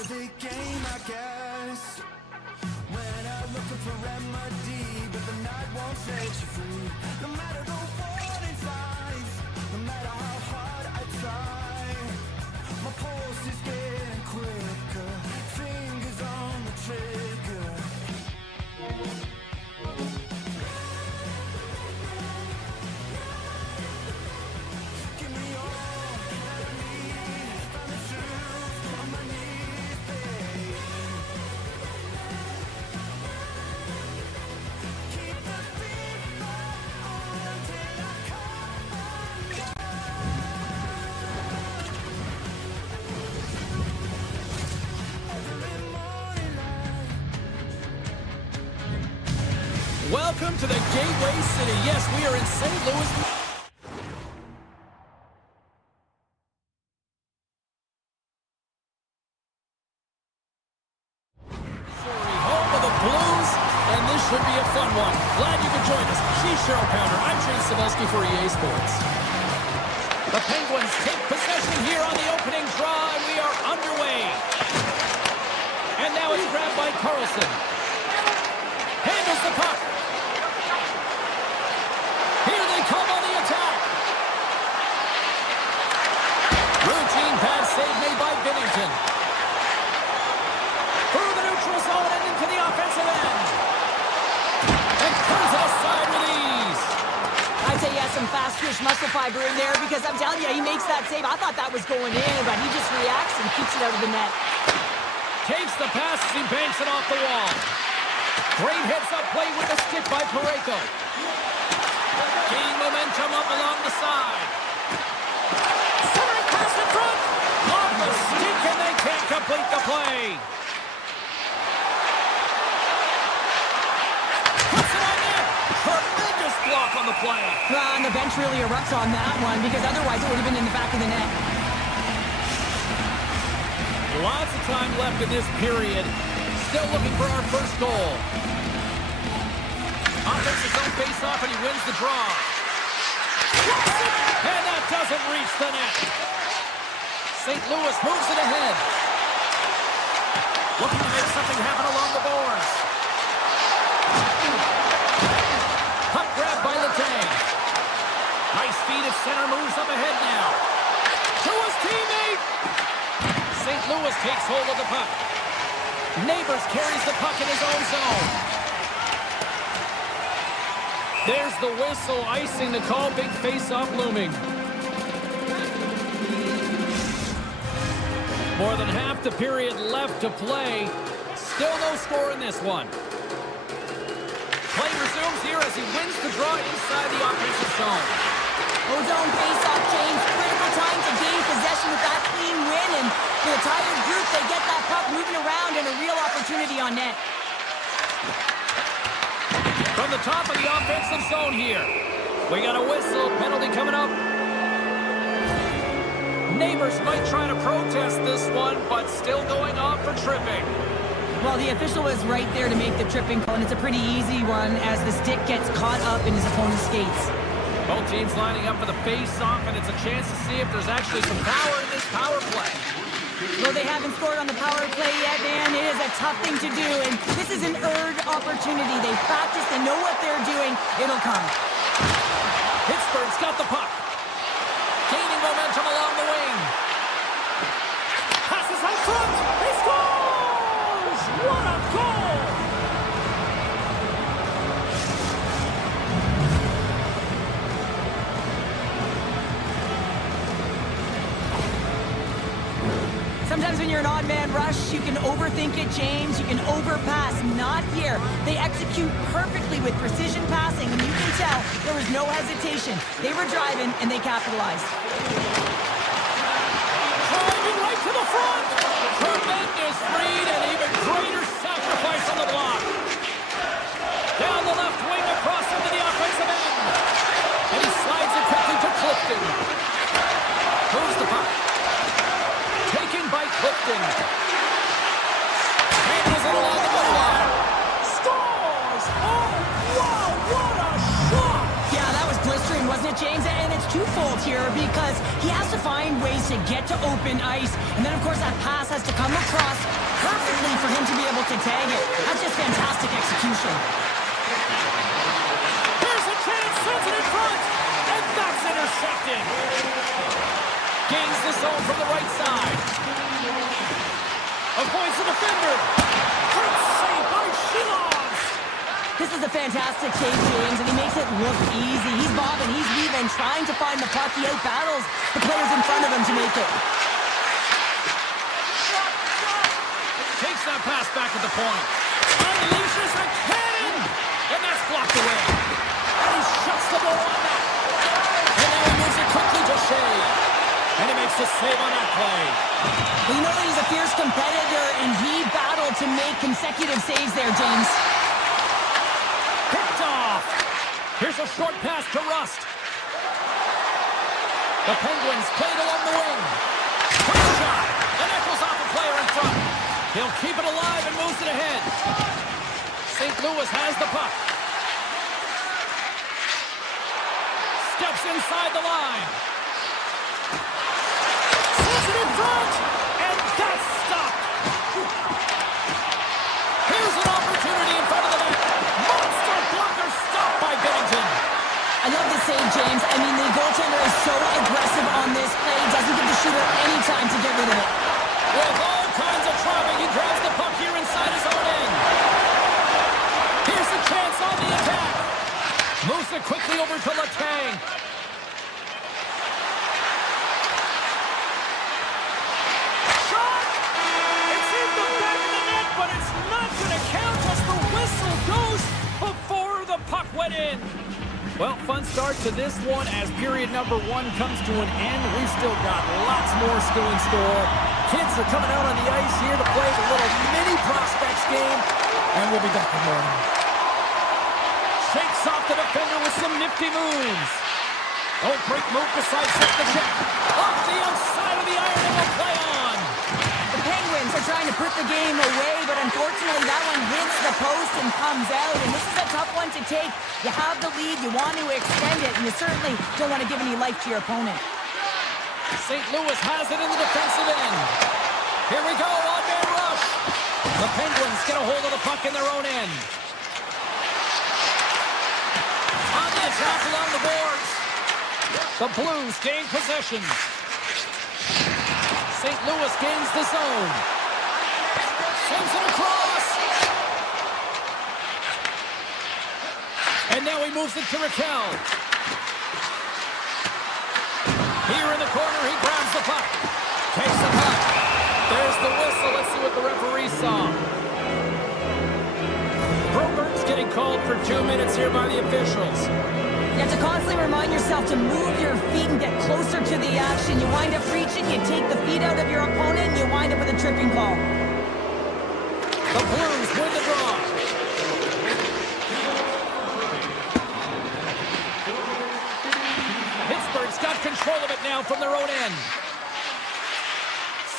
The game, I guess. When I'm looking for remedy, but the night won't set you free. No matter the warning signs, no matter how hard I try, my pulse is getting quicker, fingers on the trigger. Give me all that I need, find the truth on my knees. Welcome to the Gateway City. Yes, we are in St. Louis. Home of the Blues, and this should be a fun one. Glad you could join us. She's Cheryl Pounder. I'm James Cebulski for EA Sports. The Penguins take possession here on the opening draw, and we are underway. And now it's grabbed by Carlson. Handles the puck. Here they come on the attack. Routine pass save made by Binnington. Through the neutral zone and into the offensive end. And turns it aside with ease. I'd say he has some fast twitch muscle fiber in there because I'm telling you, he makes that save. I thought that was going in, but he just reacts and keeps it out of the net. Takes the pass as he banks it off the wall. Great heads-up play with the stick by Parayko. Gain momentum up along the side. Centering pass in front. Off the stick, and they can't complete the play. Puts it on net. Tremendous block on the play. And the bench really erupts on that one because otherwise it would have been in the back of the net. Lots of time left in this period. Still looking for our first goal. Offensive zone face-off, and he wins the draw. And that doesn't reach the net. St. Louis moves it ahead. Looking to make something happen along the boards. Puck grab by Letang. Nice feed at center, moves up ahead now. To his teammate. St. Louis takes hold of the puck. Neighbors carries the puck in his own zone. There's the whistle, icing the call, big face-off looming. More than half the period left to play. Still no score in this one. Play resumes here as he wins the draw inside the offensive zone. Zone face-off, James. Critical time to gain possession with that clean win, and the entire group, they get that puck moving around and a real opportunity on net. From the top of the offensive zone here. We got a whistle, penalty coming up. Neighbors might try to protest this one, but still going off for tripping. Well, the official was right there to make the tripping call, and it's a pretty easy one as the stick gets caught up in his opponent's skates. Both teams lining up for the face-off, and it's a chance to see if there's actually some power in this power play. Well, they haven't scored on the power play yet, man. It is a tough thing to do, and this is an earned opportunity. They practice, they know what they're doing. It'll come. Pittsburgh's got the puck. Gaining momentum along the wing. Passes out front. He scores! What a goal! Sometimes when you're an odd man rush, you can overthink it, James. You can overpass. Not here. They execute perfectly with precision passing, and you can tell there was no hesitation. They were driving, and they capitalized. Driving right to the front. Tremendous read and even greater sacrifice on the block. Down the left wing across into the offensive end. And he slides it quickly to Clifton. Moves the puck. Taken by Clifton. Handles it along the blue line. Scores! Oh, wow, what a shot! Yeah, that was blistering, wasn't it, James? And it's twofold here because he has to find ways to get to open ice. And then, of course, that pass has to come across perfectly for him to be able to tag it. That's just fantastic execution. Here's a chance, sends it in front, and that's intercepted. Gains the zone from the right side. Avoids the defender. Great save by Shilos. This is a fantastic save, James, and he makes it look easy. He's bobbing, he's weaving, trying to find the puck. He out-battles the players in front of him to make it. Takes that pass back at the point. Unleashes a cannon! And that's blocked away. And he shuts the ball on that. And now he moves it quickly to Shea. And he makes the save on that play. Well, you know that he's a fierce competitor, and he battled to make consecutive saves there, James. Picked off. Here's a short pass to Rust. The Penguins played along the wing. Quick shot. And echoes off a player in front. He'll keep it alive and moves it ahead. St. Louis has the puck. Steps inside the line. Sends it in front. And that's stopped. Here's an opportunity in front of the net. Monster blocker stopped by Bennington. I love this save, James. I mean, the goaltender is so aggressive on this play. Doesn't give the shooter any time to get rid of it. With all kinds of traffic, he grabs the puck here inside his own end. Here's a chance on the attack. Moves it quickly over to Letang. Shot! It's in the back of the net, but it's not going to count as the whistle goes before the puck went in. Well, fun start to this one as period number 1 comes to an end. We've still got lots more still in store. Kids are coming out on the ice here to play the little mini prospects game, and we'll be back in a moment. Shakes off the defender with some nifty moves. Oh, great move to sidestep the check. Off the outside of the iron and will play on. The Penguins are trying to put the game away, but unfortunately that one hits the post and comes out, and this is a tough one to take. You have the lead, you want to extend it, and you certainly don't want to give any life to your opponent. St. Louis has it in the defensive end. Here we go, on-man rush. The Penguins get a hold of the puck in their own end. On the attack along the boards. The Blues gain possession. St. Louis gains the zone. Sends it across. And now he moves it to Raquel. Here in the corner, he grabs the puck. Takes the puck. There's the whistle. Let's see what the referee saw. Broberg's getting called for 2 minutes here by the officials. You have to constantly remind yourself to move your feet and get closer to the action. You wind up reaching, you take the feet out of your opponent, and you wind up with a tripping call. The Blues win the draw. Pittsburgh's got control of it now from their own end.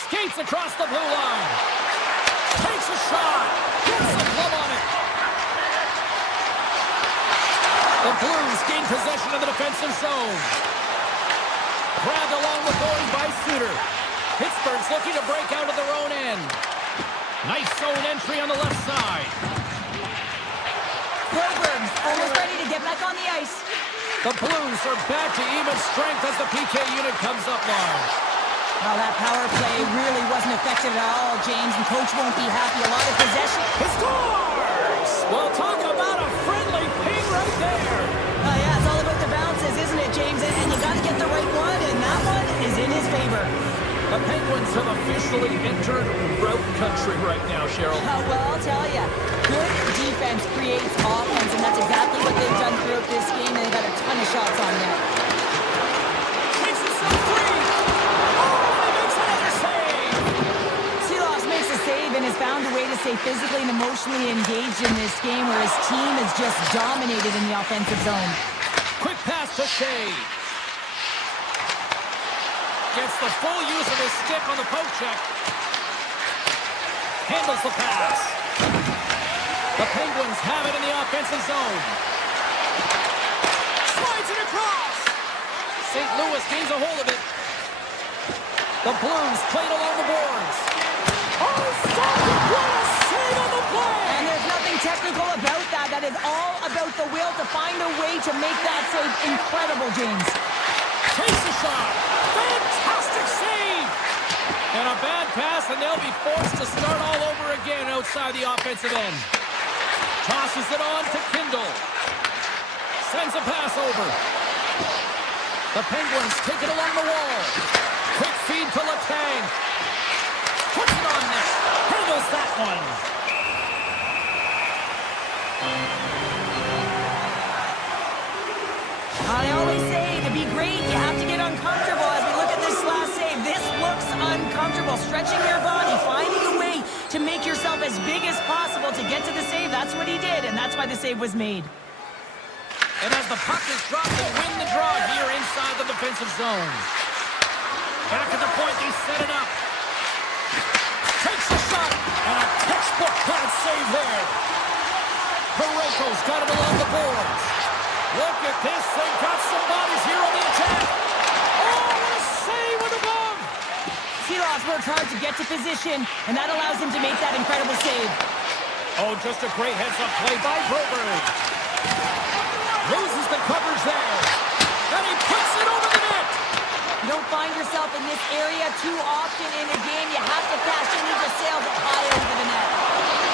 Skates across the blue line. Takes a shot. Gets the glove on it. The Blues gain possession of the defensive zone. Grabbed along the boards by Suter. Pittsburgh's looking to break out of their own end. Nice zone entry on the left side. Broberg's almost ready to get back on the ice. The Blues are back to even strength as the PK unit comes up large. Well, that power play really wasn't effective at all, James, and coach won't be happy. A lot of possession. He scores! Well, talk about a friendly ping right there. Oh, yeah, it's all about the bounces, isn't it, James? And you got to get the right one, and that one is in his favor. The Penguins have officially entered route country right now, Cheryl. Well, I'll tell you, good defense creates offense, and that's exactly what they've done throughout this game, and they've got a ton of shots on net. Shakes himself free. Oh, and he makes another save. Seeloff makes a save and has found a way to stay physically and emotionally engaged in this game, where his team is just dominated in the offensive zone. Quick pass to Shea. Gets the full use of his stick on the poke check. Handles the pass. The Penguins have it in the offensive zone. Slides it across. St. Louis gains a hold of it. The Blues played along the boards. Oh, stop it! What a save on the play! And there's nothing technical about that. That is all about the will to find a way to make that save incredible, James. Takes the shot. Fantastic save! And a bad pass, and they'll be forced to start all over again outside the offensive end. Tosses it on to Kindle. Sends a pass over. The Penguins take it along the wall. Quick feed to Letang. Puts it on net. Handles that one. I always say, to be great, you have to get uncomfortable. As we look at this last save, this looks uncomfortable. Stretching your body, finding a way to make yourself as big as possible to get to the save. That's what he did, and that's why the save was made. And as the puck is dropped, they win the draw here inside the defensive zone. Back at the point, they set it up. Takes a shot, and a textbook pad save there. Parayko's got it along the boards. Look at this, they've got some bodies here on the attack. Oh, what a save with the glove! Seeloff worked hard to get to position, and that allows him to make that incredible save. Oh, just a great heads-up play by Broberg. Loses the coverage there, and he puts it over the net. You don't find yourself in this area too often in a game. You have to catch. You need to sail it high over the net.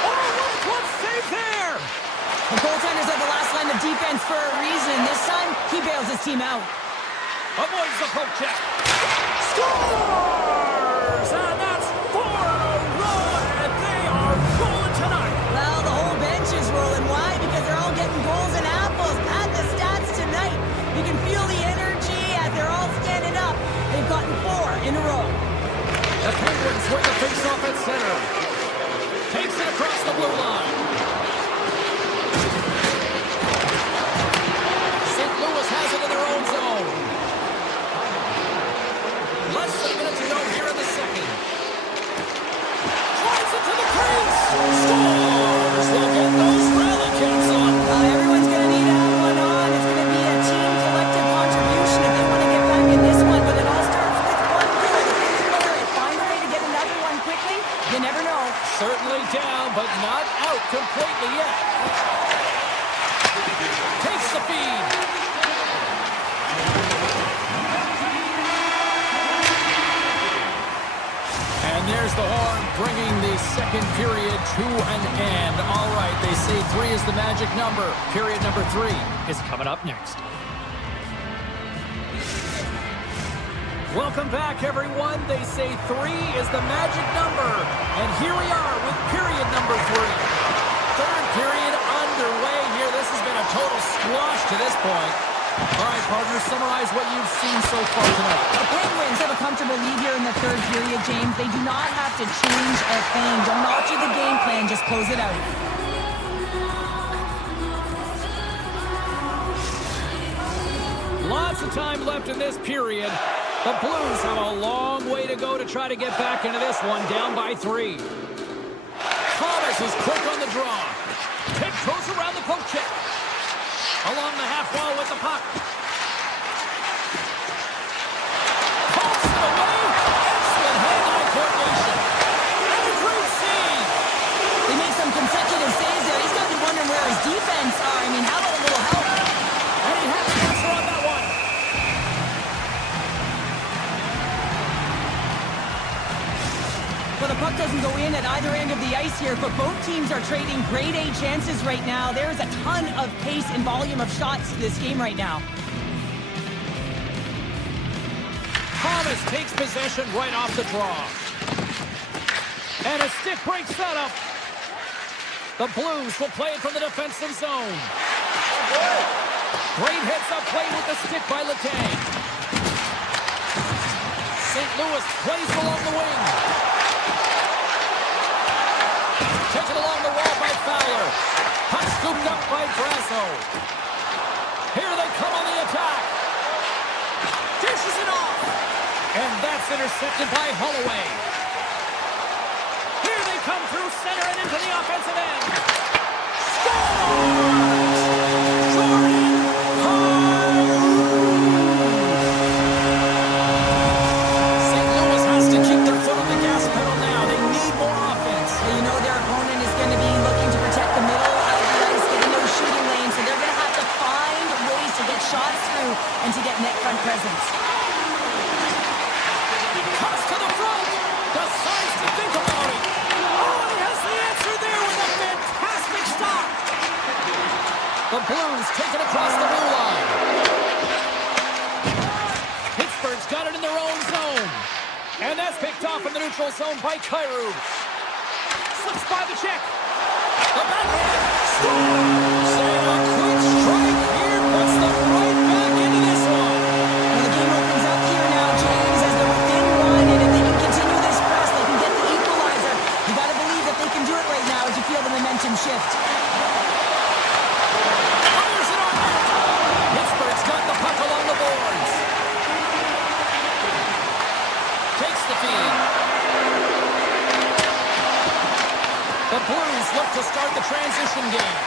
Oh, what a glove save there! The goaltenders are the last line of defense for a reason. This time, he bails his team out. Avoids the poke check. Scores! And that's 4 in a row, and they are rolling tonight. Well, the whole bench is rolling. Why? Because they're all getting goals and apples. Add the stats tonight. You can feel the energy as they're all standing up. They've gotten 4 in a row. The Penguins win the faceoff at center. Takes it across the blue line. St. Louis has it in their own zone. Less than a minute to go here in the second. Drives it to the crease. Scores! They'll get those rally caps on. Everyone's going to need to have one on. It's going to be a team collective contribution if they want to get back in this one. But it all starts with one goal. If they can clear it, find a way to get another one quickly, you never know. Certainly down, but not out completely yet. Takes the feed. And there's the horn, bringing the second period to an end. All right, they say 3 is the magic number. Period number 3 is coming up next. Welcome back, everyone. They say 3 is the magic number. And here we are with period number 3. Third period underway here. This has been a total squash to this point. All right, partner, summarize what you've seen so far tonight. The Penguins have a comfortable lead here in the third period, James. They do not have to change a thing. Don't alter the game plan. Just close it out. Lots of time left in this period. The Blues have a long way to go to try to get back into this one, down by 3. Thomas is quick on the draw. Tiptoes around the poke check. Along the half wall with the puck. Pulls it away. Excellent hand-eye coordination. And a great save. They make some consecutive saves there. He's got to be wondering where his defense are. I mean, how about a little help? And he has the answer on that one. Well, the puck doesn't go in at either end of the ice here, but both teams are trading grade A chances right now. There's a ton of pace and volume of shots to this game right now. Thomas takes possession right off the draw. And a stick break setup. The Blues will play it from the defensive zone. Great heads-up play with the stick by Letang. St. Louis plays along the wing. Taken along the wall by Fowler. Puck scooped up by Brasso. Here they come on the attack. Dishes it off. And that's intercepted by Holloway. Here they come through center and into the offensive end. Scores! Jordan St. Louis has to keep their foot on the gas pedal now. They need more offense. Well, you know their opponent is going to be looking to protect the middle of the ice, getting those shooting lanes, so they're going to have to find ways to get shots through and to get net front presence. Comes to the front. Decides to think about it. Oh, and he has the answer there with a fantastic stop. The Blues take it across the blue line. Pittsburgh's got it in their own zone. And that's picked off in the neutral zone by Kyrou. Slips by the check. The backhand. Scores! And a quick strike here puts them right back into this one. Well, the game opens up here now, James, as they're within one, and if they can continue this press, they can get the equalizer. You got to believe that they can do it right now as you feel the momentum shift. Fires it on net. Pittsburgh's got the puck along the boards. Takes the feed. The Blues look to start the transition game.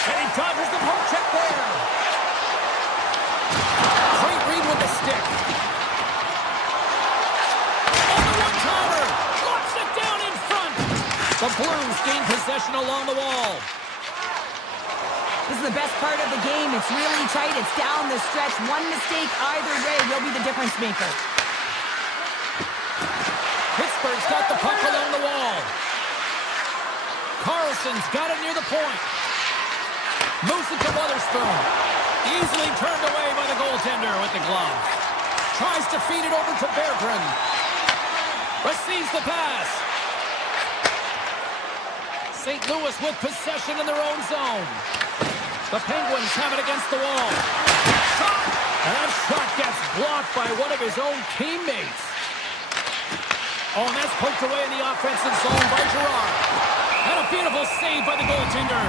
And he dodges the poke check there. Great read with the stick. On the one-timer. Locks it down in front. The Blues gain possession along the wall. This is the best part of the game. It's really tight. It's down the stretch. One mistake either way will be the difference maker. Pittsburgh's got the puck along the wall. Carlson's got it near the point. Moves it to Witherspoon. Easily turned away by the goaltender with the glove. Tries to feed it over to Berggren. Receives the pass. St. Louis with possession in their own zone. The Penguins have it against the wall. Shot! And that shot gets blocked by one of his own teammates. Oh, and that's poked away in the offensive zone by Girard. And a beautiful save by the goaltender.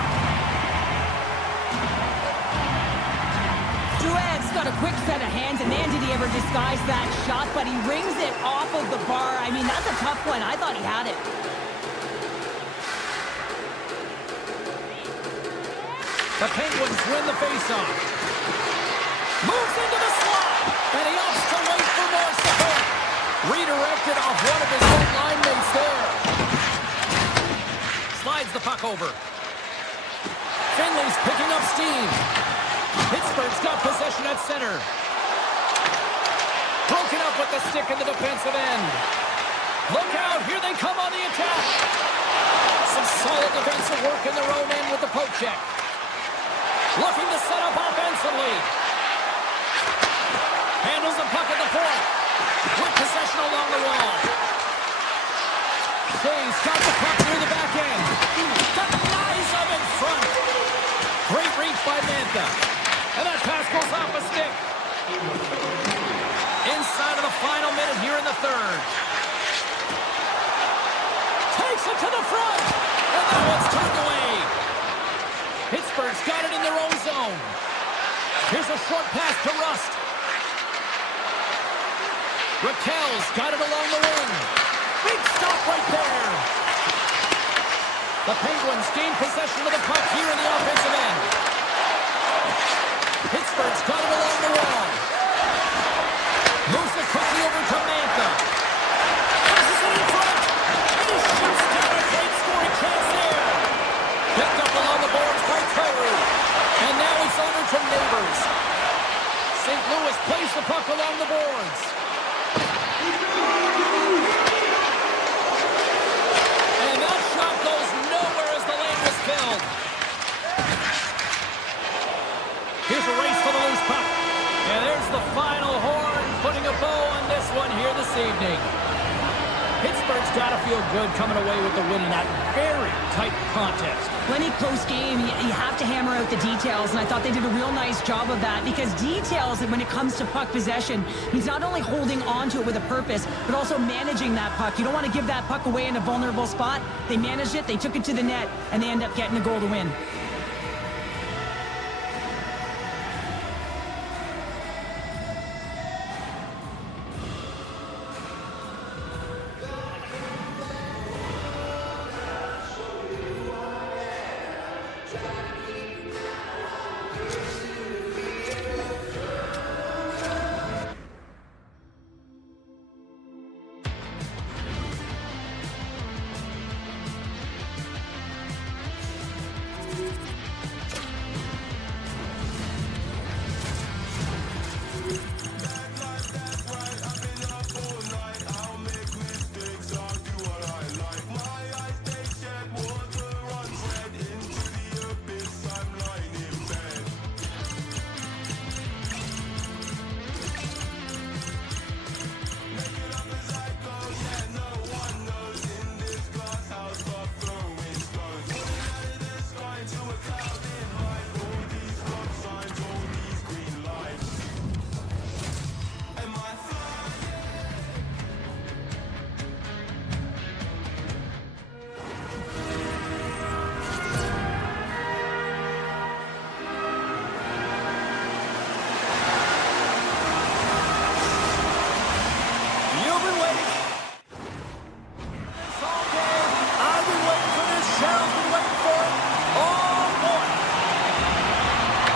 Drouin's got a quick set of hands, and man, did he ever disguise that shot, but he rings it off of the bar. I mean, that's a tough one. I thought he had it. The Penguins win the faceoff. Moves into the slot, and he opts to wait for more support. Redirected off one of his own line mates there. Slides the puck over. Finley's picking up steam. Pittsburgh's got possession at center. Broken up with the stick in the defensive end. Look out, here they come on the attack. Some solid defensive work in their own end with the poke check. Looking to set up offensively. Handles the puck at the point. With possession along the wall. Shay's got the puck near the back end. Denies him in front. Great reach by Mantha. And that pass goes off a stick. Inside of the final minute here in the third. Takes it to the front. And that one's turned away. Pittsburgh's got it in their own zone. Here's a short pass to Rust. Raquel's got it along the wing. Big stop right there. The Penguins gain possession of the puck here in the offensive end. Pittsburgh's got it along the wall. Moves it quickly over to Mantha. Passes it in front. And he shoots down a great scoring chance there. Picked up along the boards by Kyrou. And now it's over to Neighbors. St. Louis plays the puck along the boards. And that shot goes nowhere as the lane was filled. Here's a race for the loose puck. And there's the final horn, putting a bow on this this evening. Pittsburgh's got to feel good coming away with the win in that very tight contest. Any close game, you have to hammer out the details, and I thought they did a real nice job of that, because details, when it comes to puck possession, means not only holding on to it with a purpose, but also managing that puck. You don't want to give that puck away in a vulnerable spot. They managed it, they took it to the net, and they end up getting the goal to win.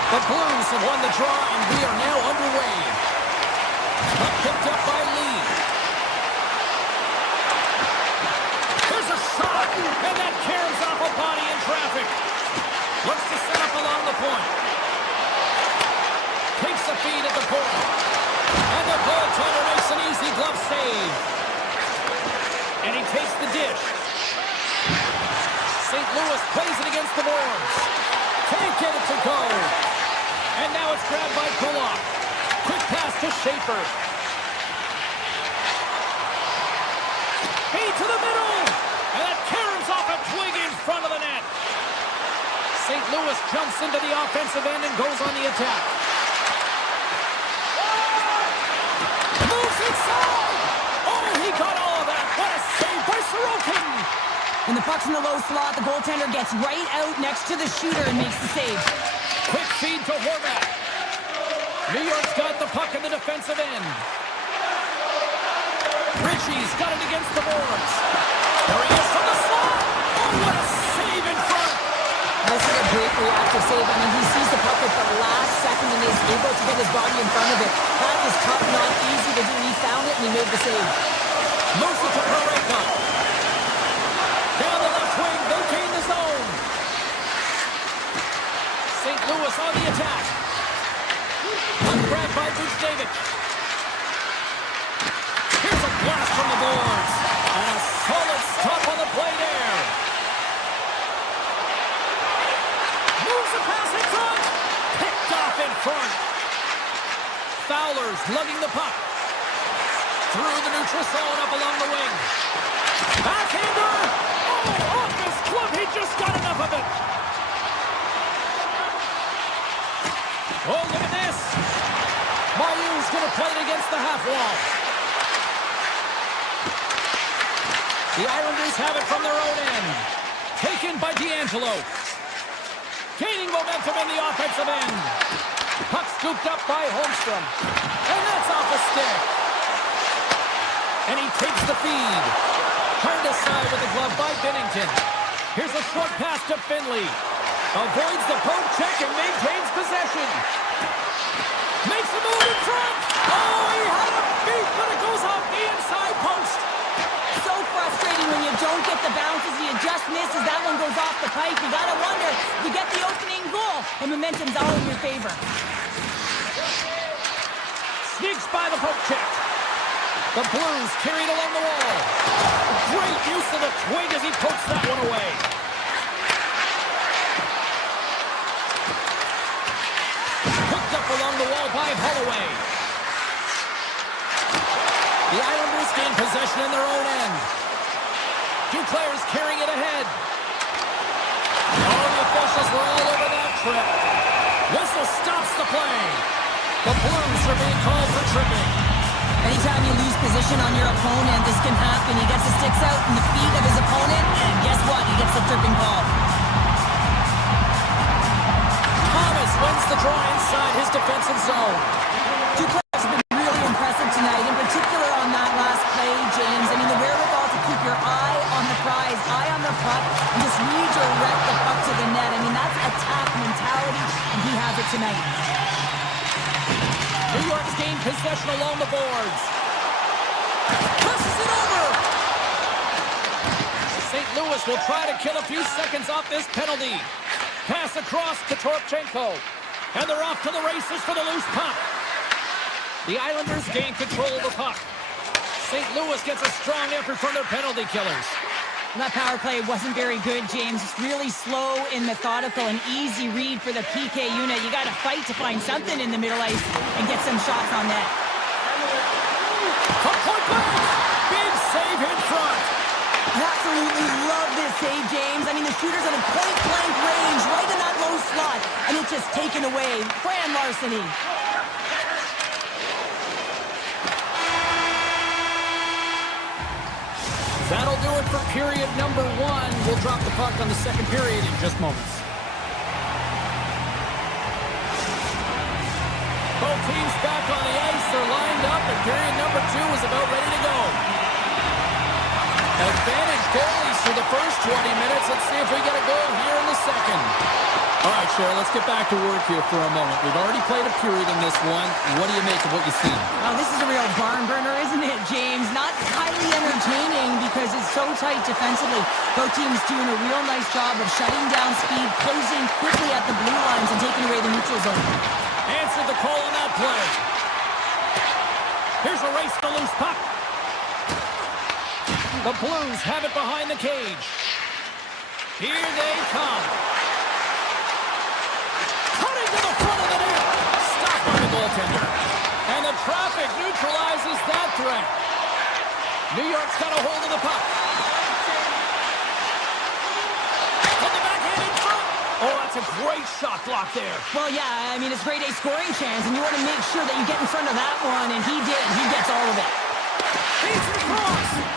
The Blues have won the draw, and we are now underway. Puck picked up by Lee. There's a shot, and that caroms off a body in traffic. Looks to set up along the point. Takes the feed at the point. And the goaltender makes an easy glove save. And he takes the dish. St. Louis plays it against the boards. Can't get it to go. And now it's grabbed by Kulak. Quick pass to Schaefer. Feed to the middle. And that caroms off a twig in front of the net. St. Louis jumps into the offensive end and goes on the attack. Moves inside. Oh, he got all of that. What a save by Sorokin. When the puck's in the low slot, the goaltender gets right out next to the shooter and makes the save. Quick feed to Horvat. New York's got the puck in the defensive end. Ritchie's got it against the boards. There he is from the slot. Oh, what a save in front. That's a great reactive save. I mean, he sees the puck at the last second and is able to get his body in front of it. That is tough, not easy to do. He found it and he made the save. Moves it to Parayko. Down the left wing, they gain the zone. St. Louis on the attack. Ungrabbed by Buchnevich. Here's a blast from the boards. And a solid stop on the play there. Moves the pass in front. Picked off in front. Fowler's lugging the puck. Through the neutral zone up along the wing. Backhander. Oh, off his glove. He just got enough of it. Oh, look at this. Mayu's going to play it against the half wall. The Islanders have it from their own end. Taken by D'Angelo. Gaining momentum in the offensive end. Puck scooped up by Holmstrom. And that's off a stick. And he takes the feed. Turned aside with the glove by Binnington. Here's a short pass to Finley. Avoids the poke check and maintains possession. Makes a move in front. Oh, he had a beat, but it goes off the inside post. So frustrating when you don't get the bounces. You just misses. That one goes off the pipe. You gotta wonder, you get the opening goal, and momentum's all in your favor. Sneaks by the poke check. The Blues carried along the wall. Great use of the twig as he pokes that one away. Hooked up along the wall by Holloway. The Islanders gain possession in their own end. Duclair's carrying it ahead. Oh, the officials were all over that trip. Whistle stops the play. The Blues are being called for tripping. Anytime you lose position on your opponent, this can happen. He gets the sticks out in the feet of his opponent, and guess what? He gets the tripping call. Thomas wins the draw inside his defensive zone. Duclair has been really impressive tonight, in particular on that last play, James. I mean, the wherewithal to keep your eye on the prize, eye on the puck, and just redirect the puck to the net. I mean, that's attack mentality, and he has it tonight. New York's gained possession along the boards. Passes it over. St. Louis will try to kill a few seconds off this penalty. Pass across to Toropchenko. And they're off to the races for the loose puck. The Islanders gain control of the puck. St. Louis gets a strong effort from their penalty killers. That power play wasn't very good, James. It's really slow and methodical, an easy read for the PK unit. You got to fight to find something in the middle ice and get some shots on net. From point blank, big save in front. I absolutely love this save, James. I mean, the shooter's on a point-blank range, right in that low slot, and it's just taken away. Grand larceny. That'll do it for period number 1. We'll drop the puck on the second period in just moments. Both teams back on the ice. They're lined up, and period number 2 is about ready to go. Advantage goalies for the first 20 minutes. Let's see if we get a goal here in the second. All right, Cheryl, let's get back to work here for a moment. We've already played a period in this one. What do you make of what you see? Oh, this is a real barn burner, isn't it, James? Not highly entertaining because it's so tight defensively. Both teams doing a real nice job of shutting down speed, closing quickly at the blue lines, and taking away the neutral zone. Answered the call on that play. Here's a race to loose puck. The Blues have it behind the cage. Here they come. Cutting to the front of the net. Stopped by the goaltender. And the traffic neutralizes that threat. New York's got a hold of the puck. From the backhand in front. Oh, that's a great shot block there. Well, yeah, I mean, it's grade A scoring chance, and you want to make sure that you get in front of that one, and he did. He gets all of it. Feeds it across.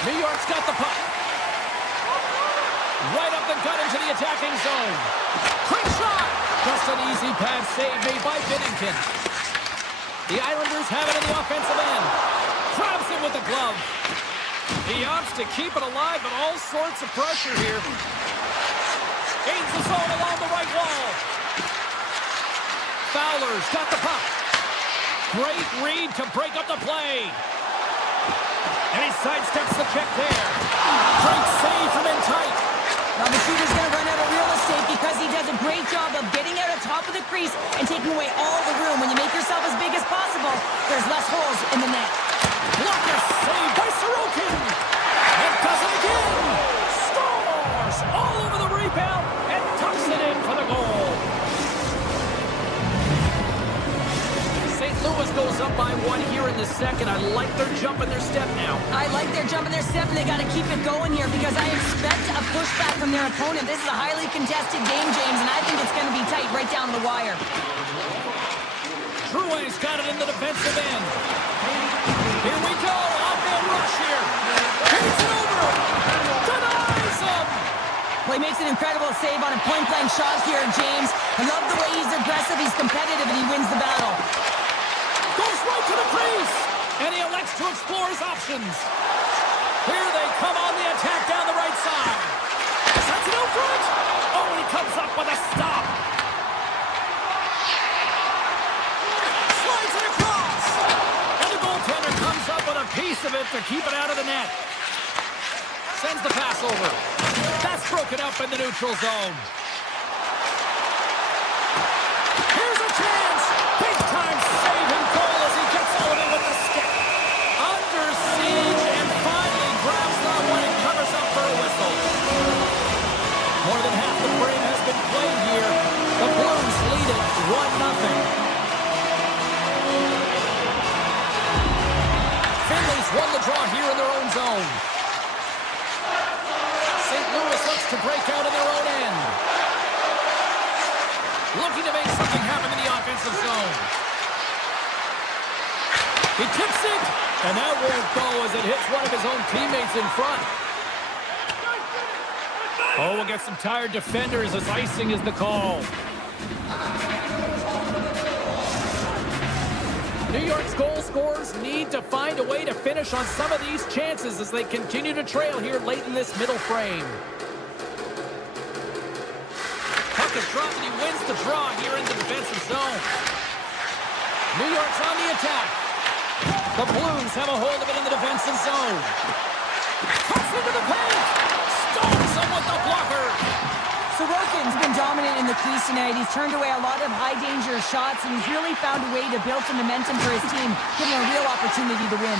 New York's got the puck. Right up the gut into the attacking zone. Quick shot. Just an easy pad save made by Binnington. The Islanders have it in the offensive end. Grabs it with the glove. He opts to keep it alive, but all sorts of pressure here. Gains the zone along the right wall. Fowler's got the puck. Great read to break up the play. And he sidesteps the check there. Great save from in tight. Now the shooter's going to run out of real estate because he does a great job of getting out of top of the crease and taking away all the room. When you make yourself as big as possible, there's less holes in the net. Blocker saved by Sorokin. And does it again. Scores all over the rebound and tucks it in for the goal. St. Louis goes up by 1 here in the second. I like their jump and their step now. I like their jump and their step, and they got to keep it going here because I expect a pushback from their opponent. This is a highly contested game, James, and I think it's going to be tight right down the wire. Drouin's got it in the defensive end. Here we go. Off-man rush here. Takes it over. Denies him. Well, he makes an incredible save on a point-blank shot here, James. I love the way he's aggressive, he's competitive, and he wins the battle. Goes right to the crease. And he elects to explore his options. Here they come on the attack down the right side. Sets it out front. Oh, he comes up with a stop. Slides it across. And the goaltender comes up with a piece of it to keep it out of the net. Sends the pass over. That's broken up in the neutral zone. Here's a chance. Big time save and goal as he gets all of it with the stick. Under siege and finally grabs that one and covers up for a whistle. More than half the frame has been played here. The Blues lead it 1-0. Finley's won the the draw here in their own zone. St. Louis looks to break out in their own end. Looking to make something happen in the offensive zone. He tips it, and that won't go as it hits one of his own teammates in front. Oh, we'll get some tired defenders as icing is the call. New York's goal scorers need to find a way to finish on some of these chances as they continue to trail here late in this middle frame. Puck is dropped and he wins the draw here in the defensive zone. New York's on the attack. The Blues have a hold of it in the defensive zone. Cuts into the paint. Stones him with the blocker. Sorokin's been dominant in the crease tonight. He's turned away a lot of high-danger shots, and he's really found a way to build some momentum for his team, giving a real opportunity to win.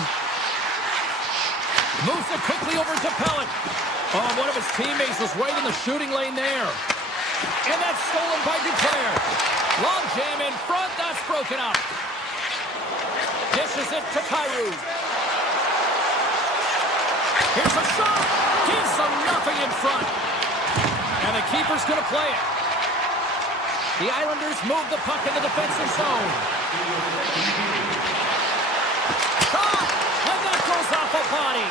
Moves it quickly over to Pellet. Oh, one of his teammates was right in the shooting lane there. And that's stolen by Duclair. Long jam in front. That's broken up. Dishes it to Kyrou. Here's a shot. Gives them nothing in front. And the keeper's going to play it. The Islanders move the puck in the defensive zone. Shot! And that goes off a body.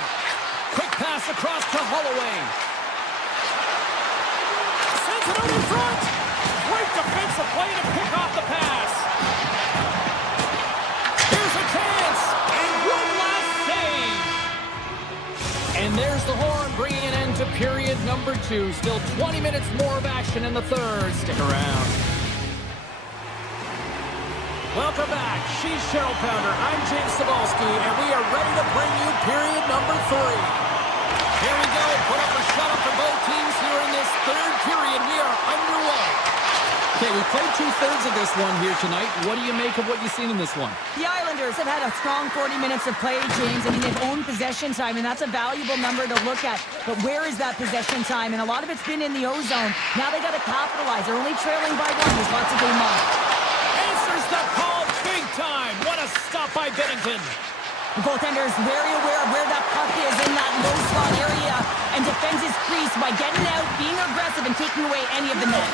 Quick pass across to Holloway. Sends it out in front. Great defensive play to pick off the pass. Here's a chance. And one last save. And there's the horn bringing an end to period number 2. Still 20 minutes more of action in the third. Stick around. Welcome back. She's Cheryl Pounder. I'm James Cebulski, and we are ready to bring you period number 3. Here we go. Put up a shot for both teams here in this third period. We are underway. Okay, we played 2/3 of this one here tonight. What do you make of what you've seen in this one? The Islanders have had a strong 40 minutes of play, James. I mean, they've owned possession time, and that's a valuable number to look at. But where is that possession time? And a lot of it's been in the O-zone. Now they got to capitalize. They're only trailing by 1. There's lots of game left. Answers the call big time. What a stop by Bennington. The goaltender is very aware of where that puck is in that low slot area and defends his crease by getting out, being aggressive, and taking away any of the net.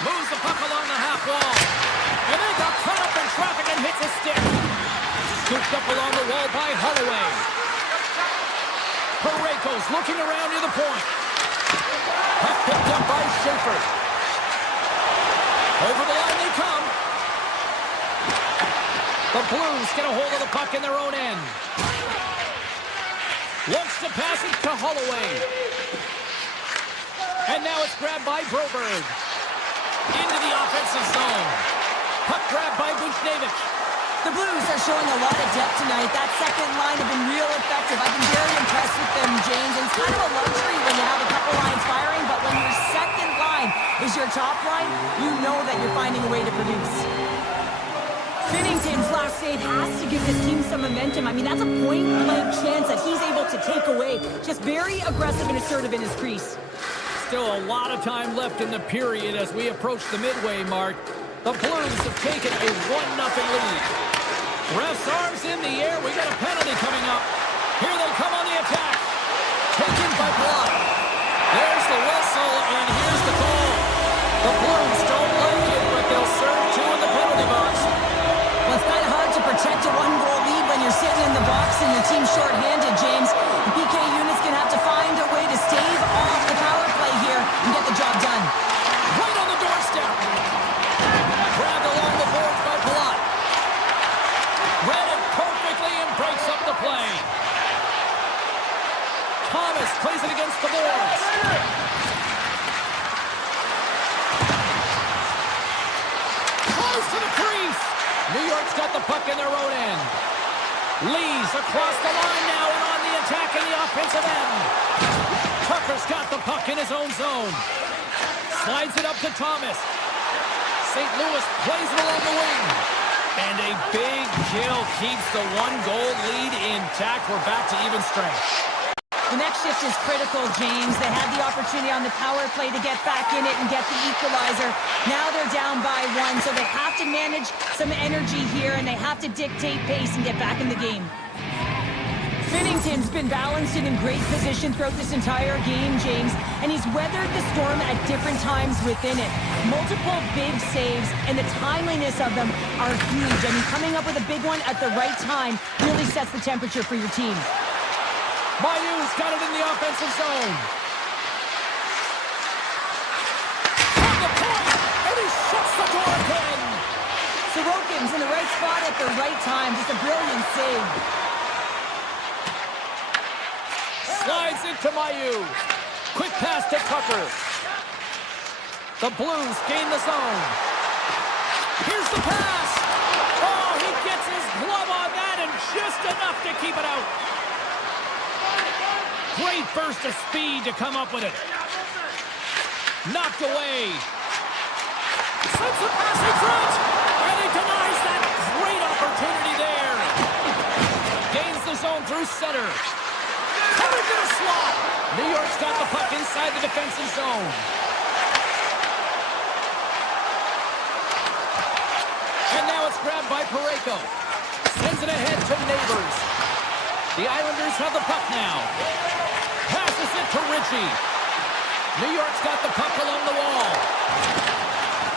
Moves the puck along the half wall. And then got caught up in traffic and hits a stick. Scooped up along the wall by Holloway. Parayko's looking around near the point. Puck picked up by Schaefer. Over the line they come. The Blues get a hold of the puck in their own end. Looks to pass it to Holloway. And now it's grabbed by Broberg. Into the offensive zone. Puck grab by Buchnevich. The Blues are showing a lot of depth tonight. That second line have been real effective. I've been very impressed with them, James. And it's kind of a luxury when you have a couple lines firing, but when your second line is your top line, you know that you're finding a way to produce. Binnington's last save has to give this team some momentum. I mean, that's a point-blank chance that he's able to take away. Just very aggressive and assertive in his crease. Still a lot of time left in the period as we approach the midway mark. The Blues have taken a 1-0 lead. Ref's arms in the air. We got a penalty coming up. Here they come on the attack. Taken by Block. There's the whistle, and here's the call. The Blues don't like it, but they'll serve 2 in the penalty box. Well, it's kind of hard to protect a 1-goal lead when you're sitting in the box and your team's shorthanded, James. The PK unit's going to have to find a way to stave off the power play here and get the job done. Right on the doorstep. Grabbed along the boards by Palat. Read it perfectly and breaks up the play. Thomas plays it against the boards. Close to the crease. New York's got the puck in their own end. Lee's across the line now and on the attack in the offensive end. Tucker's got the puck in his own zone. Slides it up to Thomas. St. Louis plays it along the wing. And a big kill keeps the 1-goal lead intact. We're back to even strength. The next shift is critical, James. They had the opportunity on the power play to get back in it and get the equalizer. Now they're down by 1, so they have to manage some energy here, and they have to dictate pace and get back in the game. Edmonton's been balanced and in great position throughout this entire game, James, and he's weathered the storm at different times within it. Multiple big saves, and the timeliness of them are huge. I mean, coming up with a big one at the right time really sets the temperature for your team. Mayu's got it in the offensive zone. From the point, and he shuts the door again. Sorokin's in the right spot at the right time. Just a brilliant save. Slides into Mayu. Quick pass to Tucker. The Blues gain the zone. Here's the pass. Oh, he gets his glove on that and just enough to keep it out. Great burst of speed to come up with it. Knocked away. Sends the pass in front. And he denies that great opportunity there. Gains the zone through center. Coming to the slot. New York's got the puck inside the defensive zone. And now it's grabbed by Parayko. Sends it ahead to Neighbors. The Islanders have the puck now. Passes it to Ritchie. New York's got the puck along the wall.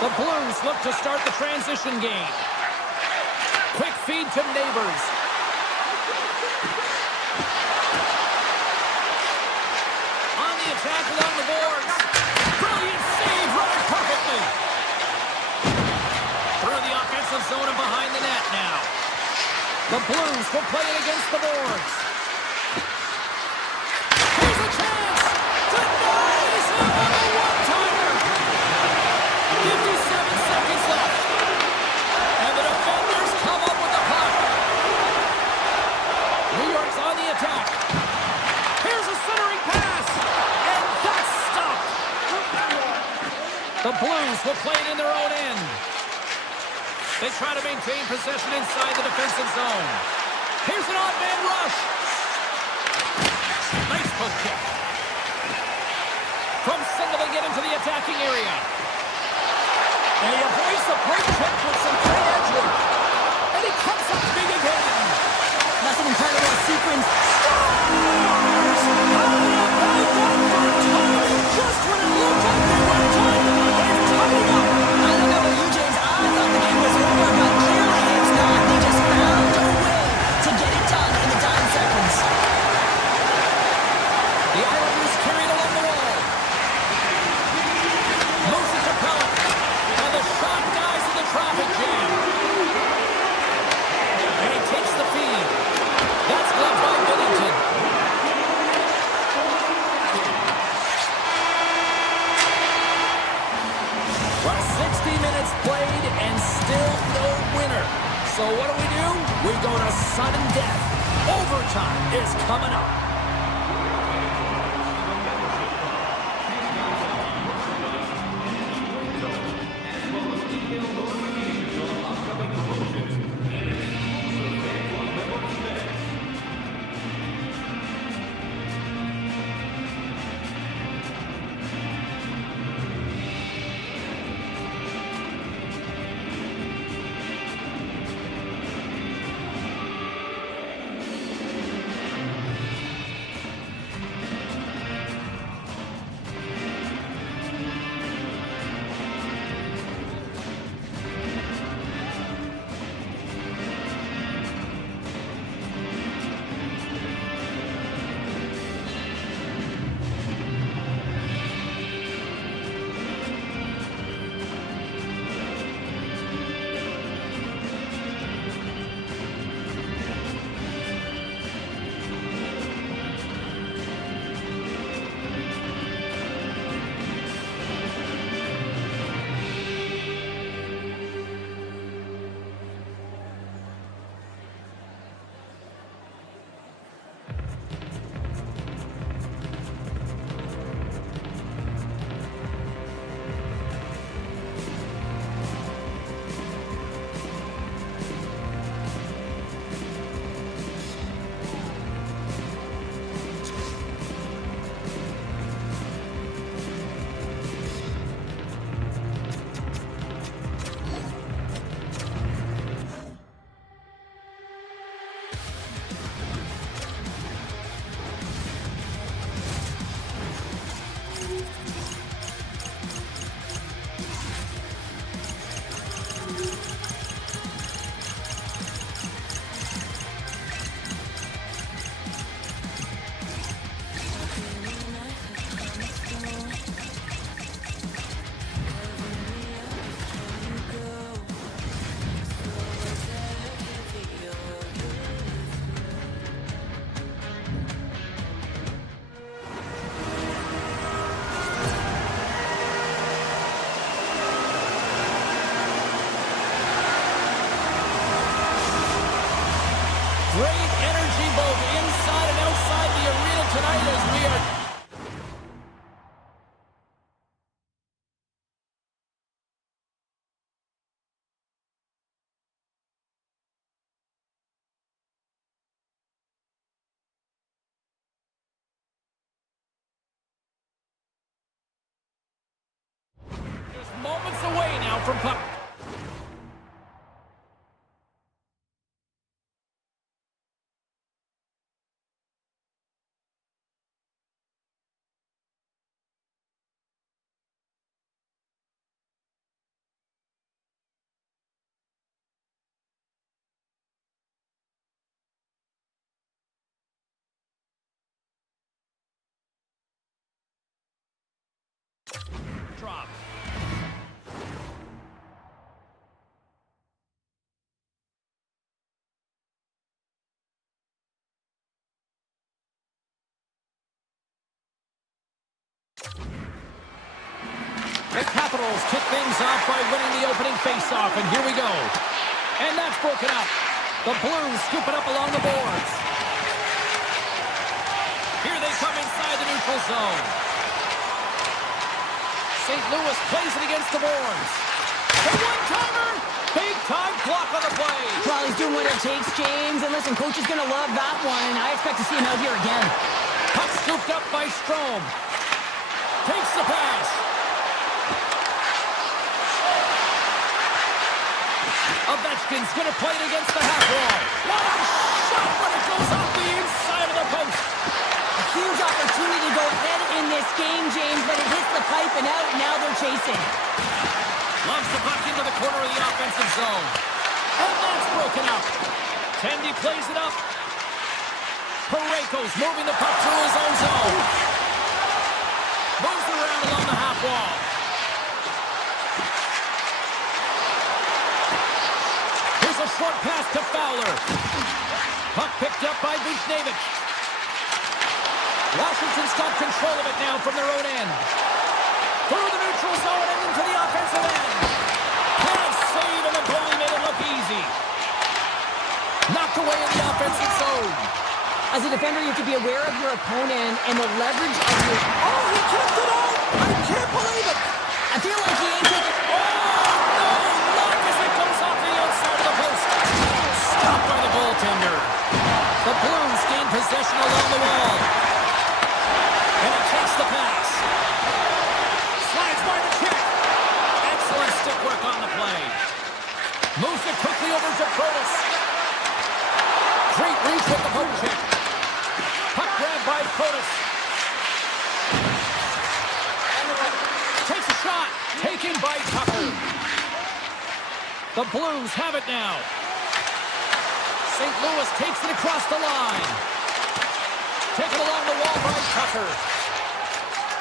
The Blues look to start the transition game. Quick feed to Neighbors. On the attack along the boards. Brilliant save, running perfectly. Through the offensive zone and behind the net now. The Blues will play it against the boards. Here's a chance. Denies him on the one-timer. 57 seconds left. And the defenders come up with the puck. New York's on the attack. Here's a centering pass. And that's stopped. The Blues will play it in their own end. They try to maintain possession inside the defensive zone. Here's an odd man rush. Nice poke kick. From center they get into the attacking area. And he avoids the poke check with some great edge work. And he comes up big again. That's an incredible sequence. Scores! How about that time? Just when it looked like they were done, they've tied it up. I don't know about you, James. I thought the game was over, but clearly it's not. They just found a way to get it done in the dying seconds. The Islanders carried along the wall. Moves it to Pellet. And the shot dies in the traffic jam. And he takes the feed. That's left by Binnington. Well, 60 minutes played and still no winner. So what do? We go to sudden death. Overtime is coming up. are... Just moments away now from puck. Drop. The Capitals kick things off by winning the opening faceoff, and here we go. And that's broken up. The Blues scoop it up along the boards. Here they come inside the neutral zone. St. Louis plays it against the boards. The one-timer! Big-time block on the play. Well, he's doing what it takes, James. And listen, coach is going to love that one. I expect to see him out here again. Puck scooped up by Strome. Takes the pass. Ovechkin's going to play it against the half wall. What a shot when it goes off the inside of the post. A huge opportunity to go ahead in this game, James, but it hits the pipe and out. Now they're chasing. Loves the puck into the corner of the offensive zone. And that's broken up. Tendy plays it up. Parayko's moving the puck through his own zone. Moves around along the half wall. Here's a short pass to Fowler. Puck picked up by Buchnevich. Washington's got control of it now from their own end. Through the neutral zone and into the offensive end. Can't save, and the goalie made it look easy. Knocked away in the offensive zone. As a defender, you have to be aware of your opponent and the leverage of your... Oh, he kicked it out! I can't believe it! I feel like he ain't taking... Oh, no! Not as it comes off the outside of the post. Stopped by the goaltender. The Blues gain possession along the wall. And he takes the pass. Slides by the check. Excellent stick work on the play. Moves it quickly over to Protas. Great reach with the poke check. Puck grabbed by Protas. Takes a shot. Taken by Tucker. The Blues have it now. St. Louis takes it across the line. Taken along the wall by Tucker.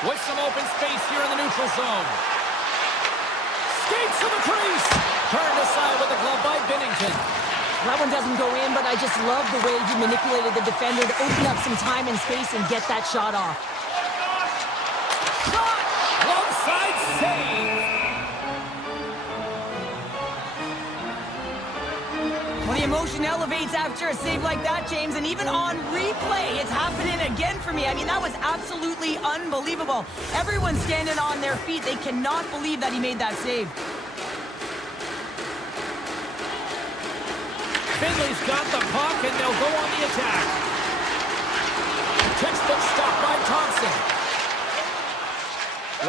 With some open space here in the neutral zone. Skates to the crease. Turned aside with the glove by Binnington. That one doesn't go in, but I just love the way he manipulated the defender to open up some time and space and get that shot off. Shot! Glove side save. Well, the emotion elevates after a save like that, James, and even on replay, it's happening again for me. I mean, that was absolutely unbelievable. Everyone's standing on their feet. They cannot believe that he made that save. Finley's got the puck, and they'll go on the attack. Textbook stop by Thompson.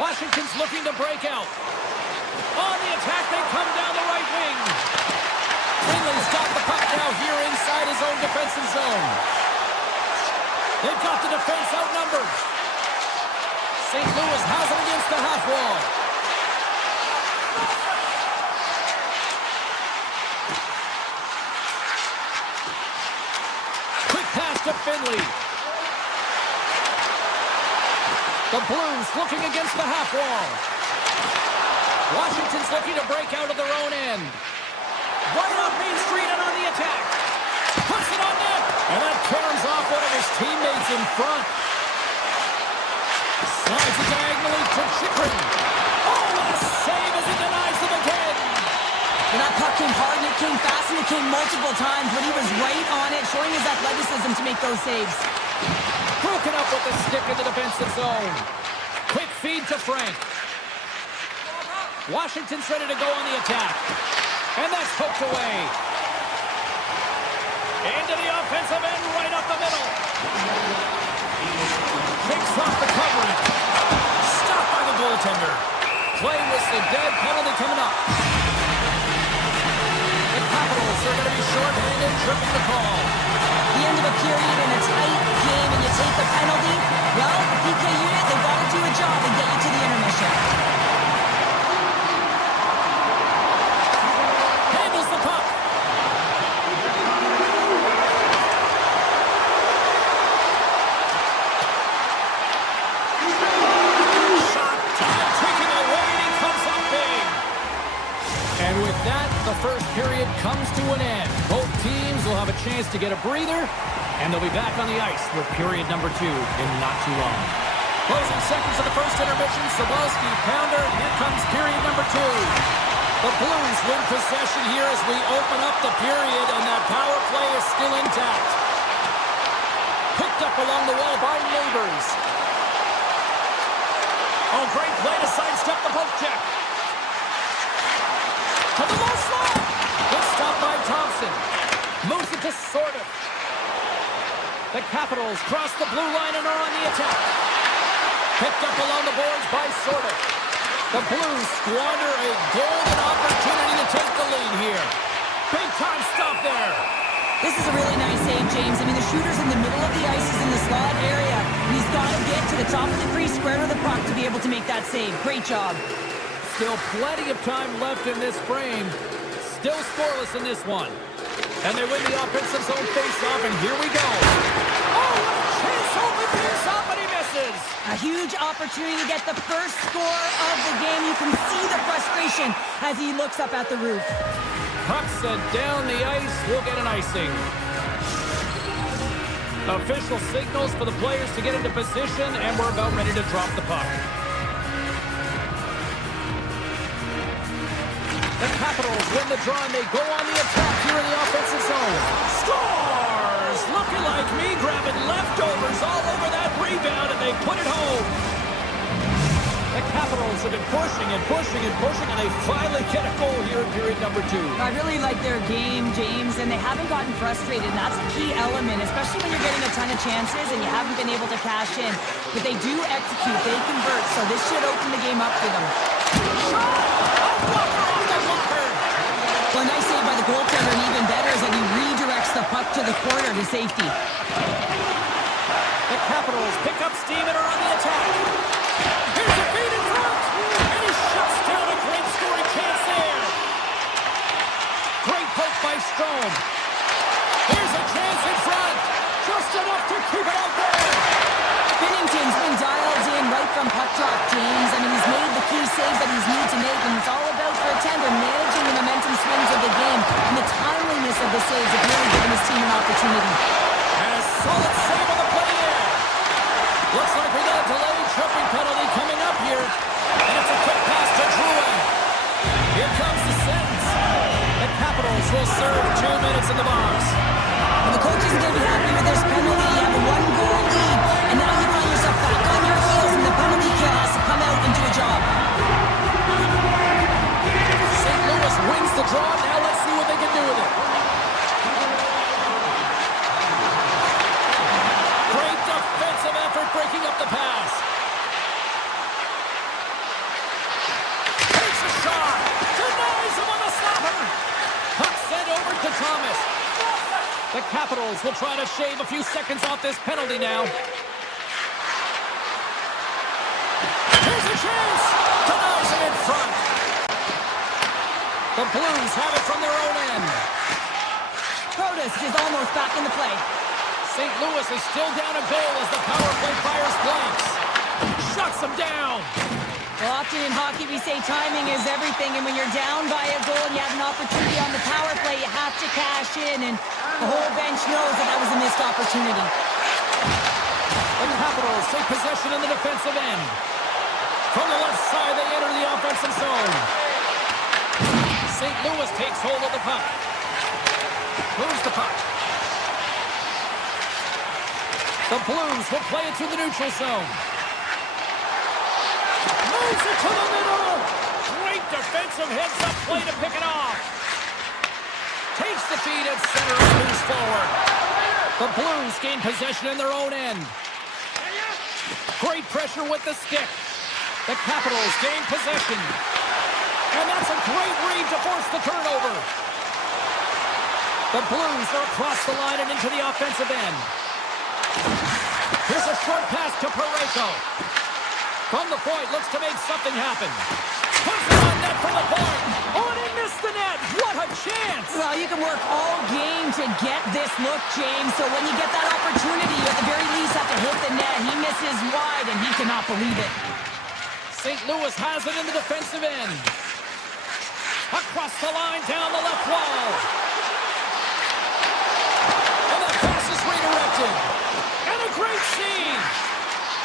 Washington's looking to break out. On the attack, they come down the right wing. Finley's got the puck now here inside his own defensive zone. They've got the defense outnumbered. St. Louis has it against the half wall. Quick pass to Finley. The Blues looking against the half wall. Washington's looking to break out of their own end. Right up Main Street and on the attack. Puts it on net. And that turns off one of his teammates in front. Slides it diagonally to Chychrun. Oh, what a save as he denies them again. And that puck came hard and it came fast and it came multiple times, but he was right on it, showing his athleticism to make those saves. Broken up with the stick in the defensive zone. Quick feed to Frank. Washington's ready to go on the attack. And that's poked away. Into the offensive end, right up the middle. Kicks off the covering. Stopped by the goaltender. Play whistle dead, penalty coming up. The Capitals are going to be shorthanded, tripping the call. The end of a period in a tight game and you take the penalty, well, the PK unit, they've got to do a job and get you to the intermission. Handles the puck. Shot, time taking away, and he comes up big. And with that, the first period comes to an end. Both teams will have a chance to get a breather, and they'll be back on the ice for period number 2 in not too long. Closing seconds of the first intermission, Cebulski, Pounder, and here comes period number 2. The Blues win possession here as we open up the period, and that power play is still intact. Picked up along the wall by Neighbors. Oh, great play to sidestep the poke check. To the low slot. Good stop by Thompson. Moves it to Sorta. The Capitals cross the blue line and are on the attack. Picked up along the boards by Sorta. The Blues squander a golden opportunity to take the lead here. Big time stop there. This is a really nice save, James. I mean, the shooter's in the middle of the ice, he's in the slot area, and he's got to get to the top of the crease, square to the puck to be able to make that save. Great job. Still plenty of time left in this frame. Still scoreless in this one. And they win the offensive zone faceoff, and here we go. Oh, chase open picks up, but he misses. A huge opportunity to get the first score of the game. You can see the frustration as he looks up at the roof. Puck sent down the ice. We'll get an icing. Official signals for the players to get into position, and we're about ready to drop the puck. The Capitals win the draw, and they go on the attack here in the offensive zone. Scores! Looking like me, grabbing leftovers all over that rebound, and they put it home. The Capitals have been pushing and pushing and pushing, and they finally get a goal here in period number 2. I really like their game, James, and they haven't gotten frustrated, and that's a key element, especially when you're getting a ton of chances and you haven't been able to cash in. But they do execute, they convert, so this should open the game up for them. Well, a nice save by the goaltender, and even better is that he redirects the puck to the corner to safety. The Capitals pick up steam and are on the attack. Here's a feed in front, and he shuts down a great scoring chance there. Great poke by Strome. Here's a chance in front, just enough to keep it out there. Binnington's been dialed in right from puck drop, James. I mean, he's made the key saves that he's need to make, and it's all about for a tender managing the momentum swings of the game, and the timeliness of the saves have really given his team an opportunity. And a solid save on the play there. Looks like we got a delayed tripping penalty coming up here, and it's a quick pass to Drouin. Here comes the sentence. The Capitals will serve 2 minutes in the box. Well, the coach isn't going to be happy with this penalty. You have a 1-goal lead, and now you find yourself back on your heels, and the penalty kill has to come out and do a job. St. Louis wins the draw. Now let's see what they can do with it. Great defensive effort breaking up the pass. Takes a shot. Denies him on the stopper. Puck sent over to Thomas. The Capitals will try to shave a few seconds off this penalty now. Here's a chance. Denies it in front. The Blues have it from their own end. Protas is almost back in the play. St. Louis is still down a goal as the power play fires blanks. Shuts them down. Well, often in hockey we say timing is everything, and when you're down by a goal and you have an opportunity on the power play, you have to cash in, and the whole bench knows that that was a missed opportunity. The Capitals take possession in the defensive end. From the left side, they enter the offensive zone. St. Louis takes hold of the puck. Moves the puck. The Blues will play it through the neutral zone. Moves it to the middle. Great defensive heads-up play to pick it off. Takes the feed at center and moves forward. The Blues gain possession in their own end. Great pressure with the stick. The Capitals gain possession. And that's a great read to force the turnover. The Blues are across the line and into the offensive end. Here's a short pass to Parayko. From the point, looks to make something happen. Puts it on net from the point. Oh, and he missed the net. What a chance. Well, you can work all game to get this look, James. So when you get that opportunity, you at the very least have to hit the net. He misses wide, and he cannot believe it. St. Louis has it in the defensive end. Across the line, down the left wall. And the pass is redirected. And a great save.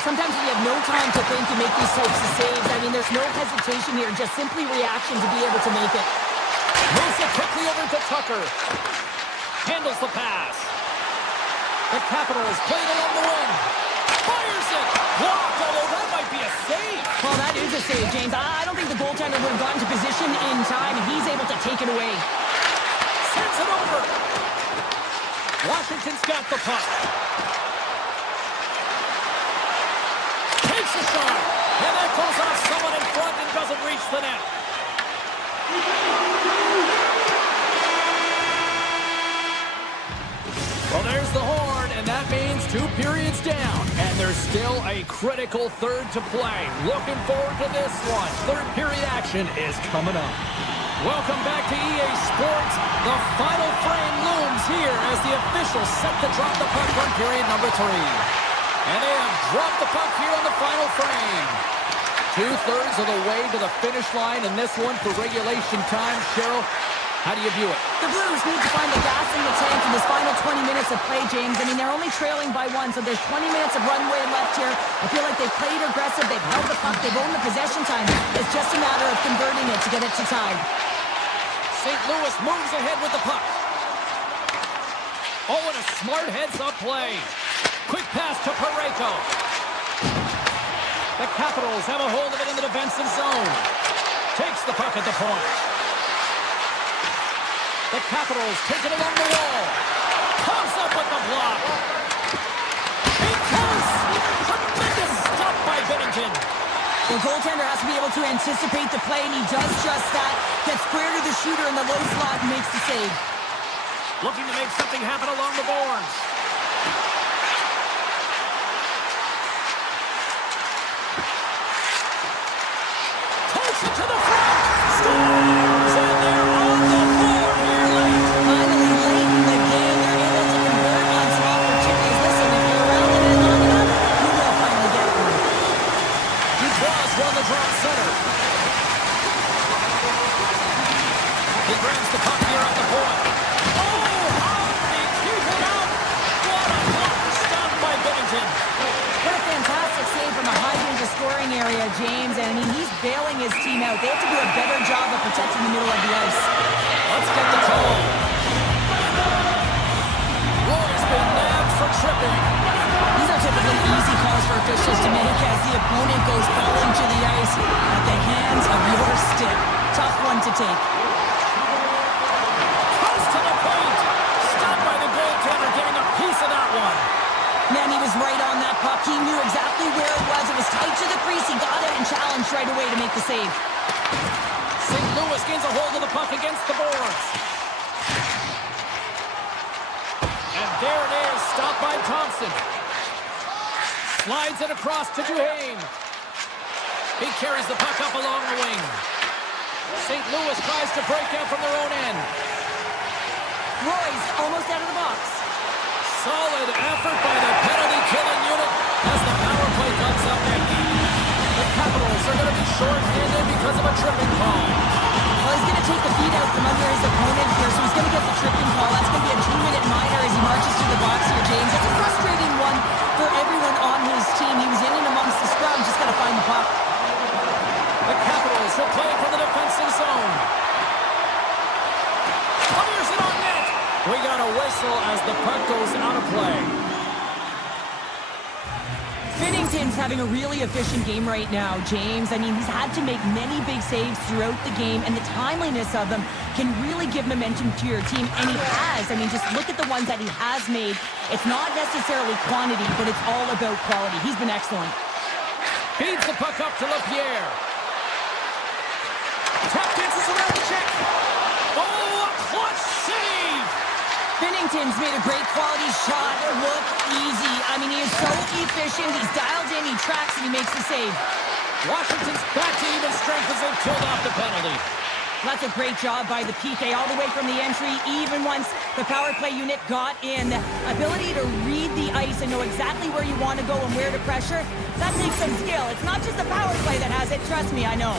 Sometimes when you have no time to think and make these types of saves, I mean, there's no hesitation here, just simply reaction to be able to make it. Moves it quickly over to Tucker. Handles the pass. The Capitals play it along the wing. Fires it. Blocked, although that might be a save. Well, that is a save, James. I don't think the goaltender would have gotten to position in time, and he's able to take it away. Sends it over. Washington's got the puck. Takes a shot. And that goes off someone in front and doesn't reach the net. Well, there's the horn, and that means 2 periods down. And there's still a critical third to play. Looking forward to this one. Third period action is coming up. Welcome back to EA Sports. The final frame looms here as the officials set to drop the puck on period number 3. And they have dropped the puck here on the final frame. 2/3 of the way to the finish line in this one for regulation time. Cheryl, how do you view it? The Blues need to find the gas in the tank in this final 20 minutes of play, James. I mean, they're only trailing by 1, so there's 20 minutes of runway left here. I feel like they've played aggressive, they've held the puck, they've owned the possession time. It's just a matter of converting it to get it to tie. St. Louis moves ahead with the puck. Oh, and a smart heads-up play. Quick pass to Parayko. The Capitals have a hold of it in the defensive zone. Takes the puck at the point. The Capitals take it along the wall. Comes up with the block. In close. Tremendous stop by Binnington. The goaltender has to be able to anticipate the play, and he does just that. Gets square to the shooter in the low slot and makes the save. Looking to make something happen along the boards. Takes it to the front. Storms, and they're on the board here late. Finally, late in the game, they're able to convert on some opportunities. Listen, if you're around the net long enough, you will finally get one. Dubois won the draw center. He grabs the puck here on the point. Oh, how did he keep it out? What a block stop by Binnington. What a fantastic save from a high-danger scoring area, James. And I mean, he's bailing his team out. They have to do a better job of protecting the middle of the ice. Let's get the call. Roy's been nabbed for tripping. These are typically easy calls for officials to make as the opponent goes falling to the ice at the hands of your stick. Tough one to take. Close to the point. Stopped by the goaltender, getting a piece of that one. Man, he was right on that puck. He knew exactly where it was. It was tight to the crease. He got it and challenged right away to make the save. St. Louis gains a hold of the puck against the boards. And there it is, stopped by Thompson. Slides it across to Duhaime. He carries the puck up along the wing. St. Louis tries to break out from their own end. Roy's almost out of the box. Solid effort by the penalty-killing unit as the power play comes up empty. The Capitals are going to be short-handed because of a tripping call. Well, he's going to take the feed out from under his opponent here, so he's going to get the tripping call. That's going to be a 2-minute minor as he marches through the box here, James. It's a frustrating one for everyone on his team. He was in and amongst the scrum, just got to find the puck. The Capitals will play from the defensive zone. Fires it on net. We got a whistle as the puck goes out of play. Binnington's having a really efficient game right now, James. I mean, he's had to make many big saves throughout the game, and the timeliness of them can really give momentum to your team, and he has. I mean, just look at the ones that he has made. It's not necessarily quantity, but it's all about quality. He's been excellent. Feeds the puck up to LaPierre. Tap dances around the check. Oh, a clutch save! Binnington's made a great quality shot look easy. I mean, he is so efficient. He's dialed in, he tracks, and he makes the save. Washington's back to even strength as they've killed off the penalty. That's a great job by the PK all the way from the entry, even once the power play unit got in. The ability to read the ice and know exactly where you want to go and where to pressure, that takes some skill. It's not just the power play that has it, trust me, I know.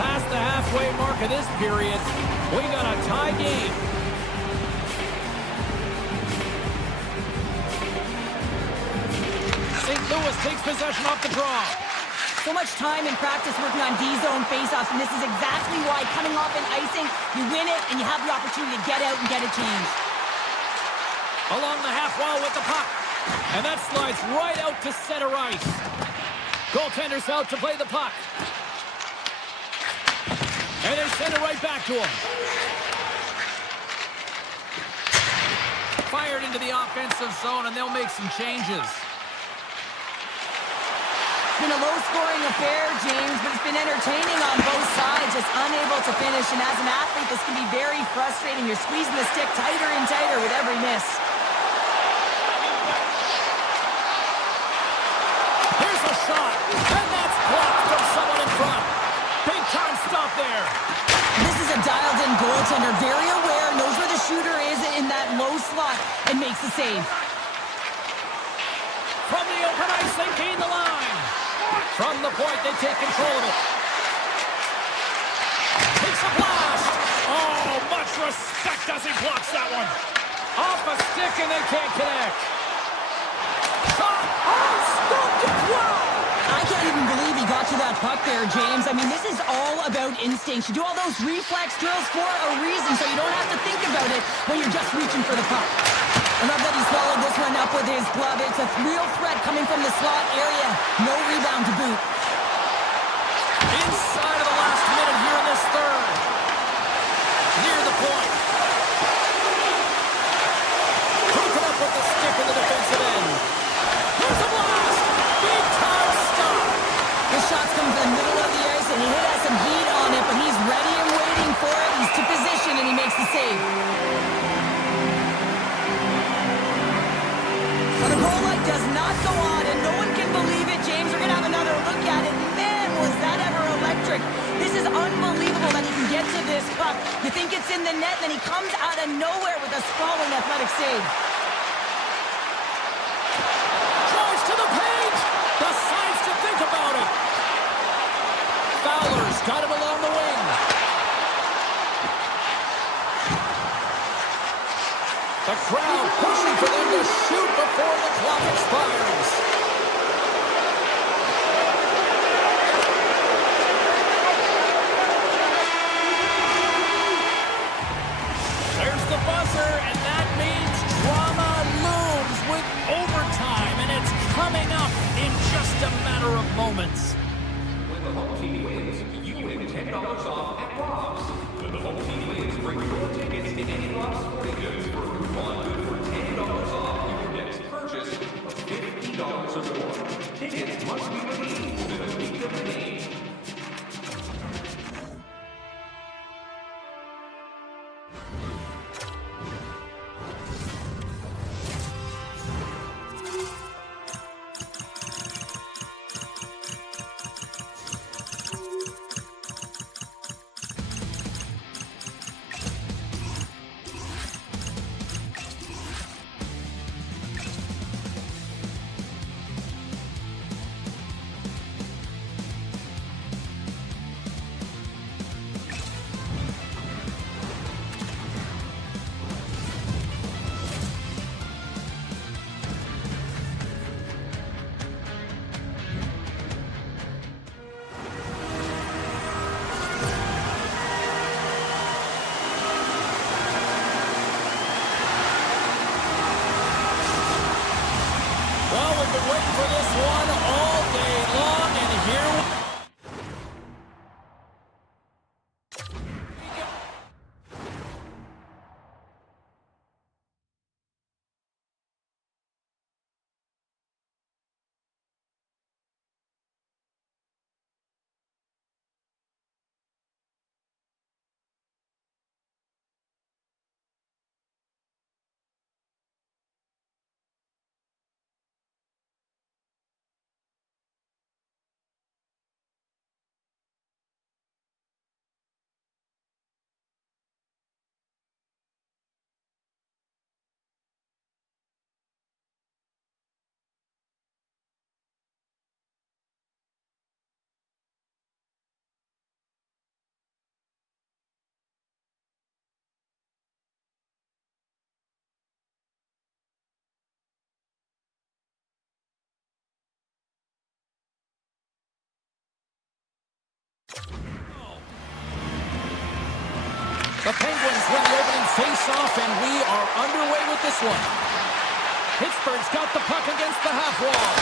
Past the halfway mark of this period, we got a tie game. St. Louis takes possession off the draw. So much time in practice working on D-zone faceoffs, and this is exactly why coming off an icing, you win it, and you have the opportunity to get out and get a change. Along the half wall with the puck. And that slides right out to center ice. Goaltender's out to play the puck. And they send it right back to him. Fired into the offensive zone, and they'll make some changes. It's been a low-scoring affair, James, but it's been entertaining on both sides, just unable to finish. And as an athlete, this can be very frustrating. You're squeezing the stick tighter and tighter with every miss. Here's a shot, and that's blocked from someone in front. Big-time stop there. This is a dialed-in goaltender, very aware, knows where the shooter is in that low slot, and makes the save. From the open ice, they gain the line. From the point, they take control of it. Takes a blast. Oh, much respect as he blocks that one. Off a stick, and they can't connect. Shot. Oh, stopped it well. I can't even believe he got to that puck there, James. I mean, this is all about instinct. You do all those reflex drills for a reason, so you don't have to think about it when you're just reaching for the puck. I love that he swallowed this one up with his glove. It's a real threat coming from the slot area. No rebound to boot. Inside of the last minute here in this third. Near the point. Broken up with the stick in the defensive end. Here's a blast. Big time stop. The shots come from the middle of the ice, and he has some heat on it, but he's ready and waiting for it. He's to position, and he makes the save. But the goal light does not go on, and no one can believe it, James. We're going to have another look at it. Man, was that ever electric. This is unbelievable that he can get to this puck. You think it's in the net, then he comes out of nowhere with a sprawling athletic save. Drives to the paint. The signs to think about it. Fowler's got him along the wing. The crowd pushing for them to shoot before the clock expires. There's the buzzer, and that means drama looms with overtime, and it's coming up in just a matter of moments. When the home team wins, you win $10 off at Rob's. When the home team wins, bring your tickets to any Rob's Sporting Goods for a coupon good for $10 off your next purchase of $50 or more. Tickets must be redeemed within a week of the game. The Penguins win the opening face-off, and we are underway with this one. Pittsburgh's got the puck against the half wall.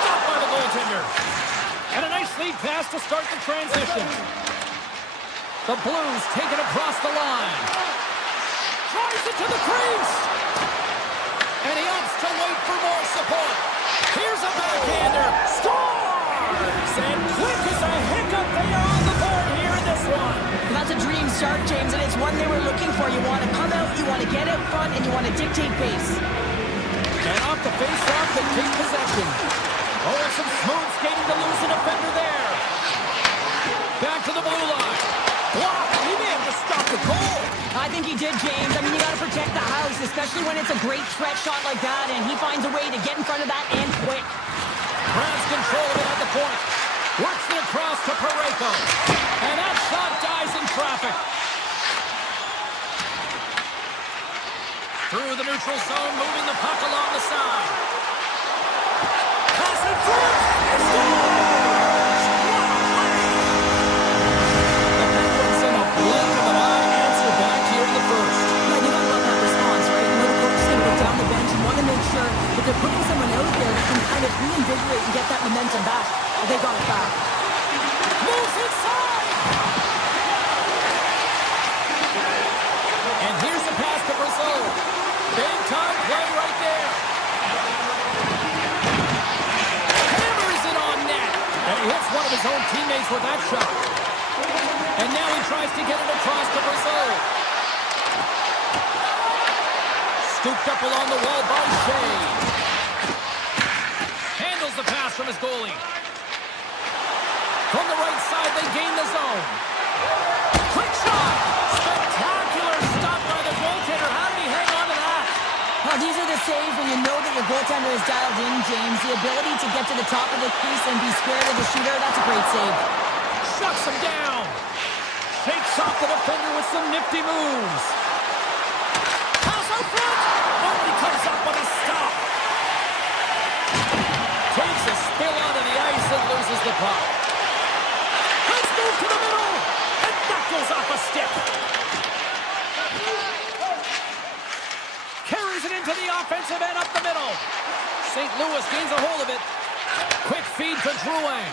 Stopped by the goaltender. And a nice lead pass to start the transition. The Blues take it across the line. Drives it to the crease. And he opts to wait for more support. Here's a backhander. Scores! And quick as a hiccup, they are on the board here in this one. That's a dream start, James, and it's one they were looking for. You want to come out, you want to get out front, and you want to dictate pace. And off the face-off, they take possession. Oh, some smooth skating to lose a defender there. Back to the blue line. Block. He may have just stopped the goal. I think he did, James. I mean, you got to protect the house, especially when it's a great threat shot like that, and he finds a way to get in front of that and quick. Grabs control of it at the point. Works it across to Parayko. And that shot dies in traffic. Through the neutral zone, moving the puck along the side. Pass in front. He scores! The Penguins in a blink of an eye answer back here in the first. Yeah, you gotta love that response, right? You know the coach is gonna go down the bench and want to make sure that they're putting someone out there that can kind of reinvigorate and get that momentum back. But they got it back. Moves inside! And here's the pass to Brazil. Big time play right there. Hammers it on net. And he hits one of his own teammates with that shot. And now he tries to get it across to Brazil. Scooped up along the wall by Shea. Handles the pass from his goalie. From the right side, they gain the zone. Quick shot! Spectacular stop by the goaltender. How did he hang on to that? Well, these are the saves when you know that your goaltender is dialed in, James. The ability to get to the top of the crease and be square to the shooter, that's a great save. Shuts him down. Shakes off the defender with some nifty moves. Pass out front. Only comes up with a stop. Takes a spill onto the ice and loses the puck. Let's move to the middle. And that goes off a stick. Carries it into the offensive end up the middle. St. Louis gains a hold of it. Quick feed to Drouin.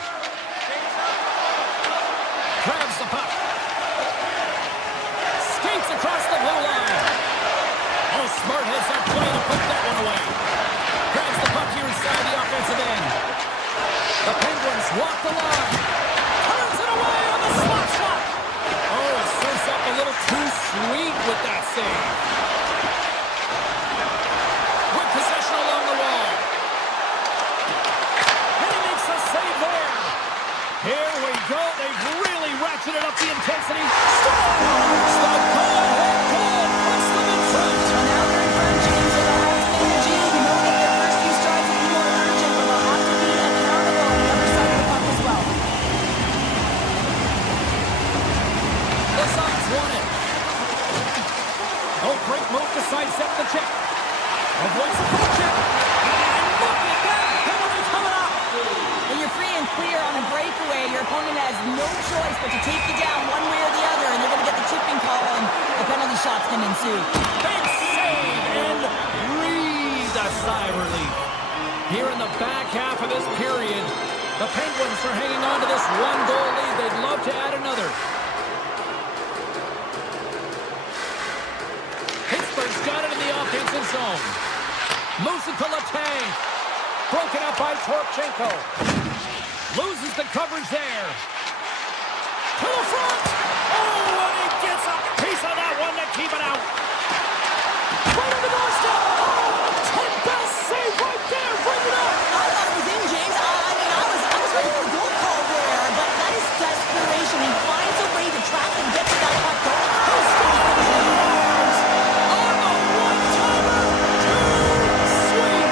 Grabs the puck. Skates across the blue line. Oh, Smart has that play to put that one away. Grabs the puck here inside the offensive end. The Penguins walk the line. Turns it away on the slot shot. Oh, it serves up a little too sweet with that save. With possession along the wall. And he makes a save there. Here we go. They've really ratcheted up the intensity. Scores! The go-ahead goal puts them in front. Well, now they're in front, James, with a house of energy. You know that their first few strides will be more urgent, but they'll have to be accountable on the other side of the puck as well. The Sox won it. Oh, great move to sidestep the check. Avoids the full check. And look at that penalty coming up. When you're free and clear on a breakaway, your opponent has no choice but to take you down one way or the other, and they're going to get the chipping call, and the penalty shots can ensue. Big save and breathe a sigh of relief. Here in the back half of this period, the Penguins are hanging on to this one-goal lead. They'd love to add another. Pittsburgh's got it in the offensive zone. Moves it to Letang. Broken up by Torchenko. Loses the coverage there. To the front. Oh, and he gets a piece of that one to keep it out. Right on the doorstep. Oh, a 10-bell save right there. Bring it up. I thought it was in, James. I was ready for a goal call there, but that is desperation. He finds a way to track and get to that puck. He scores! On the one-timer. Too sweet.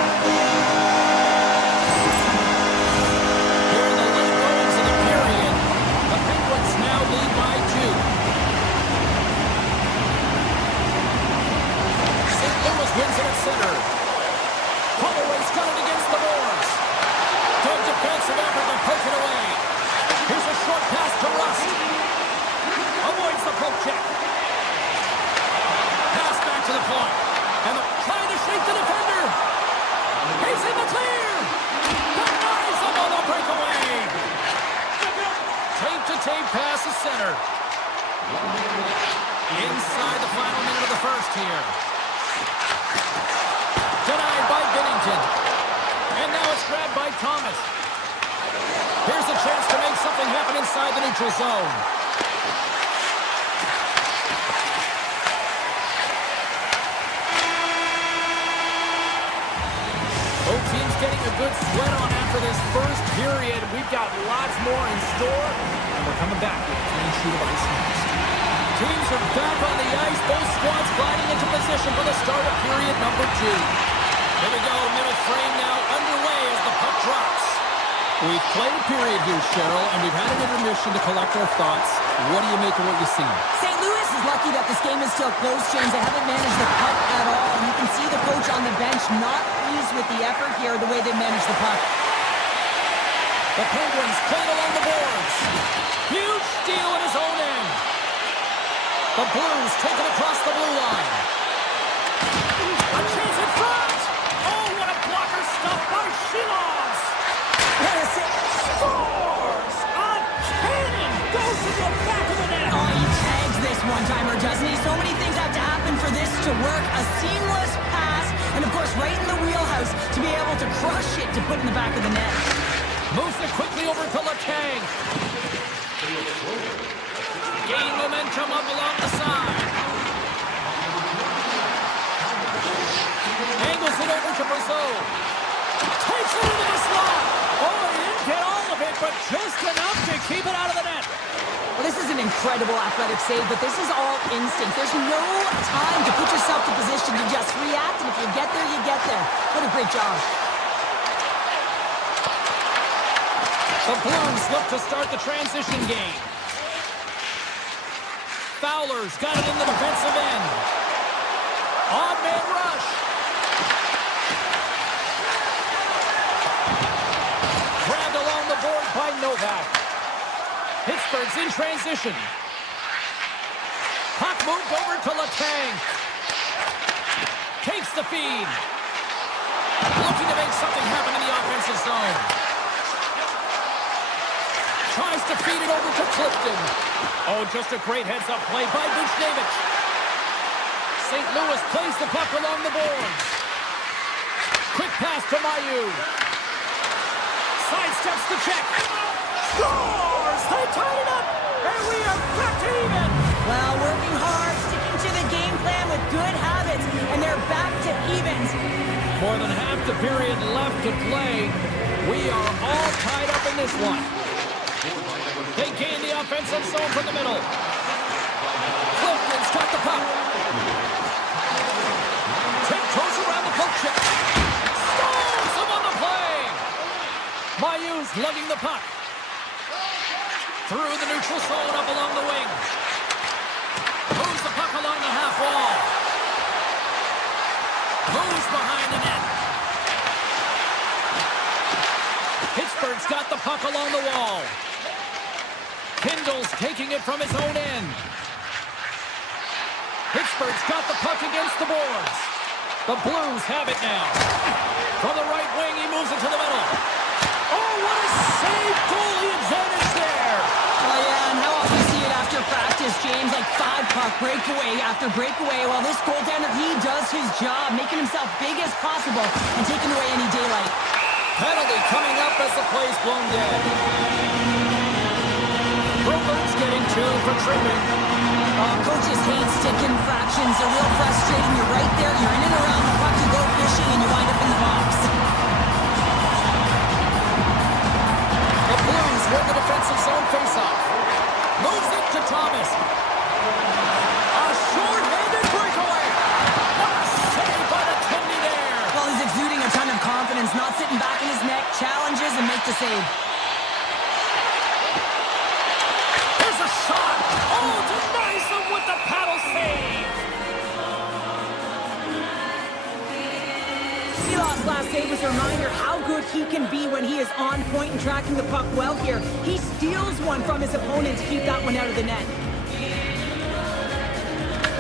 Here in the late goings of the period, the Penguins now lead by here. Denied by Binnington. And now it's grabbed by Thomas. Here's a chance to make something happen inside the neutral zone. Both teams getting a good sweat on after this first period. We've got lots more in store, and we're coming back with a clean sheet of ice next. Teams are back on the ice. Both squads gliding into position for the start of period number 2. Here we go, middle frame now underway as the puck drops. We've played a period here, Cheryl, and we've had an intermission to collect our thoughts. What do you make of what you've seen? St. Louis is lucky that this game is still close, James. They haven't managed the puck at all, and you can see the coach on the bench not pleased with the effort here, the way they managed the puck. The Penguins played along the boards. Huge steal at his own end. The Blues take it across the blue line. A chance in front! Oh, what a blocker stop by Shilovs! Scores! A cannon goes to the back of the net! Oh, he tags this one-timer, doesn't he? So many things have to happen for this to work. A seamless pass, and of course right in the wheelhouse to be able to crush it to put in the back of the net. Moves it quickly over to Letang. Gaining momentum up along the side. Angles it over to Brazeau. Takes it into the slot. Oh, he didn't get all of it, but just enough to keep it out of the net. Well, this is an incredible athletic save, but this is all instinct. There's no time to put yourself to position to just react, and if you get there, you get there. What a great job. The Blues look to start the transition game. Fowler's got it in the defensive end. Odd man rush. Grabbed along the board by Novak. Pittsburgh's in transition. Puck moved over to Letang. Takes the feed. Looking to make something happen in the offensive zone. Tries to feed it over to Clifton. Oh, just a great heads-up play by Buchnevich. St. Louis plays the puck along the boards. Quick pass to Mailloux. Sidesteps the check. Scores! They tied it up, and we are back to even. Well, working hard, sticking to the game plan with good habits, and they're back to evens. More than half the period left to play. We are all tied up in this one. They gain the offensive zone from the middle. Clifton's got the puck. Tiptoes around the poke check. Scores him on the play. Mailloux's lugging the puck. Through the neutral zone up along the wing. Moves the puck along the half wall. Moves behind the net. Pittsburgh's got the puck along the wall. Kindle's taking it from his own end. Pittsburgh's got the puck against the boards. The Blues have it now. From the right wing, he moves it to the middle. Oh, what a save! Goalie advantage there! Oh, yeah, and how often you see it after practice, James? Like 5-puck breakaway after breakaway. Well, this goaltender, he does his job, making himself big as possible and taking away any daylight. Penalty coming up as the play's blown dead. Robert's getting 2 for tripping. Coaches hate stick infractions. They're real frustrating. You're right there. You're in and around the puck. You go fishing and you wind up in the box. The Blues win the defensive zone faceoff. Moves it to Thomas. A short-handed breakaway. What a save by the Tendy there. Well, he's exuding a ton of confidence, not sitting back in his neck, challenges and makes the save. A shot! Oh, denies him with the paddle save! Silov's last save was a reminder how good he can be when he is on point and tracking the puck well here. He steals one from his opponent to keep that one out of the net.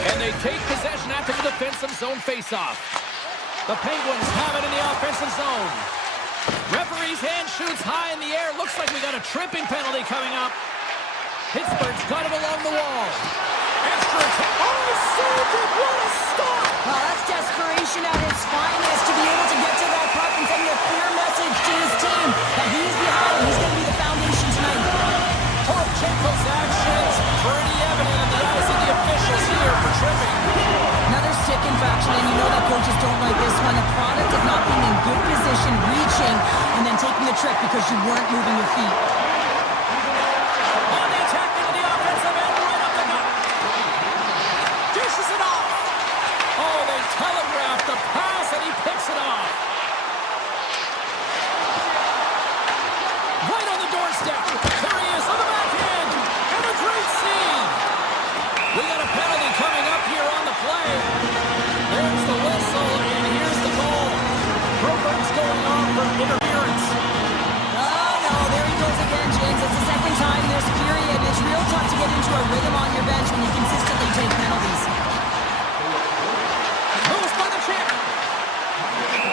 And they take possession after the defensive zone faceoff. The Penguins have it in the offensive zone. Referee's hand shoots high in the air. Looks like we got a tripping penalty coming up. Pittsburgh's got it along the wall. Extra attack. Oh, saved it! What a stop Well, that's desperation at its finest to be able to get to that puck and send a clear message to his team that he's behind. He's going to be the foundation tonight. Torchenko's actions pretty evident in the eyes of the officials here for tripping. Another stick infraction, and you know that coaches don't like this one. A product of not being in good position, reaching, and then taking the trick because you weren't moving your feet. On the attack into the offensive end, right up the gut. Dishes it off. Oh, they telegraphed the pass, and he picks it off. Right on the doorstep. There he is on the backhand. And a great save. We got a penalty coming up here on the play. There's the whistle, and here's the goal. Broberg's going on for interference. Oh, no, there he goes again, James. It's the second time this period. It's real tough to get into a rhythm on your bench when you consistently take penalties. Moves by the chip.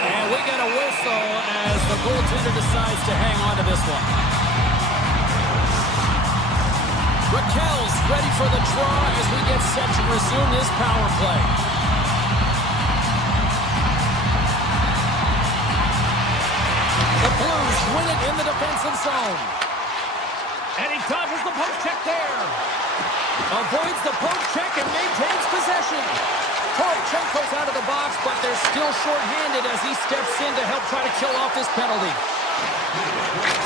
And we get a whistle as the goaltender decides to hang on to this one. Raquel's ready for the draw as we get set to resume this power play. The Blues win it in the defensive zone. And he dodges the poke check there. Avoids the poke check and maintains possession. Torchenko's out of the box, but they're still short-handed as he steps in to help try to kill off this penalty.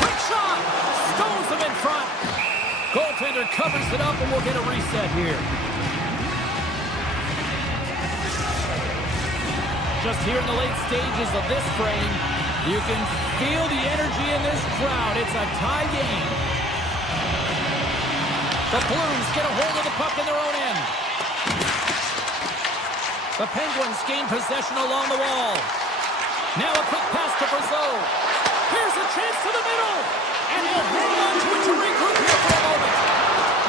Quick shot! Stones him in front. Goaltender covers it up, and we'll get a reset here. Just here in the late stages of this frame, you can feel the energy in this crowd. It's a tie game. The Blues get a hold of the puck in their own end. The Penguins gain possession along the wall. Now a quick pass to Brazeau. Here's a chance to the middle. And he'll hang on to it to regroup here for a moment.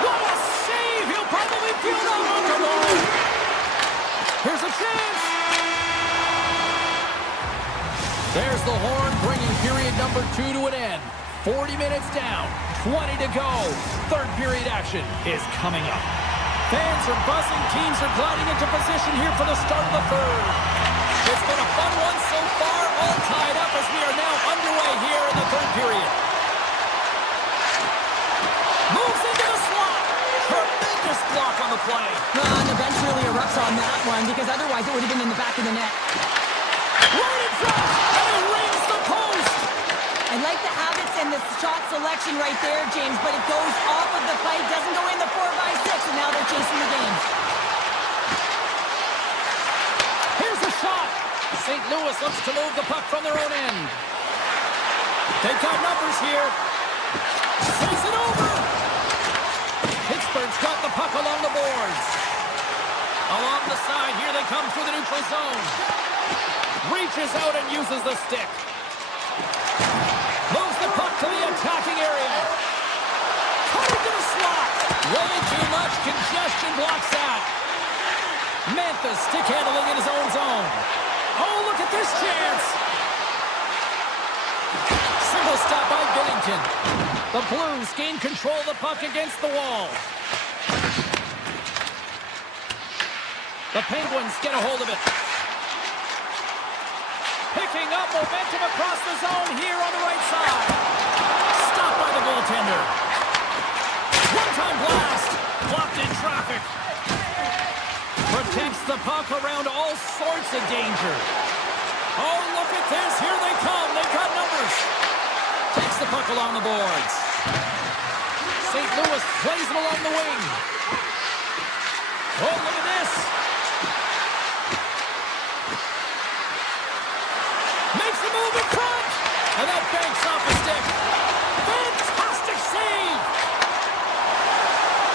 What a save! He'll probably feel that on the wall. Here's a chance. There's the horn, bringing period number 2 to an end. 40 minutes down, 20 to go. Third period action is coming up. Fans are buzzing. Teams are gliding into position here for the start of the third. It's been a fun one so far, all tied up as we are now underway here in the third period. Moves into the slot. Tremendous block on the play. And the bench really erupts on that one because otherwise it would have been in the back of the net. Right in front, and he rings the post. I like the habits and the shot selection right there, James, but it goes off of the plate, doesn't go in the 4x6, and now they're chasing the game. Here's a shot. St. Louis looks to move the puck from their own end. They've got numbers here. Sends it over. Pittsburgh's got the puck along the boards. Along the side, here they come through the neutral zone. Reaches out and uses the stick. Moves the puck to the attacking area. Cutting to the slot. Way too much congestion blocks that. Memphis stick handling in his own zone. Oh, look at this chance. Single stop by Billington. The Blues gain control of the puck against the wall. The Penguins get a hold of it. Picking up momentum across the zone here on the right side. Stopped by the goaltender. One-time blast. Blocked in traffic. Protects the puck around all sorts of danger. Oh, look at this. Here they come. They've got numbers. Takes the puck along the boards. St. Louis plays it along the wing. Oh, look at this. Makes a move in front. And that banks off the stick. Fantastic save.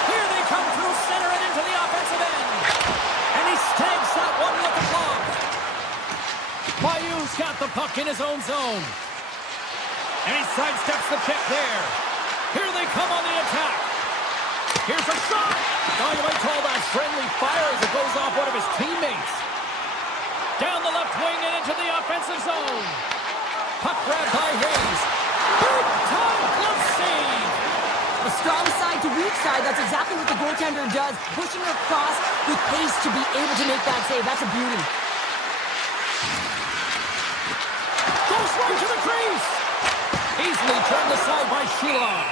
Here they come through center and into the offensive end. And he snags that one with the glove. Bayou's got the puck in his own zone. And he sidesteps the check there. Here they come on the attack. Here's a shot. Oh, you might call that friendly fire as it goes off one of his teammates. Down the left wing and into the offensive zone. Puck grabbed by Hayes. Big time glove save. A strong side side to weak side. That's exactly what the goaltender does, pushing across with pace to be able to make that save. That's a beauty. Goes right to the crease. Easily turned aside by Sheelox.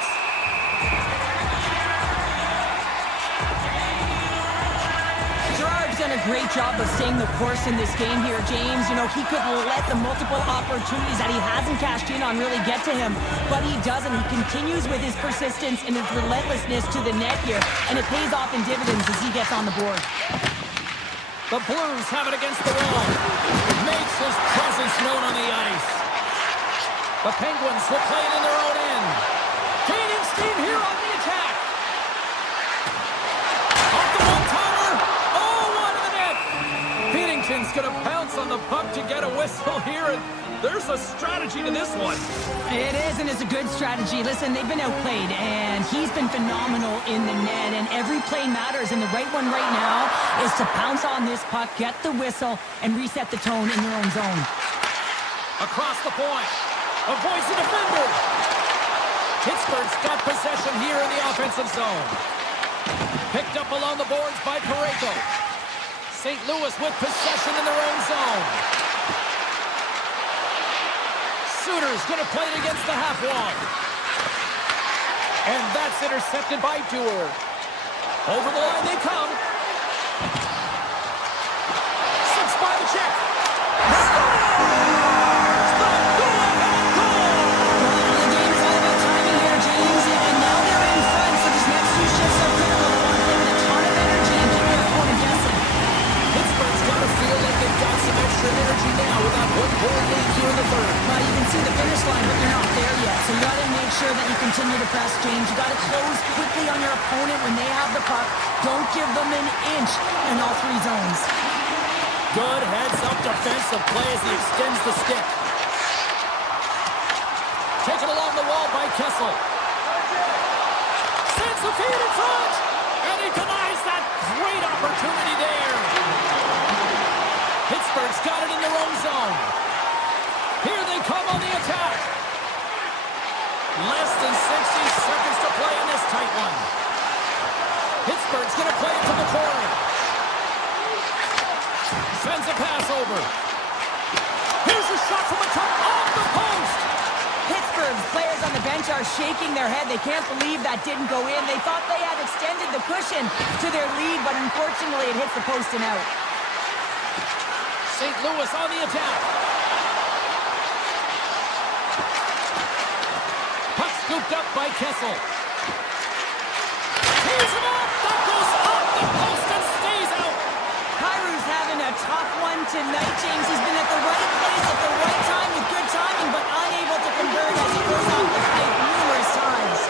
Gerard's done a great job of staying the course in this game here, James. You know, he could let the multiple opportunities that he hasn't cashed in on really get to him, but he doesn't. He continues with his persistence and his relentlessness to the net here, and it pays off in dividends as he gets on the board. The Blues have it against the wall. Makes his presence known on the ice. The Penguins will play it in their own end. Gaining steam here on the attack. Off the one-timer. Oh, one in the net. Pennington's going to pounce on the puck to get a whistle here. And there's a strategy to this one. It is, and it's a good strategy. Listen, they've been outplayed, and he's been phenomenal in the net, and every play matters, and the right one right now is to pounce on this puck, get the whistle, and reset the tone in their own zone. Across the point. Avoids the defender. Pittsburgh's got possession here in the offensive zone. Picked up along the boards by Pareko. St. Louis with possession in their own zone. Suter's going to play it against the half wall. And that's intercepted by Dewar. Over the line they come. Six by the check. Energy now without one goal lead here in the third. Well, you can see the finish line, but you're not there yet. So you got to make sure that you continue to press, James. You got to close quickly on your opponent when they have the puck. Don't give them an inch in all three zones. Good heads-up defensive play as he extends the stick. Taken along the wall by Kessel. Sends the feed in front, and he denies that great opportunity there. Pittsburgh's got it in their own zone. Here they come on the attack. Less than 60 seconds to play in this tight one. Pittsburgh's going to play it to the corner. Sends a pass over. Here's a shot from the top off the post. Pittsburgh's players on the bench are shaking their head. They can't believe that didn't go in. They thought they had extended the cushion to their lead, but unfortunately it hits the post and out. St. Louis on the attack. Puck scooped up by Kessel. Tees him up. That goes off the post and stays out. Kairu's having a tough one tonight, James. He's been at the right place at the right time with good timing, but unable to convert as he goes off the pipe numerous times.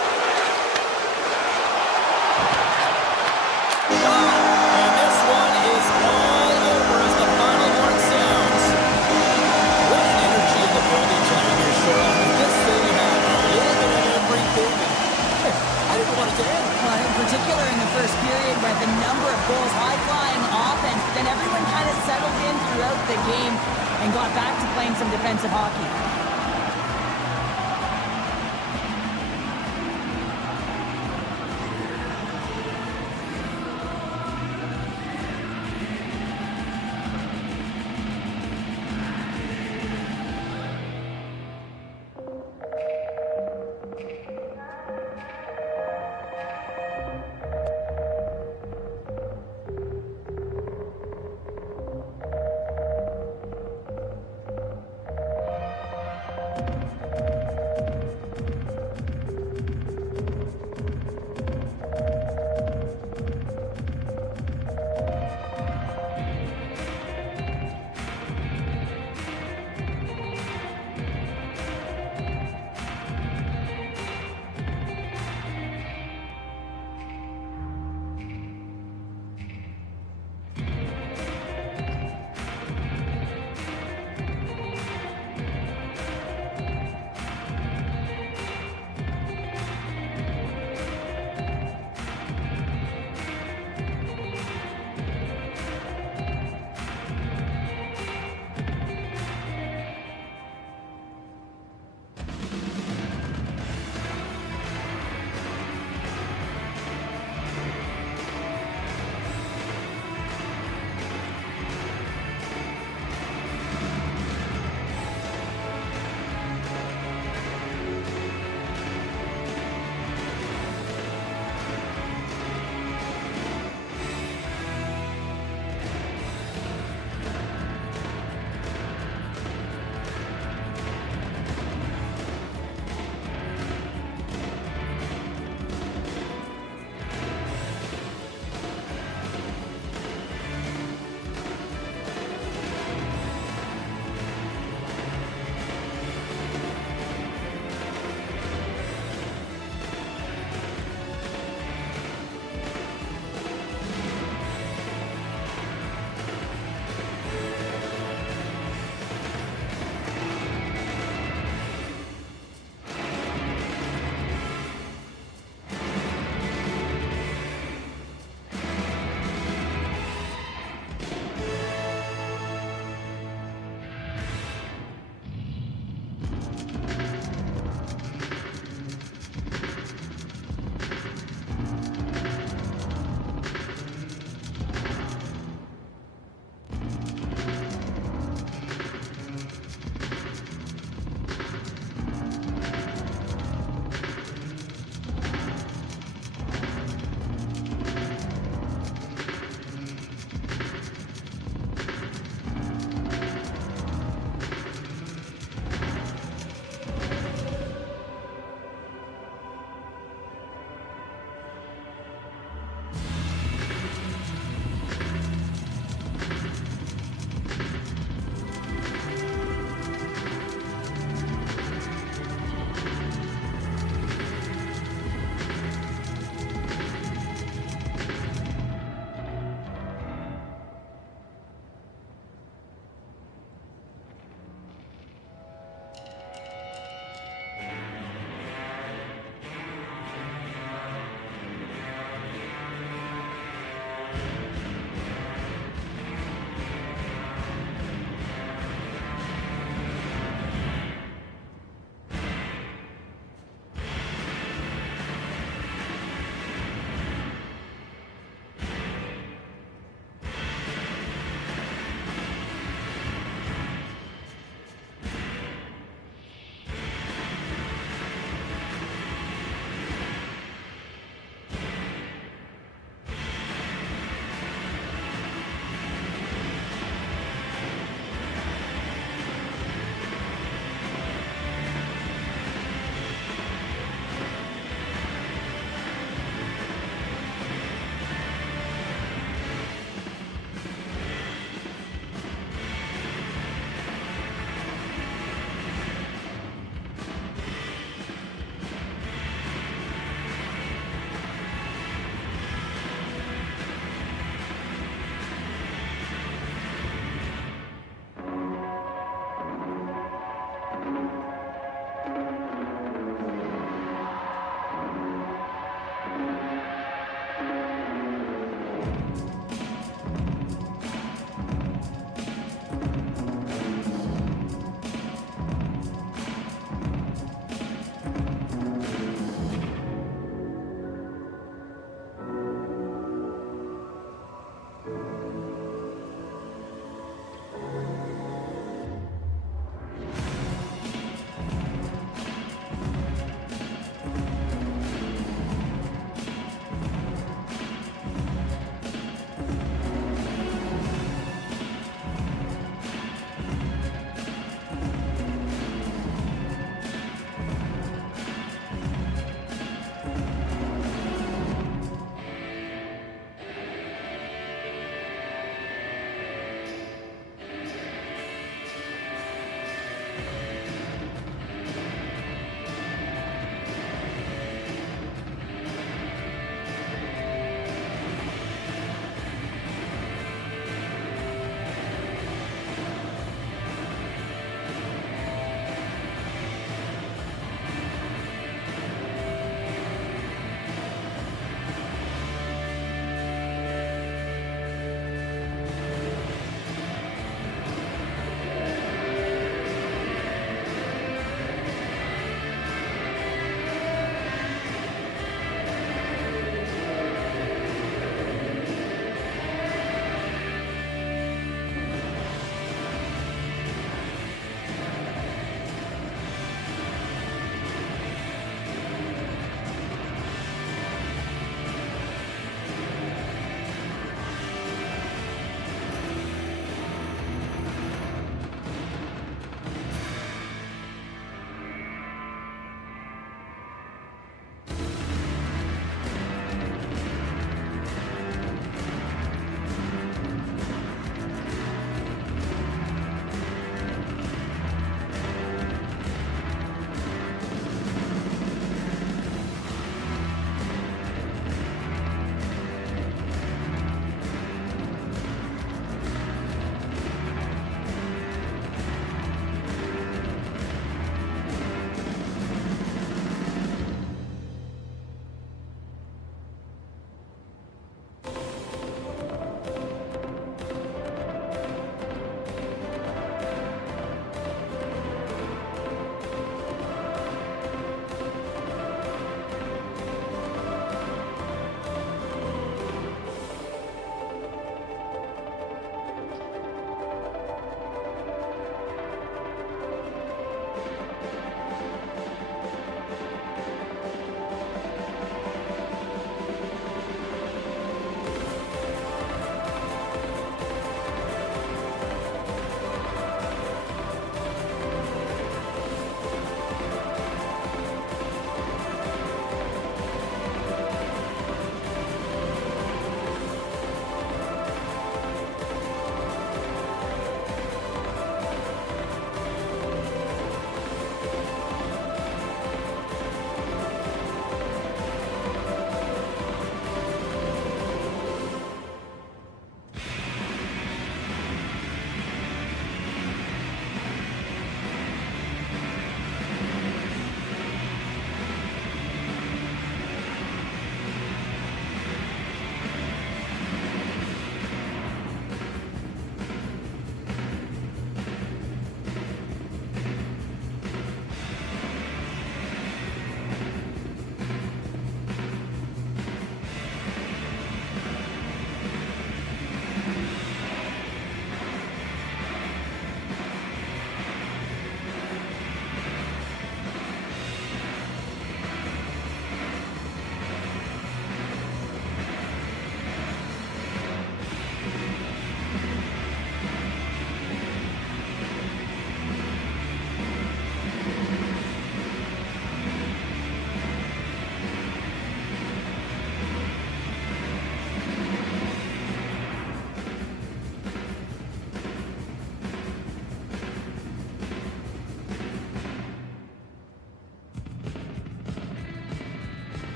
And this one is all over as the final horn sounds. What an energy in the building tonight here, Cheryl. This thing had a little bit of everything. I didn't want it to end. Well, in particular in the first period, where the number of goals, high-flying offense, but then everyone kind of settled in throughout the game and got back to playing some defensive hockey.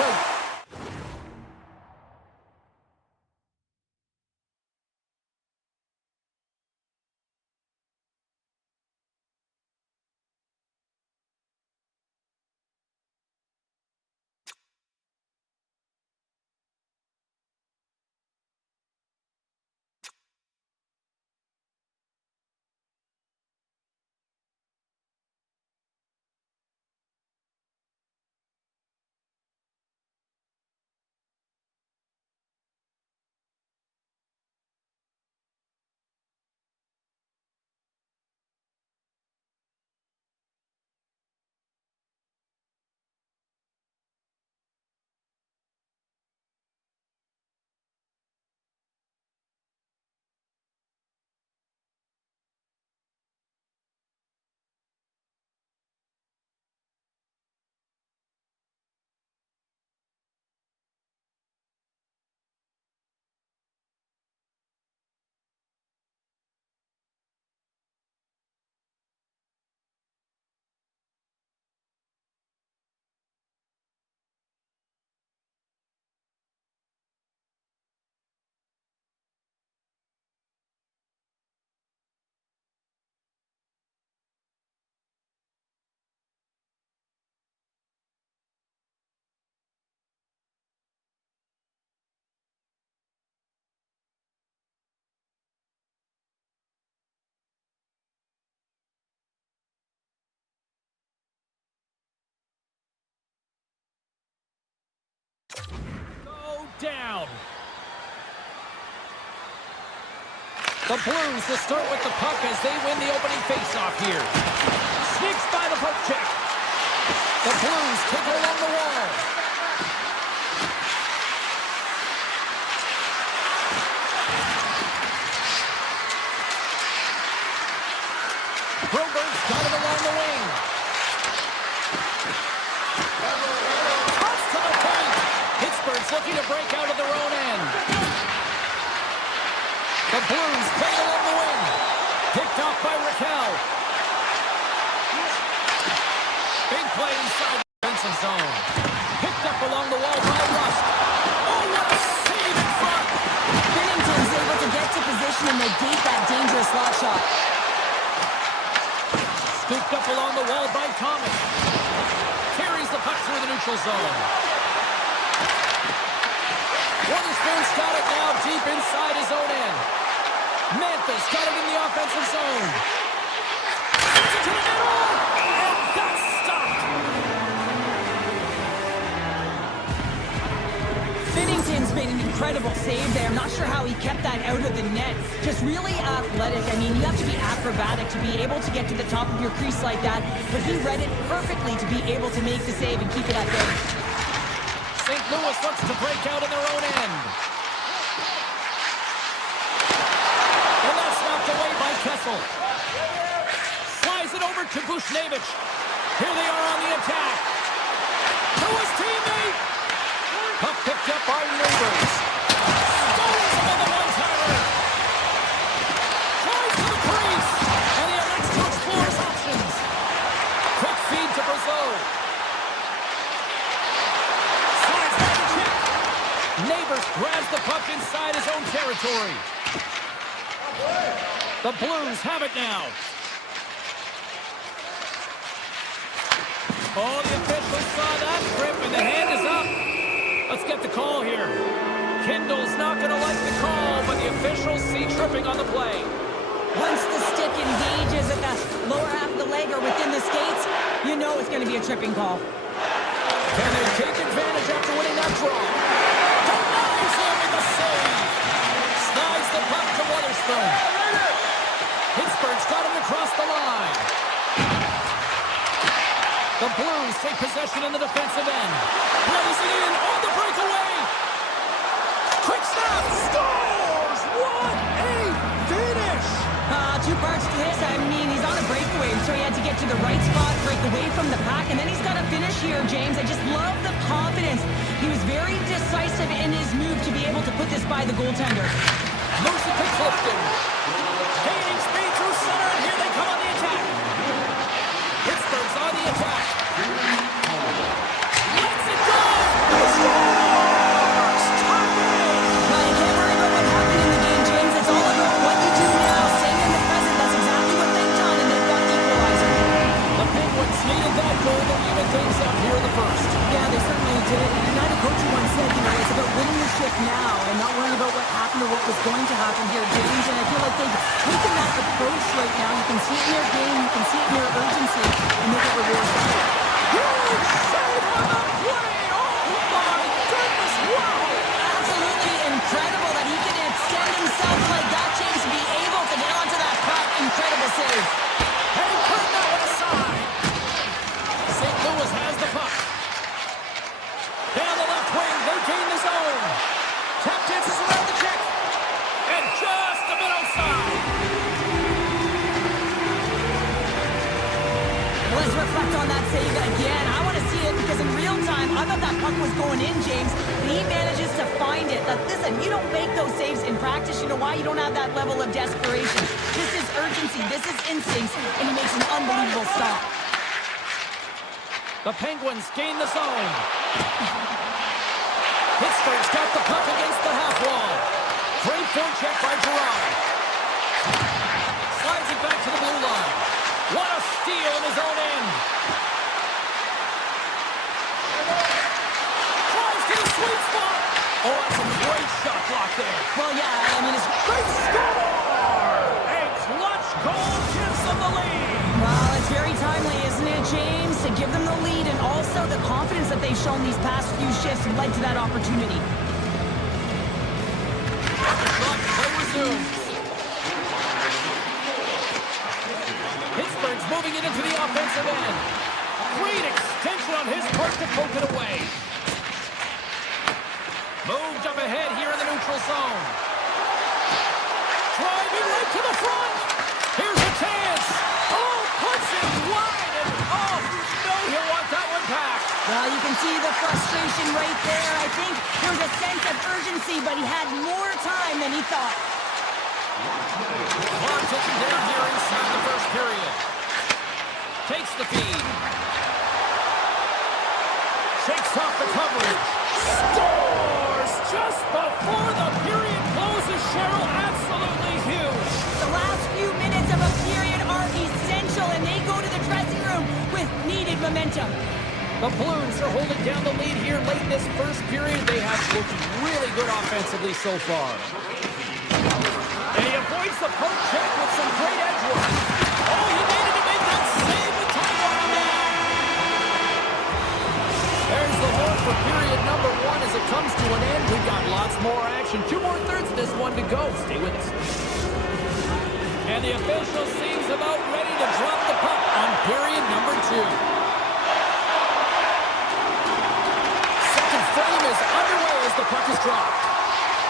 shootout. Down. The Blues to start with the puck as they win the opening faceoff here. Sneaks by the poke check. The Blues take it along the wall. Broberg's got it along the wing. Toss to the point. Pittsburgh's looking to break out of their own end. The Blues play along the wing. Picked off by Raquel. Big play inside the defensive zone. Picked up along the wall by Rust. Oh, what a save in front! Bennington's able to get to position and negate that dangerous slot shot. Scooped up along the wall by Thomas. Carries the puck through the neutral zone. Weatherspoon's got it now deep inside his own end. Memphis got it in the offensive zone. Gets it to the middle, and that's stopped. Bennington's made an incredible save there. I'm not sure how he kept that out of the net. Just really athletic. I mean, you have to be acrobatic to be able to get to the top of your crease like that, but he read it perfectly to be able to make the save and keep it at bay. St. Louis looks to break out in their own end. And that's knocked away by Kessel. Slides it over to Bushnevich. Here they are on the attack. To his teammate. Puck picked up by Neighbors. Scores on the one-timer. Tries to the crease. And he elects to explore his options. Quick feed to Brazeau. Neighbors grabs the puck inside his own territory. The Blues have it now. Oh, the officials saw that grip, and the hand is up. Let's get the call here. Kindle's not going to like the call, but the officials see tripping on the play. Once the stick engages at the lower half of the leg or within the skates, you know it's going to be a tripping call. Can they take advantage after winning that draw? Denies him with the save. Slides the puck to Weatherspoon. Pittsburgh's got him across the line. The Blues take possession in the defensive end. Plays it in on the breakaway. Quick snap. Scores! What a finish! Two parts to this. I mean, he's on a breakaway, so he had to get to the right spot, break away from the pack, and then he's got to finish here, James. I just love the confidence. He was very decisive in his move to be able to put this by the goaltender. Moose to Clifton. Gaining speed through center, and here they come on the attack. Pittsburgh's on the attack. Let's it go! what's going to happen here, James, and I feel like they've taken that approach right now. You can see it in their game, you can see it in their urgency, and they get rewarded. Huge save on the play! Oh my goodness, wow! Absolutely incredible that he can extend himself like that, James, to be able to get onto that puck. Incredible save. Hey, put that one aside! St. Louis has the puck. Down the left wing, they gain the zone. Tap dances around the check. And just a bit outside. Let's reflect on that save again. I want to see it because in real time, I thought that puck was going in, James. But he manages to find it. Now, listen, you don't make those saves in practice. You know why? You don't have that level of desperation. This is urgency. This is instincts. And he makes an unbelievable stop. The Penguins gain the zone. Pittsburgh's got the puck against the half wall. Great forecheck by Gerard. Slides it back to the blue line. What a steal in his own end. Tries to the sweet spot. Oh, that's a great shot block there. Well, yeah, I mean, it's... They score! A clutch goal gives them the lead. Well, it's very timely, isn't it, James? To give them the lead and also the confidence that they've shown these past few shifts led to that opportunity. Shot play resumes. Pittsburgh's moving it into the offensive end. Great extension on his part to poke it away. Moved up ahead here in the neutral zone. Driving right to the front. Here's a chance. Oh, puts it wide. And oh, no, he'll want that one back. Well, you can see the frustration right there. I think there was a sense of urgency, but he had more time than he thought. Clock ticking down here inside the first period. Takes the feed. Shakes off the coverage. Scores just before the period closes, Cheryl. Absolutely huge. The last few minutes of a period are essential, and they go to the dressing room with needed momentum. The Blues are holding down the lead here late in this first period. They have looked really good offensively so far. And he avoids the poke check with some great edge work. Oh, he needed to make that save with time running down. There's the horn for period number one as it comes to an end. We've got lots more action. 2 more thirds of this one to go. Stay with us. And the official seems about ready to drop the puck on period number 2. Second frame is underway as the puck is dropped.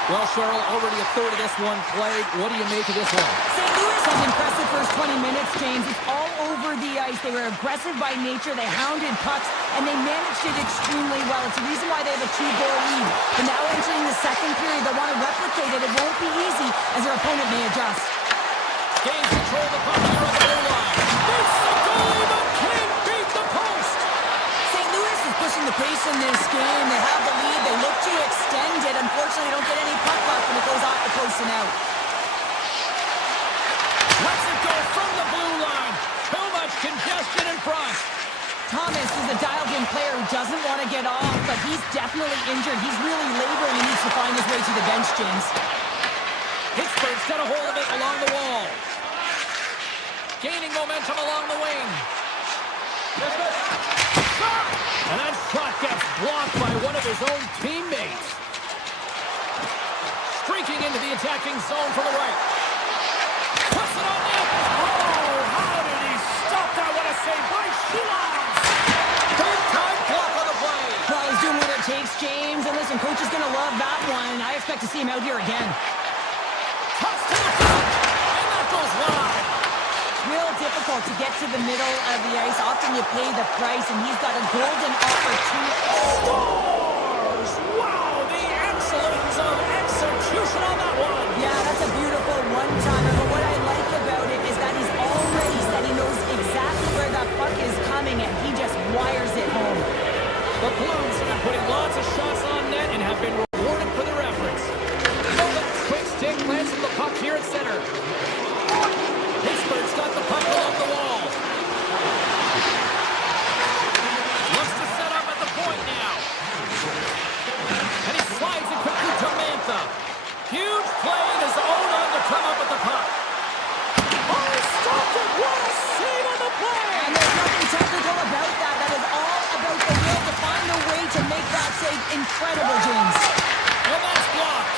Well, Cheryl, already a third of this one played. What do you make of this one? St. Louis had an impressive first 20 minutes, James. It's all over the ice. They were aggressive by nature. They hounded pucks, and they managed it extremely well. It's the reason why they have a 2-goal lead. But now entering the second period, they want to replicate it. It won't be easy as their opponent may adjust. Gains control of the puck here on the blue line. It's the goalie, but can't beat the post. St. Louis is pushing the pace in this game. They have the lead. They look to extend it. Unfortunately, they don't get any puck luck when it goes off the post and out. Lets it go from the blue line. Too much congestion in front. Thomas is a dialed-in player who doesn't want to get off, but he's definitely injured. He's really laboring and needs to find his way to the bench, James. Pittsburgh's got a hold of it along the wall. Gaining momentum along the wing. And that shot gets blocked by one of his own teammates. Streaking into the attacking zone from the right. Puts it on net. Oh, how did he stop that? What a save by Sheelan. Big-time block on the play. Well, he's doing what it takes, James. And listen, coach is going to love that one. I expect to see him out here again. Toss to the front. And that goes wide. Real difficult to get to the middle of the ice. Often you pay the price, and he's got a golden opportunity. Scores! Wow, the excellence of execution on that one. Yeah, that's a beautiful one-timer. But what I like about it is that he's already said he knows exactly where that puck is coming, and he just wires it home. The Blues have been putting lots of shots on net and have been rewarded for their efforts. Quick stick lands from the puck here at center. Pittsburgh's got the puck along the wall. Looks to set up at the point now. And he incredible, James. And that's blocked.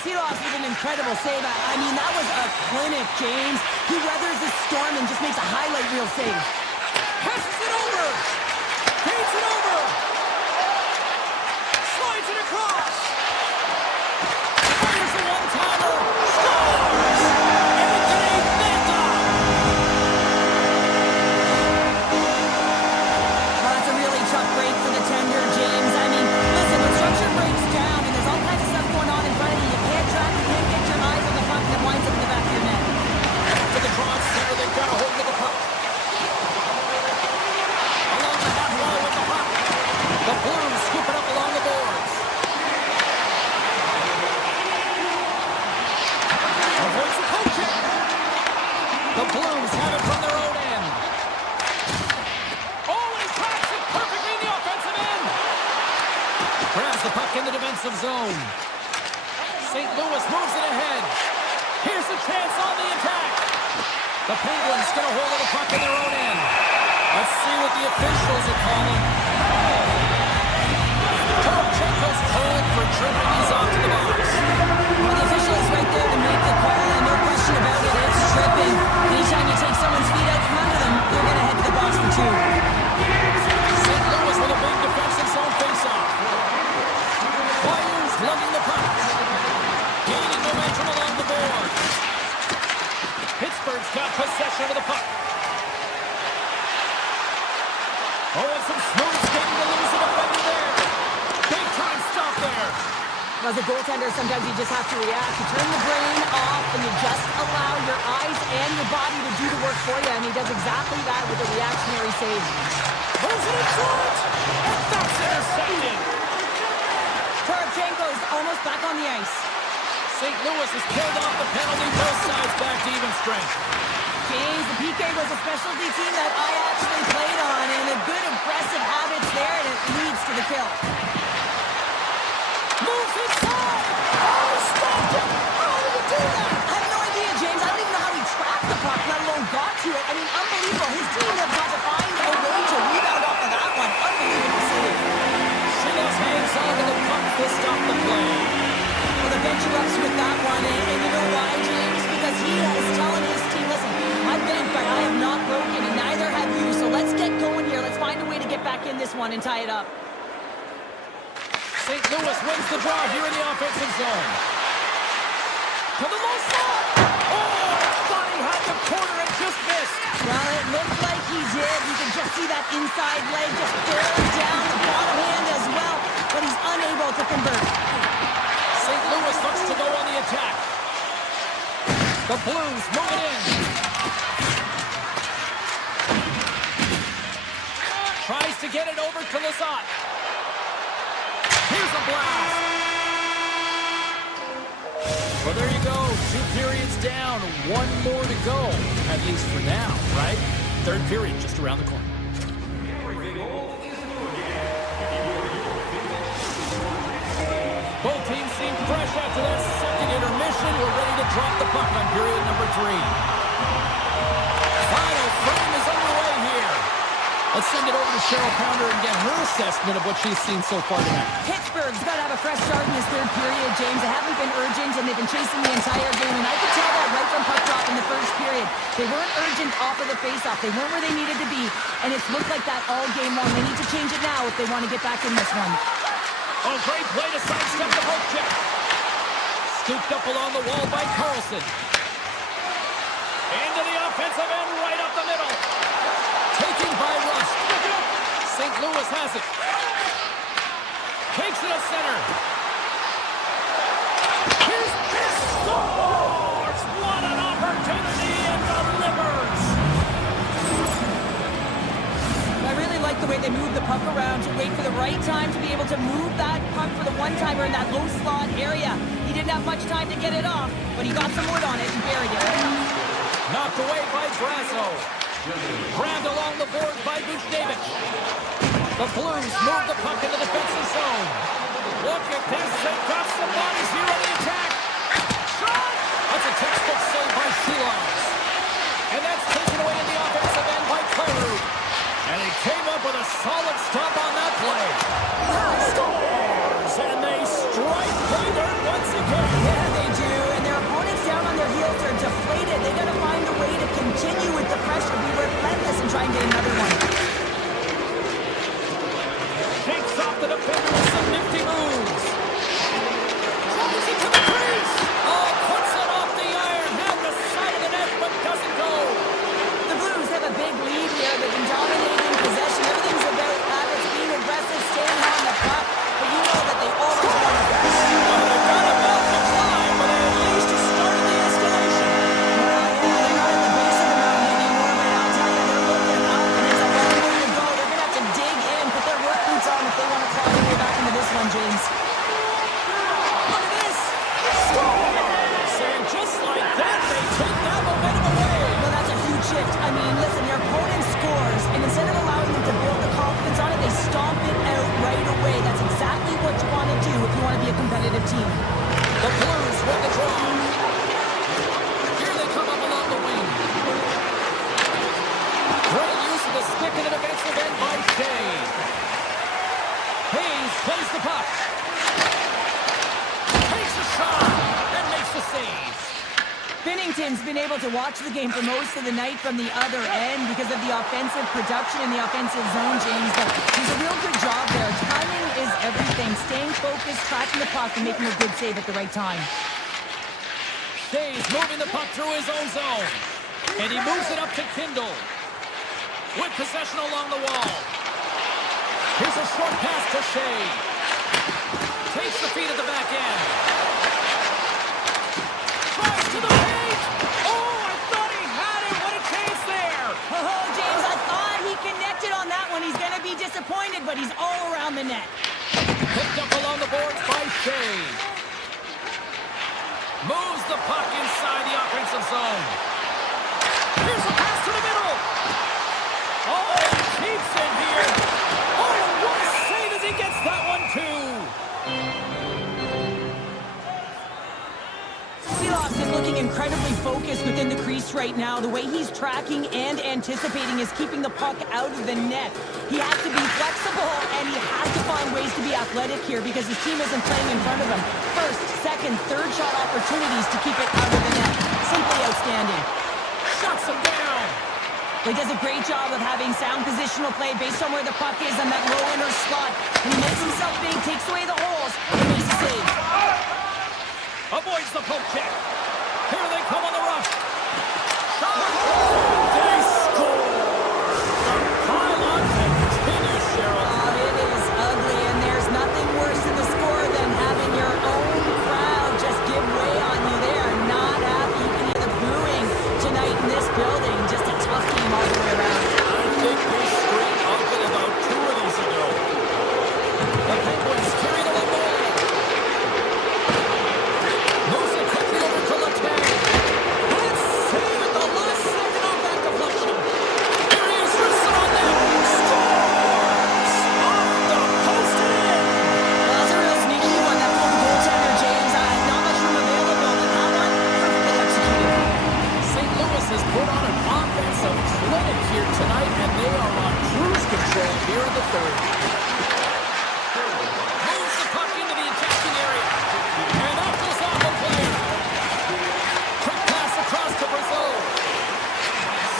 Seeloff with an incredible save. I mean, that was a clinic, James. He weathers the storm and just makes a highlight reel save. Passes it over. Feeds it over. Slides it across. Fires a one-timer. Scores! Anthony Mantha. Well, that's a really tough break for the tender, James. I mean, listen, when structure breaks down and there's all kinds of stuff going on in front of you, you can't track, you can't get your eyes on the puck that winds up in the back of your net. To the draw center, they've got a hold of the puck. Along the half wall with the puck. The Blues scoop it up along the boards. Avoids the poke check. The Blues have it from their own end. Oh, and he tracks it perfectly in the offensive end. Grabs the puck in the defensive zone. St. Louis moves it ahead. Here's the chance on the attack. The Penguins get a hold of the puck in their own end. Let's see what the officials are calling. Torchenko's called for tripping. He's off to the box. Well, the official is right there to make the call, and no question about it, it's tripping. Anytime you take someone's feet out from under them, they're going to head to the box for two. St. Louis with a big defensive zone face-off. Flyers lugging the puck. Gaining momentum along the boards. Pittsburgh's got possession of the puck. Oh, and some smooth skating to lose the defender there. Big time stop there. As a goaltender, sometimes you just have to react. You turn the brain off, and you just allow your eyes and your body to do the work for you, and he does exactly that with a reactionary save. Pulls it in front, and that's intercepted. Torchenko's almost back on the ice. St. Louis has pulled off the penalty, both sides back to even strength. James, the PK was a specialty team that I actually played on, and a good aggressive habits there, and it leads to the kill. Moves inside! Oh, stopped it! How did he do that? I have no idea, James. I don't even know how he tracked the puck, let alone got to it. I mean, unbelievable. His team has got to find a way to rebound off of that one. Unbelievable save. Silas hangs on to the puck to stop the play. Well, the bench erupts with that one, and you know why, James? Because he is telling his team, listen, I've been, but I have not broken, and neither have you, so let's get going here. Let's find a way to get back in this one and tie it up. St. Louis wins the draw here in the offensive zone. To the low slot! Oh, thought he had the corner and just missed. Well, it looked like he did. You can just see that inside leg just barely down, the bottom hand as well, but he's unable to convert. St. Louis looks to go on the attack. The Blues move it in. Tries to get it over to Lizotte. Here's a blast. Well, there you go. 2 periods down. 1 more to go. At least for now, right? 3rd period just around the corner. Both teams seem fresh after that second intermission. We're ready to drop the puck on period number 3. Final frame is underway here. Let's send it over to Cheryl Pounder and get her assessment of what she's seen so far tonight. Pittsburgh's got to have a fresh start in this 3rd period, James. They haven't been urgent, and they've been chasing the entire game, and I could tell that right from puck drop in the 1st period. They weren't urgent off of the faceoff. They weren't where they needed to be, and it's looked like that all game long. They need to change it now if they want to get back in this one. Oh, great play to sidestep the poke check. Scooped up along the wall by Carlson. Into the offensive end, right up the middle. Taken by Rust. St. Louis has it. Takes it to center. Here's this scores! What an opportunity and delivers! I really like the way they move the puck around to wait for the right time to be able to move that puck for the one-timer in that low slot area. He didn't have much time to get it off, but he got some wood on it and buried it. Knocked away by Brasso. Grabbed along the board by Buchnevich. The Blues move the puck in the defensive zone. Look at this. They've got some bodies here on the attack. Shot! That's a textbook save by Sheelows. And that's taken away in the offensive end by Clairou. And he came up with a solid stop on that play. Score! try and get another one. Shakes off the defender with some nifty moves. Drives into the crease. Oh, puts it off the iron. Had the side of the net, but doesn't go. The Blues have a big lead here. They've been dominating possession. Everything's about habits, being aggressive, staying on the puck. But you know that they always want to press. Well, they got a belt to climb, but at least it started the escalation. Well, yeah, they're not at the base of the mountain anymore, but I'll tell you, they're looking up, and it's a long way to go. They're going to have to dig in, put their work boots on if they want to claw their way back into this one, James. Look at this. And just like that, they take that momentum away. Well, that's a huge shift. I mean, listen, your opponent scores, and instead of allowing them to build the confidence on it, they stomp it out right away. That's exactly what you want to do if you want to be a competitive team. The Blues win the draw. Here they come up along the wing. Great use of the stick in the defensive end by Shea. Hayes plays the puck. Takes a shot and makes the save. Binnington's been able to watch the game for most of the night from the other end because of the offensive production in the offensive zone, James. But he's a real good job there. Timing is everything. Staying focused, tracking the puck, and making a good save at the right time. Shea's moving the puck through his own zone. And he moves it up to Kindle. With possession along the wall. Here's a short pass to Shea. Takes the feed at the back end. Tries to the paint. Oh, I thought he had it. What a chance there. Oh, James, I thought he connected on that one. He's going to be disappointed, but he's all around the net. Picked up along the boards by Shea. Moves the puck inside the offensive zone. Here's a pass to the middle. Oh, he keeps it here. Oh, what a save as he gets that one too. Seeloff is looking incredibly focused within the crease right now. The way he's tracking and anticipating is keeping the puck out of the net. He has to be flexible, and he has to find ways to be athletic here because his team isn't playing in front of him. First, second, third shot opportunities to keep it out of the net. Simply outstanding. Shuts him down. He does a great job of having sound positional play based on where the puck is on that low inner slot. And he makes himself big, takes away the holes, and makes a save. Avoids the poke check. Here they come on the rush. Shot. They score. The pylon continues, Cheryl. Oh, it is ugly, and there's nothing worse in the score than having your own crowd just give way on you. They are not happy. You can hear the booing tonight in this building. Just a tough game all the way around. I think we screamed uncle about 2 of these ago. The Penguins carry the ball. Moves it quickly over to Letang. And save at the last second on that deflection. Here he is, Risson on net. Scores! Off the post and in. Well, that's a real sneaky one. That pulled the goaltender, James. Not much room available, but that one perfectly executed. St. Louis has put on an offensive clinic here tonight, and they are on cruise control here in the third. Moves the puck into the attacking area. And up goes off the player. Quick pass across to Brazil.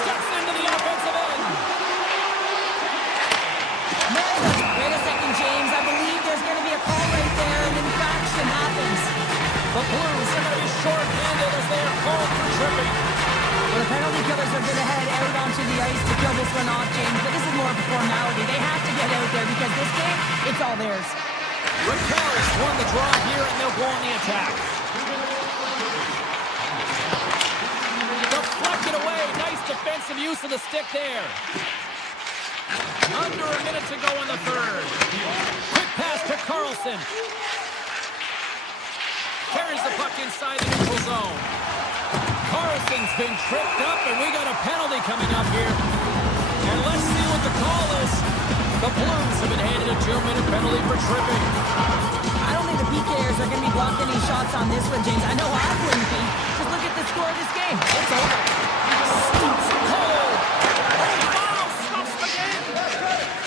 Steps into the offensive end. Wait a second, James. I believe there's going to be a call right there, and infraction happens. The Blues are going to be short-handed as they are called for tripping. Well, the penalty killers are going to head out onto the ice to kill this one off, James, but this is more of a formality. They have to get out there because this game, it's all theirs. Raquel's won the draw here, and they'll go on the attack. Deflected away. Nice defensive use of the stick there. Under a minute to go in the third. Quick pass to Carlson. Carries the puck inside the neutral zone. Carlson's been tripped up, and we got a penalty coming up here. And let's see what the call is. The Blues have been handed a 2-minute penalty for tripping. I don't think the PKers are going to be blocking any shots on this one, James. I know I wouldn't be. Just look at the score of this game. It's over. Stops Cole. Oh, stops the game.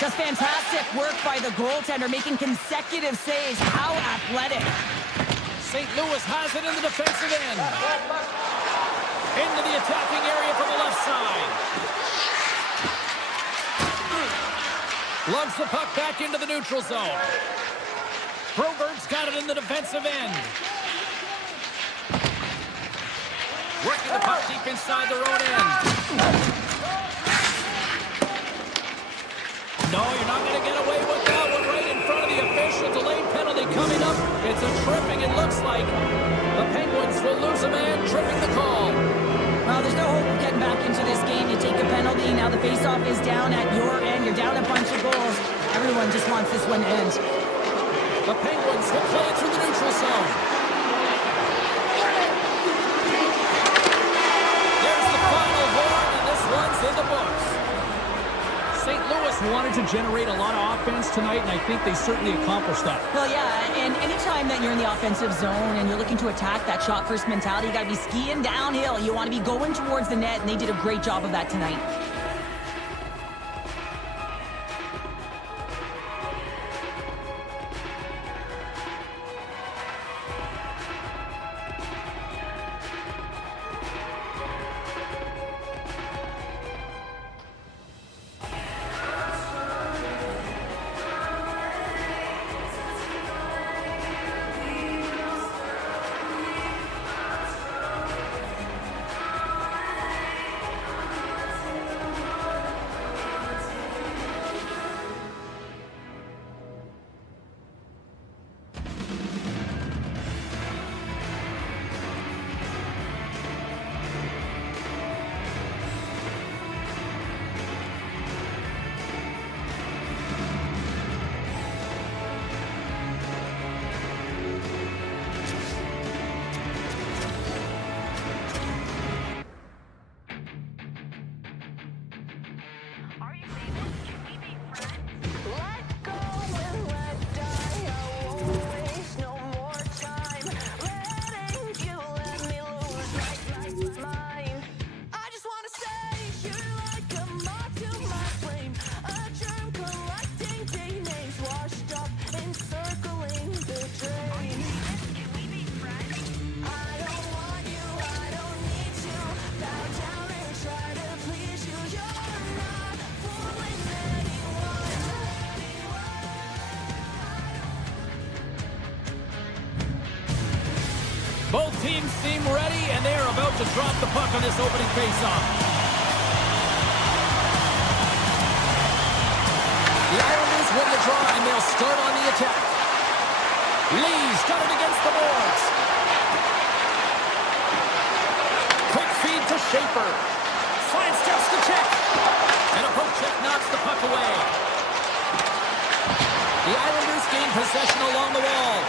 Just fantastic work by the goaltender, making consecutive saves. How athletic. St. Louis has it in the defensive end. Into the attacking area from the left side. Loves the puck back into the neutral zone. Broberg's got it in the defensive end. Working the puck deep inside their own end. No, you're not going to get away with that one right in front of the official. Delayed penalty coming up. It's a tripping, it looks like. The Penguins will lose a man, tripping the call. Well, there's no hope of getting back into this game. You take a penalty. Now the faceoff is down at your end. You're down a bunch of goals. Everyone just wants this one to end. The Penguins will play it through the neutral zone. There's the final horn, and this one's in the books. St. Louis wanted to generate a lot of offense tonight, and I think they certainly accomplished that. Well, yeah, and anytime that you're in the offensive zone and you're looking to attack that shot-first mentality, you got to be skiing downhill. You want to be going towards the net, and they did a great job of that tonight. Both teams seem ready, and they are about to drop the puck on this opening faceoff. The Islanders win the draw, and they'll start on the attack. Lee's got it against the boards. Quick feed to Schaefer. Side steps to check. And a poke check knocks the puck away. The Islanders gain possession along the wall.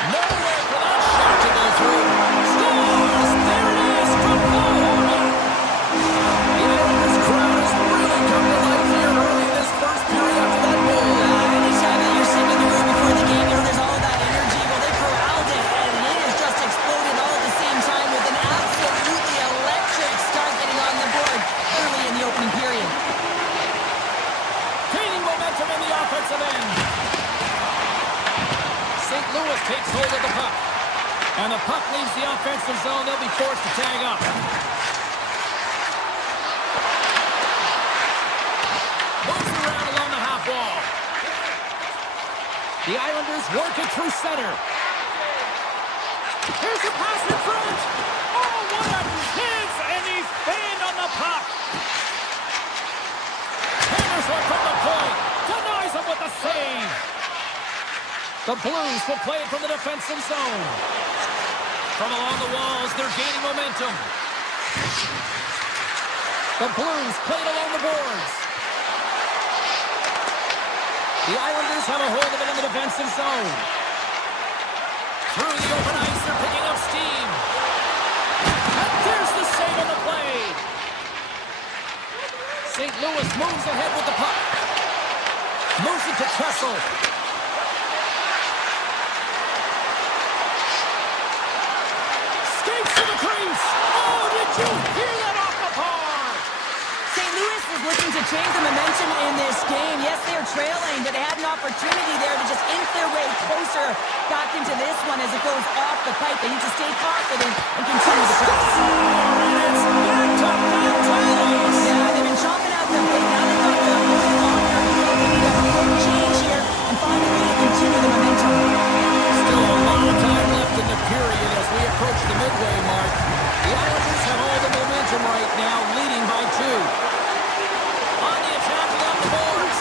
Nowhere for that shot to go through. Scores! There it is from Florida. The Islanders crowd has really come to life here early in this first period after that goal. Anytime that you're sitting in the room before the game, you know there's all that energy. Well, they corralled it, and it has just exploded all at the same time with an absolutely electric start getting on the board early in the opening period. Gaining momentum in the offensive end. St. Louis takes hold of the puck. And the puck leaves the offensive zone. They'll be forced to tag up. Moves around along the half wall. The Islanders work it through center. Here's a pass in front. Oh, what a chance! And he's fanned on the puck. Hammers one from the point. Denies him with a save. The Blues will play it from the defensive zone. From along the walls, they're gaining momentum. The Blues play it along the boards. The Islanders have a hold of it in the defensive zone. Through the open ice, they're picking up steam. And there's the save on the play. St. Louis moves ahead with the puck. Moves it to Kessel. Oh, did you hear that off the bar? St. Louis was looking to change the momentum in this game. Yes, they are trailing, but they had an opportunity there to just inch their way closer back into this one as it goes off the pipe. They need to stay confident and continue to press. And it's back to back tallies. Yeah, they now, leading by 2. On the attack along the boards.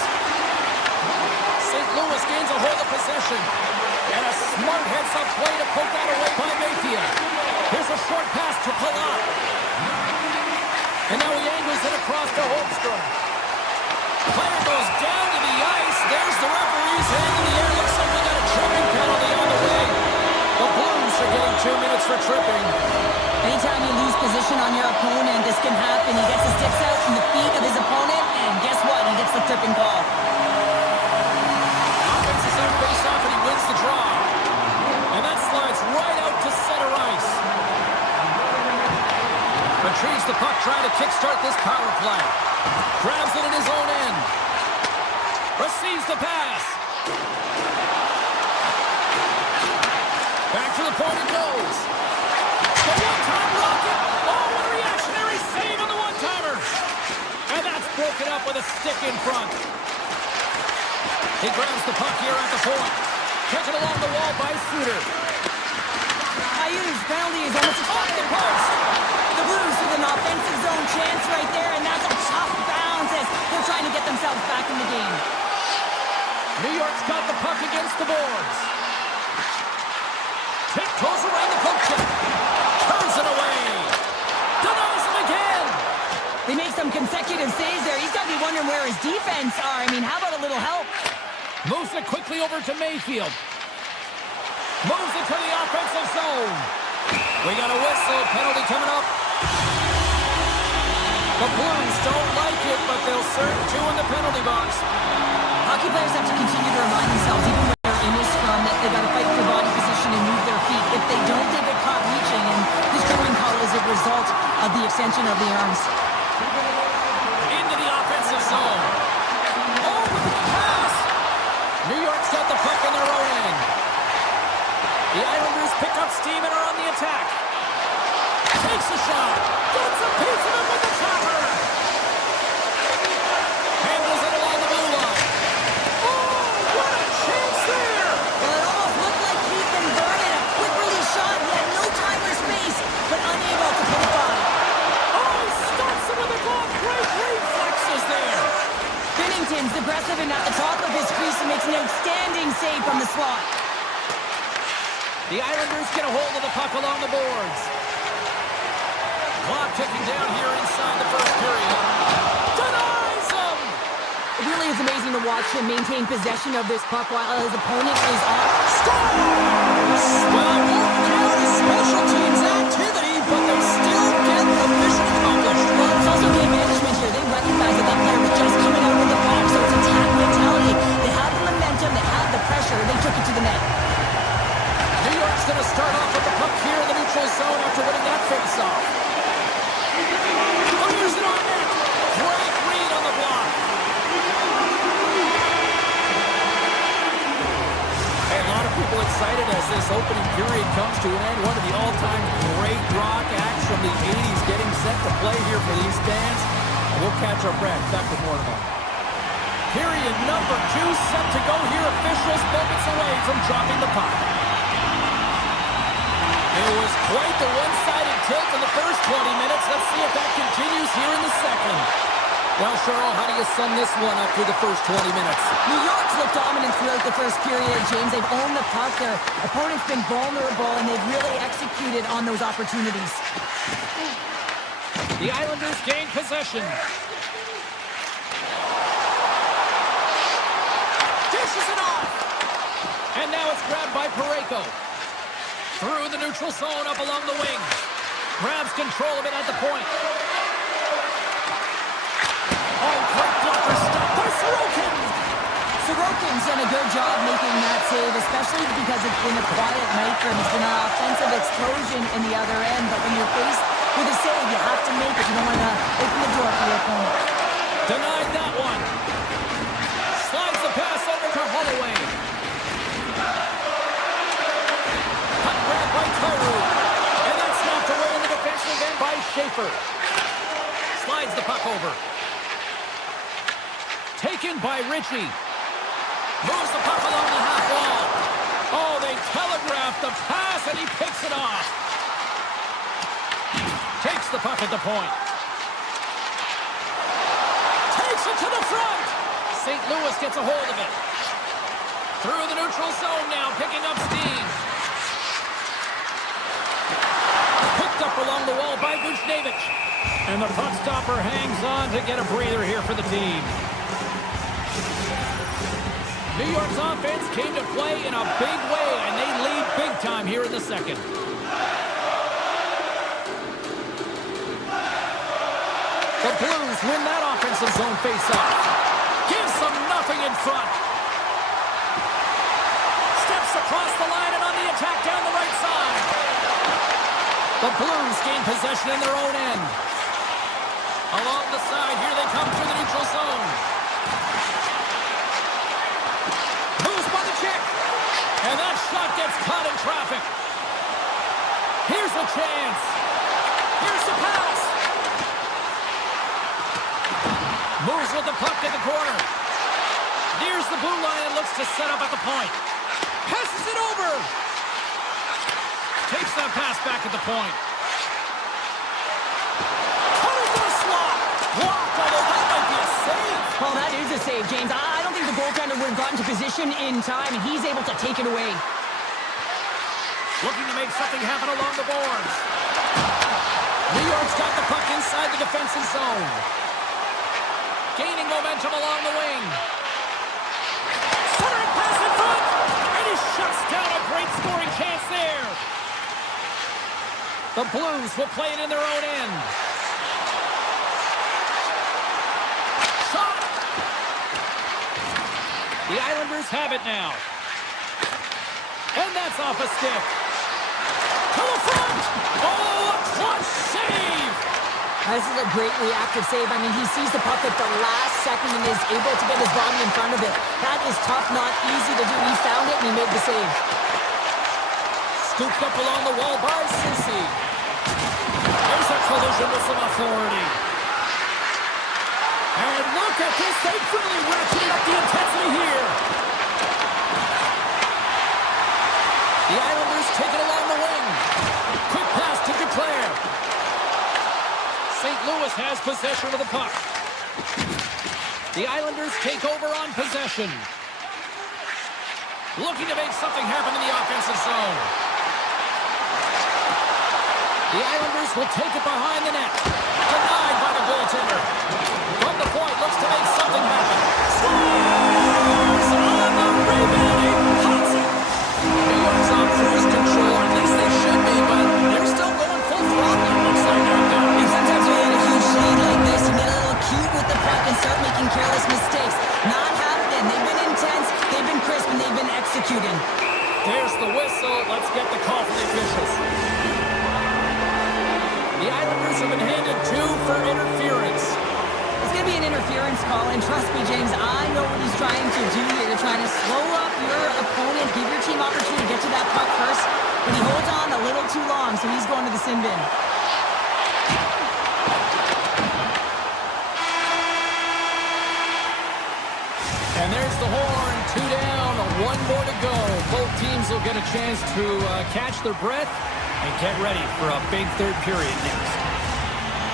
St. Louis gains a hold of possession. And a smart heads-up play to poke that away by Mayfield. Here's a short pass to Palat. And now he angles it across to Holmstrom. Player goes down to the ice. There's the referee's hand in the air. Looks like we got a tripping penalty on the way. The Blues are getting 2 minutes for tripping. Anytime you lose position on your opponent, this can happen. He gets his sticks out in the feet of his opponent, and guess what? He gets the tripping call. Offense is on face-off, and he wins the draw. And that slides right out to center ice. Retrieves the puck, trying to kickstart this power play. Grabs it in his own end. Receives the pass. Back to the point it goes. The one-time rocket. Oh, what a reactionary save on the one-timer. And that's broken up with a stick in front. He grabs the puck here at the point. Taken along the wall by Suter. Ayu's penalty is almost off the post. The Blues with an offensive zone chance right there, and that's a tough bounce as they're trying to get themselves back in the game. New York's got the puck against the boards. Tiptoes around the poke check. Turns it away. Denies him again. They make some consecutive saves there. He's got to be wondering where his defense are. I mean, how about a little help? Moves it quickly over to Mayfield. Moves it to the offensive zone. We got a whistle. Penalty coming up. The Blues don't like it, but they'll serve 2 in the penalty box. Hockey players have to continue to remind themselves, even when they're in this scrum, that they've got to fight for body position and move their feet. If they don't, they get caught reaching, and this tripping call is a result of the extension of the arms. Into the offensive zone. Oh, look at the pass. New York's got the puck in their own end. The Islanders pick up steam and are on the attack. Takes a shot. Gets a piece of it with the chopper. Handles it along the blue line. Oh, what a chance there. Well, it almost looked like he'd been burning. A quick release shot. He had no time or space, but unable to put it by. Oh, he stops him with a glove. Great reflexes there. Binnington's aggressive and at the top of his crease and makes an outstanding save from the slot. The Islanders get a hold of the puck along the boards. Clock ticking down here inside the first period. Denies him! It really is amazing to watch him maintain possession of this puck while his opponent is off. Scores! Well, it won't count as special teams activity, but they still get the mission accomplished. Well, it's also game management here. They recognize that that player was just coming out of the box, so it's attack mentality. They have the momentum, they have the pressure, they took it to the net. New York's going to start off with the puck here in the neutral zone after winning that face-off. Fires it on net. Great read on the block. Hey, a lot of people excited as this opening period comes to an end. One of the all-time great rock acts from the 80s getting set to play here for these fans. We'll catch our breath. Back with more in a moment. Period number 2 set to go here. Officials moments away from dropping the puck. It was quite the one-sided tilt in the first 20 minutes. Let's see if that continues here in the second. Well, Cheryl, how do you sum this one up through the first 20 minutes? New York's looked dominant throughout the first period, James. They've owned the puck. Their opponent's been vulnerable, and they've really executed on those opportunities. The Islanders gain possession. Dishes it off. And now it's grabbed by Parayko. Through the neutral zone, up along the wing. Grabs control of it at the point. Oh, great blocker stop by Sorokin. Sorokin's done a good job making that save, especially because it's been a quiet night for him. It's been an offensive explosion in the other end, but when you're faced with a save, you have to make it. You don't want to open the door for your opponent. Denied that one. Slides the pass over to Holloway. Grabbed by Taru. And that's knocked away in the defensive end by Schaefer. Slides the puck over. Taken by Ritchie. Moves the puck along the half wall. Oh, they telegraphed the pass and he picks it off. Takes the puck at the point. Puts it to the front. St. Louis gets a hold of it. Through the neutral zone now, picking up steam. Picked up along the wall by Buchnevich. And the puck stopper hangs on to get a breather here for the team. New York's offense came to play in a big way, and they lead big time here in the second. The Blues win that offensive zone faceoff. Gives them nothing in front. Steps across the line and on the attack down the right side. The Blues gain possession in their own end. Along the side, here they come through the neutral zone. Moves by the check. And that shot gets caught in traffic. Here's a chance. Here's the pass. Moves with the puck in the corner. Nears the blue line and looks to set up at the point. Passes it over. Takes that pass back at the point. Well, that is a save, James. I don't think the goaltender would have gotten to position in time, and he's able to take it away. Looking to make something happen along the boards. New York's got the puck inside the defensive zone. Gaining momentum along the wing. Centering pass in front, and he shuts down a great scoring chance there. The Blues will play it in their own end. The Islanders have it now. And that's off a stick. To the front! Oh, a clutch save! This is a great reactive save. I mean, he sees the puck at the last second and is able to get his body in front of it. That is tough, not easy to do. He found it and he made the save. Scooped up along the wall by Cincy. There's a collision with some authority. And look at this, they've really ratcheted up the intensity here. The Islanders take it along the wing. Quick pass to Duclair. St. Louis has possession of the puck. The Islanders take over on possession. Looking to make something happen in the offensive zone. The Islanders will take it behind the net. Denied by the goaltender. From the point, looks to make something happen. Scores on the rebounding Hudson. New York's on cruise control, at least they should be, but they're still going full throttle, it looks like out there. And sometimes when you have a huge lead like this, you get a little cute with the puck and start making careless mistakes. Not happening. They've been intense, they've been crisp, and they've been executing. There's the whistle. Let's get the call from the officials. The Islanders have been handed 2 for interference. It's going to be an interference call, and trust me, James, I know what he's trying to do here. You're trying to slow up your opponent, give your team opportunity to get to that puck first, but he holds on a little too long, so he's going to the sin bin. And there's the horn. 2 down, 1 more to go. Both teams will get a chance to catch their breath and get ready for a big third period next.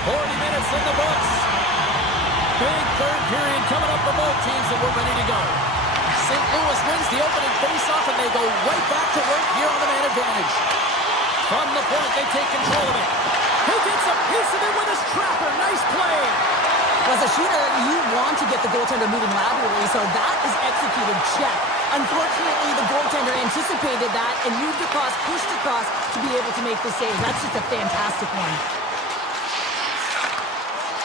40 minutes in the books. Big third period coming up for both teams, and we're ready to go. St. Louis wins the opening faceoff, and they go right back to work here on the man advantage. From the point, they take control of it. He gets a piece of it with his trapper. Nice play. As a shooter, you want to get the goaltender moving laterally, so that is executed. Check. Unfortunately, the goaltender anticipated that and moved across, pushed across to be able to make the save. That's just a fantastic one.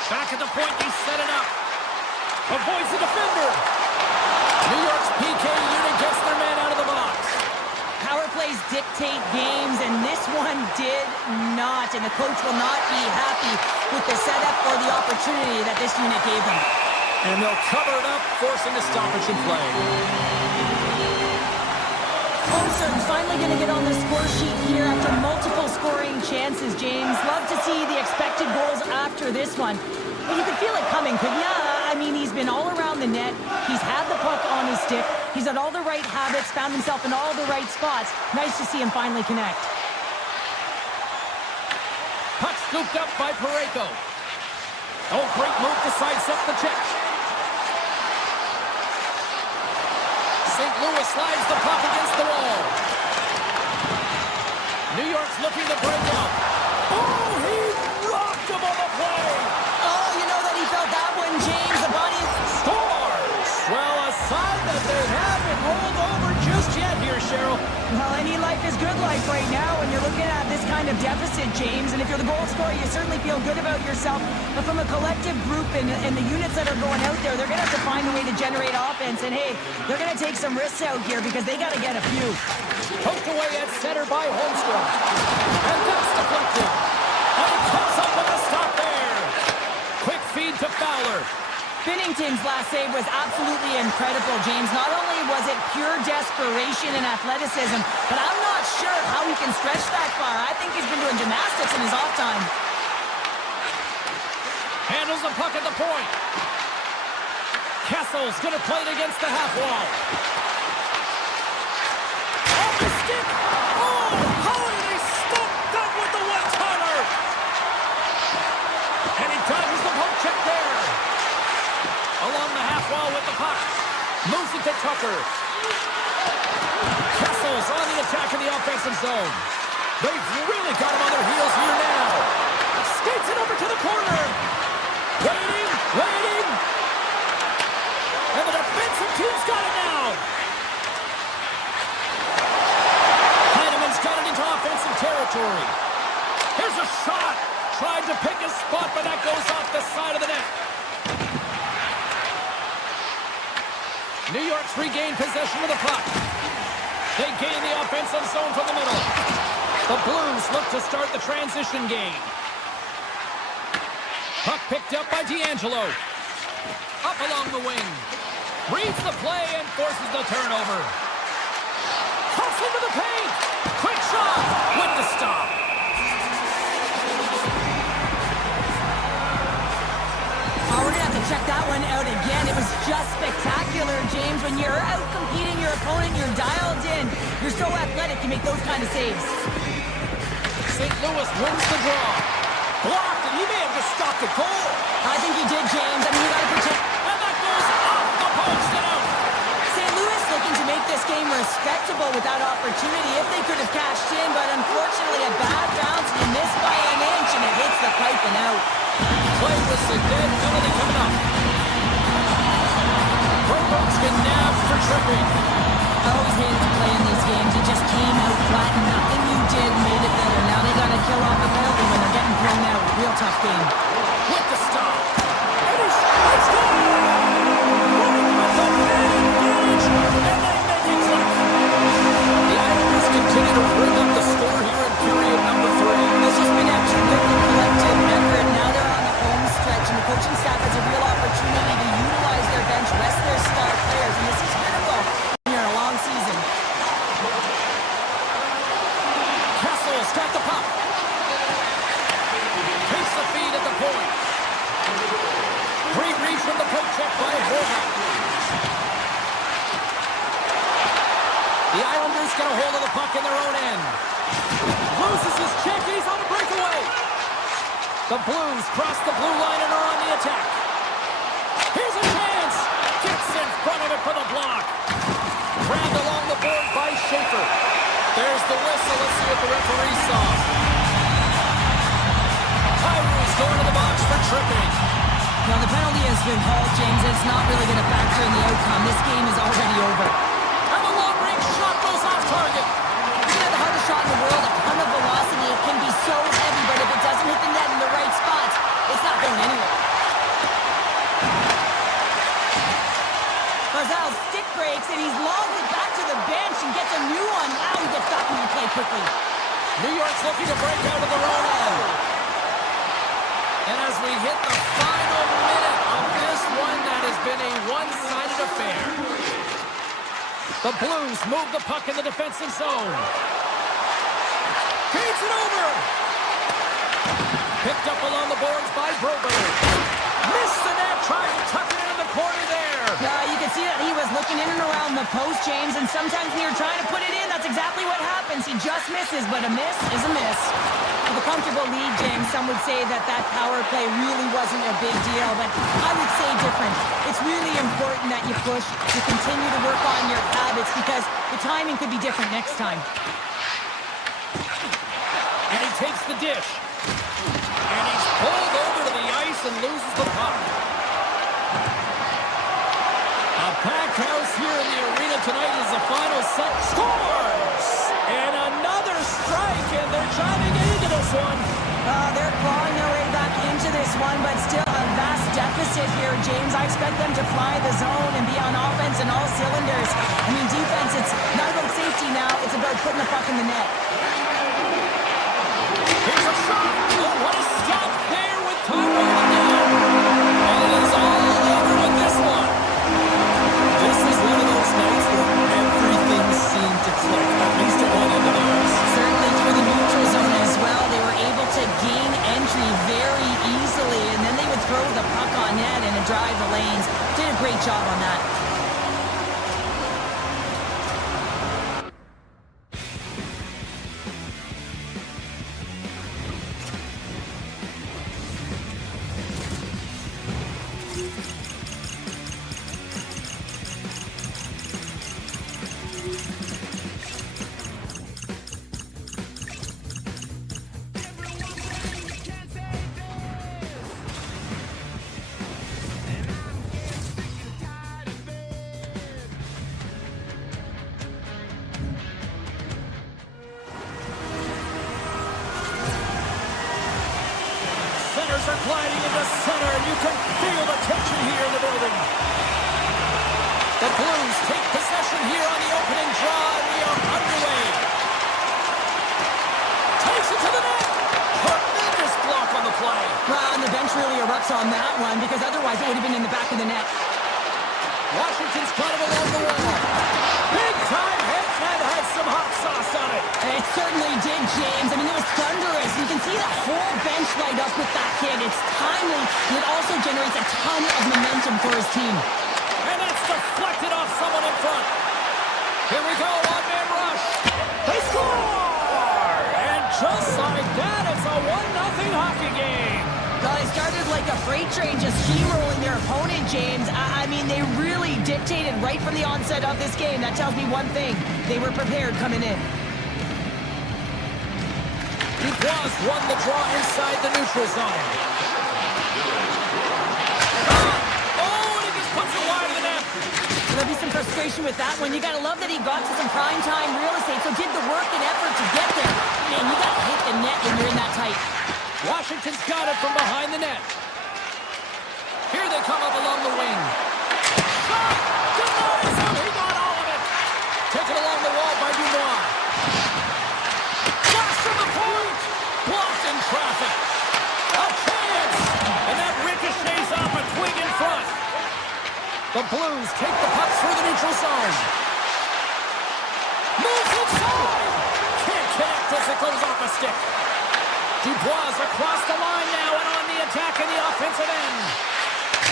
Back at the point, he set it up. Avoids the defender. New York's PK unit gets their man out of the box. Power plays dictate games, and this one did not. And the coach will not be happy with the setup or the opportunity that this unit gave them. And they'll cover it up, forcing a stoppage in play. Holmstron's finally going to get on the score sheet here after multiple scoring chances, James. Love to see the expected goals after this one. But you could feel it coming, couldn't you? I mean, he's been all around the net. He's had the puck on his stick. He's had all the right habits, found himself in all the right spots. Nice to see him finally connect. Puck scooped up by Parayko. Oh, great move to sidestep the check. St. Louis slides the puck against the wall. New York's looking to break up. Oh, he rocked him on the play. Oh, you know that he felt that one, James. The body... Scores! Well, a sign that they haven't rolled over just yet here, Cheryl. Well, any life is good life right now when you're looking at this kind of deficit, James. And if you're the goal scorer, you certainly feel good about yourself. But from a collective group and the units that are going out there, they're going to have to find a way to generate offense. And, hey, they're going to take some risks out here because they got to get a few. Poked away at center by Holmstrom. And that's deflected. And he comes up with a stop there. Quick feed to Fowler. Binnington's last save was absolutely incredible, James. Not only was it pure desperation and athleticism, but I'm not sure how he can stretch that far. I think he's been doing gymnastics in his off time. Handles the puck at the point. Kessel's going to play it against the half wall. Off the stick. Oh, how did they stop that with the one-timer? And he dodges the poke check there. Along the half wall with the puck. Moves it to Tucker. Kessel's on the attack in the offensive zone. They've really got him on their heels here now. Skates it over to the corner. Waiting. And the defensive team's got it now. Heineman's got it into offensive territory. Here's a shot. Tried to pick his spot, but that goes off the side of the net. New York's regained possession of the puck. They gain the offensive zone from the middle. The Blues look to start the transition game. Puck picked up by D'Angelo. Up along the wing. Reads the play and forces the turnover. Cuts into the paint. Quick shot with the stop. Oh, we're going to have to check that one out again. It was just spectacular, James. When you're out competing your opponent, you're dialed in. You're so athletic, you make those kind of saves. St. Louis wins the draw. Blocked, and he may have just stopped a goal. I think he did, James. I mean, you got to protect... And that goes off the post and out. St. Louis looking to make this game respectable with that opportunity if they could have cashed in, but unfortunately a bad bounce, and you miss by an inch, and it hits the pipe and out. Play with the dead penalty coming up. Broberg's been nabbed for tripping. I always hated to play in these games. You just came out flat, and nothing you did made it better. Now they got to kill off a penalty when they're getting thrown out. Real tough game. With the stop. And he's touchdown! Running with the advantage, and they make it click. The Islanders continue to bring up the score here in period number 3. This has been a terrific collective effort. Now they're on the home stretch, and the coaching staff has a real opportunity to utilize their bench, rest their star players, and this is critical when you're in a long season. Kessel's got the puck. Takes the feed at the point. Great reach from the poke check by Horvath. The Islanders get a hold of the puck in their own end. Loses his check, and he's on a breakaway. The Blues cross the blue line and are on the attack. Here's a chance. Gets in front of it for the block. Grabbed along the board by Schaefer. There's the whistle. Let's see what the referee saw. Kyrie's going to the box for tripping. Now the penalty has been called, James. It's not really going to factor in the outcome. This game is already over. And the long-range shot goes off target. You can have the hardest shot in the world, a ton of velocity. It can be so heavy, but if it doesn't hit the net in the right spots, it's not going anywhere. Barzal's stick breaks, and he's logged it back to the bench and gets a new one. Wow, he gets back into play quickly. New York's looking to break out of their own end. And as we hit the final minute of this one, that has been a one-sided affair. The Blues move the puck in the defensive zone. Feeds it over. Picked up along the boards by Broberg. Missed the net, trying to tuck it into the corner there. You can see that he was looking in and around the post, James, and sometimes when you're trying to put it in, that's exactly what happens. He just misses, but a miss is a miss. With a comfortable lead, James, some would say that power play really wasn't a big deal, but I would say different. It's really important that you push, you continue to work on your habits, because the timing could be different next time. And he takes the dish. And he's pulled over to the ice and loses the puck. A packed house here in the arena tonight as the final set scores! And another strike, and they're trying to get into this one. They're clawing their way back into this one, but still a vast deficit here, James. I expect them to fly the zone and be on offense in all cylinders. I mean, defense, it's not about safety now. It's about putting the puck in the net. Here's a shot. Oh, what a stop there with time running down. And it is all over with this one. This is one of those nights where everything seemed to click, at least at one end of the ice. Certainly through the neutral zone as well. They were able to gain entry very easily, and then they would throw the puck on net and drive the lanes. Did a great job on that. Are gliding into center, and you can feel the tension here in the building. The Blues take possession here on the opening draw, and we are underway. Takes it to the net. Tremendous block on the play. Well, and the bench really erupts on that one, because otherwise it would have been in the back of the net. Washington's got him along the wall. Big time hit and had some hot sauce on it. It certainly did, James. I mean, it was thunderous. You can see the whole bench light up with that hit. It's timely, and it also generates a ton of momentum for his team. And that's deflected off someone in front. Here we go, one-man rush. They score! And just like that, it's a 1-0 hockey game. Well, they started like a freight train, just steamrolling their opponent, James. I mean, they really dictated right from the onset of this game. That tells me one thing. They were prepared coming in. Dubois won the draw inside the neutral zone. Oh, and he just puts it wide of the net. There'll be some frustration with that one. You got to love that he got to some prime-time real estate, so did the work and effort to get there. Man, you got to hit the net when you're in that tight. Washington's got it from behind the net. Here they come up along the wing. Shot! Denies him! He got all of it! Taken along the wall by Dubois. Flash from the point! Blocked in traffic. A chance! And that ricochets off a twig in front. The Blues take the puck through the neutral zone. Moves inside! Can't connect as it goes off a stick. Dubois across the line now and on the attack in the offensive end.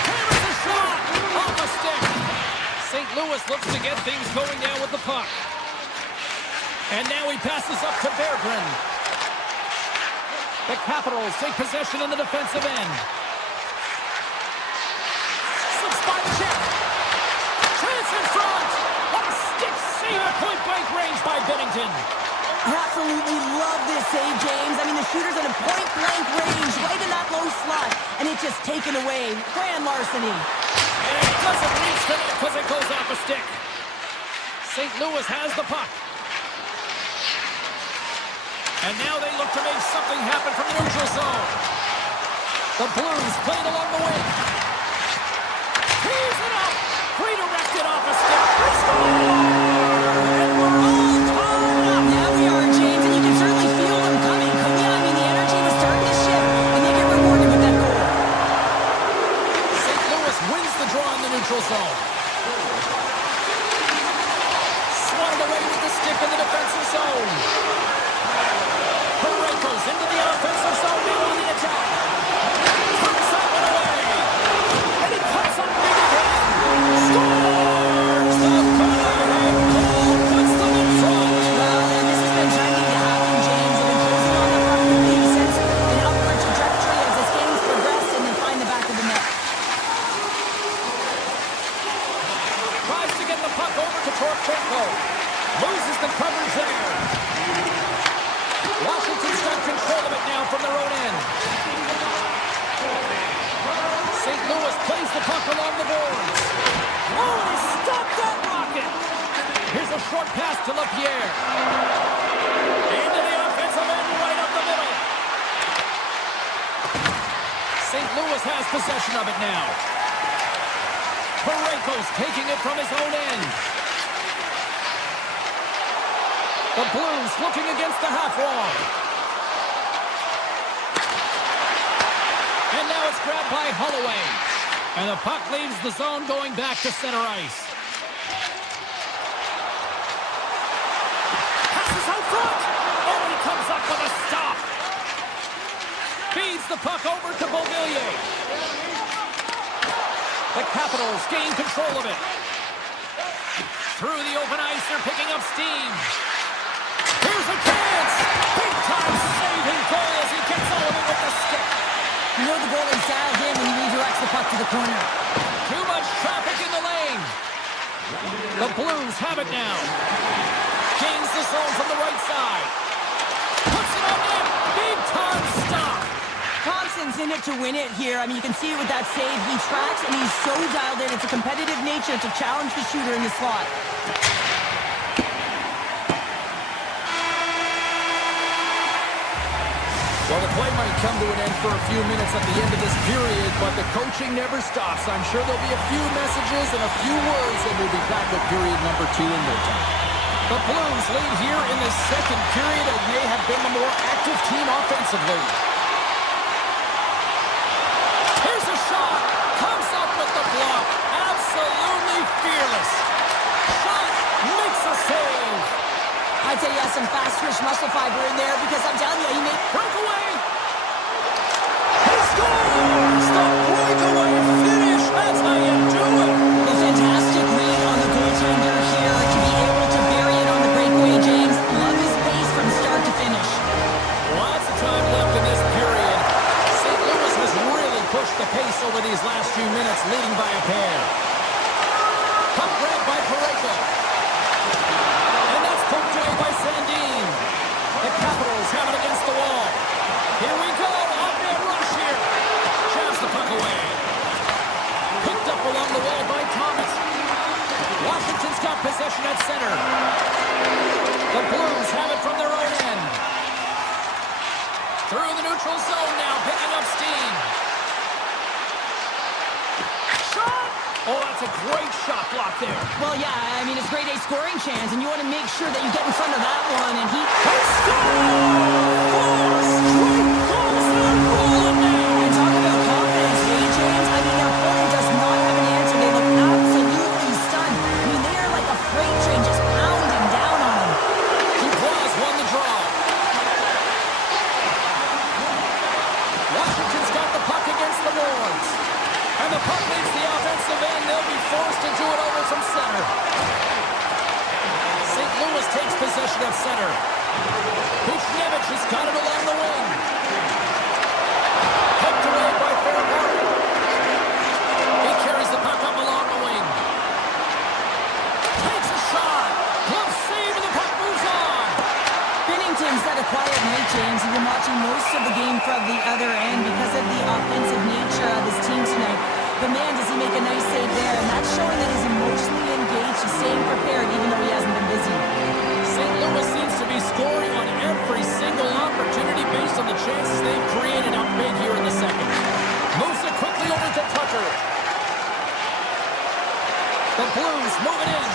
Hammers a shot! Off a stick. St. Louis looks to get things going now with the puck. And now he passes up to Berggren. The Capitals take possession in the defensive end. Some spot check. Chance in front. What a stick save at point-blank range by Binnington. Absolutely love this save, James. I mean, the shooter's at a point-blank range, right in that low slot, and it's just taken away. Grand larceny. And it doesn't reach the net because it goes off a stick. St. Louis has the puck. And now they look to make something happen from the neutral zone. The Blues played along the wing. Tees it up. Redirected off a stick. They score! And we're all tied up. Now we are, James, and you can certainly feel them coming, couldn't you? I mean, the energy was starting to shift, and they get rewarded with that goal. St. Louis wins the draw in the neutral zone. Swatted away with the stick in the defensive zone. Goes into the offensive zone now on the attack. Puts that one away. And he cuts up big again. Scores! The St. Louis plays the puck along the boards. Oh, he stopped that rocket! Here's a short pass to LaPierre. Into the offensive end right up the middle. St. Louis has possession of it now. Parayko's taking it from his own end. The Blues looking against the half wall. And now it's grabbed by Holloway. And the puck leaves the zone going back to center ice. Passes out front. Oh, he comes up with a stop. Feeds the puck over to Beauvillier. The Capitals gain control of it. Through the open ice, they're picking up steam. Here's a chance. Big time saving goal as he gets all of it with the stick. You know the goalie's dialed in when he redirects the puck to the corner. Too much traffic in the lane. The Blues have it now. Gains the zone from the right side. Puts it on in. Big time stop. Thompson's in it to win it here. I mean, you can see it with that save. He tracks and he's so dialed in. It's a competitive nature to challenge the shooter in the slot. Well, the play might come to an end for a few minutes at the end of this period, but the coaching never stops. I'm sure there'll be a few messages and a few words, and we'll be back with period number 2 in no time. The Blues lead here in the second period and may have been the more active team offensively. Here's a shot. Comes up with the block. Absolutely fearless. Shot. Makes a save. I'd say he has some fast twitch muscle fiber in there because I'm telling you, he made... Breakaway. He scores. The breakaway finish. That's how you do it. A fantastic read on the goaltender here to be able to bury it on the breakaway, James. Love his pace from start to finish. Lots of time left in this period. St. Louis has really pushed the pace over these last few minutes, leading by a pair. Puck grabbed by Parayko. And that's poked away by Sandin. The Capitals have it against the wall. Here we go. Off-man rush here. Shoves the puck away. Picked up along the wall by Thomas. Washington's got possession at center. The Blues have it from their own end. Through the neutral zone now, picking up steam. Shot! Oh, that's a great shot block there. Well, yeah, I mean, it's grade A scoring chance, and you want to make sure that you get in front of that one, and he... He scores! 4 straight goals that are rolling now. And talk about confidence, hey, James. I mean, their opponent does not have an answer. They look absolutely stunned. I mean, they are like a freight train just pounding down on them. Dubois won the draw. Washington's got the puck against the boards. And the puck leaves the offensive end. They'll be forced into it over from center. St. Louis takes possession at center. Buchnevich has got it along the wing. Poked away by Fairbairn. He carries the puck up along the wing. Takes a shot. Glove save and the puck moves on. Binnington's had a quiet night, James. He's been watching most of the game from the other end because of the offensive nature of his team tonight. But man, does he make a nice save there, and that's showing that he's emotionally engaged. He's staying prepared even though he hasn't been busy. St. Louis seems to be scoring on every single opportunity based on the chances they've created up big here in the second. Moves it quickly over to Tucker. The Blues move it in.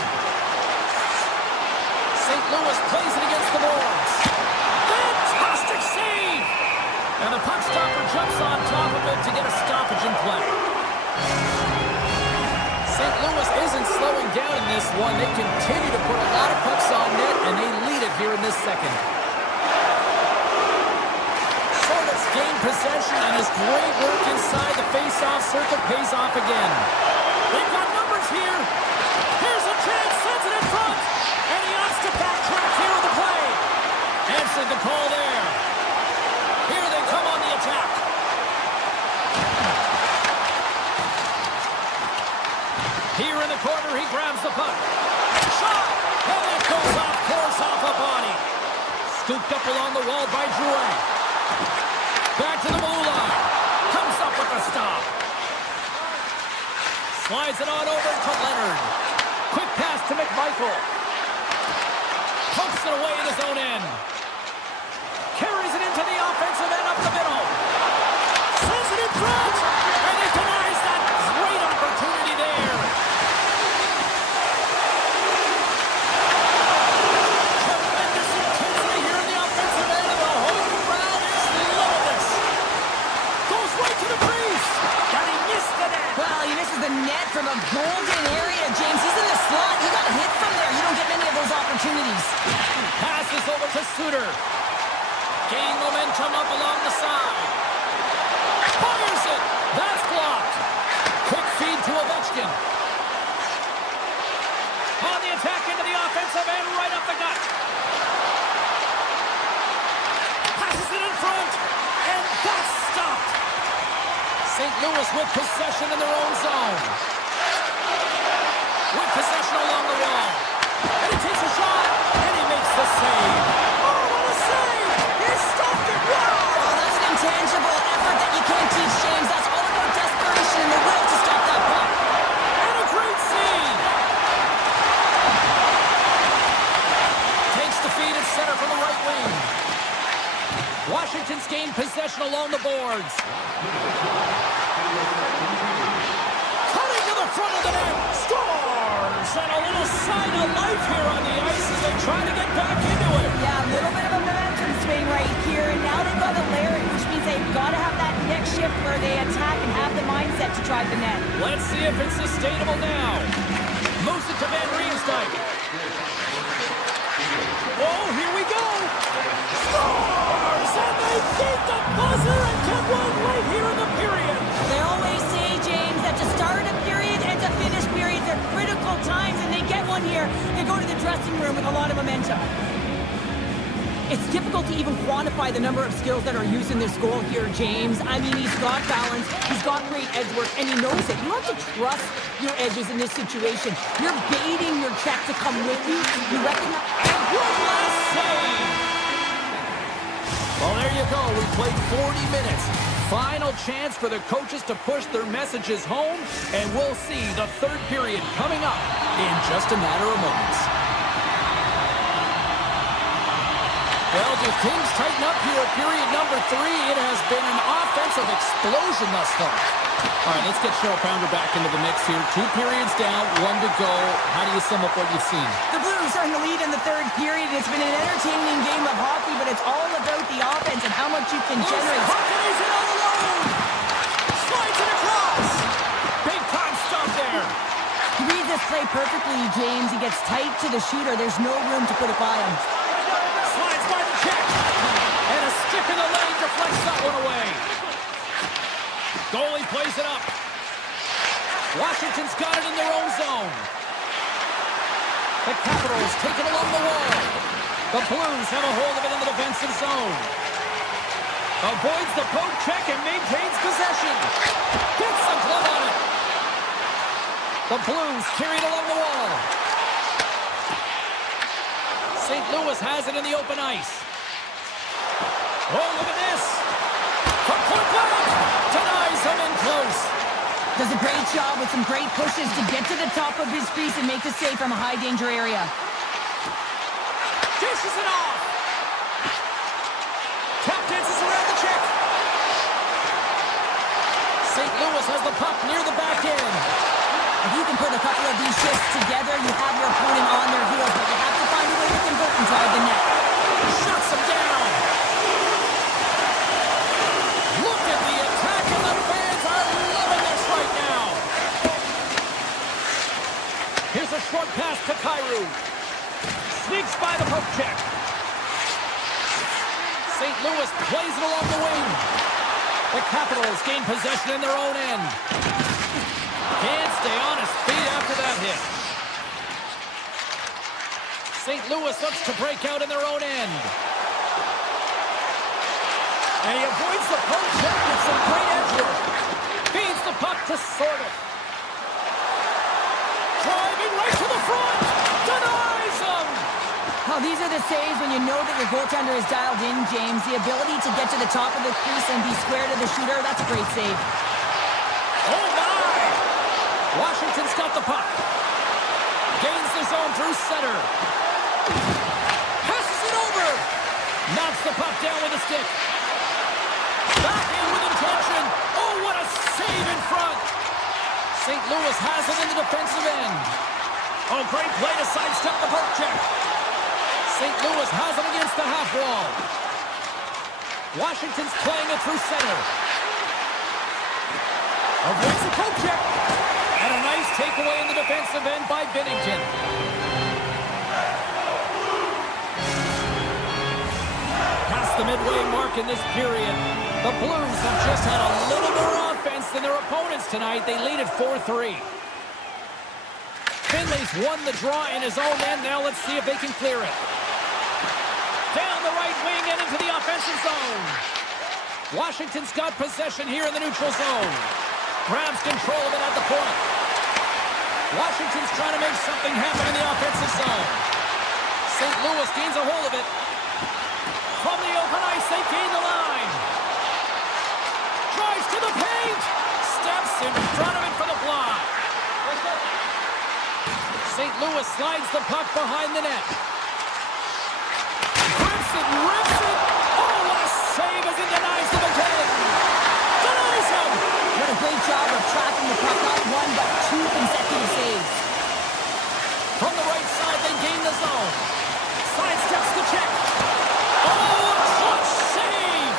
St. Louis plays it against the boards. Fantastic save! And the puck stopper jumps on top of it to get a stoppage in play. St. Louis isn't slowing down in this one. They continue to put a lot of pucks on net, and they lead it here in this second. Sortis gained possession, and his great work inside the face-off circle pays off again. They've got numbers here. Here's a chance, sends it in front, and he opts to backtrack here with the play. Answered the call there. Here they come on the attack. Here in the corner, he grabs the puck. Shot! And that goes off course off a body. Scooped up along the wall by Drouin. Back to the blue line. Comes up with a stop. Slides it on over to Leonard. Quick pass to McMichael. Pumps it away in his own end. Carries it into the offensive end up the middle. Sends it in front. And he denies that great opportunity there. Tremendous intensity here in the offensive end. And the home crowd is loving this. Goes right to the crease. And he missed the net. Well, he misses the net from a golden area, James. He's in the slot. He got hit from there. You don't get many of those opportunities. Passes over to Suter. Gaining momentum up along the side. Fires it. That's blocked. Quick feed to Ovechkin. On the attack into the offensive end, right up the gut. Passes it in front. And that's stopped. St. Louis with possession in their own zone. With possession along the wall. And he takes a shot. And he makes the save. Oh, what a save! He stopped it. Wow! Oh, that's an intangible effort that you can't teach, James. That's all about desperation and the will to stop that puck. And a great save! Takes the feed at center from the right wing. Washington's gained possession along the boards. Cutting to the front of the net. Scores! And a little sign of life here on the ice as they try to get back into it. Yeah, a little bit of a momentum swing right here, and now they've got to layer it, which means they've got to have that next shift where they attack and have the mindset to drive the net. Let's see if it's sustainable now. Moves it to Van Riemsdyk. Oh, here we go. Scores! And they beat the buzzer and kept one right here in the period. They always say, James, that to start a period and to finish periods are critical times, and they get one here. They go to the dressing room with a lot of momentum. It's difficult to even quantify the number of skills that are used in this goal here, James. I mean, he's got balance, he's got great edge work, and he knows it. You have to trust your edges in this situation. You're baiting your check to come with you. You recognize... And one last save. Well, there you go. We played 40 minutes. Final chance for the coaches to push their messages home, and we'll see the third period coming up in just a matter of moments. Well, do things tighten up here at period number 3? It has been an offensive explosion thus far. All right, let's get Cheryl Pounder back into the mix here. 2 periods down, 1 to go. How do you sum up what you've seen? The Blues are in the lead in the third period. It's been an entertaining game of hockey, but it's all about the offense and how much you can generate. He's in all alone. Slides it across. Big time stop there. He reads this play perfectly, James. He gets tight to the shooter. There's no room to put it by him. Slides by the check. And a stick in the lane deflects that one away. Goalie plays it up. Washington's got it in their own zone. The Capitals take it along the wall. The Blues have a hold of it in the defensive zone. Avoids the poke check and maintains possession. Gets the glove on it. The Blues carry it along the wall. St. Louis has it in the open ice. Oh, look at this. From point blank. Denies him in close. Does a great job with some great pushes to get to the top of his crease and make the save from a high-danger area. Dishes it off. Tap dances around the check. St. Louis has the puck near the back end. If you can put a couple of these shifts together, you have your opponent on their heels, but you have to find a way to convert and drive the net. Shuts him down. Look at the attack, and the fans are loving this right now. Here's a short pass to Kyrou. Sneaks by the poke check. St. Louis plays it along the wing. The Capitals gain possession in their own end. Can't stay on his feet after that hit. St. Louis looks to break out in their own end. And he avoids the poke check with some great edge work. Feeds the puck to Sordic. Driving right to the front. Denies him. Oh, these are the saves when you know that your goaltender is dialed in, James. The ability to get to the top of the crease and be square to the shooter, that's a great save. Oh, my! got the puck. Gains the zone through center. Passes it over. Knocks the puck down with a stick. Back in with intention. Oh, what a save in front. St. Louis has it in the defensive end. Oh, great play to sidestep the poke check. St. Louis has it against the half wall. Washington's playing it through center. Avoids the poke check. And a nice takeaway in the defensive end by Binnington. Past the midway mark in this period, the Blues have just had a little more offense than their opponents tonight. They lead at 4-3. Finley's won the draw in his own end. Now let's see if they can clear it. Down the right wing and into the offensive zone. Washington's got possession here in the neutral zone. Grabs control of it at the point. Washington's trying to make something happen in the offensive zone. St. Louis gains a hold of it. From the open ice, they gain the line. Drives to the paint. Steps in front of it for the block. St. Louis slides the puck behind the net. Grips it, rips it. Oh, what a save as he denies the McKinnon. Denies him. Did a great job of tracking the puck, not one, but two consecutive saves. From the right side, they gain the zone. Sidesteps the check. Oh, a clutch save.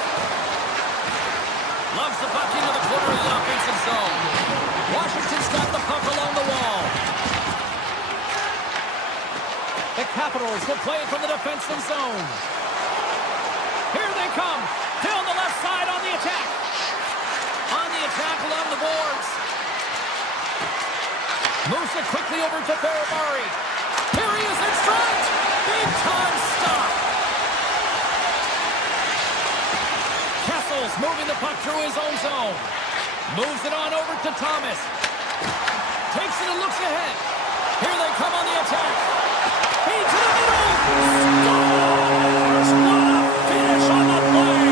Loves the puck into the corner of the offensive zone. Washington's got the puck along the wall. The Capitals will play it from the defensive zone. Here they come. Down the left side on the attack. On the attack along the boards. Moves it quickly over to Barabari. Here he is in front. Big time stop. Kessel's moving the puck through his own zone. Moves it on over to Thomas. Takes it and looks ahead. Here they come on the attack. He to the middle. Scores! What a finish on the play.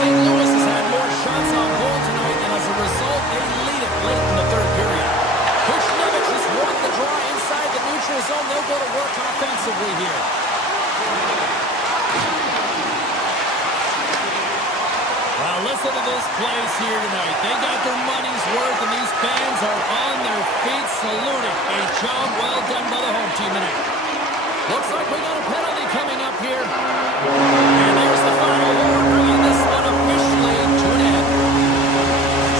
St. Louis has had more shots on goal tonight, and as a result, they lead it late in the third period. Buchnevich has won the draw inside the neutral zone. They'll go to work offensively here. Well, listen to this place here tonight. They got their money's worth, and these fans are on their feet saluting. A job well done by the home team tonight. Looks like we got a penalty coming up here. And there's the final horn, bringing this one officially to an end.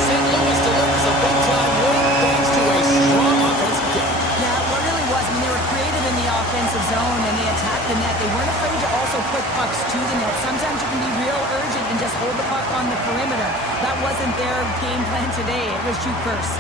St. Louis delivers a big-time win thanks to a strong offensive game. Yeah, what really was, I mean, they were creative in the offensive zone and they attacked the net. They weren't afraid to also put pucks to the net. Sometimes you can be real urgent and just hold the puck on the perimeter. That wasn't their game plan today. It was shoot first.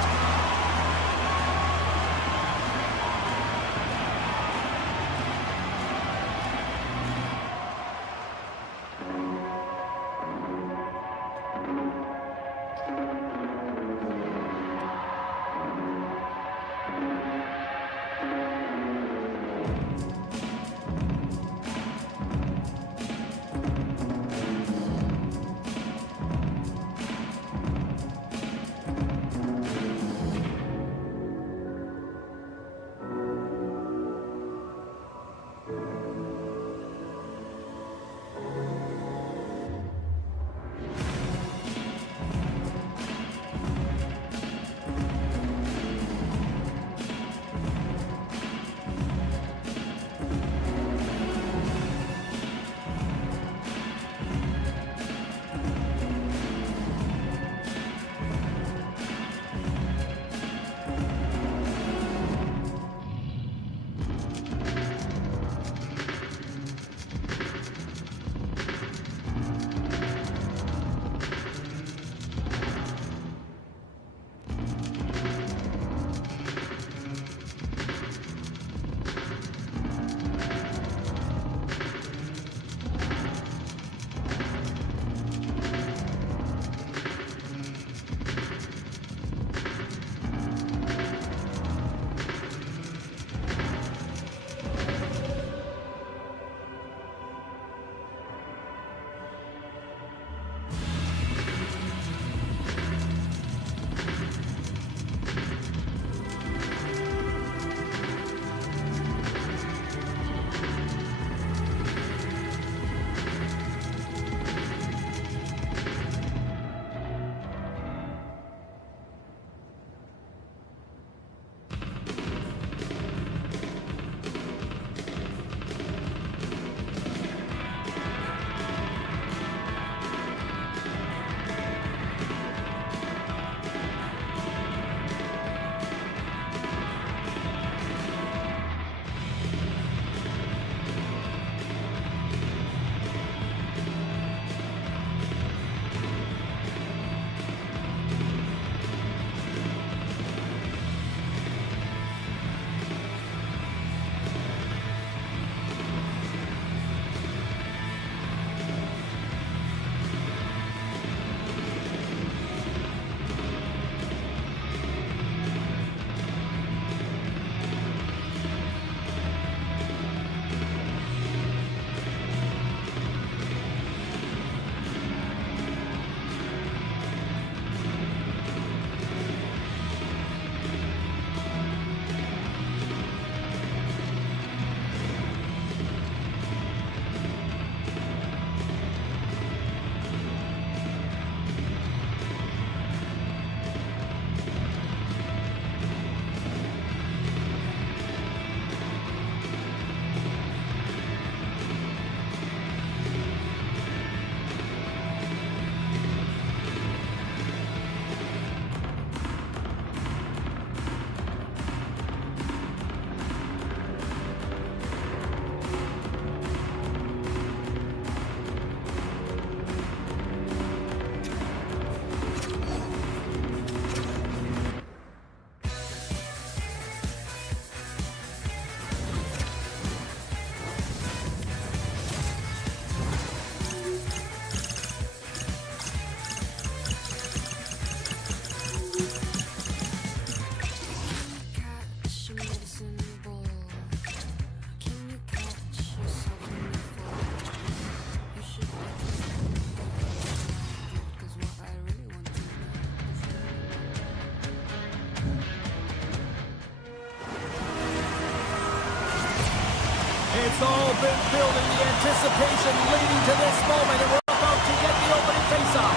It's all been building, the anticipation leading to this moment, and we're about to get the opening faceoff.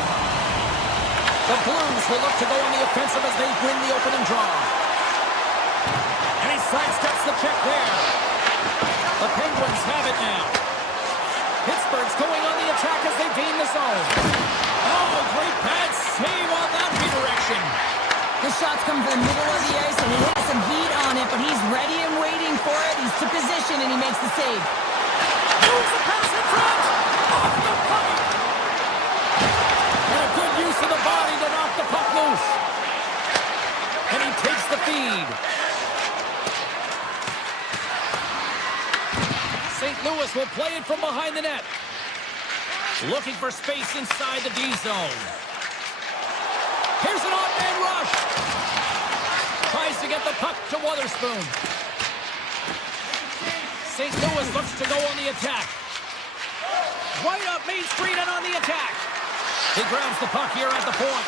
The Blues will look to go on the offensive as they win the opening draw. And he sidesteps the check there. The Penguins have it now. Pittsburgh's going on the attack as they gain the zone. Oh, great pad save on that redirection. The shot's come from the middle of the ice, and he has some heat on it, but he's ready and waiting for it. He's to position, and he makes the save. Moves the pass in front. Off the puck. And a good use of the body to knock the puck loose. And he takes the feed. St. Louis will play it from behind the net. Looking for space inside the D zone. Here's an odd-man rush. Tries to get the puck to Wotherspoon. St. Louis looks to go on the attack. Right up Main Street and on the attack. He grabs the puck here at the point.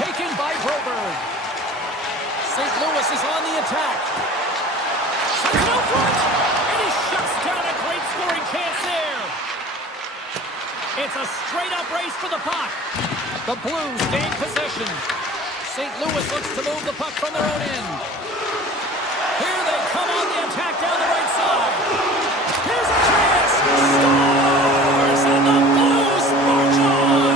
Taken by Broberg. St. Louis is on the attack. Sends it out front. And he shuts down a great scoring chance there. It's a straight-up race for the puck. The Blues gain possession. St. Louis looks to move the puck from their own end. Here they come on the attack down the right side. Here's a chance. Scores! And the Blues march on.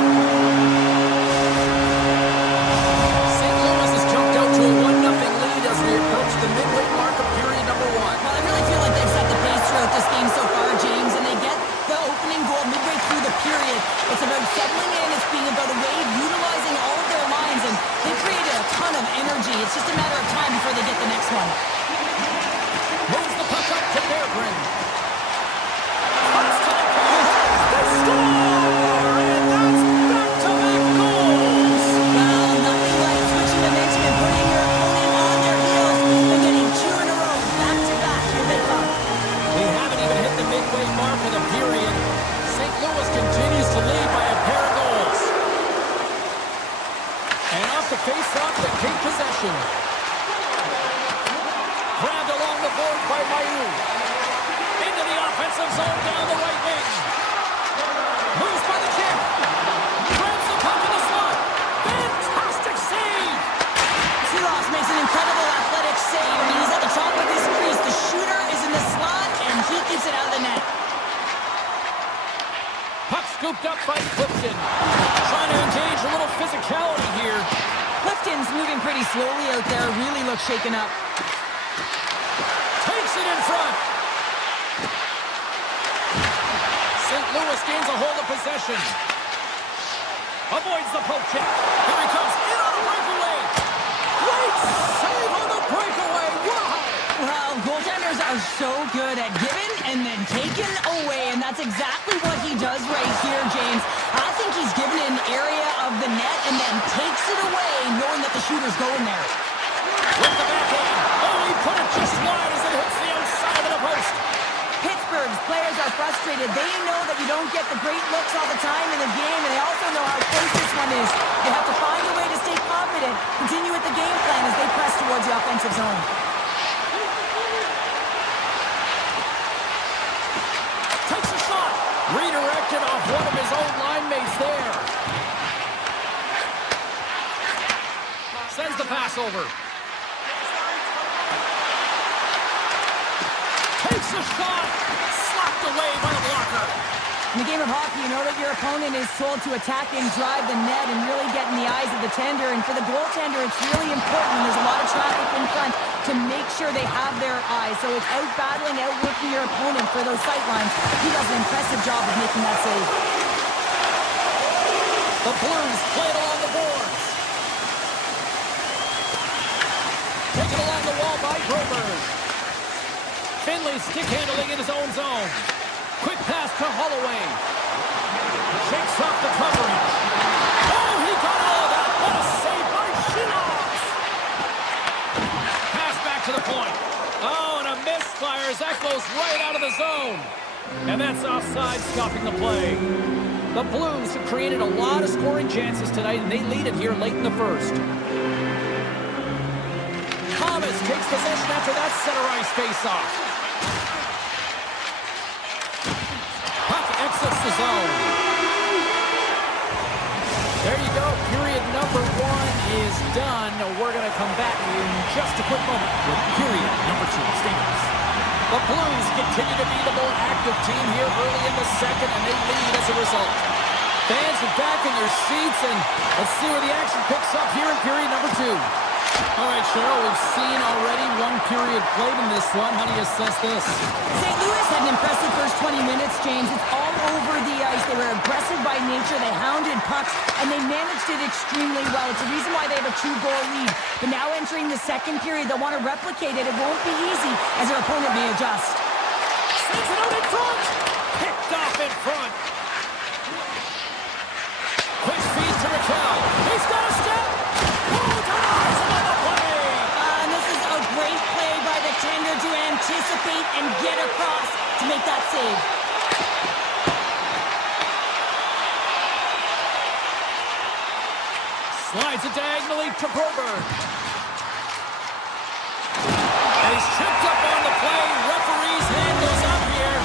St. Louis has jumped out to a 1-0 lead as we approach the midway mark of period number 1. Well, I really feel like they've set the pace throughout this game so far, James, and they get the opening goal midway through the period. It's about settling in. It's being about a wave, utilizing all of their lines, and they created a ton of energy. It's just a matter of time before they get the next one. Moves the puck up to Berggren. Cuts to the point. They score! And that's back-to-back goals! Well, nothing like switching momentum and putting your opponent on their heels and getting 2 in a row, back-to-back here they come. We haven't even hit the midway mark of the period. St. Louis continues to lead by a pair of goals. And off the face-off, they take possession. Grabbed along the board by Mailloux. Into the offensive zone down the right wing. Moves by the chip. Grabs the puck in the slot. Fantastic save. Silas makes an incredible athletic save. I mean, he's at the top of his crease. The shooter is in the slot, and he keeps it out of the net. Puck scooped up by Clifton. Trying to engage a little physicality here. Clifton's moving pretty slowly out there. Really looks shaken up. Takes it in front. St. Louis gains a hold of possession. Avoids the poke check. Here he comes in on a breakaway. Great save on the breakaway. Wow. Well, goaltenders are so good at giving and then taking away, and that's exactly what he does right here, James. I think he's given an area of the net and then takes it away, knowing that the shooter's going there. With the backhand. Oh, he put it just wide as it hits the outside of the post. Pittsburgh's players are frustrated. They know that you don't get the great looks all the time in the game, and they also know how close this one is. They have to find a way to stay confident, continue with the game plan as they press towards the offensive zone. Takes a shot. Redirected off one of his own line mates there. Sends the pass over. Takes a shot. Slapped away by the blocker. In the game of hockey, you know that your opponent is told to attack and drive the net and really get in the eyes of the tender. And for the goaltender, it's really important when there's a lot of traffic in front to make sure they have their eyes. So it's out-battling, outworking your opponent for those sight lines. He does an impressive job of making that save. The Blues play it along the boards. Taken along the wall by Broberg. Finley stick handling in his own zone. Quick pass to Holloway. Shakes off the coverage. Oh, he got all of that. What a save by Shields. Pass back to the point. Oh, and a misfire as that goes right out of the zone. And that's offside, stopping the play. The Blues have created a lot of scoring chances tonight, and they lead it here late in the first. Thomas takes possession after that center ice face-off. splits the zone. There you go. Period number 1 is done. We're going to come back in just a quick moment with period number 2 stands. The Blues continue to be the more active team here early in the second, and they lead as a result. Fans are back in their seats, and let's see where the action picks up here in period number 2. All right, Cheryl, we've seen already 1 period played in this one. How do you assess this? St. Louis had an impressive first 20 minutes, James. It's all over the ice. They were aggressive by nature. They hounded pucks, and they managed it extremely well. It's the reason why they have a 2-goal lead. But now entering the second period, they'll want to replicate it. It won't be easy as their opponent may adjust. Sends it out in front. Picked off in front. Quick feed to Raquel. He's got a step. Oh, denies him on the play. And this is a great play by the tender to anticipate and get across to make that save. Slides it diagonally to Broberg. And he's tripped up on the play. Referee's hand goes up here.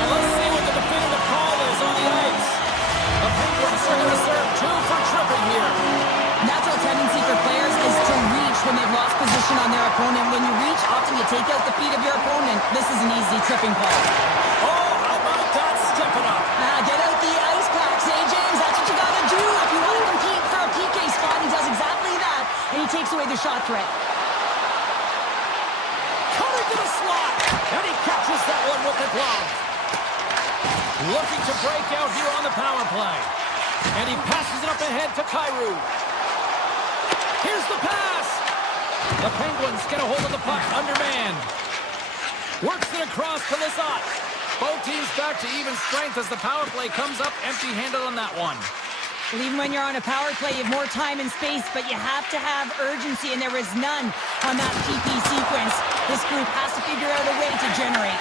And let's see what the definitive call is on the ice. The Penguins are going to serve 2 for tripping here. Natural tendency for players is to reach when they've lost position on their opponent. When you reach, often you take out the feet of your opponent. This is an easy tripping call. Oh, how about that? Step it up. Get out the ice packs, hey James? That's what you gotta do if you want to compete for a PK spot. He does exactly that, and he takes away the shot threat. Cut into the slot, and he catches that one with the glove. Looking to break out here on the power play. And he passes it up ahead to Kyrou. Here's the pass. The Penguins get a hold of the puck, undermanned. Works it across to Lizotte. Both teams back to even strength as the power play comes up empty-handed on that one. Well, even when you're on a power play, you have more time and space, but you have to have urgency, and there is none on that PP sequence. This group has to figure out a way to generate.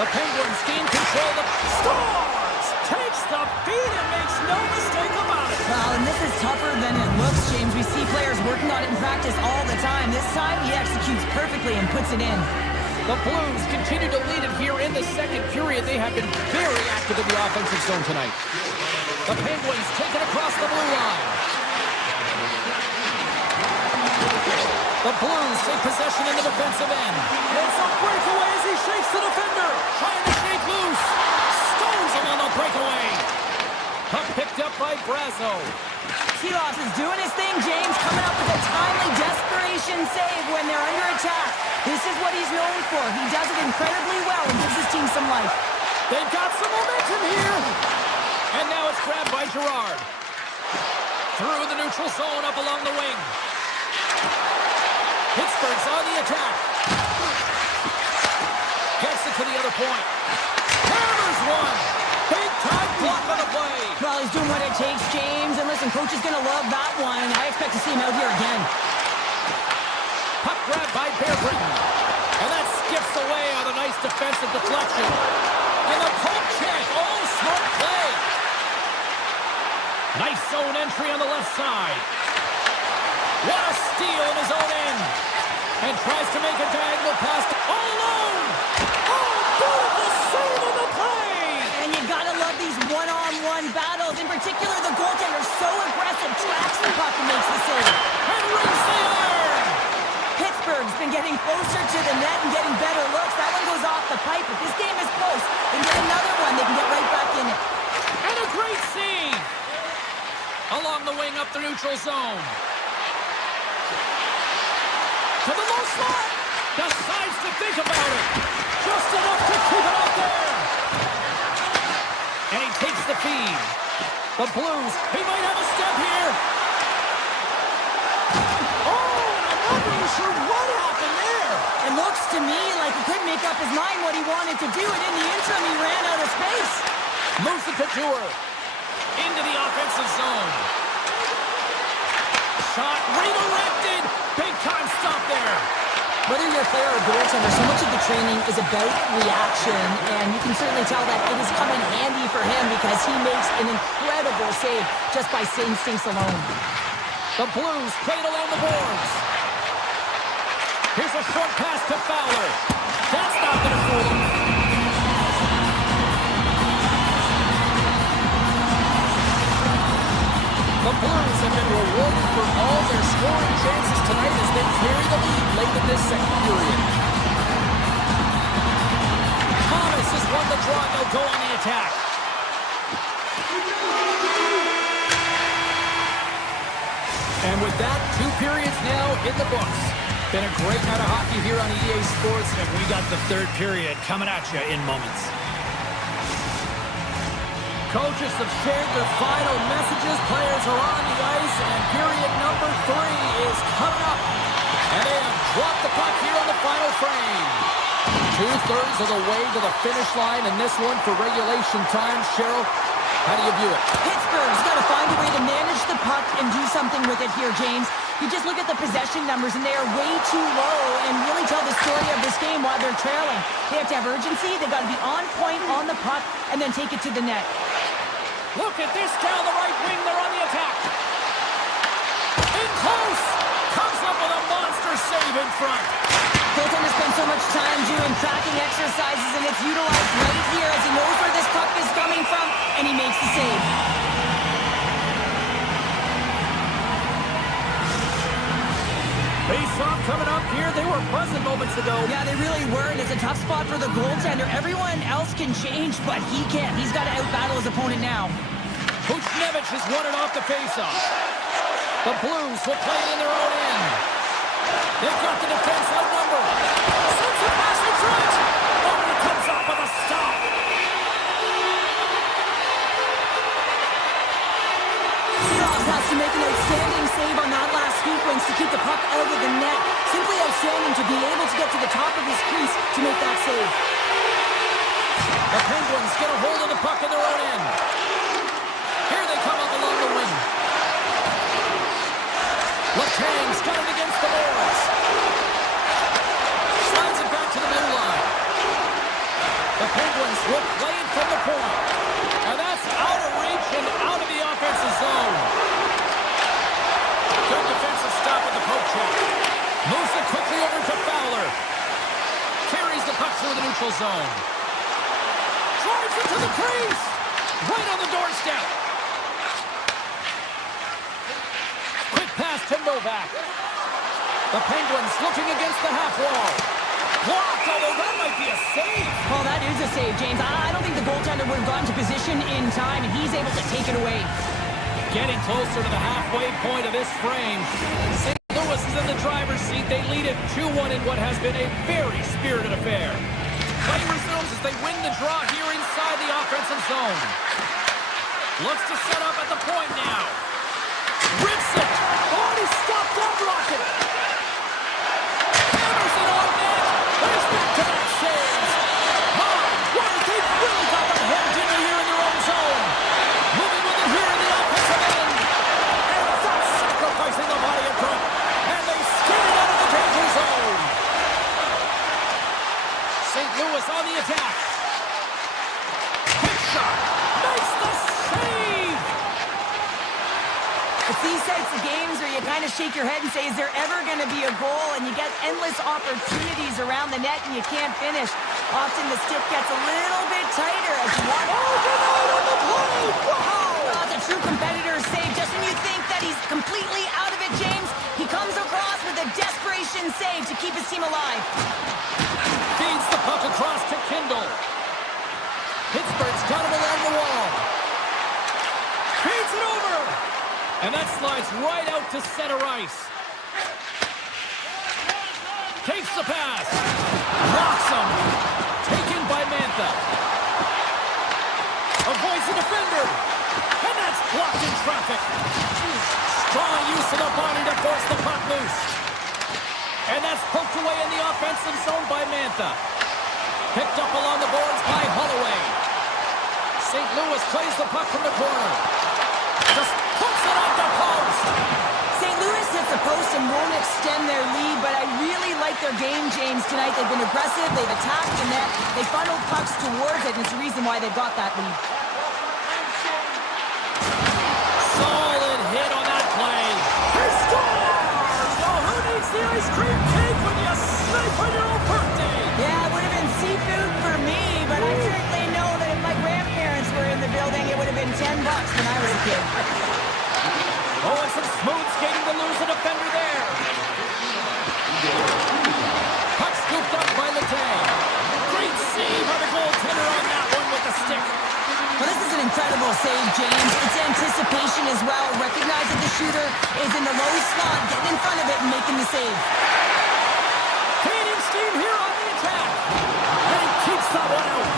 The Penguins gain control. The Stars takes the feed and makes no mistake about it. Well, and this is tougher than it looks, James. We see players working on it in practice all the time. This time, he executes perfectly and puts it in. The Blues continue to lead it here in the second period. They have been very active in the offensive zone tonight. The Penguins take it across the blue line. The Blues take possession in the defensive end. It's a breakaway as he shakes the defender. Trying to shake loose. Stones him on the breakaway. Puck picked up by Brazo. Seeloff is doing his thing, James, coming up with a timely desperation save when they're under attack. This is what he's known for. He does it incredibly well and gives his team some life. They've got some momentum here. And now it's grabbed by Girard. Through the neutral zone up along the wing. Pittsburgh's on the attack. Gets it to the other point. Hammers one. Big time block on the play. Well, he's doing what it takes, James. And listen, coach is going to love that one. And I expect to see him out here again. Puck grabbed by Bear Britton. And that skips away on a nice defensive deflection. And the poke check. Oh, smart play. Nice zone entry on the left side. What a steal in his own end. And tries to make a diagonal pass all alone. Oh, beautiful save on the play. And you gotta love these one-on-one battles. In particular, the goaltender so aggressive, tracks the puck and makes the save. And rings the iron. Pittsburgh's been getting closer to the net and getting better looks. That one goes off the pipe, but this game is close. They get another one, they can get right back in it. And a great save. Along the wing up the neutral zone. To the low slot. Decides to think about it. Just enough to keep it out there. And he takes the feed. The Blues, he might have a step here. Oh, and I'm not really sure what happened there. It looks to me like he couldn't make up his mind what he wanted to do, and in the interim, he ran out of space. Moves the Couture. Into the offensive zone. Shot redirected. Big time stop there. Whether you're a player or goaltender, so much of the training is about reaction, and you can certainly tell that it is coming handy for him because he makes an incredible save just by instincts alone. The Blues played along the boards. Here's a short pass to Fowler. That's not going to fool him. The Blues have been rewarded for all their scoring chances tonight as they carry the lead late in this second period. Thomas has won the draw. They'll go on the attack. And with that, 2 periods now in the books. Been a great night of hockey here on EA Sports, and we got the third period coming at you in moments. Coaches have shared their final messages. Players are on the ice, and period number 3 is coming up. And they have dropped the puck here on the final frame. 2/3 of the way to the finish line, and this one for regulation time. Cheryl, how do you view it? Pittsburgh's got to find a way to manage the puck and do something with it here, James. You just look at the possession numbers, and they are way too low and really tell the story of this game while they're trailing. They have to have urgency. They've got to be on point on the puck and then take it to the net. Look at this down the right wing. They're on the attack. In close. Comes up with a monster save in front. Goaltender spends so much time doing tracking exercises, and it's utilized right here as he knows where this puck is coming from, and he makes the save. Face-off coming up here. They were buzzing moments ago. Yeah, they really were, and it's a tough spot for the goaltender. Everyone else can change, but he can't. He's got to out-battle his opponent now. Kuchnevich has won it off the face-off. The Blues will play it in their own end. They've got the defense outnumbered. Sends it past the front. Oh, he comes up with a stop. Seahawks has to make an outstanding save on that last sequence to keep the puck out of the net. Simply outstanding to be able to get to the top of his crease to make that save. The Penguins get a hold of the puck in their own end. Here they come up along the wing. Letang's got it against the boards. Slides it back to the blue line. The Penguins will play it from the point. And that's out of reach and out of the offensive zone. Good defensive stop at the poke check. Moves it quickly over to Fowler. Carries the puck through the neutral zone. Drives it to the crease. Right on the doorstep. Quick pass to Novak. The Penguins looking against the half wall. Blocked, although that might be a save. Well, that is a save, James. I don't think the goaltender would have gotten to position in time, and he's able to take it away. Getting closer to the halfway point of this frame. St. Louis is in the driver's seat. They lead it 2-1 in what has been a very spirited affair. Play resumes as they win the draw here inside the offensive zone. Looks to set up at the point now. Rips it. Oh, he stopped that rocket. Hammers it on net. There's back-to-back saves. My word, they've really got them hemmed in here in their own zone. Moving with it here in the offensive end. And that's sacrificing the body in front. And they skid it out of the danger zone. St. Louis on the attack. Hit shot. Makes the save. It's these types of games where you kind of shake your head and say, is there ever going to be a goal? And you get endless opportunities around the net and you can't finish. Often the stick gets a little bit tighter as you want. Oh, denied on the play! Wow! Well, it's a true competitor's save. Just when you think that he's completely out of it, James, he comes across with a desperation save to keep his team alive. Feeds the puck across to Kindle. Pittsburgh's got him along the wall. Feeds it over. And that slides right out to center ice. Takes the pass. Rocks him. Taken by Mantha. Avoids the defender. And that's blocked in traffic. Strong use of the body to force the puck loose. And that's poked away in the offensive zone by Mantha. Picked up along the boards by Holloway. St. Louis plays the puck from the corner. Just puts it off the post. St. Louis hits the post and won't extend their lead, but I really like their game, James, tonight. They've been aggressive. They've attacked the net. They funneled pucks towards it, and it's the reason why they've got that lead. Solid hit on that play. He scores! Oh, who needs the ice cream cake when you snipe on your own birthday? Yeah, it would have been seafood for me, but I certainly know that if my grandparents were in the building, it would have been $10 when I was a kid. Oh, and some smooth skating to lose a defender there. Puck scooped up by Letang. Great save by the goaltender on that one with the stick. Well, this is an incredible save, James. It's anticipation as well. Recognize that the shooter is in the low slot, getting in front of it and making the save. Canadian steam here on the attack. And he keeps that one out.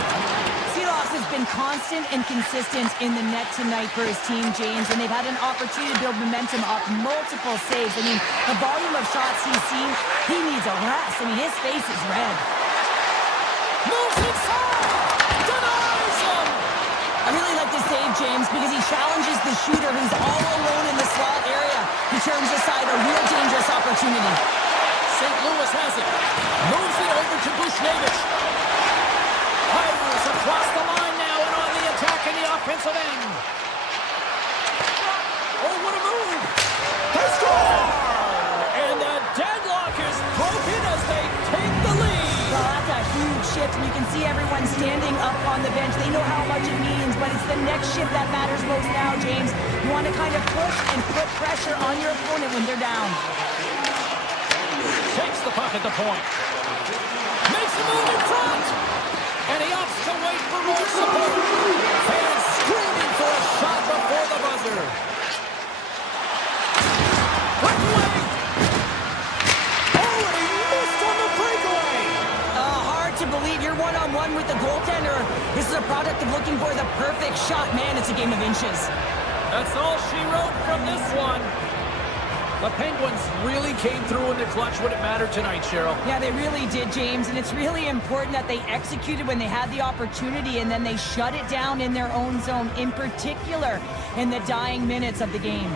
Silas has been constant and consistent in the net tonight for his team, James, and they've had an opportunity to build momentum off multiple saves. I mean, the volume of shots he's seen, he needs a rest. I mean, his face is red. Moves inside. Denies him. I really like this save, James, because he challenges the shooter who's all alone in the slot area. He turns aside a real dangerous opportunity. St. Louis has it. Moves it over to Bushnevich. Fires across the line now and on the attack in the offensive end. Oh, what a move. They score! And the deadlock is broken as they take the lead. Well, that's a huge shift, and you can see everyone standing up on the bench. They know how much it means, but it's the next shift that matters most now, James. You want to kind of push and put pressure on your opponent when they're down. Takes the puck at the point. Makes a move in front. And he opts to wait for more support. Fans screaming for a shot before the buzzer. Breakaway. Oh, and he missed on the breakaway. Hard to believe you're one-on-one with the goaltender. This is a product of looking for the perfect shot. Man, it's a game of inches. That's all she wrote from this one. The Penguins really came through in the clutch when it mattered tonight, Cheryl. Yeah, they really did, James, and it's really important that they executed when they had the opportunity and then they shut it down in their own zone, in particular in the dying minutes of the game.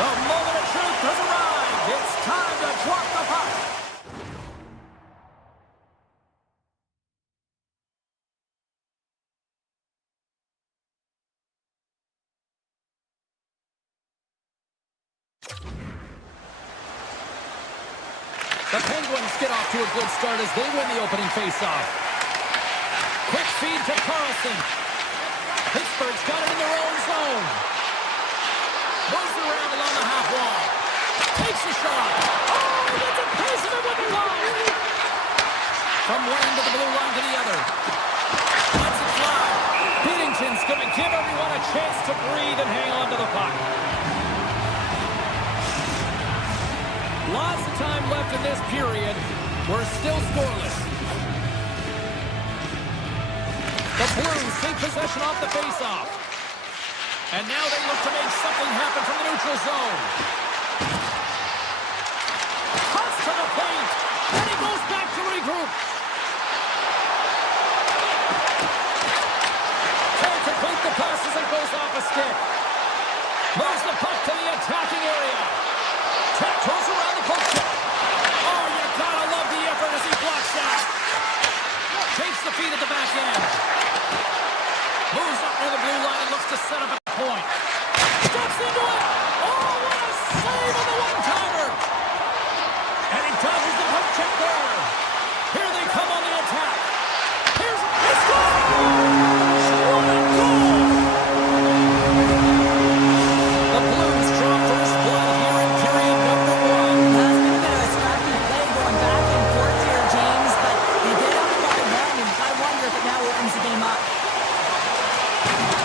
The moment of truth has arrived. It's time to drop the puck. The Penguins get off to a good start as they win the opening faceoff. Quick feed to Carlson. Pittsburgh's got it in their own zone. Moves around along the half wall. Takes a shot. Oh, he gets a piece of it with the line. From one end of the blue line to the other. Lets it fly. Binnington's going to give everyone a chance to breathe and hang on to the puck. Lots of time left in this period. We're still scoreless. The Blues take possession off the faceoff. And now they look to make something happen from the neutral zone. Cuts to the paint. And he goes back to regroup. Can't complete the pass as it goes off a stick. Moves the puck to the attacking area. Throws around the post check. Oh, you gotta love the effort as he blocks that. Takes the feed at the back end. Moves up near the blue line and looks to set up a point. Steps into it. Oh, what a save on the one-timer. And he dodges the poke check there. Here they come on the attack. Here's a score. What a goal. The Blues draw first blood here in period number 1. That's been a bit of a scrappy play going back and forth here, James, but they get up by one, and I wonder if it now opens the game up.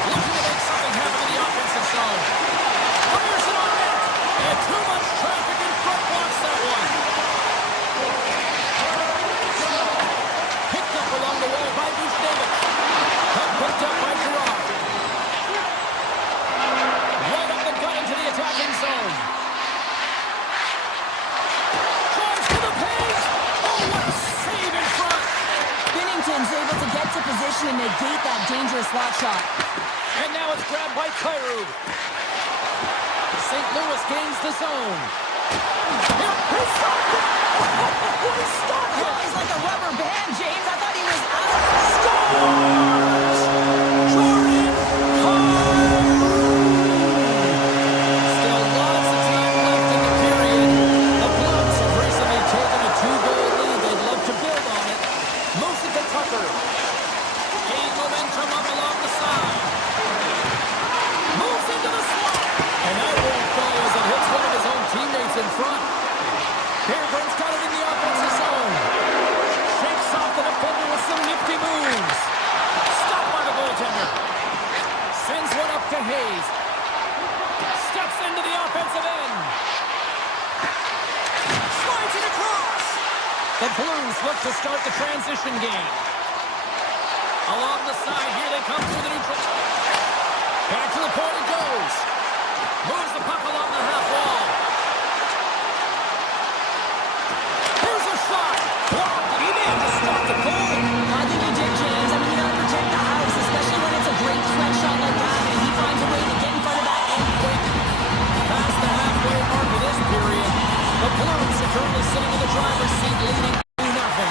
Looking to make something happen in the offensive zone. Fires it on net. And too much traffic in front blocks that one. Picked up along the wall by Bushdavid. Picked up by Gerard. Right up the gut into the attacking zone. Drives to the paint. Oh, what a save in front. Binnington's able to get to position and negate that dangerous slot shot. And now it's grabbed by Kyrou. St. Louis gains the zone. Here, he stopped it! Oh, he stopped it! He's like a rubber band, James. I thought he was out of Scores! Jordan Kyrou! Still lots of time left in the period. The Blues have recently taken a 2-goal lead. They'd love to build on it. Moves it to Tucker. Gain momentum up along the side. Moves into the slot. And that won't go as it hits one of his own teammates in front. Berggren's got it in the offensive zone. Shakes off the defender with some nifty moves. Stopped by the goaltender. Sends one up to Hayes. Steps into the offensive end. Slides it across. The Blues look to start the transition game. Along the side, here they come through the neutral. Back to the point it goes. Moves the puck along the half wall. Here's a shot. Blocked, and he may have just stopped the goal. I think he did, James. I mean, you gotta protect the house, especially when it's a great threat shot like that, and he finds a way to get in front of that end quick. Past the halfway mark of this period, the Blues are currently sitting in the driver's seat, leading 2-0.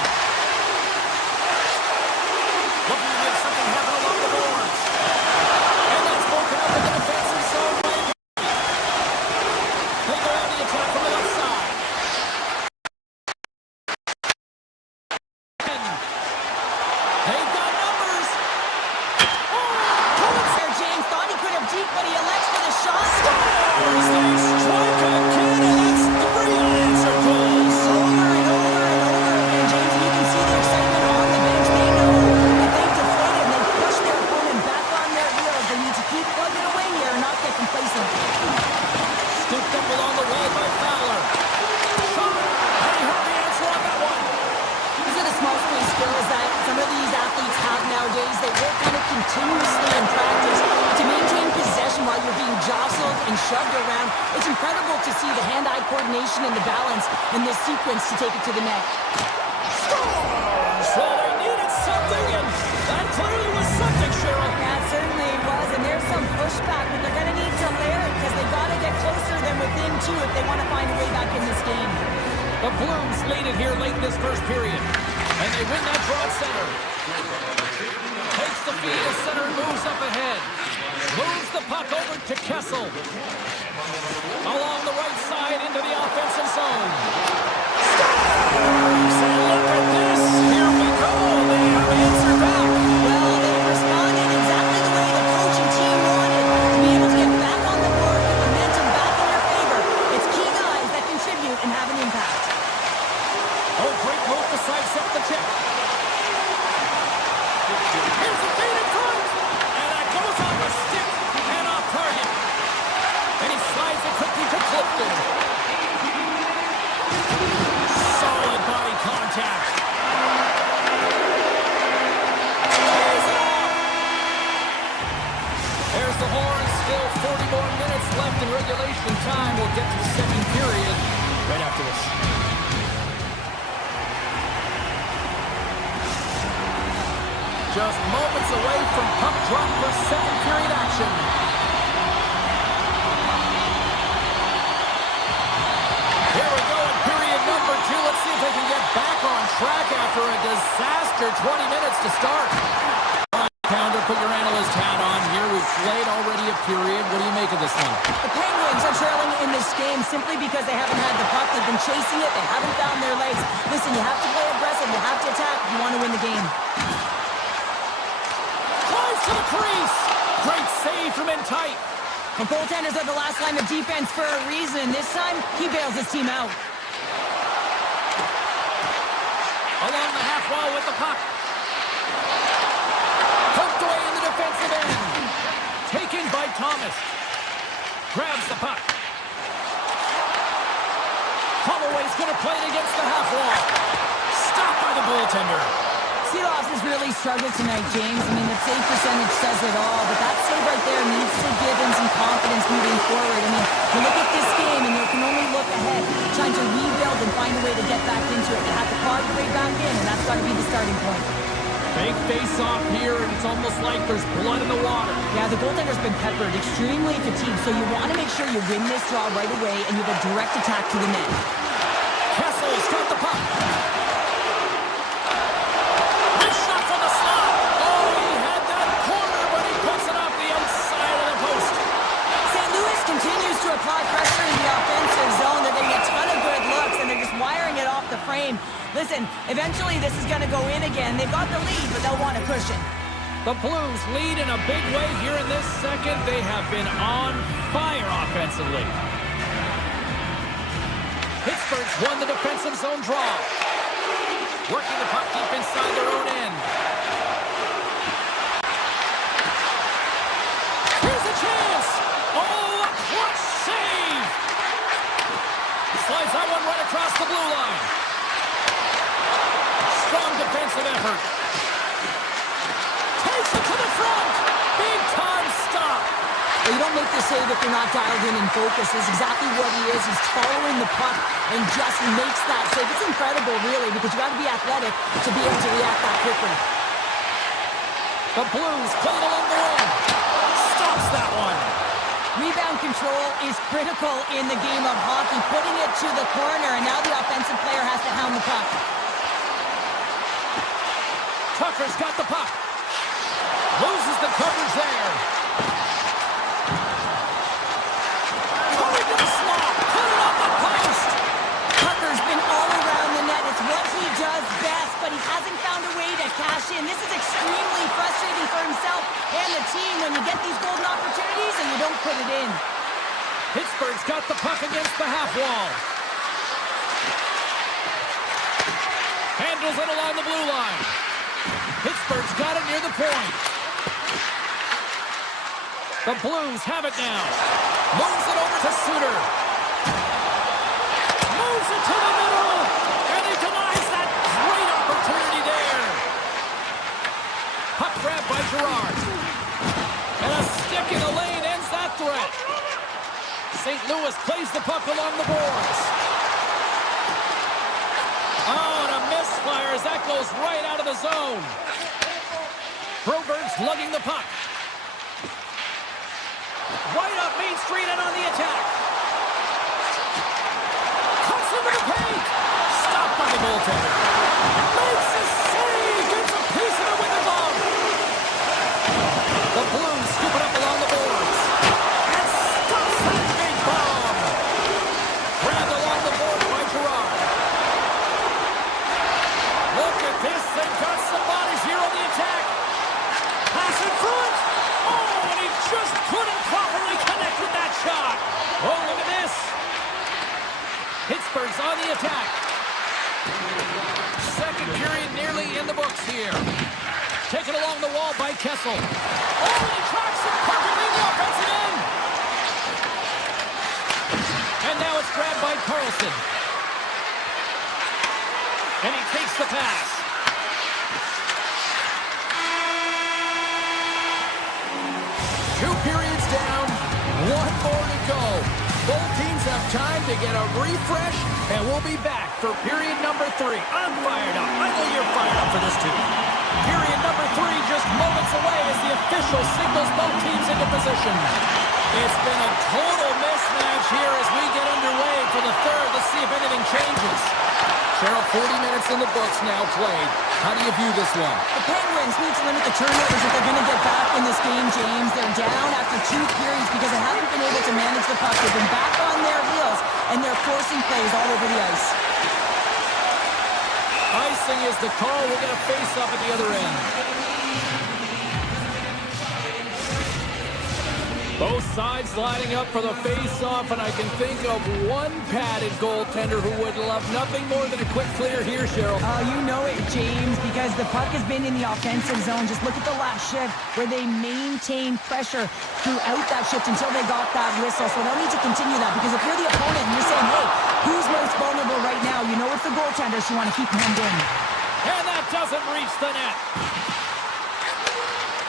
Looking to make something happen along the boards. And that's broken up in the defensive zone. They go on the attack from the left side. And they've got numbers. There, James thought he could have deep, but he elects for the shot. Scores! They strike again, and that's 3 unanswered goals. Over and over and over. And James, you can see the excitement on the bench. They know if they deflate and they push their opponent back on their heels, they need to keep plugging away here and not get complacent. Scooped up along the wall by Fowler. Shot! And he heard the answer on that one. These are the small space skills that some of these athletes have nowadays. They work on it continuously in practice to maintain possession while you're being jostled and shoved around. It's incredible to see the hand-eye coordination and the balance in this sequence to take it to the net. Scores! Well, they needed something, and that clearly was something, Cheryl. That certainly was, and there's some pushback, but they're going to need to layer it because they've got to get closer than within too if they want to find a way back in this game. The Blues lead it here late in this first period. And they win that draw at center. Takes the feed to center and moves up ahead. Moves the puck over to Kessel. Along the right side into the offensive zone. Scores! And look at this. Here we go. They have answered back. Well, they responded exactly the way the coach and team wanted. To be able to get back on the board with momentum back in their favor. It's key guys that contribute and have an impact. Oh, great move to sidestep the check. Here's the feed in front. And that goes off a stick and off target. And he slides it quickly to Clifton. Solid body contact. There's the horn. Still 40 more minutes left in regulation time. We'll get to the second period right after this. Just moments away from puck drop for second period action. Here we go in period number 2. Let's see if they can get back on track after a disaster 20 minutes to start. Pounder, put your analyst hat on here. We've played already a period. What do you make of this one? The Penguins are trailing in this game simply because they haven't had the puck. They've been chasing it. They haven't found their legs. Listen, you have to play aggressive. You have to attack if you want to win the game. To the crease. Great save from in tight. The goaltenders are the last line of defense for a reason. This time, he bails his team out. Along the half wall with the puck. Poked away in the defensive end. Taken by Thomas. Grabs the puck. Holloway's going to play it against the half wall. Stopped by the goaltender. Seeloff has really struggled tonight, James. I mean, the save percentage says it all, but that save right there needs to give him some confidence moving forward. I mean, you look at this game, and you can only look ahead, trying to rebuild and find a way to get back into it. You have to claw your way back in, and that's got to be the starting point. Big face-off here, and it's almost like there's blood in the water. Yeah, the goaltender's been peppered, extremely fatigued, so you want to make sure you win this draw right away, and you have a direct attack to the net. Kessel's got the puck. This shot from the slot. Oh, he had that corner, but he puts it off the outside of the post. St. Louis continues to apply pressure in the offensive zone. They're getting a ton of good looks, and they're just wiring it off the frame. Listen, eventually this is going to go in again. They've got the lead, but they'll want a cushion. The Blues lead in a big way here in this second. They have been on fire offensively. Pittsburgh's won the defensive zone draw. Working the puck deep inside their own end. Here's a chance. Oh, a clutch save. Slides that one right across the blue line. Strong defensive effort. Takes it to the front. Big time stop. Well, you don't make the save if you're not dialed in and focused. This is exactly what he is. He's following the puck and just makes that save. It's incredible, really, because you got to be athletic to be able to react that quickly. The Blues played along the wing. Stops that one. Rebound control is critical in the game of hockey. Putting it to the corner, and now the offensive player has to hound the puck. Tucker's got the puck. Loses the coverage there. Coming to the slot. Put it on the post. Tucker's been all around the net. It's what he does best, but he hasn't found a way to cash in. This is extremely frustrating for himself and the team when you get these golden opportunities and you don't put it in. Pittsburgh's got the puck against the half wall. Handles it along the blue line. Pittsburgh's got it near the point. The Blues have it now. Moves it over to Suter. Moves it to the middle. And he denies that great opportunity there. Puck grab by Girard. And a stick in the lane ends that threat. St. Louis plays the puck along the boards. Oh, and a misfire as that goes right out of the zone. Broberg's lugging the puck. Right up Main Street and on the attack. Blues on the attack. Second period nearly in the books here. Taken along the wall by Kessel. Oh, he tracks it perfectly in the offensive end. And now it's grabbed by Carlson. And he takes the pass. Two periods down, one more to go. Both teams have time to get a refresh, and we'll be back for period number 3. I'm fired up. I know you're fired up for this too. Period number 3 just moments away as the official signals both teams into position. It's been a total mismatch here as we get underway for the third. Let's see if anything changes. Cheryl, 40 minutes in the books now played. How do you view this one? The Penguins need to limit the turnovers if they're going to get back in this game, James. They're down after 2 periods because they haven't been able to manage the puck. They've been back on their heels, and they're forcing plays all over the ice. Icing is the call. We'll get a face-up at the other end. Both sides lining up for the face-off, and I can think of one padded goaltender who would love nothing more than a quick clear here, Cheryl. Oh, you know it, James, because the puck has been in the offensive zone. Just look at the last shift where they maintained pressure throughout that shift until they got that whistle. So they'll need to continue that, because if you're the opponent and you're saying, hey, who's most vulnerable right now? You know it's the goaltenders who want to keep them in. And that doesn't reach the net.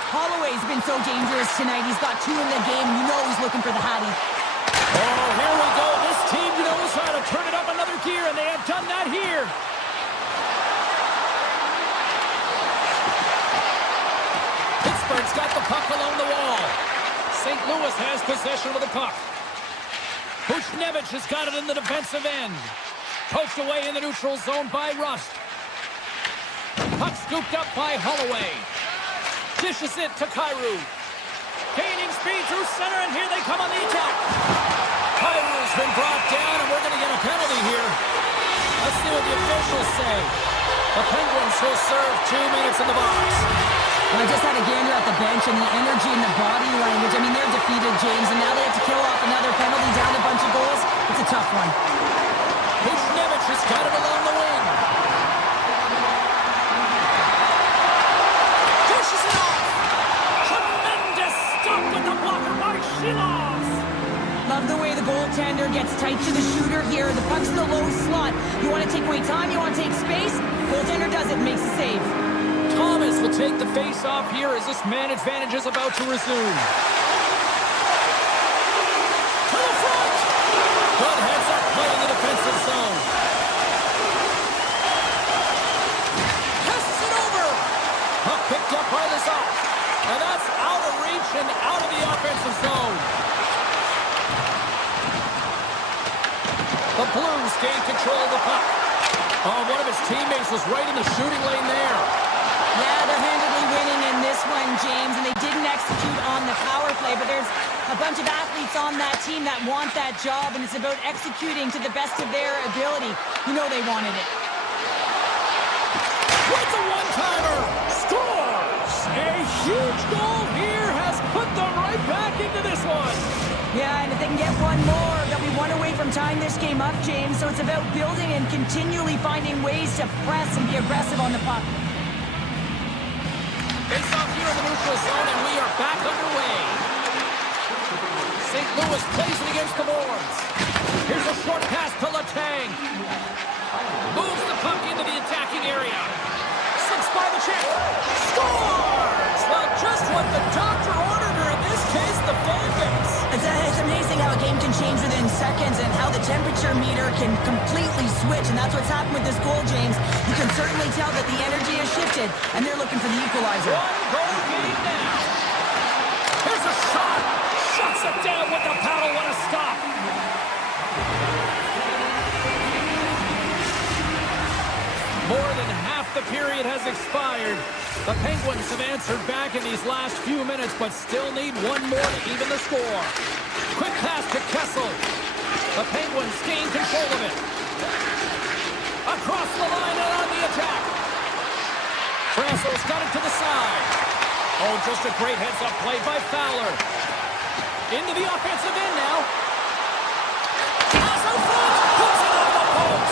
Holloway's been so dangerous tonight. He's got 2 in the game. You know he's looking for the Hattie. Oh, here we go. This team knows how to turn it up another gear, and they have done that here. Pittsburgh's got the puck along the wall. St. Louis has possession of the puck. Buchnevich has got it in the defensive end. Poked away in the neutral zone by Rust. Puck scooped up by Holloway. Dishes it to Kyrou. Gaining speed through center, and here they come on the attack. Kyrou's been brought down, and we're going to get a penalty here. Let's see what the officials say. The Penguins will serve 2 minutes in the box. Well, I just had a gander at the bench, and the energy and the body language. I mean, they're defeated, James, and now they have to kill off another penalty, down a bunch of goals. It's a tough one. Buchnevich has got it along the wing. Dishes it off. Tremendous stop with the blocker by Shilovs. Love the way the goaltender gets tight to the shooter here. The puck's in the low slot. You want to take away time, you want to take space. Goaltender does it and makes a save. Thomas will take the face-off here as this man advantage is about to resume. To the front! Good heads-up play in the defensive zone. Passes it over! Puck picked up by the zone. And that's out of reach and out of the offensive zone. The Blues gain control of the puck. Oh, one of his teammates was right in the shooting lane there. Yeah, they're handily winning in this one, James, and they didn't execute on the power play, but there's a bunch of athletes on that team that want that job, and it's about executing to the best of their ability. You know they wanted it. With the one-timer, scores! A huge goal here has put them right back into this one. Yeah, and if they can get one more, they'll be one away from tying this game up, James, so it's about building and continually finding ways to press and be aggressive on the puck. Face off here in the neutral zone, and we are back underway. St. Louis plays it against the boards. Here's a short pass to Letang. Moves the puck into the attacking area. Slips by the check. Scores! Well, just what the doctor ordered, or in this case, the fan base. It's amazing how a game can change within seconds and how the temperature meter can completely switch, and that's what's happened with this goal, James. You can certainly tell that the energy has shifted, and they're looking for the equalizer. One goal game now. Here's a shot. Shuts it down with the paddle. What a stop. More than half the period has expired. The Penguins have answered back in these last few minutes, but still need one more to even the score. Quick pass to Kessel. The Penguins gain control of it. Across the line and on the attack. Brasso's got it to the side. Oh, just a great heads-up play by Fowler. Into the offensive end now. Pass out front. Puts it on the post.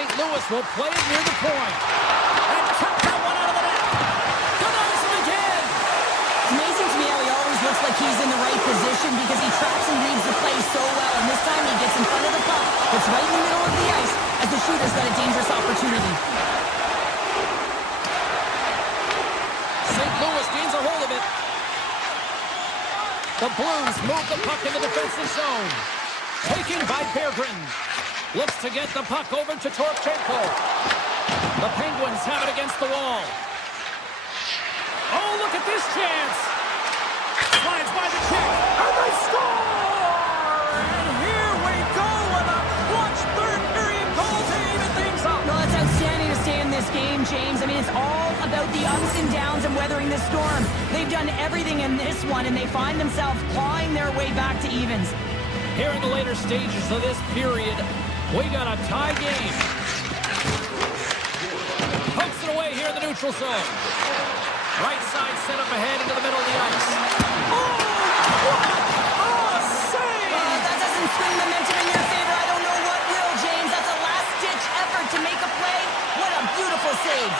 St. Louis will play it near the point. And kept that one out of the net. Denies him again. It's amazing to me how he always looks like he's in the right position because he tracks and reads the play so well. And this time he gets in front of the puck. It's right in the middle of the ice as the shooter's got a dangerous opportunity. St. Louis gains a hold of it. The Blues move the puck in the defensive zone. Taken by Berggren. Looks to get the puck over to Torchenko. The Penguins have it against the wall. Oh, look at this chance. Slides by the check. And they score! And here we go with a clutch third period goal to even things up. Well, it's outstanding to stay in this game, James. I mean, it's all about the ups and downs and weathering the storm. They've done everything in this one, and they find themselves clawing their way back to evens. Here in the later stages of this period, we got a tie game. Pokes it away here in the neutral zone. Right side set up ahead into the middle of the ice. Oh, what a save! That doesn't swing momentum in your favor. I don't know what will, James. That's a last-ditch effort to make a play. What a beautiful save.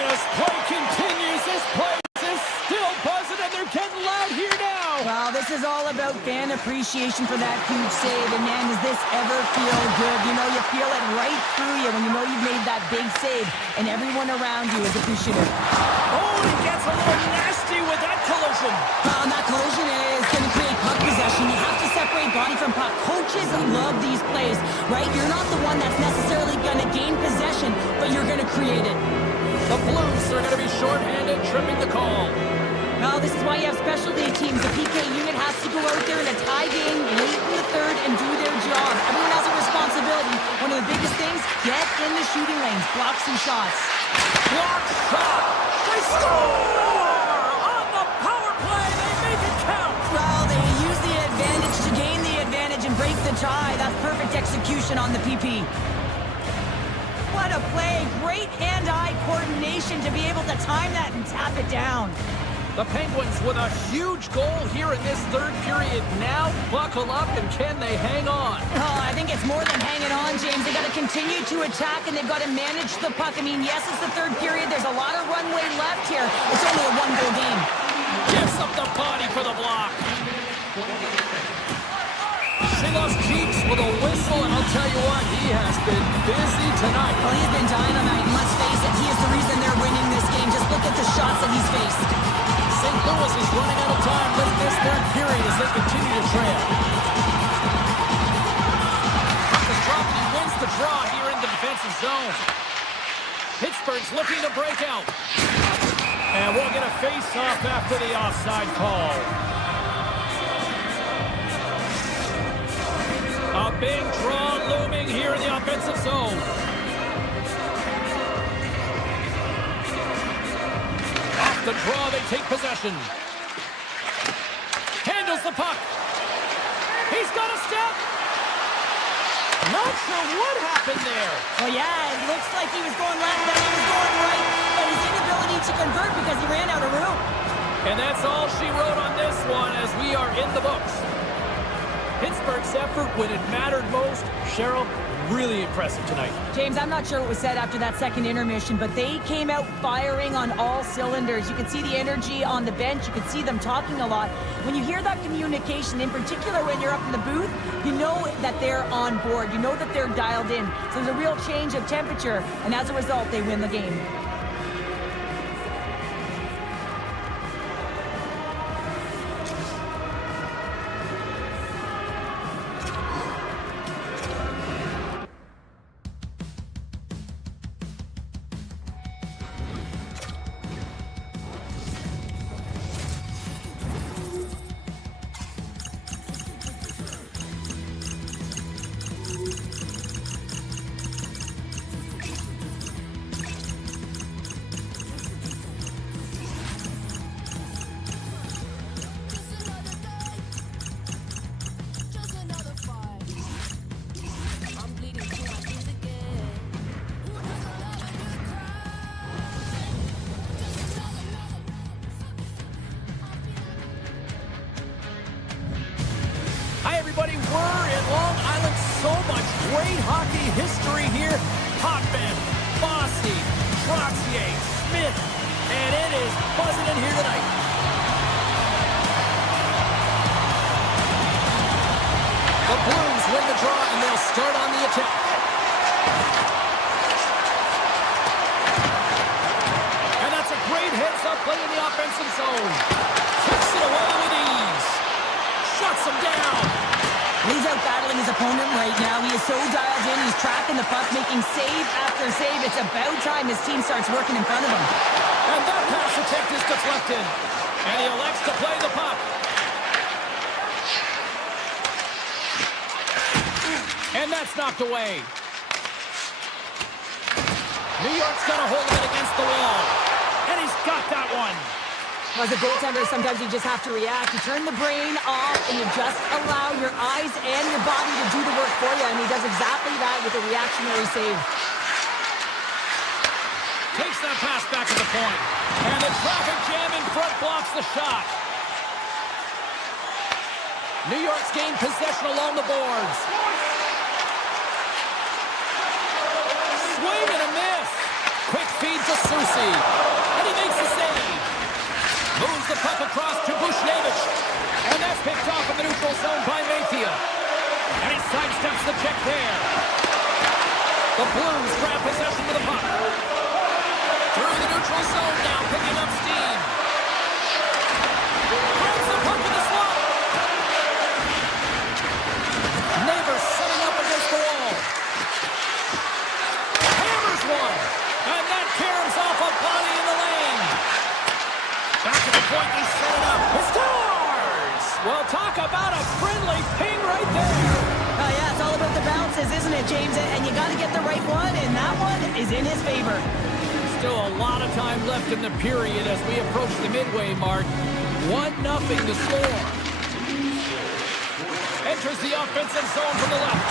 And as play continues, this place is still buzzing, and they're getting loud here now. Well, this is all about fan appreciation for that huge save. And, man, does this ever feel good? You know, you feel it right through you when you know you've made that big save, and everyone around you is appreciative. Oh, he gets a little nasty with that collision. And that collision is going to create puck possession. You have to separate body from puck. Coaches love these plays, right? You're not the one that's necessarily going to gain possession, but you're going to create it. The Blues are going to be shorthanded, tripping the call. Well, this is why you have specialty teams. The PK unit has to go out there in a tie game late in the third and do their job. Everyone has a responsibility. One of the biggest things, get in the shooting lanes, block some shots. Block shot. They score! On the power play, they make it count. Well, they use the advantage to gain the advantage and break the tie. That's perfect execution on the PP. What a play. Great hand-eye coordination to be able to time that and tap it down. The Penguins with a huge goal here in this third period. Now buckle up, and can they hang on? Oh, I think it's more than hanging on, James. They've got to continue to attack, and they've got to manage the puck. I mean, yes, it's the third period. There's a lot of runway left here. It's only a one-goal game. Gives up the body for the block. Shilov's cheeks with a whistle, and I'll tell you what, he has been busy tonight. Well, he's been dynamite. Let's face it, he is the reason they're winning this game. Just look at the shots that he's faced. St. Louis is running out of time late in this third period as they continue to trail. Puck is dropped, and he wins the draw here in the defensive zone. Pittsburgh's looking to break out. And we'll get a face-off after the offside call. A big draw looming here in the offensive zone. Off the draw, they take possession. Handles the puck. He's got a step. Not sure what happened there. Well, yeah, it looks like he was going left, then he was going right, but his inability to convert because he ran out of room. And that's all she wrote on this one as we are in the books. Pittsburgh's effort when it mattered most. Cheryl, really impressive tonight. James, I'm not sure what was said after that second intermission, but they came out firing on all cylinders. You could see the energy on the bench. You could see them talking a lot. When you hear that communication, in particular when you're up in the booth, you know that they're on board. You know that they're dialed in. So there's a real change of temperature, and as a result, they win the game. Hi, everybody. We're in Long Island. So much great hockey history here. Potvin, Bossy, Troxier, Smith, and it is buzzing in here tonight. The Blues win the draw, and they'll start on the attack. And that's a great heads-up play in the offensive zone. Kicks it away with ease. Shuts him down. He's out battling his opponent right now. He is so dialed in. He's tracking the puck, making save after save. It's about time his team starts working in front of him. And that pass attempt is deflected. And he elects to play the puck. And that's knocked away. New York's got a hold of it against the wall. And he's got that one. As a goaltender, sometimes you just have to react. You turn the brain off and you just allow your eyes and your body to do the work for you. And he does exactly that with a reactionary save. Takes that pass back to the point. And the traffic jam in front blocks the shot. New York's gained possession along the boards. Swing and a miss. Quick feed to Soucy. And he makes the save. Moves the puck across to Bushnevich. And that's picked off in the neutral zone by Mayfield. And he sidesteps the check there. The Blues grab possession of the puck. Through the neutral zone now, picking up steam. Grabs the puck in the slot. Neighbors setting up against the wall. Hammers one. And that caroms off a body in the lane. Back to the point, he set it up. He scores! Well, talk about a friendly ping right there. Oh, yeah, it's all about the bounces, isn't it, James? And you got to get the right one, and that one is in his favor. Still a lot of time left in the period as we approach the midway mark. 1-0 to score. Enters the offensive zone from the left.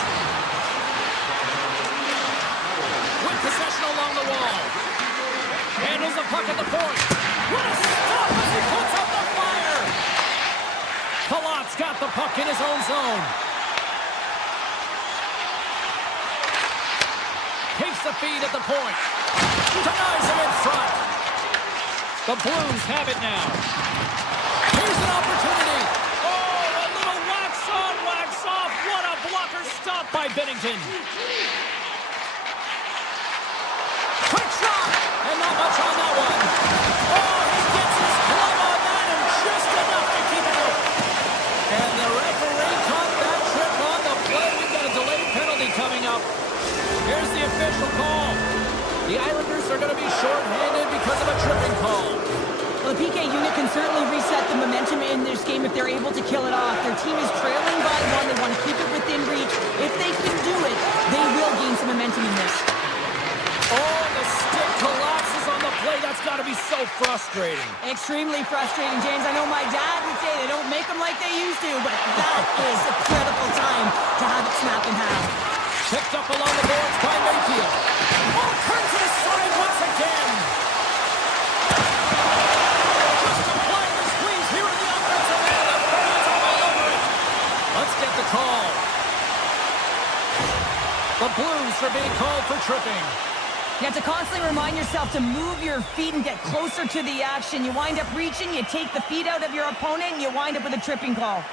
With possession along the wall. Handles the puck at the point. What a stop as he puts up the fire! Palat's got the puck in his own zone. Takes the feed at the point. Denies him in front. The Blues have it now. Here's an opportunity. Oh, a little wax on, wax off. What a blocker stop by Binnington. Quick shot. And not much on that one. Oh, he gets his glove on that and just enough to keep it out. And the referee caught that trip on the play. We've got a delayed penalty coming up. Here's the official call. The Islanders are going to be short-handed because of a tripping call. Well, the PK unit can certainly reset the momentum in this game if they're able to kill it off. Their team is trailing by one. They want to keep it within reach. If they can do it, they will gain some momentum in this. Oh, the stick collapses on the play. That's got to be so frustrating. Extremely frustrating, James. I know my dad would say they don't make them like they used to, but that is a critical time to have it snap in half. Picked up along the boards by Mayfield. Oh, turns to the side once again. Just applying the squeeze here in the offensive end. The fans are all over it. Let's get the call. The Blues are being called for tripping. You have to constantly remind yourself to move your feet and get closer to the action. You wind up reaching, you take the feet out of your opponent, and you wind up with a tripping call.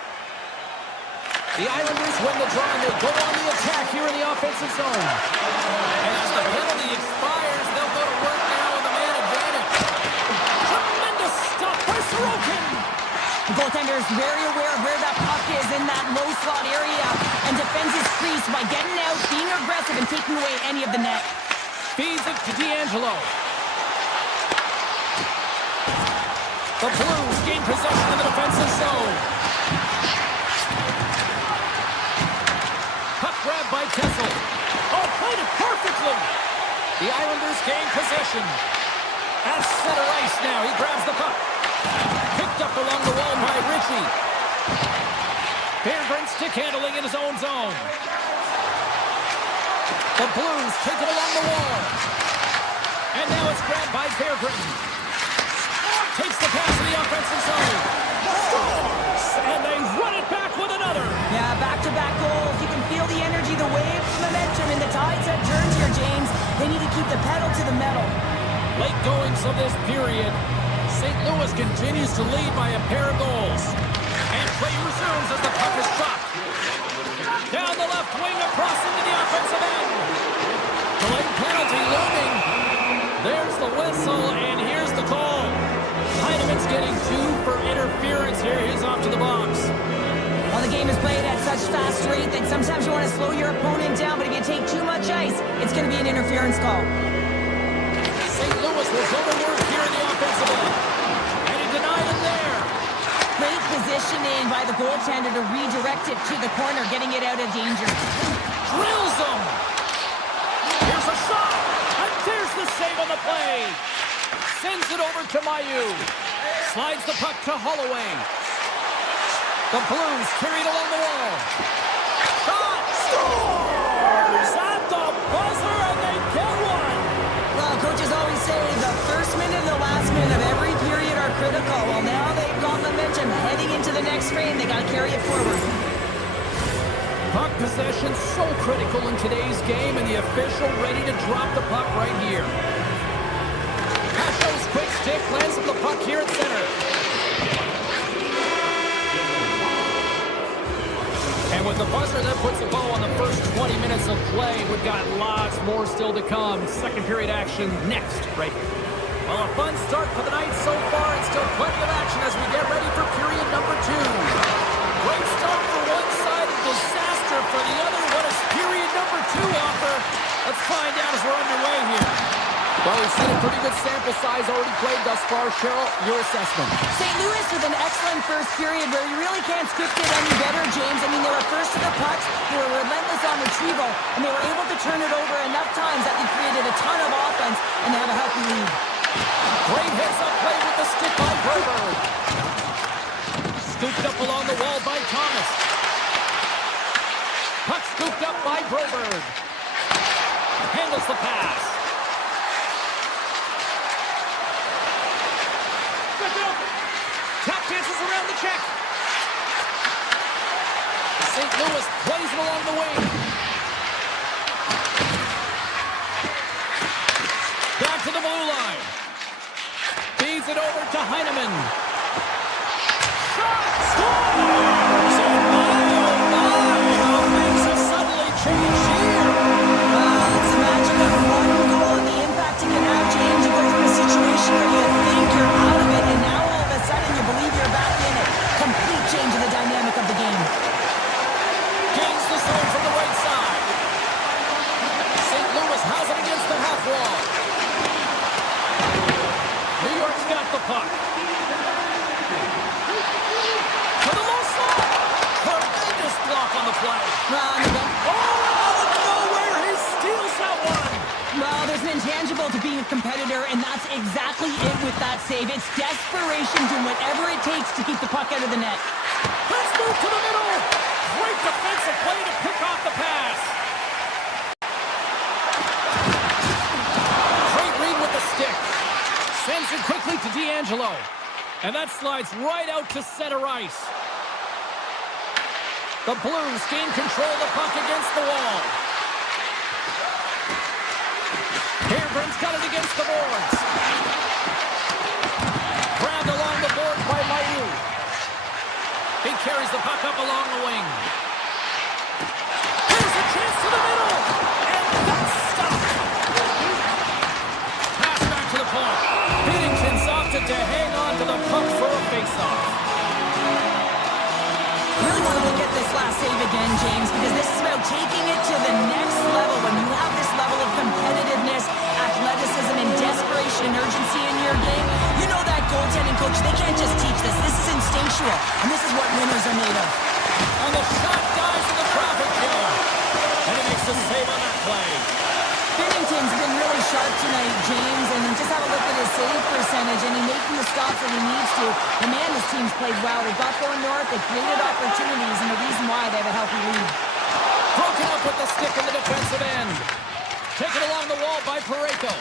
The Islanders win the draw, and they go on the attack here in the offensive zone. And as the penalty expires, they'll go to work now with the man advantage. Tremendous stop by Sorokin. The goaltender is very aware of where that puck is in that low slot area and defends his crease by getting out, being aggressive, and taking away any of the net. Feeds it to D'Angelo. The Blues gain possession of the defensive zone. Puck grab by Kessel. Oh, played it perfectly. The Islanders gain possession. At center ice now, he grabs the puck. Picked up along the wall by Ritchie. Berggren stick handling in his own zone. The Blues take it along the wall. And now it's grabbed by Berggren. Takes the pass to the offensive zone. Scores! And they run it back with another. Yeah, back-to-back goals. You can feel the energy, the waves, the momentum, and the tides have turned here, James. They need to keep the pedal to the metal. Late goings of this period. St. Louis continues to lead by a pair of goals. And play resumes as the puck is dropped. Down the left wing, across into the offensive end. Delayed penalty looming. There's the whistle, and here's the call. Heineman's getting 2 for interference here. He's off to the box. Well, the game is played at such fast rate that sometimes you want to slow your opponent down, but if you take too much ice, it's going to be an interference call. St. Louis will go to work here in the offensive end. And he denied it there. Great positioning by the goaltender to redirect it to the corner, getting it out of danger. Drills him. Here's a shot. And there's the save on the play. Sends it over to Mailloux. Slides the puck to Holloway. The Blues carried along the wall. Shot. Scores at the buzzer, and they get one. Well, coaches always say the first minute and the last minute of every period are critical. Well, now they've got momentum heading into the next frame. They got to carry it forward. Puck possession so critical in today's game, and the official ready to drop the puck right here. Pasho's quick stick lands him the puck here at center. And with the buzzer, that puts a bow on the first 20 minutes of play. We've got lots more still to come. Second period action next, right here. Well, a fun start for the night so far, and still plenty of action as we get ready for period number 2. Great start for one side and disaster for the other. What does period number 2 offer? Let's find out as we're underway here. Well, we've seen a pretty good sample size already played thus far. Cheryl, your assessment. St. Louis with an excellent first period where you really can't script it any better, James. I mean, they were first to the pucks, they were relentless on retrieval, and they were able to turn it over enough times that they created a ton of offense, and they have a healthy lead. Great heads-up play with the stick by Broberg. Scooped up along the wall by Thomas. Puck scooped up by Broberg. Handles the pass. Tap dances around the check. St. Louis plays it along the wing. Back to the blue line. Feeds it over to Heineman. Shot! Scores! And my, oh my, how things have suddenly changed here. It's the magic of one goal and the impact it can have, James. You go from a situation where you think you're out of it, and now all of a sudden you believe you're back in it. Complete change in the dynamic of the game. Gains the zone from the right side. St. Louis has it against the half wall. New York's got the puck. To the low slot. Tremendous block on the play. Oh, out of nowhere, he steals that one. Well, there's an intangible to being a competitor, and that's exactly it with that save. It's desperation, doing whatever it takes to keep the puck out of the net. Let's move to the middle. Great defensive play to pick off the pass. Great read with the stick. Sends it quickly to D'Angelo. And that slides right out to center ice. The Blues gain control of the puck against the wall. Hairbrand's got it against the boards. Grabbed along the boards by Mailloux. He carries the puck up along the wing. Here's a chance to the middle. And that's stopped. Pass back to the point. Binnington's opted to hang on to the puck for a faceoff. Really want to look at this last save again, James, because this is about taking it to the next level. When you have this level of competitiveness, athleticism, and desperation and urgency in your game, you know that goaltending coach, they can't just teach this. This is instinctual, and this is what winners are made of. And the shot dies in the traffic jam. And he makes the save on that play. Binnington's been really sharp tonight, James, and just have a look at his save percentage, and he's making the stops that he needs to. And man, his team's played well. They got going north, they created opportunities, and the reason why they have a healthy lead. Broken up with the stick in the defensive end. Taken along the wall by Parayko.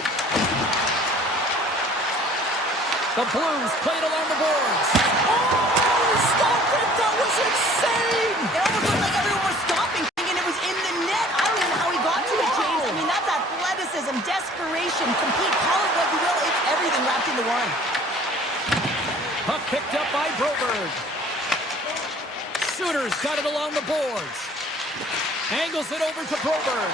The Blues played along the boards. Oh, stopped it! That was insane! It almost looked like everyone was stopping, thinking it was in the net. I don't even know how he got to it, James. I mean, that's athleticism, desperation, complete, call it what you will. It's everything wrapped into one. Puck picked up by Broberg. Sooners got it along the boards. Angles it over to Broberg.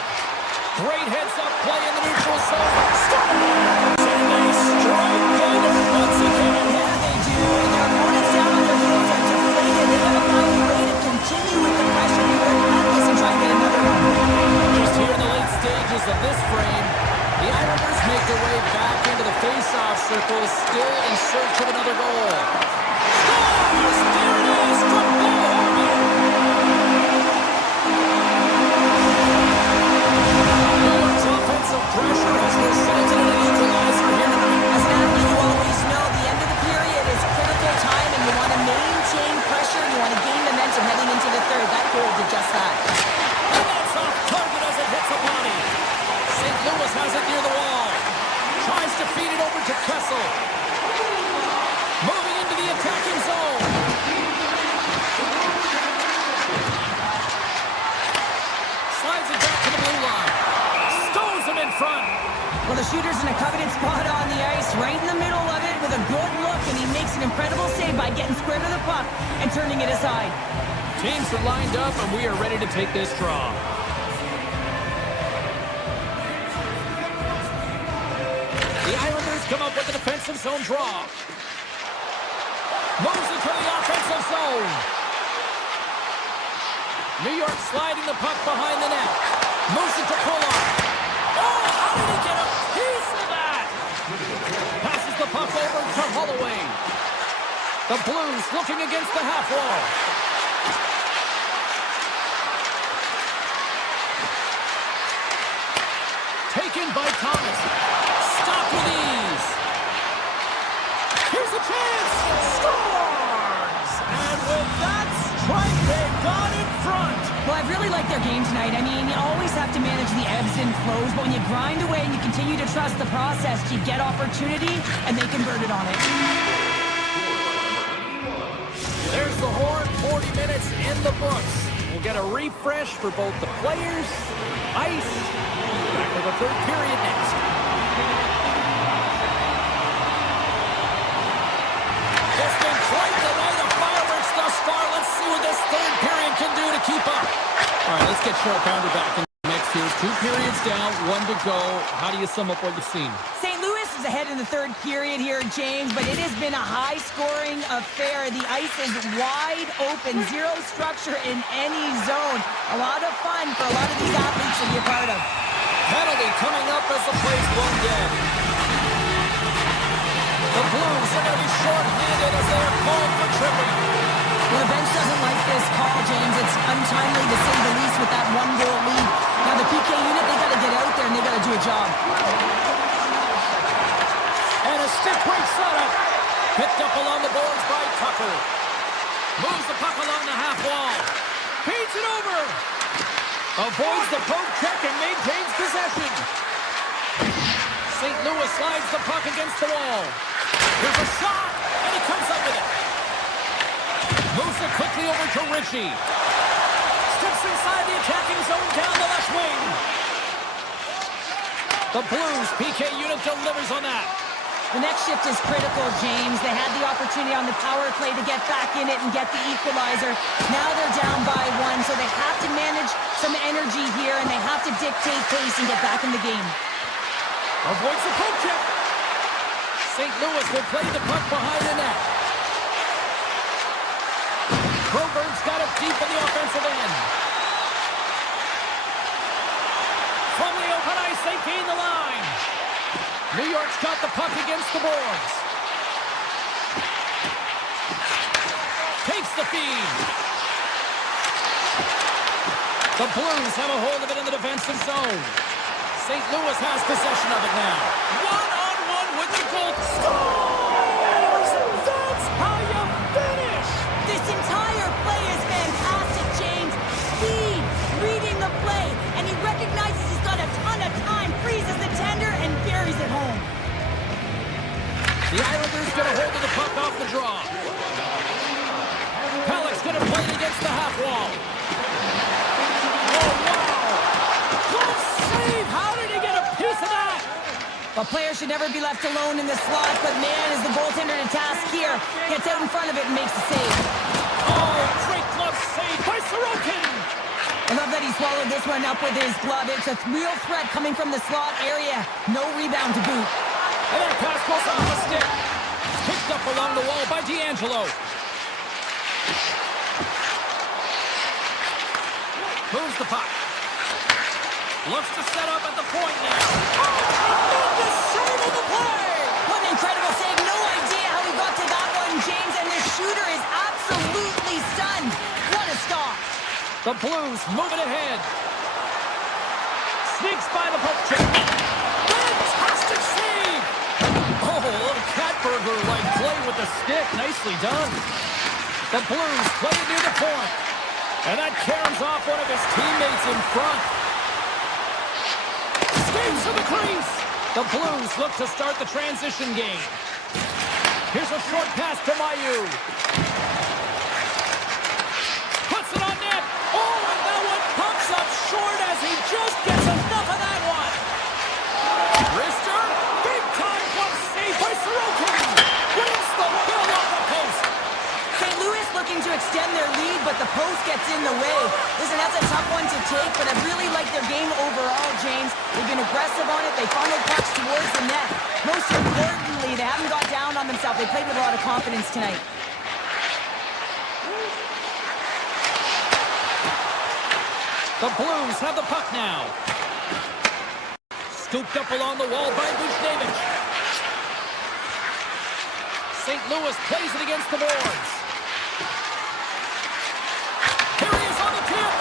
Great heads-up play in the neutral zone. Scores! And they strike Calgary once again. Yeah, they do. And their opponents down on their heels are deflated. They got to find a way to continue with the pressure and work at this and try and get another one. Just here in the late stages of this frame, the Islanders make their way back into the face-off circle, still in search of another goal. Scores! There it is from Broberg. Offensive pressure has resulted in an equalizer here tonight. As an athlete, you always know the end of the period is critical time, and you want to maintain pressure, and you want to gain momentum heading into the third. That goal did just that. And that's off target as it hits a body. St. Louis has it near the wall. Tries to feed it over to Kessel. Moving into the attacking zone. Slides it back to the blue line. Stones him in front. Well, the shooter's in a coveted spot on the ice, right in the middle of it with a good look, and he makes an incredible save by getting square to the puck and turning it aside. Teams are lined up, and we are ready to take this draw. The Islanders come up with a defensive zone draw. Moves it to the offensive zone. New York sliding the puck behind the net. Moves it to Kolar. Oh, how did he get a piece of that? Passes the puck over to Holloway. The Blues looking against the half wall. Taken by Thomas. Stopped with ease. Here's a chance. Scores! And with that strike, they got in front. Well, I've really liked their game tonight. I mean, you always have to manage the ebbs and flows, but when you grind away and you continue to trust the process, you get opportunity, and they converted on it. There's the horn, 40 minutes in the books. We'll get a refresh for both the players, ice. Back to the third period next. It's been quite the night of fireworks thus far. Let's see what this third period can do to keep up. All right, let's get Cheryl Pounder back in the mix here. 2 periods down, 1 to go. How do you sum up what you've seen? St. Louis is ahead in the third period here, James, but it has been a high-scoring affair. The ice is wide open, zero structure in any zone. A lot of fun for a lot of these athletes to be a part of. Penalty coming up as the play's blown dead. The Blues are going to be short-handed as they are called for tripping. Well, the bench doesn't like this call, James. It's untimely to say the least with that 1-goal lead. Now, the PK unit, they got to get out there and they got to do a job. And a stick break setup. Picked up along the boards by Tucker. Moves the puck along the half wall. Feeds it over. Avoids the poke check and maintains possession. St. Louis slides the puck against the wall. Here's a shot, and he comes up with it. Moves it quickly over to Ritchie. Steps inside the attacking zone down the left wing. The Blues PK unit delivers on that. The next shift is critical, James. They had the opportunity on the power play to get back in it and get the equalizer. Now they're down by 1, so they have to manage some energy here, and they have to dictate pace and get back in the game. Avoids the poke check. St. Louis will play the puck behind the net. Broberg's got it deep in the offensive end. From the open ice, they gain the line. New York's got the puck against the boards. Takes the feed. The Blues have a hold of it in the defensive zone. St. Louis has possession of it now. One-on-one with the goal. Scores! That's how you finish! This entire play is fantastic, James. Speed, reading the play, and he recognizes he's got a ton of time, freezes the tender, and buries it home. The Islanders get a hold of the puck off the draw. going to play it against the half wall. Oh, wow. Good save. How did he get a piece of that? A player should never be left alone in the slot, but man, is the goaltender to task here. Gets out in front of it and makes the save. Oh, great glove save by Sorokin. I love that he swallowed this one up with his glove. It's a real threat coming from the slot area. No rebound to boot. And that pass goes off the stick. Picked up along the wall by D'Angelo. Moves the puck. Looks to set up at the point now. Oh, tremendous save of the play! What an incredible save. No idea how he got to that one, James, and the shooter is absolutely stunned. What a stop. The Blues moving ahead. Sneaks by the poke check. Fantastic save! Oh, a little cat burglar-like play with the stick. Nicely done. The Blues play it near the point. And that caroms off one of his teammates in front. Skates to the crease. The Blues look to start the transition game. Here's a short pass to Mayu. Puts it on net. Oh, and that one pumps up short as he just gets enough of that one. Wrister. Big time glove save by Sorokin. Wins the bill off the post. St. Louis looking to extend their lead, but the post gets in the way. Listen, that's a tough one to take, but I really like their game overall, James. They've been aggressive on it. They funneled pucks towards the net. Most importantly, they haven't got down on themselves. They played with a lot of confidence tonight. The Blues have the puck now. Scooped up along the wall by Buchnevich. St. Louis plays it against the boards. Here he is on the tip.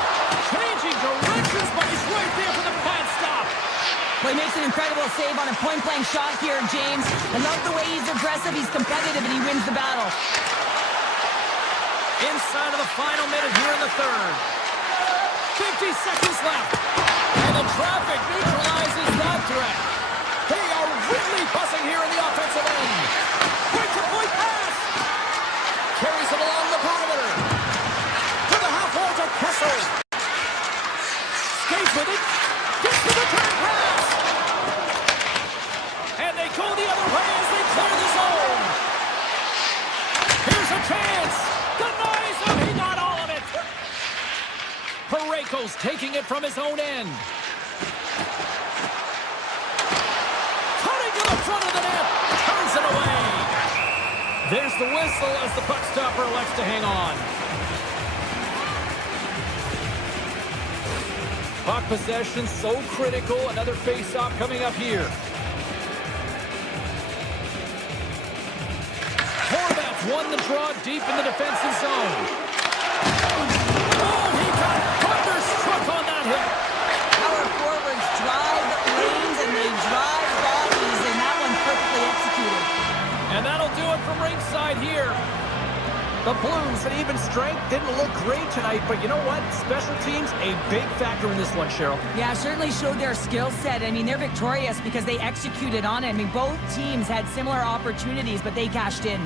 Changing directions, but he's right there for the pad stop. Well, he makes an incredible save on a point-blank shot here, James. I love the way he's aggressive, he's competitive, and he wins the battle. Inside of the final minute here in the third. 50 seconds left. And the traffic neutralizes that threat. They are really buzzing here in the offensive end. Point-to-point pass. Carries it along the perimeter. To the half wall to Kessel. Skates with it. Gets the return pass. And they go the other way as they clear the zone. Here's a chance. Denies him. He got all of it. Parayko's taking it from his own end. Cutting to the front of the net. Turns it away. There's the whistle as the puck stopper elects to hang on. Puck possession so critical. Another face-off coming up here. Horvat's won the draw deep in the defensive zone. Oh, he got thunderstruck on that hit. Our forwards drive lanes and they drive bodies, and that one's perfectly executed. And that'll do it from ringside here. The Blues at even strength didn't look great tonight, but you know what? Special teams, a big factor in this one, Cheryl. Yeah, certainly showed their skill set. I mean, they're victorious because they executed on it. I mean, both teams had similar opportunities, but they cashed in.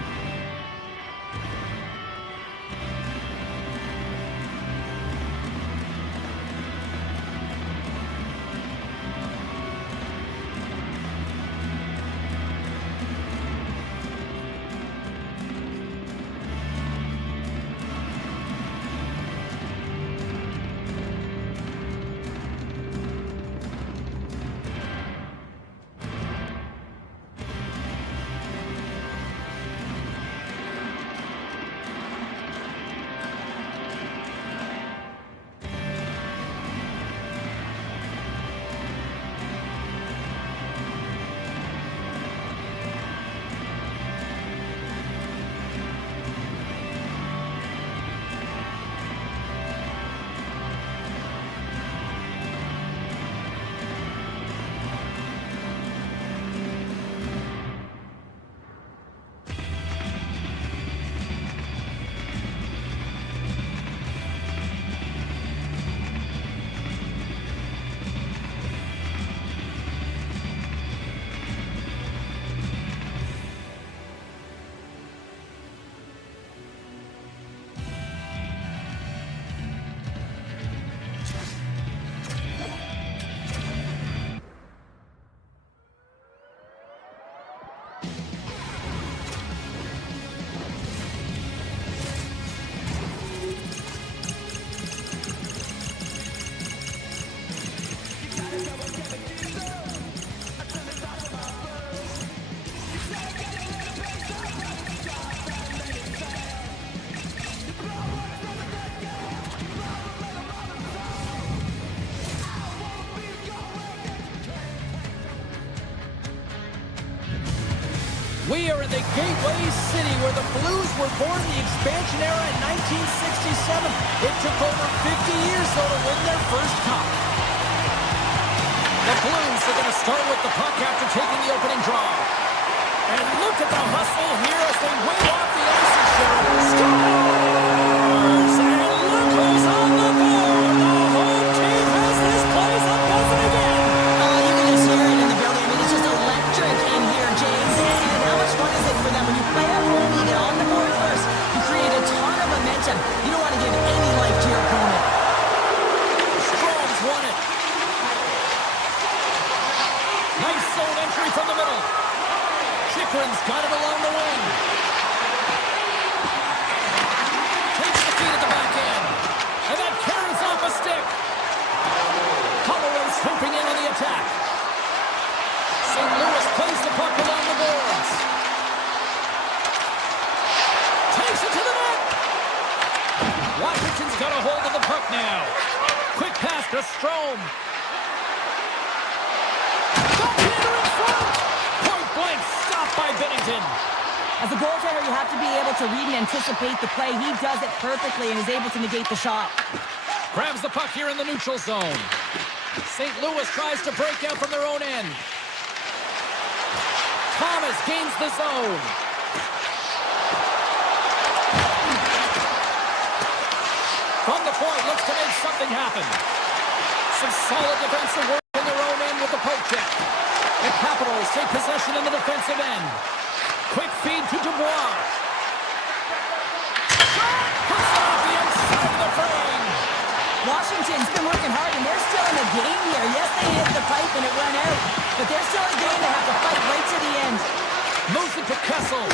are in the Gateway City where the Blues were born in the expansion era in 1967. It took over 50 years, though, to win their first cup. The Blues are going to start with the puck after taking the opening draw. And look at the hustle here as they wave off the ice and Cheryl scores! And look who's on the board! The home team has this place a buzzing again! You can just hear it in the building. I mean, it's just electric in here, James. And how much fun is it for them when you play at home, you get on the board first, you create a ton of momentum. You don't want to give any life to your opponent. Strom's won it. Nice zone entry from the middle. Chikrin's got it along the wing. Takes the feed at the back end. And that carries off a stick. Holloway swooping in on the attack. St. Louis plays the puck along the boards. Takes it to the net. Washington's got a hold of the puck now. Quick pass to Strom. Goaltender in front. Point blank stopped by Bennington. As a goaltender, you have to be able to read and anticipate the play. He does it perfectly and is able to negate the shot. Grabs the puck here in the neutral zone. St. Louis tries to break out from their own end. Thomas gains the zone. From the point, looks to make something happen. Some solid defensive work in their own end with the poke check. The Capitals take possession in the defensive end. Quick feed to Dubois. Shot! Puts it off the outside of the frame. Washington's been working hard, and they're still in the game here. Yes, they hit the pipe and it went out, but they're still in the game. They have to fight right to the end. Moves it to Kessel.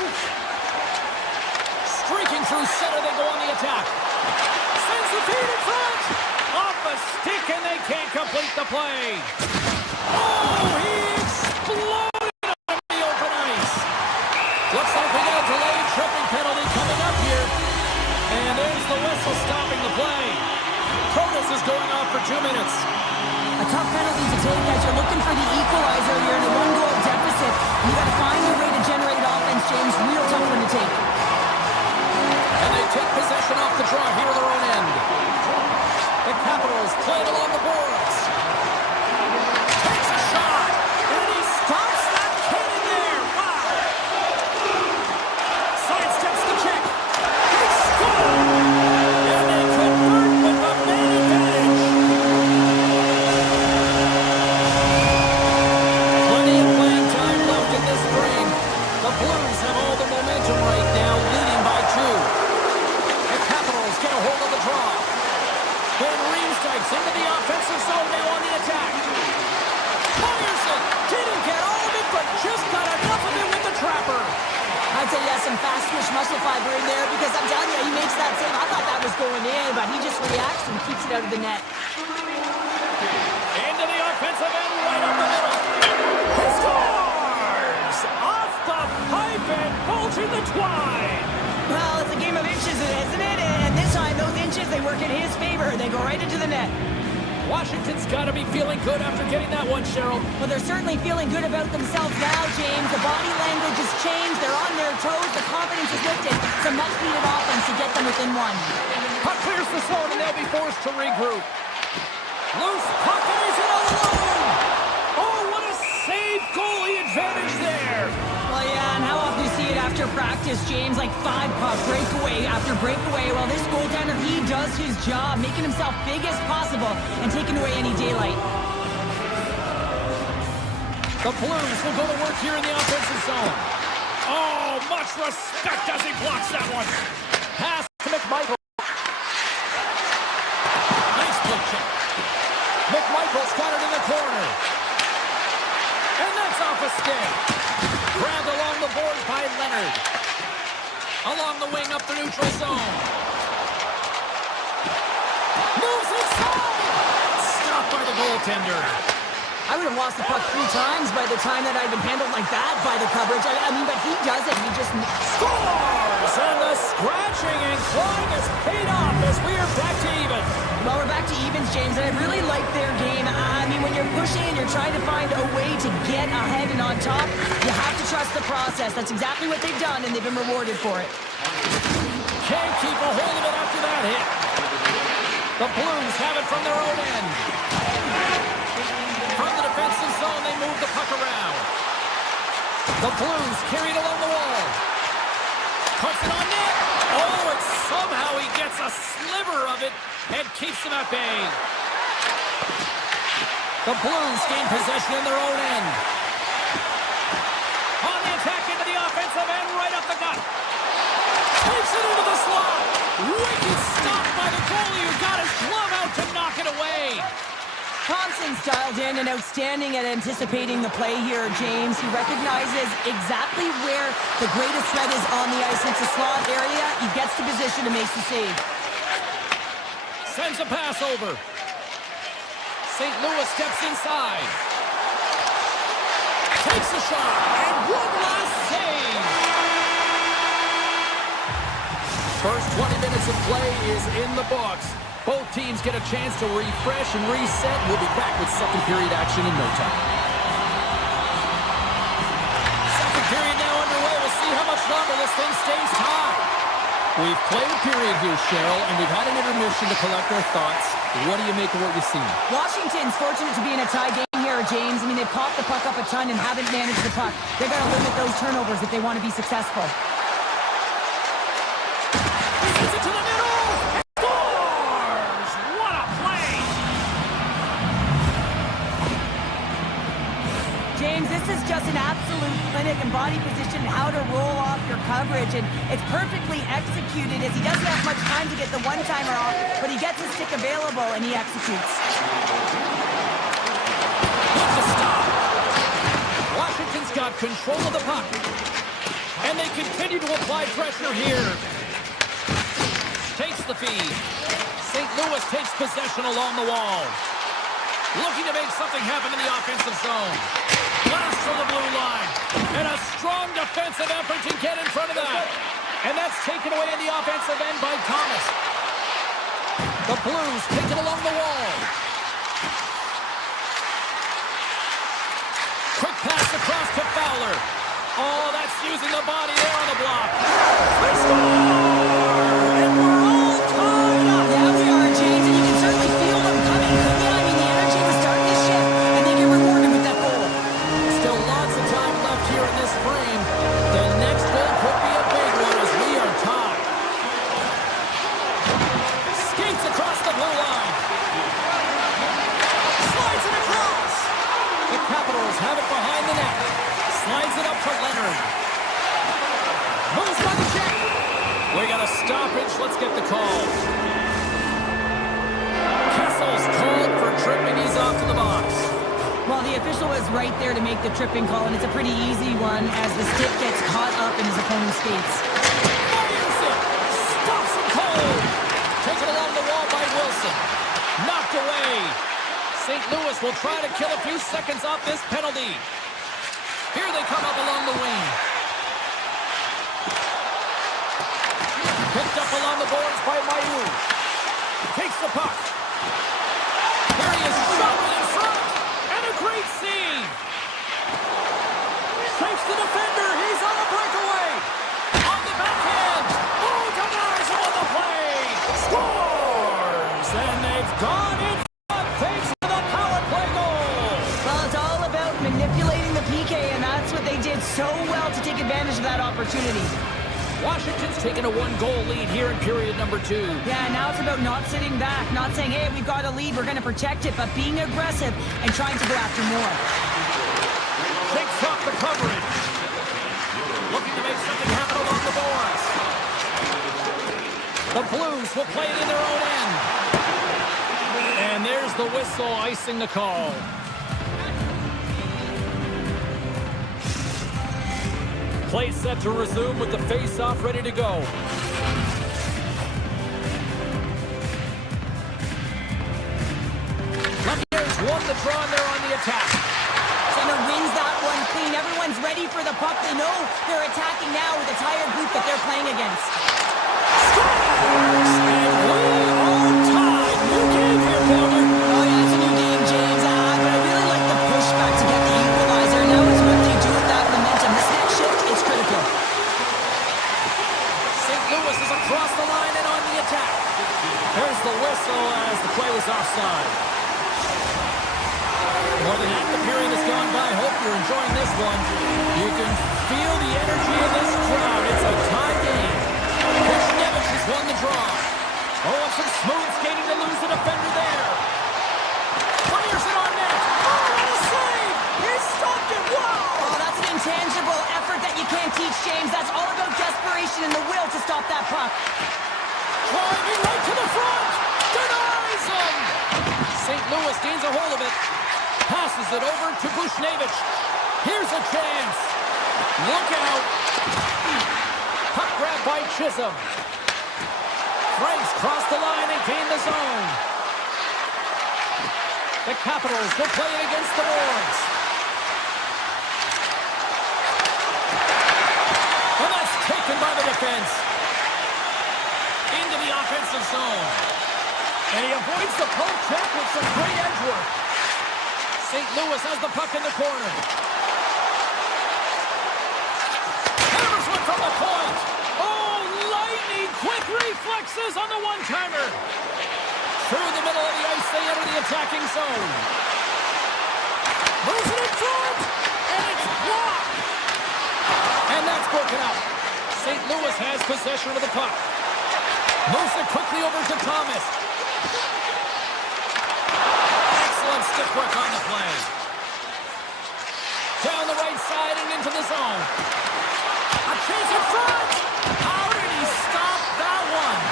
Streaking through center, they go on the attack. Sends the feed in front. Off a stick, and they can't complete the play. Oh, he exploded on the open ice. Looks like we got a delayed tripping penalty coming up here. And there's the whistle stopping the play. Protas is going off for 2 minutes. A tough penalty to take as you're looking for the equalizer here in a one-goal deficit. You got to find your way to generate offense, James. Real tough one to take. And they take possession off the draw here at their own end. The Capitals play it along the boards. Takes a shot, and he stops that cannon there. Wow. Sidesteps the check. He scores! And they convert with a man advantage. Plenty of playing time left in this frame. The Blues have all the momentum right now, leading by 2. The Capitals get a hold of the draw. Then Riemsdyk's into the offensive zone now on the attack. Fires it. Didn't get all of it, but just got enough of it with the trapper. I'd say, yes, some fast twitch muscle fiber in there because I'm telling you, he makes that save. I thought that was going in, but he just reacts and keeps it out of the net. Into the offensive end, right up the middle. He scores! Off the pipe and bulging the twine. Well, it's a game of inches, isn't it? And this time, those inches, they work in his favor. They go right into the net. Washington's got to be feeling good after getting that one, Cheryl. Well, they're certainly feeling good about themselves now, James. The body language has changed. They're on their toes. The confidence is lifted. Some much-needed offense to get them within 1. Puck clears the zone, and they'll be forced to regroup. Loose puck, and he's in alone. Oh, what a save goalie advantage there. Well, yeah, and how often do you see it after practice, James? Like 5-puck breakaway after breakaway. Well, this goaltender, he does his job, making himself big as possible and taking away any daylight. The Blues will go to work here in the offensive zone. Oh, much respect as he blocks that one. Pass to McMichael. Nice play check. McMichael's got it in the corner. And that's off a stick. Grabbed along the boards by Leonard. Along the wing up the neutral zone. Moves inside. Stopped by the goaltender. I would have lost the puck 3 times by the time that I'd been handled like that by the coverage. I mean, but he does it. He just Scores! And the scratching and clawing has paid off as we are back to even. Well, we're back to even. defense, James, and I really like their game. I mean, when you're pushing and you're trying to find a way to get ahead and on top, you have to trust the process. That's exactly what they've done, and they've been rewarded for it. Can't keep a hold of it after that hit. The Blues have it from their own end. From the defensive zone, they move the puck around. The Blues carry it along the wall. Puts it on net. Oh, and somehow he gets a sliver of it and keeps them at bay. The Blues gain possession in their own end. On the attack into the offensive end, right up the gut. Takes it into the slot. Wicked stop by the goalie who got his glove out to knock it away. Thompson's dialed in and outstanding at anticipating the play here, James. He recognizes exactly where the greatest threat is on the ice. It's a slot area. He gets to position and makes the save. Sends a pass over. St. Louis steps inside. Takes a shot. And one last save. First 20 minutes of play is in the books. Both teams get a chance to refresh and reset. We'll be back with second period action in no time. Second period now underway. We'll see how much longer this thing stays tied. We've played a period here, Cheryl, and we've had an intermission to collect our thoughts. What do you make of what you've seen? Washington's fortunate to be in a tie game here, James. I mean, they've popped the puck up a ton and haven't managed the puck. They've got to limit those turnovers if they want to be successful. He hits it to the middle! Scores! What a play! James, this is just an absolute clinic and body position and how to roll off your coverage, and it's perfectly executed as he doesn't have much time to get the one-timer off, but he gets his stick available and he executes. What a stop! Washington's got control of the puck, and they continue to apply pressure here. Takes the feed. St. Louis takes possession along the wall. Looking to make something happen in the offensive zone. Blast from the blue line. And a strong defensive effort to get in front of that. And that's taken away in the offensive end by Thomas. The Blues take it along the wall. Quick pass across to Fowler. Oh, that's using the body there on the block. They score! And we're all tied up. Yeah, we are, James, and you can certainly feel them coming. Yeah, I mean, the energy was starting to shift, and they get rewarded with that goal. Still lots of time left here in this frame. The next goal could be a big one as we are tied. Skates across the blue line. Slides it across. The Capitals have it behind the net. Slides it up to Leonard. Moves by the check. We got a stoppage. Let's get the call. Kessel's called for tripping. He's off to the box. Well, the official was right there to make the tripping call, and it's a pretty easy one as the stick gets caught up in his opponent's skates. Fires it. Stops him cold. Taken along the wall by Wilson. Knocked away. St. Louis will try to kill a few seconds off this penalty. Here they come up along the wing. Picked up along the boards by Mayu. Takes the puck. Here he is, shot in front. And a great save. Saves the defender. He's on a breakaway. On the backhand. Oh, Tavares on the play. Scores. And they've gone in front thanks to the power play goal. Well, it's all about manipulating the PK, and that's what they did so well to take advantage of that opportunity. Washington's taken a one-goal lead here in period number 2. Yeah, now it's about not sitting back, not saying, hey, we've got a lead, we're going to protect it, but being aggressive and trying to go after more. Shakes off the coverage. Looking to make something happen along the boards. The Blues will play it in their own end. And there's the whistle icing the call. Play set to resume with the face-off ready to go. Buccaneers won the draw and they're on the attack. Center wins that one clean. Everyone's ready for the puck. They know they're attacking now with the tired group that they're playing against. Scores! And we are tied. New game here, Calgary. across the line and on the attack. There's the whistle as the play was offside. More than half the period has gone by. Hope you're enjoying this one. You can feel the energy in this crowd. It's a tie game. Wishnevich has won the draw. Oh, some smooth skating to lose the defender there. Fires it on net. Oh, what a save! He stopped it. Wow! Oh, that's an intangible effort that you can't teach, James. That's all about desperation and the will to stop that puck. Driving right to the front. Denies him. St. Louis gains a hold of it. Passes it over to Wishnevich. Here's a chance. Look out. Puck grab by Chisholm. Franks crossed the line and gained the zone. The Capitals will play it against the Boards. And that's taken by the defense. Into the offensive zone. And he avoids the poke check with some great edge work. St. Louis has the puck in the corner. Hammers one from the point. Oh, lightning quick reflexes on the one-timer. Through the middle of the ice, they enter the attacking zone. Moves it in front, and it's blocked. And that's broken up. St. Louis has possession of the puck. Moves it quickly over to Thomas. Excellent stick work on the play. Down the right side and into the zone. A chance in front. How did he stop that one?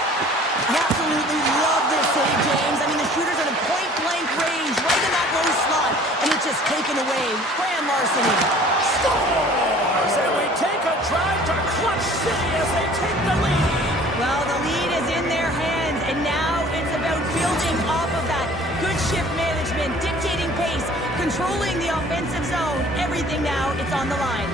I absolutely love this save, James. I mean, the shooter's in a point-blank range, right in that low slot, and it's just taken away. Grand larceny. Stars, and we take a drive to Clutch City as they take the lead. Well, the lead is in their hands, and now it's about building off of that. Good shift management, dictating pace, controlling the offensive zone. Everything now, it's on the line.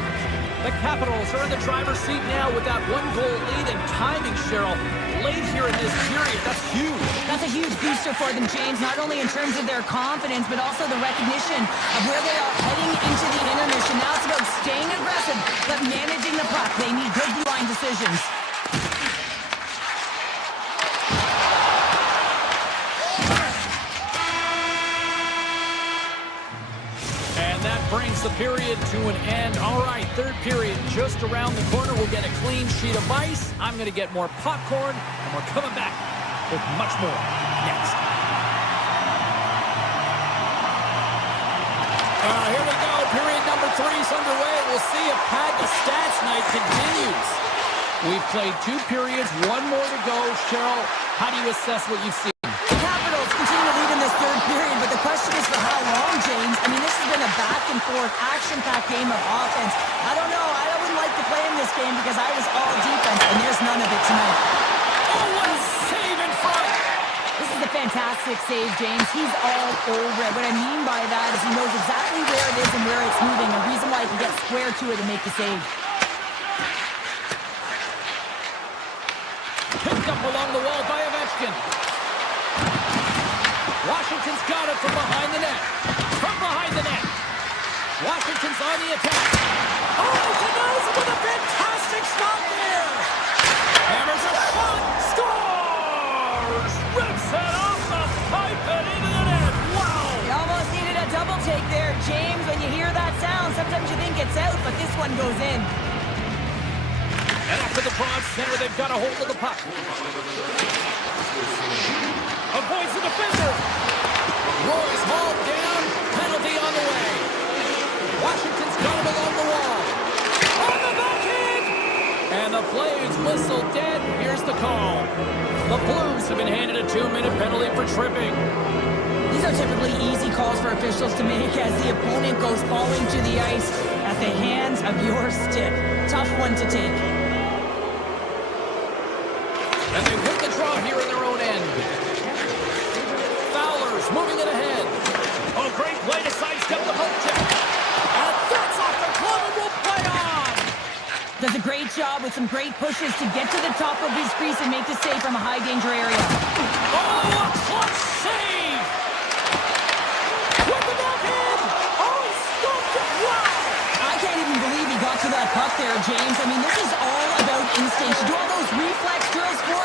The Capitals are in the driver's seat now with that one-goal lead, and timing, Cheryl, late here in this period. That's huge. That's a huge booster for them, James, not only in terms of their confidence, but also the recognition of where they are heading into the intermission. Now it's about staying aggressive, but managing the puck. They need good line decisions. Brings the period to an end. All right, third period just around the corner. We'll get a clean sheet of ice. I'm going to get more popcorn, and we're coming back with much more next. Here we go. Period number 3 is underway. We'll see if Pad the Stats night continues. We've played 2 periods, 1 more to go. Cheryl, how do you assess what you've seen? The Capitals continue to lead in this third period, but the question is for how long, James? I mean, this has been a back-and-forth, action-packed game of offense. I don't know. I wouldn't like to play in this game because I was all defense, and there's none of it tonight. Oh, what a save in front! This is a fantastic save, James. He's all over it. What I mean by that is he knows exactly where it is and where it's moving, a reason why he can get square to it and make the save. Picked up along the wall by Ovechkin. Washington's got it from behind the net. From behind the net. Washington's on the attack. Oh, he denies it with a fantastic stop there. Hammers a shot. Scores! Rips it off the pipe and into the net. Wow! You almost needed a double take there, James. When you hear that sound, sometimes you think it's out, but this one goes in. And after the broad center, they've got a hold of the puck. Avoids the defender. Roy's hauled down. Penalty on the way. Washington's got him along the wall. On the backhand! And the play's whistle dead. Here's the call. The Blues have been handed a 2-minute penalty for tripping. These are typically easy calls for officials to make as the opponent goes falling to the ice at the hands of your stick. Tough one to take. And they win the draw here in their own end. Fowler's moving it ahead. Oh, great play to sidestep the poke check. And that's off the glove and will play on. Does a great job with some great pushes to get to the top of his crease and make the save from a high-danger area. Oh, a clutch save! With the backhand! Oh, he stopped it! Wow! I can't even believe he got to that puck there, James. I mean, this is all about instinct. You do all those reflex drills for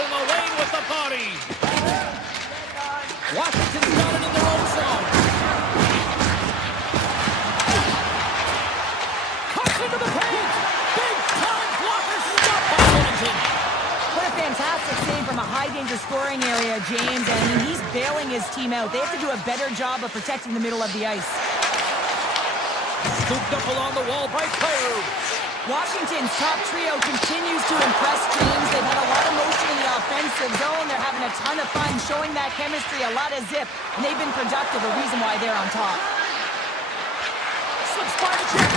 him away with the body. Washington's got it in their own zone. Cuts into the paint. Big time blocker stopped by Binnington. What a fantastic save from a high-danger scoring area, James. I mean, he's bailing his team out. They have to do a better job of protecting the middle of the ice. Scooped up along the wall by Cairo. Washington's top trio continues to impress teams. They've had a lot of motion in the offensive zone. They're having a ton of fun, showing that chemistry, a lot of zip, and they've been productive, a reason why they're on top. Subzero check.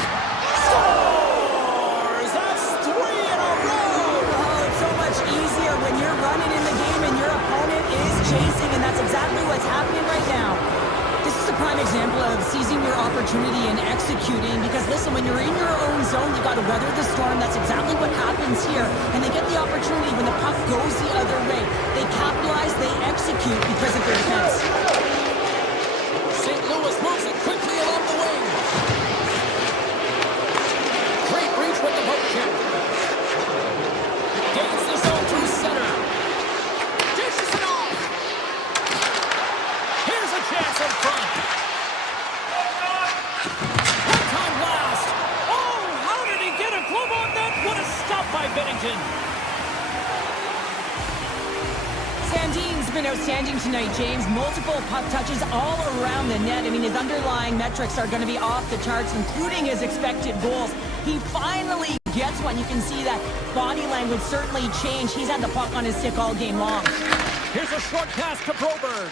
Scores! That's 3 in a row! Oh, it's so much easier when you're running in the game and your opponent is chasing, and that's exactly what's happening right now. This is a prime example of seizing your opportunity and executing, because listen, when you're in your own zone, you got to weather the storm. That's exactly what happens here, and they get the opportunity when the puck goes the other way. They capitalize, they execute because of their defense. St. Louis moves it quickly along the wing. Great reach with the poke check. Gains the zone through center. Dishes it off. Here's a chance in front. One-time blast. Oh, how did he get a glove on that? What a stop by Binnington. Sandin's been outstanding tonight, James. Multiple puck touches all around the net. I mean, his underlying metrics are going to be off the charts, including his expected goals. He finally gets one. You can see that body language certainly changed. He's had the puck on his stick all game long. Here's a short pass to Broberg.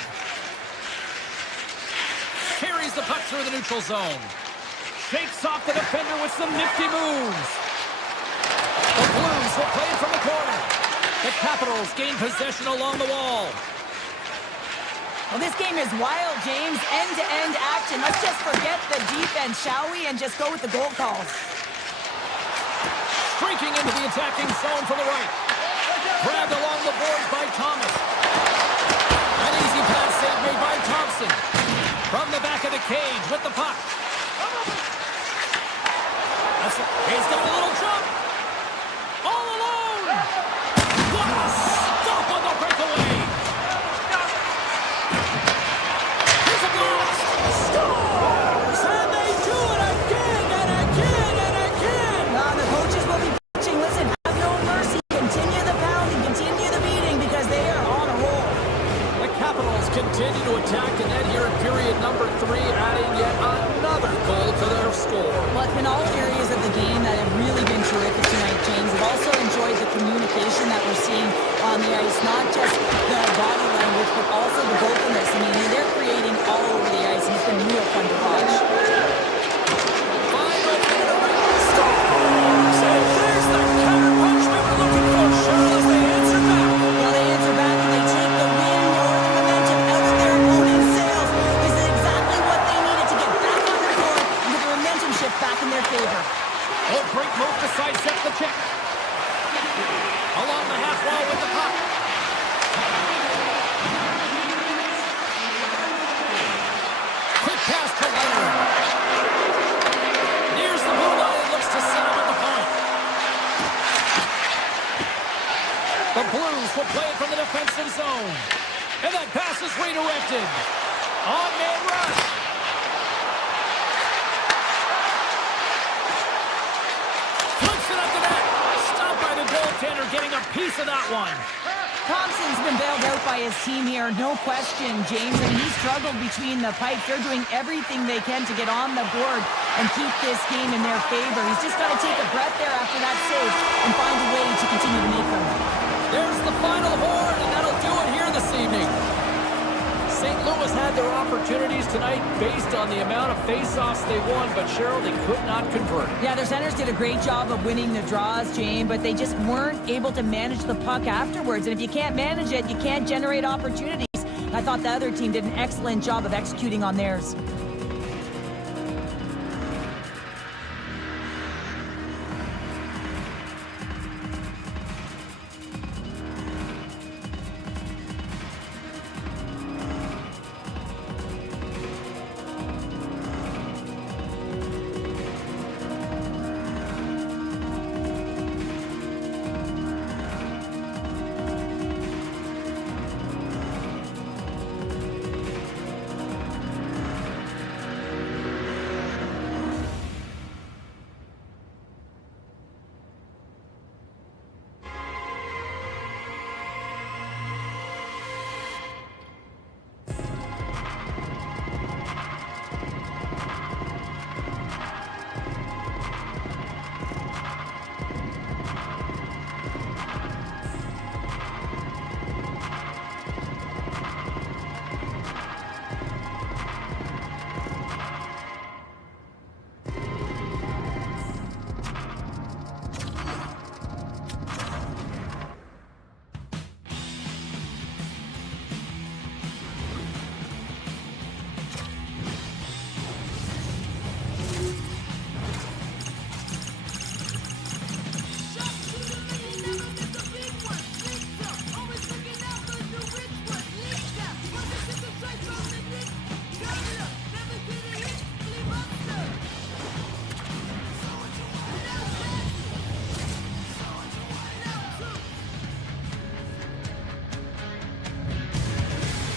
Carries the puck through the neutral zone. Shakes off the defender with some nifty moves. The Blues will play it from the corner. The Capitals gain possession along the wall. Well, this game is wild, James. End-to-end action. Let's just forget the defense, shall we? And just go with the goal calls. Streaking into the attacking zone from the right. Grabbed along the boards by Thomas. An easy pass save made by Thompson. From the back of the cage with the puck. He's got a little jump. All alone. What a stop on the breakaway. Here's a blast. Scores! And they do it again and again and again. The coaches will be pitching. Listen, have no mercy. Continue the pounding. Continue the beating because they are on a roll. The Capitals continue to attack the net here in period number 3, adding yet another goal to their score. Well, it's been all areas of the game that have really been terrific tonight, James. I've also enjoyed the communication that we're seeing on the ice, not just the body language, but also the vocalness. I mean, they're creating all over the ice, and it's been real fun to watch. Scores! And there's the counter punch we were looking for, Cheryl, as they answer back. Well, they answer back and they take the wind or the momentum out of their opponent's sails. This is exactly what they needed to get back on the court and get the momentum shift back in their favor. Oh, great move to sidestep the check. Along the half wall with the puck. Quick pass to Leonard. Nears the blue line and looks to set him at the point. The Blues will play it from the defensive zone. And that pass is redirected. On-man rush. Flips it up the net. Stopped by the goaltender, getting a piece of that one. Thompson's been bailed out by his team here, no question, James, and he struggled between the pipes. They're doing everything they can to get on the board and keep this game in their favor. He's just got to take a breath there after that save and find a way to continue to make them. There's the final horn, and that'll do it here this evening. St. Louis had their opportunities tonight based on the amount of face-offs they won, but Cheryl, they could not convert. Yeah, their centers did a great job of winning the draws, James, but they just weren't able to manage the puck afterwards. And if you can't manage it, you can't generate opportunities. I thought the other team did an excellent job of executing on theirs.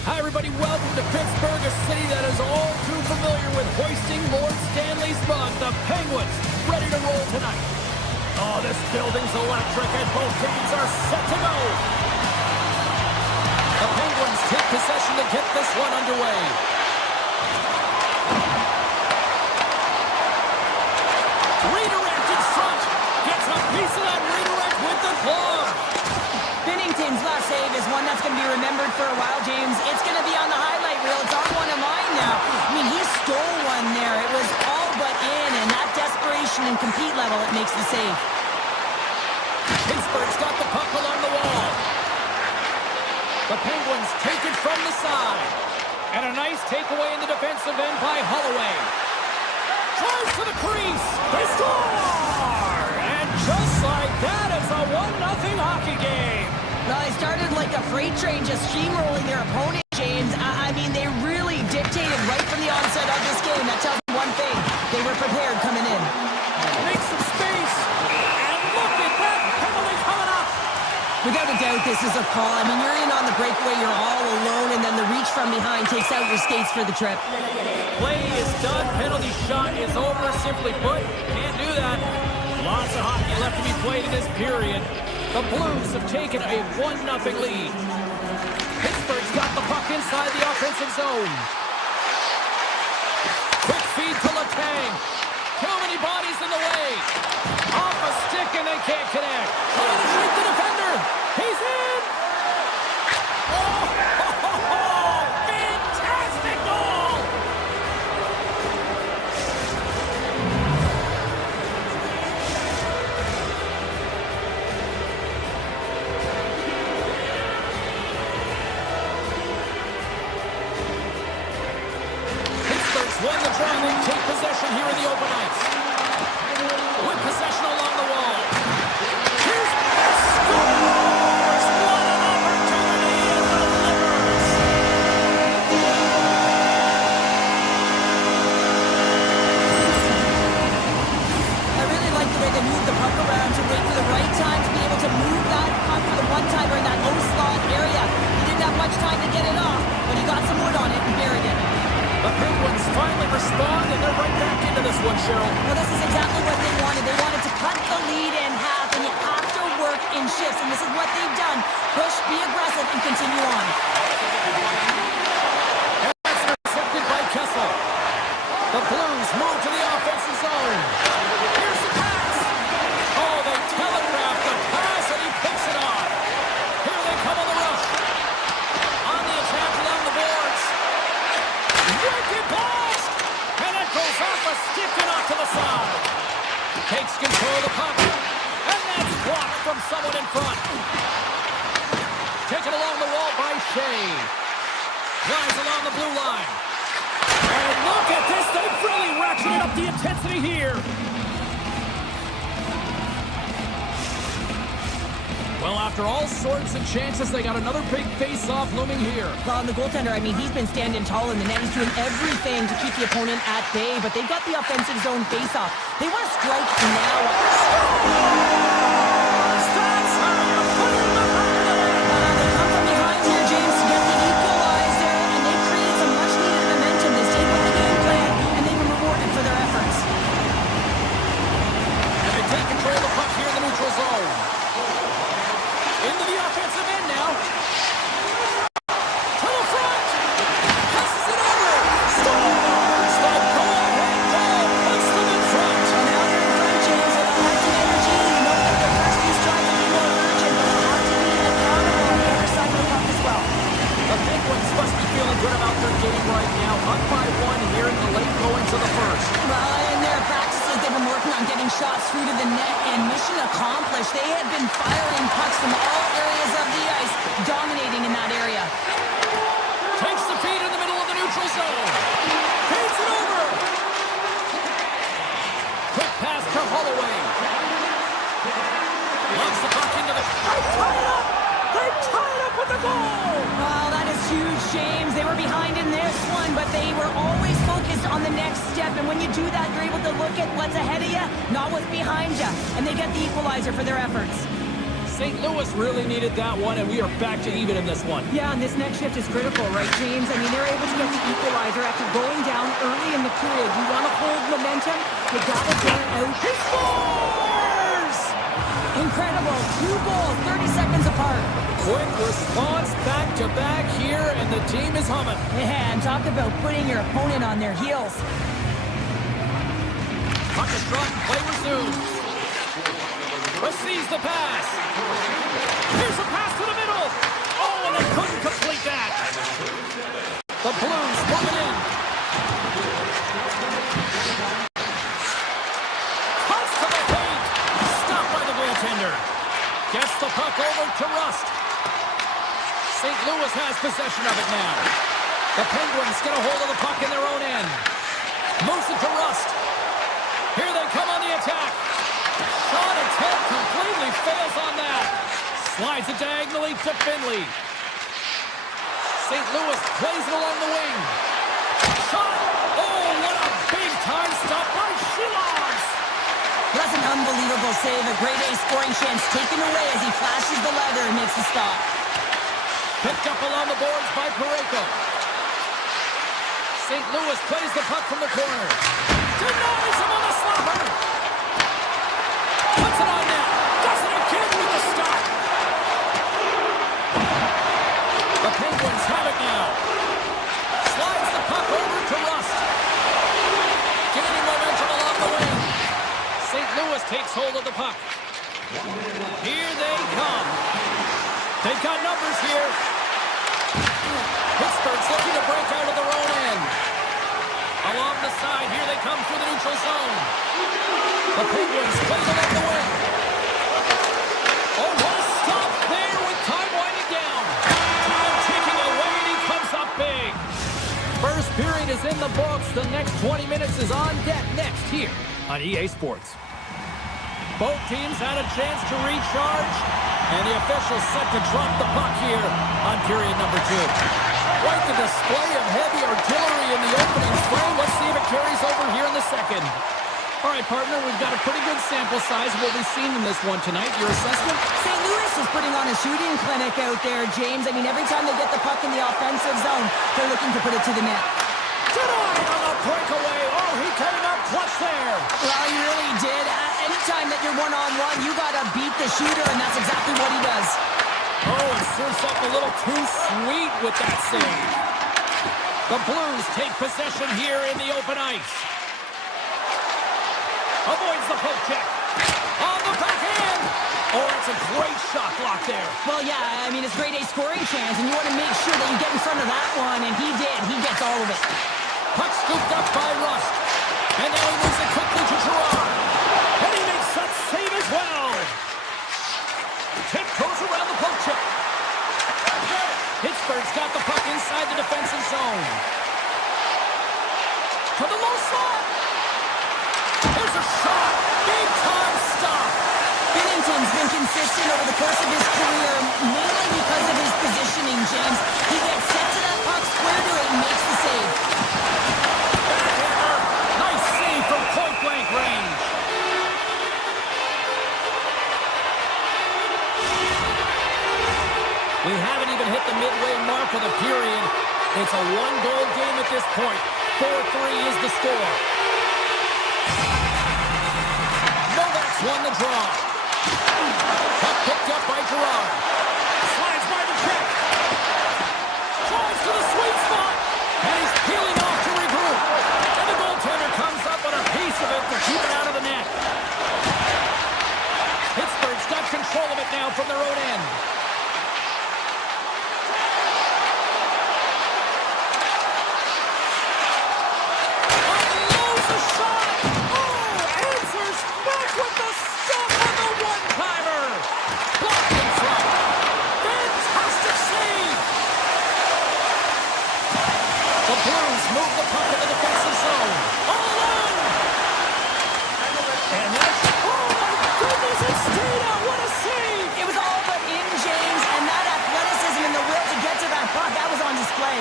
Hi, everybody. Welcome to Pittsburgh, a city that is all too familiar with hoisting Lord Stanley's mug. The Penguins ready to roll tonight. Oh, this building's electric, and both teams are set to go. The Penguins take possession to get this one underway. Redirect in front. Gets a piece of that redirect with the glove. Binnington's last save is one that's going to be remembered for a while, James. It's going to be on the highlight reel. It's on one of mine now. I mean, he stole one there. It was all but in, and that desperation and compete level, it makes the save. Pittsburgh's got the puck along the wall. The Penguins take it from the side. And a nice takeaway in the defensive end by Holloway. Drives to the crease. They score! And just like that, it's a 1-0 hockey game. Well, they started like a freight train just steamrolling their opponent, James. I mean, they really dictated right from the onset of this game. That tells me one thing. They were prepared coming in. Make some space. And look at that penalty coming up. Without a doubt, this is a call. I mean, you're in on the breakaway, you're all alone, and then the reach from behind takes out your skates for the trip. Play is done. Penalty shot is over. Simply put, can't do that. Lots of hockey left to be played in this period. The Blues have taken a 1-0 lead. Pittsburgh's got the puck inside the offensive zone. Quick feed to Letang. Too many bodies in the way. Off a stick and they can't connect. Trying to shake the defender. He's in. Oh, fantastic goal. Pittsburgh's won the draw. They take possession here in the open ice. With possession along the wall. Here's scores! What an opportunity and delivers! I really like the way they moved the puck around to wait for the right time to be able to move that puck for the one-timer in that O-slot area. He didn't have much time to get it off, but he got some wood on it and buried it. The Penguins finally respond, and they're right back into this one, Cheryl. Well, this is exactly what they wanted. They wanted to cut the lead in half, and you have to work in shifts, and this is what they've done. Push, be aggressive, and continue on. And that's intercepted by Kessel. The Blues move to the offensive zone. Here's the pass. Oh, they telegraph the pass, and he picks it off. Here they come on the rush. On the attack along the boards. Wicked blast! And it goes off a stick and off to the side. Takes control of the puck. And that's blocked from someone in front. Taken along the wall by Shea. Drives along the blue line. And look at this. They've really ratcheted up the intensity here. Well, after all sorts of chances, they got another big face-off looming here. Well, and the goaltender, I mean, he's been standing tall in the net. He's doing everything to keep the opponent at bay, but they've got the offensive zone face-off. They want to strike now. That's how you put it in the back of the net. They come from behind here, James, to get the equalizer, and they create some much-needed momentum. They stayed with the game plan, and they've been rewarded for their efforts. And they take control of the puck here in the neutral zone. Into the offensive end now. To the front. Passes it over. Scores! The go-ahead goal puts them in front. And now they're in front, James, and they'll have some energy. You know that the first few strikes will be more urgent, but they'll have to be accountable on the other side of the puck as well. The Penguins must be feeling good about their game right now. Up by one here in the late going to the first. Well, in their practices, they've been working on getting shots through to the net, and mission accomplished. They have been firing pucks from all areas of the ice, dominating in that area. Takes the feed in the middle of the neutral zone. Feeds it over. Quick pass to Holloway. Locks the puck into the... They tie it up! They tie it up with the goal! Well, that is huge, James. They were behind in this one, but they were always focused on the next step. And when you do that, you're able to look at what's ahead of you, not what's behind you. And they get the equalizer for their efforts. St. Louis really needed that one, and we are back to even in this one. Yeah, and this next shift is critical, right, James? I mean, they're able to get the equalizer after going down early in the period. You want to hold momentum, you got to get it out. He scores! Incredible. 2 goals, 30 seconds apart. Quick response back-to-back here, and the team is humming. Man, talk about putting your opponent on their heels. Puck is dropped, play resumes. Receives the pass. Here's a pass to the middle. Oh, and they couldn't complete that. The Blues move it in. Cuts to the paint. Stopped by the goaltender. Gets the puck over to Rust. St. Louis has possession of it now. The Penguins get a hold of the puck in their own end. Moves it to Rust. Here they come on the attack. Shot attempt completely fails on that. Slides it diagonally to Finley. St. Louis plays it along the wing. Shot! Oh, what a big-time stop by Shilovs! That's an unbelievable save. A grade A scoring chance taken away as he flashes the leather and makes the stop. Picked up along the boards by Parayko. St. Louis plays the puck from the corner. Denies him on the slapper. Puts it on net. Does it again with the stop. The Penguins have it now. Slides the puck over to Rust. Gaining momentum along the wing. St. Louis takes hold of the puck. Here they come. They've got numbers here. Pittsburgh's looking to break out of their own end. Along the side, here they come through the neutral zone. The Penguins play it along the wing. Oh, what a stop there with time winding down. Time ticking away, and he comes up big. First period is in the books. The next 20 minutes is on deck next here on EA Sports. Both teams had a chance to recharge, and the officials set to drop the puck here on period number 2. Quite the display of heavy artillery in the opening frame. Let's see if it carries over here in the second. All right, partner, we've got a pretty good sample size of what we've seen in this one tonight. Your assessment? St. Louis is putting on a shooting clinic out there, James. I mean, every time they get the puck in the offensive zone, they're looking to put it to the net. Denied on the breakaway. Oh, he came up clutch there. Well, he really did. Anytime that you're one-on-one, you got to beat the shooter, and that's exactly what he does. Oh, and serves up a little too sweet with that save. The Blues take possession here in the open ice. Avoids the poke check. On the backhand. Oh, that's a great shot block there. Well, yeah, I mean, it's grade A scoring chance, and you want to make sure that you get in front of that one, and he did. He gets all of it. Puck scooped up by Rust. And now he moves it quickly to Gerard. And he makes that save as well. Tip goes around the poke check. Pittsburgh's got the puck inside the defensive zone. To the low slot. There's a shot. Big time stop. Binnington's been consistent over the course of his career, mainly because of his positioning, James. He gets set to that puck, square to it, and makes the save. Backhander. Nice save from point-blank range. We haven't even hit the midway mark of the period. It's a one-goal game at this point. 4-3 is the score. Novak's won the draw. Puck picked up by Gerard. Slides by the check. Drives to the sweet spot. And he's peeling off to regroup. And the goaltender comes up on a piece of it to keep it out of the net. Pittsburgh's got control of it now from their own end. Move the puck in the defensive zone. All alone! And that's... Oh, my goodness, it stayed out. What a save! It was all but in, James, and that athleticism and the will to get to that puck, that was on display.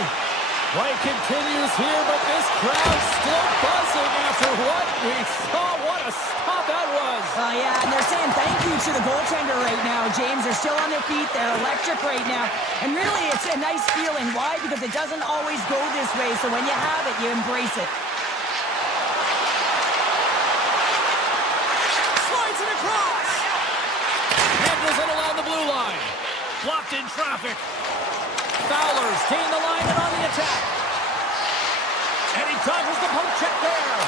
Play continues here, but this crowd's still buzzing after what we saw. What a stop that was. Yeah, and they're saying thank you to the goaltender right now, James. They're still on their feet. They're electric right now. And really, it's a nice feeling. Why? Because it doesn't always go this way. So when you have it, you embrace it. Slides it across. Handles it along the blue line. Blocked in traffic. Fowler's gain the line and on the attack. And he dodges the poke check there.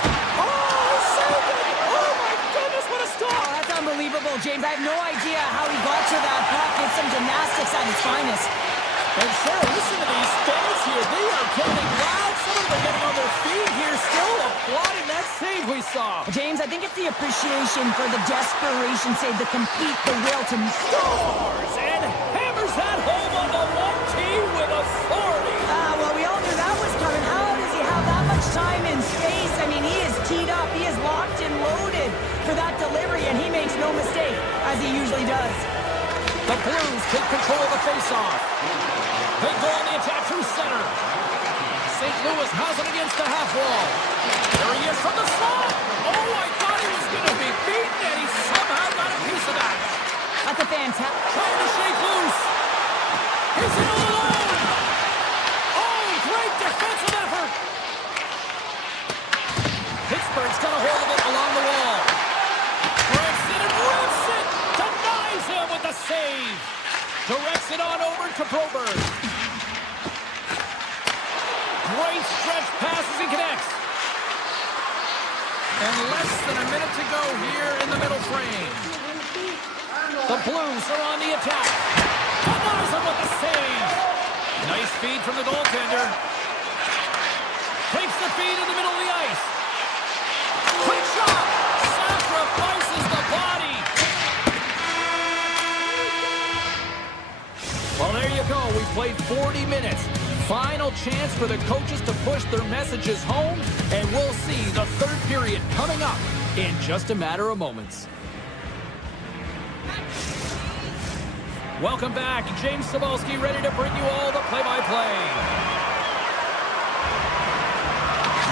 Oh, saved it! Oh, my goodness, what a stop! Oh, that's unbelievable, James. I have no idea how he got to that puck. It's some gymnastics at its finest. And Sarah, listen to these fans here. They are getting loud. Some of them are getting on their feet here, still applauding that save we saw. James, I think it's the appreciation for the desperation save, the compete, the will to... Scores and hammers that home on the 1T with authority. Well, we all knew that was coming. How does he have that much time and space? I mean, he is teed up. He is locked and loaded for that delivery, and he makes no mistake, as he usually does. The Blues take control of the faceoff. They go on the attack through center. St. Louis has it against the half wall. There he is from the slot. Oh, I thought he was going to be beaten, and he somehow got a piece of that. That's a fantastic... Trying to shake loose. He's in all alone. Oh, great defensive effort. Pittsburgh's got a hold of it along the wall. Breaks it and rips it. Denies him with the save. Directs it on over to Broberg. Great stretch pass as he connects. And less than a minute to go here in the middle frame. The Blues are on the attack. Denies him with the save. Nice feed from the goaltender. Takes the feed in the middle of the ice. Quick shot. Sacrifices the body. Well, there you go. We've played 40 minutes. Final chance for the coaches to push their messages home, and we'll see the third period coming up in just a matter of moments. Welcome back. James Cybulski ready to bring you all the play-by-play.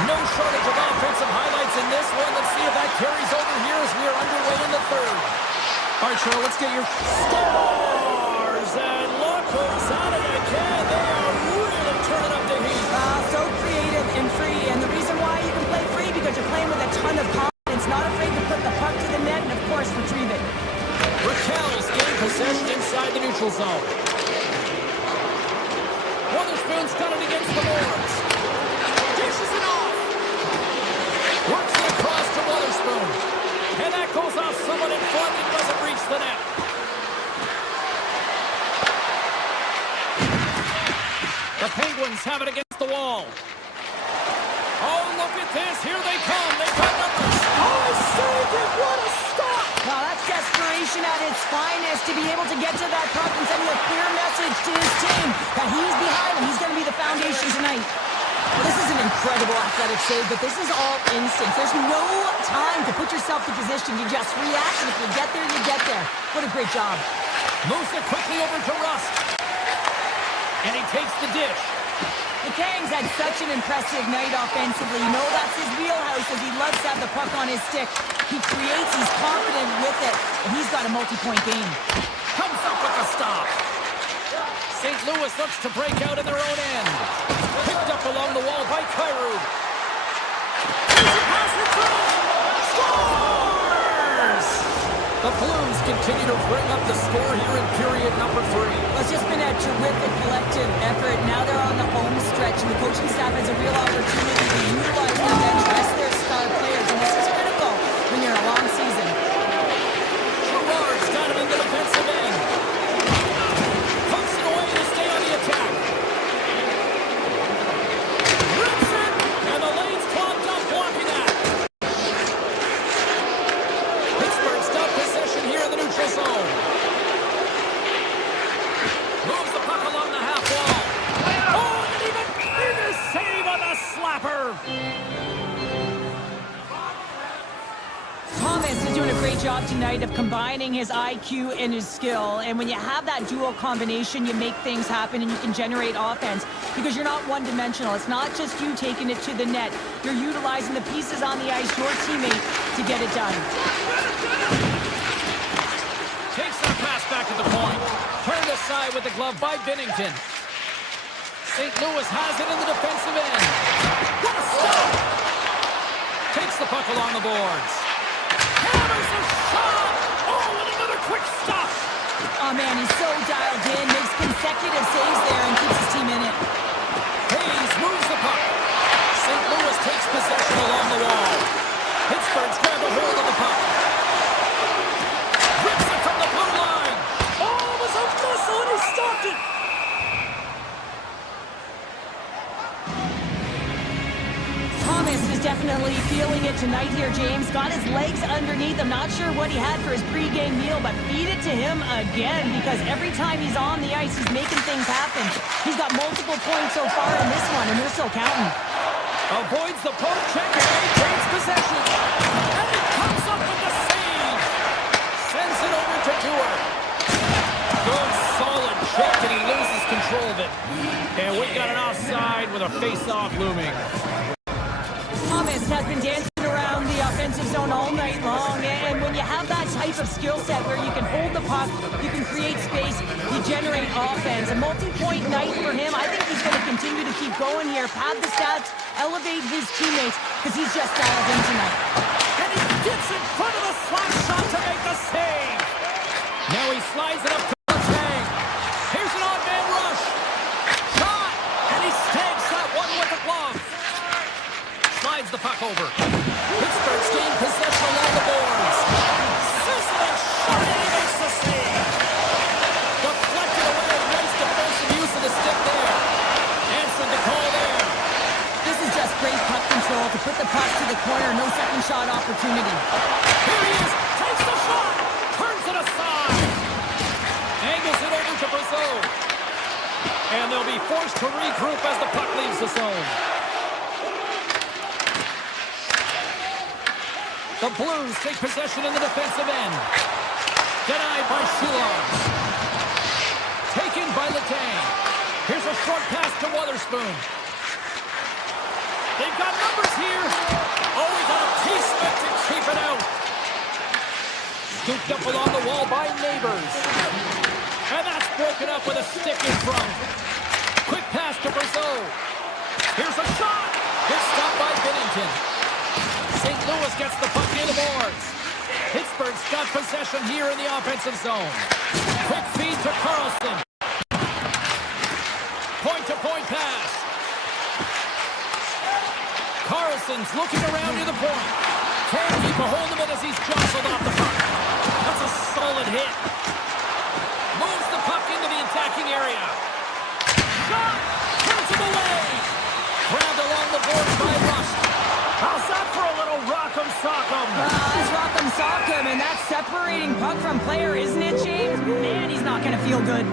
No shortage of offensive highlights in this one. Let's see if that carries over here as we are underway in the third. All right, Cheryl, let's get your scores. And look who's at it again. They are really turning up the heat. So creative and free. And the reason why you can play free, because you're playing with a ton of confidence, not afraid to put the puck to the net and, of course, retrieve it. Raquel's gained possession inside the neutral zone. Witherspoon's got it against the boards. Dishes it off. Works it across to Witherspoon. And that goes off someone in front and doesn't reach the net. The Penguins have it against the wall. Oh, look at this. Here they come. They've got numbers. Oh, saved it. What a stop. Well, that's desperation at its finest, to be able to get to that puck and send a clear message to his team that he's behind him. He's going to be the foundation tonight. Well, this is an incredible athletic save, but this is all instinct. There's no time to put yourself in position. You just react, and if you get there, you get there. What a great job. Moves it quickly over to Rust. And he takes the dish. The Kangs had such an impressive night offensively. You know that's his wheelhouse, as he loves to have the puck on his stick. He creates, he's confident with it, and he's got a multi-point game. Comes up with the stop. St. Louis looks to break out in their own end. Picked up along the wall by Kyrou. Pass in front. Scores! The Blues continue to bring up the score here in period number 3. Well, it's just been a terrific collective effort. Now they're on the home stretch, and the coaching staff has a real opportunity to utilize their bench, rest their star players, and this is critical when you're in a long season. Gerard's got him in the defensive end. Puts it away to stay on the attack. Rips it, and the lane's clogged up blocking that. Pittsburgh's got possession here in the neutral zone. Moves the puck along the half wall. Oh, and even bigger save on the slapper. Thomas, He's doing a great job tonight of combining his IQ and his skill. And when you have that dual combination, you make things happen and you can generate offense because you're not one-dimensional. It's not just you taking it to the net. You're utilizing the pieces on the ice, your teammate, to get it done. Takes that pass back to the point. Turned aside with the glove by Binnington. St. Louis has it in the defensive end. What a stop! Takes the puck along the boards. Hammers a shot! Oh, and another quick stop! Oh, man, he's so dialed in, makes consecutive saves there and keeps his team in it. Hayes moves the puck. St. Louis takes possession along the wall. Pittsburgh's grabbed a hold of the puck. Rips it from the blue line. Oh, it was a missile and he stopped it. Thomas is definitely feeling it tonight here, James. Got his legs underneath. I'm not sure what he had for his pregame meal, but feed it to him again because every time he's on the ice, he's making things happen. He's got multiple points so far in this one, and we're still counting. Avoids the poke check and maintains possession. And he comes up with the save. Sends it over to Dewar. Good solid check and he loses control of it. And we got an offside with a face-off looming. Thomas has been dancing around the offensive zone all night long, and when you have that type of skill set where you can hold the puck, you can create space, you generate offense. A multi-point night for him. I think he's going to continue to keep going here, pad the stats, elevate his teammates, because he's just dialed in tonight. And he gets in front of the slap shot to make the save. Now he slides it up to the tank. Here's an odd man rush. Shot, and he stabs that one with the glove. Slides the puck over. Pittsburgh's gained possession along the boards. Sizzling shot, and he makes the save. Deflected away. Nice defensive use of the stick there. Answered the call there. This is just great puck control to put the puck to the corner. No second shot opportunity. Here he is. Takes the shot. Turns it aside. Angles it over to Brazil. And they'll be forced to regroup as the puck leaves the zone. The Blues take possession in the defensive end. Denied by Shulon. Taken by Letang. Here's a short pass to Wotherspoon. They've got numbers here. Oh, we got a piece of it to keep it out. Scooped up along the wall by Neighbors. And that's broken up with a stick in front. Quick pass to Brazil. Here's a shot. Good stop by Binnington. St. Louis gets the puck near the boards. Pittsburgh's got possession here in the offensive zone. Quick feed to Carlson. Point-to-point pass. Carlson's looking around near the point. Can't keep a hold of it as he's jostled off the puck. That's a solid hit. Moves the puck into the attacking area. Shot! Turns him away. Grabbed along the boards by Rust. How's that for a little rock'em sock'em? That's rock'em sock'em, and that's separating puck from player, isn't it, James? Man, he's not going to feel good.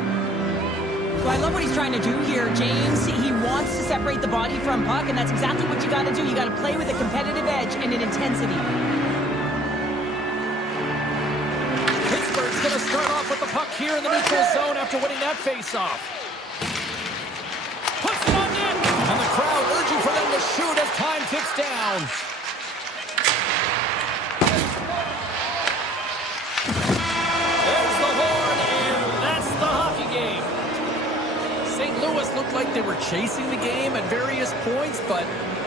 Well, I love what he's trying to do here, James. He wants to separate the body from puck, and that's exactly what you got to do. You got to play with a competitive edge and an intensity. Pittsburgh's going to start off with the puck here in the neutral zone after winning that faceoff. Puts it on net, and the crowd urging for them to shoot as time ticks down. There's the horn, and that's the hockey game. St. Louis looked like they were chasing the game at various points, but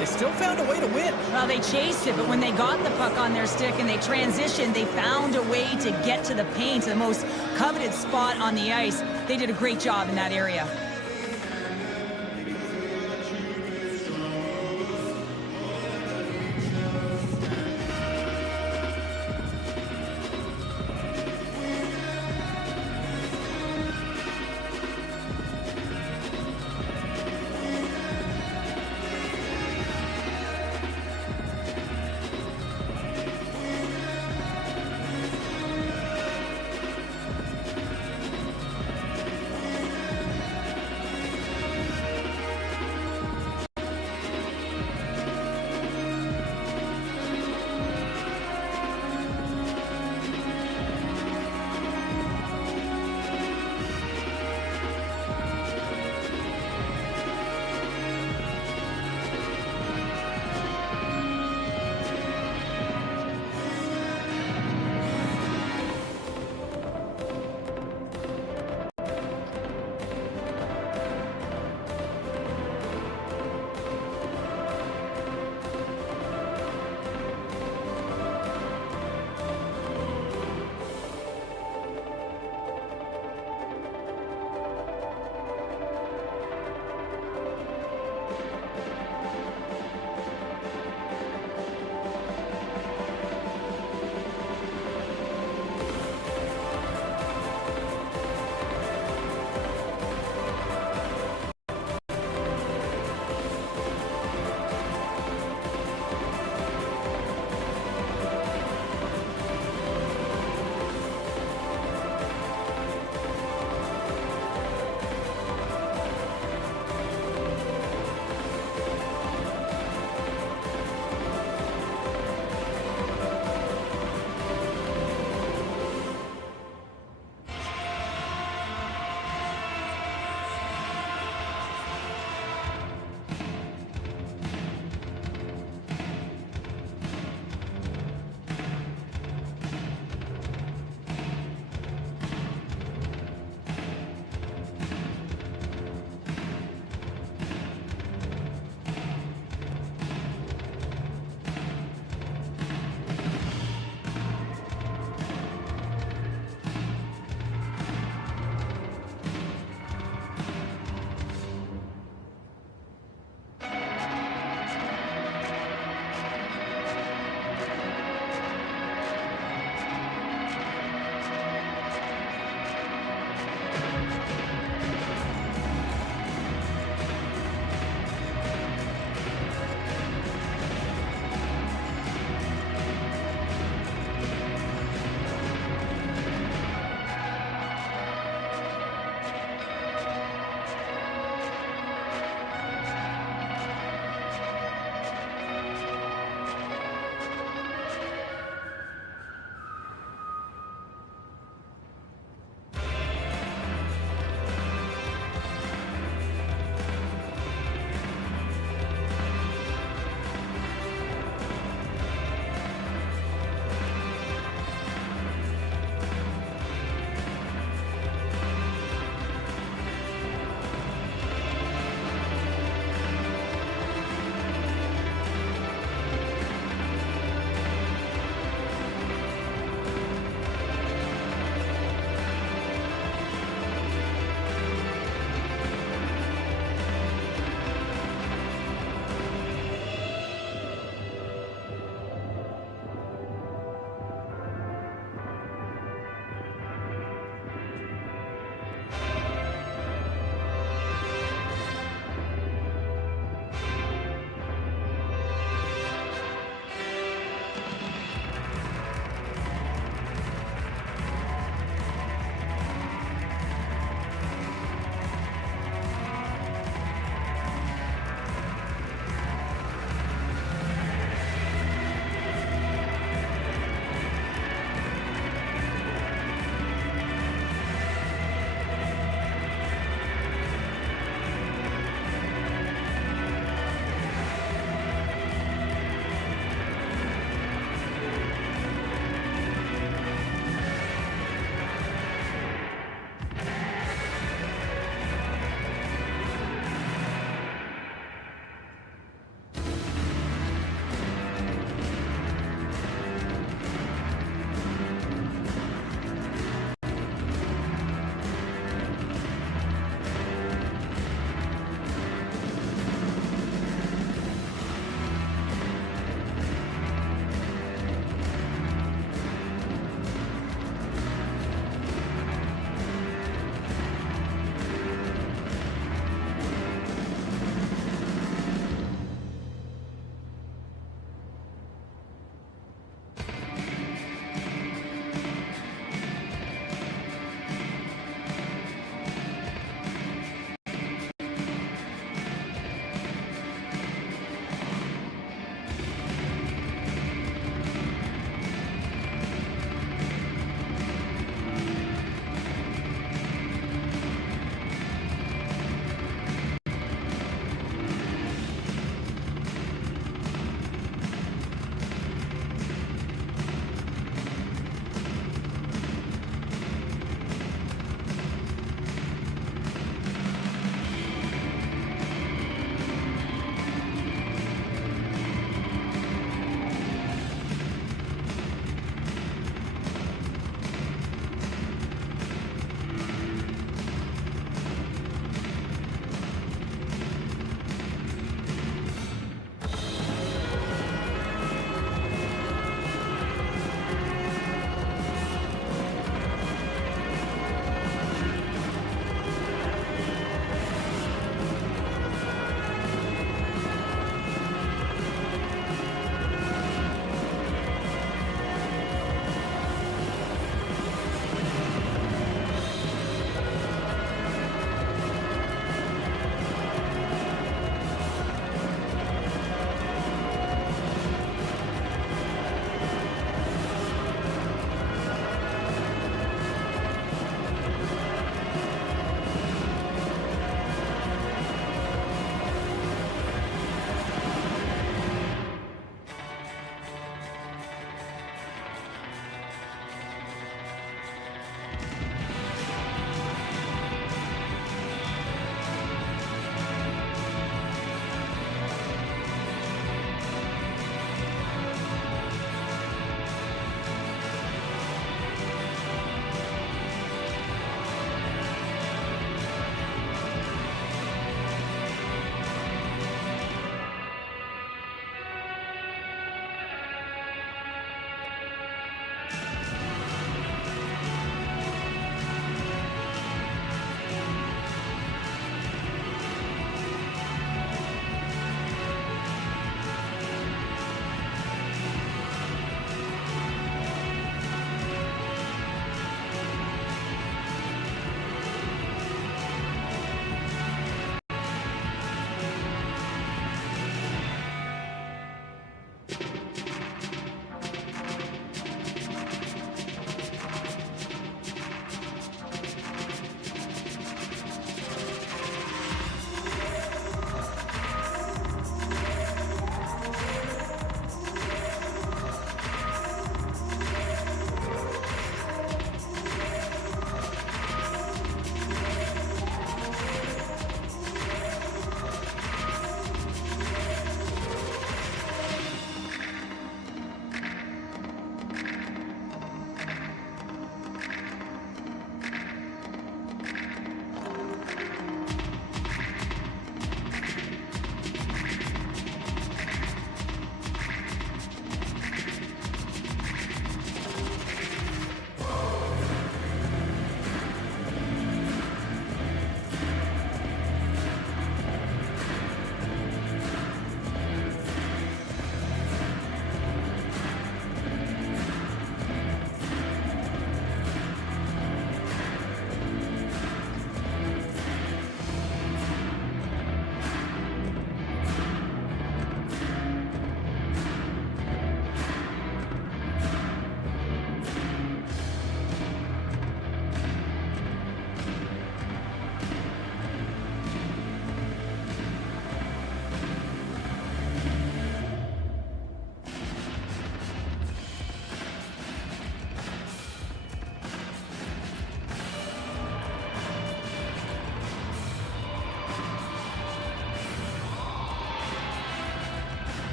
they still found a way to win. Well, they chased it, but when they got the puck on their stick and they transitioned, they found a way to get to the paint, the most coveted spot on the ice. They did a great job in that area.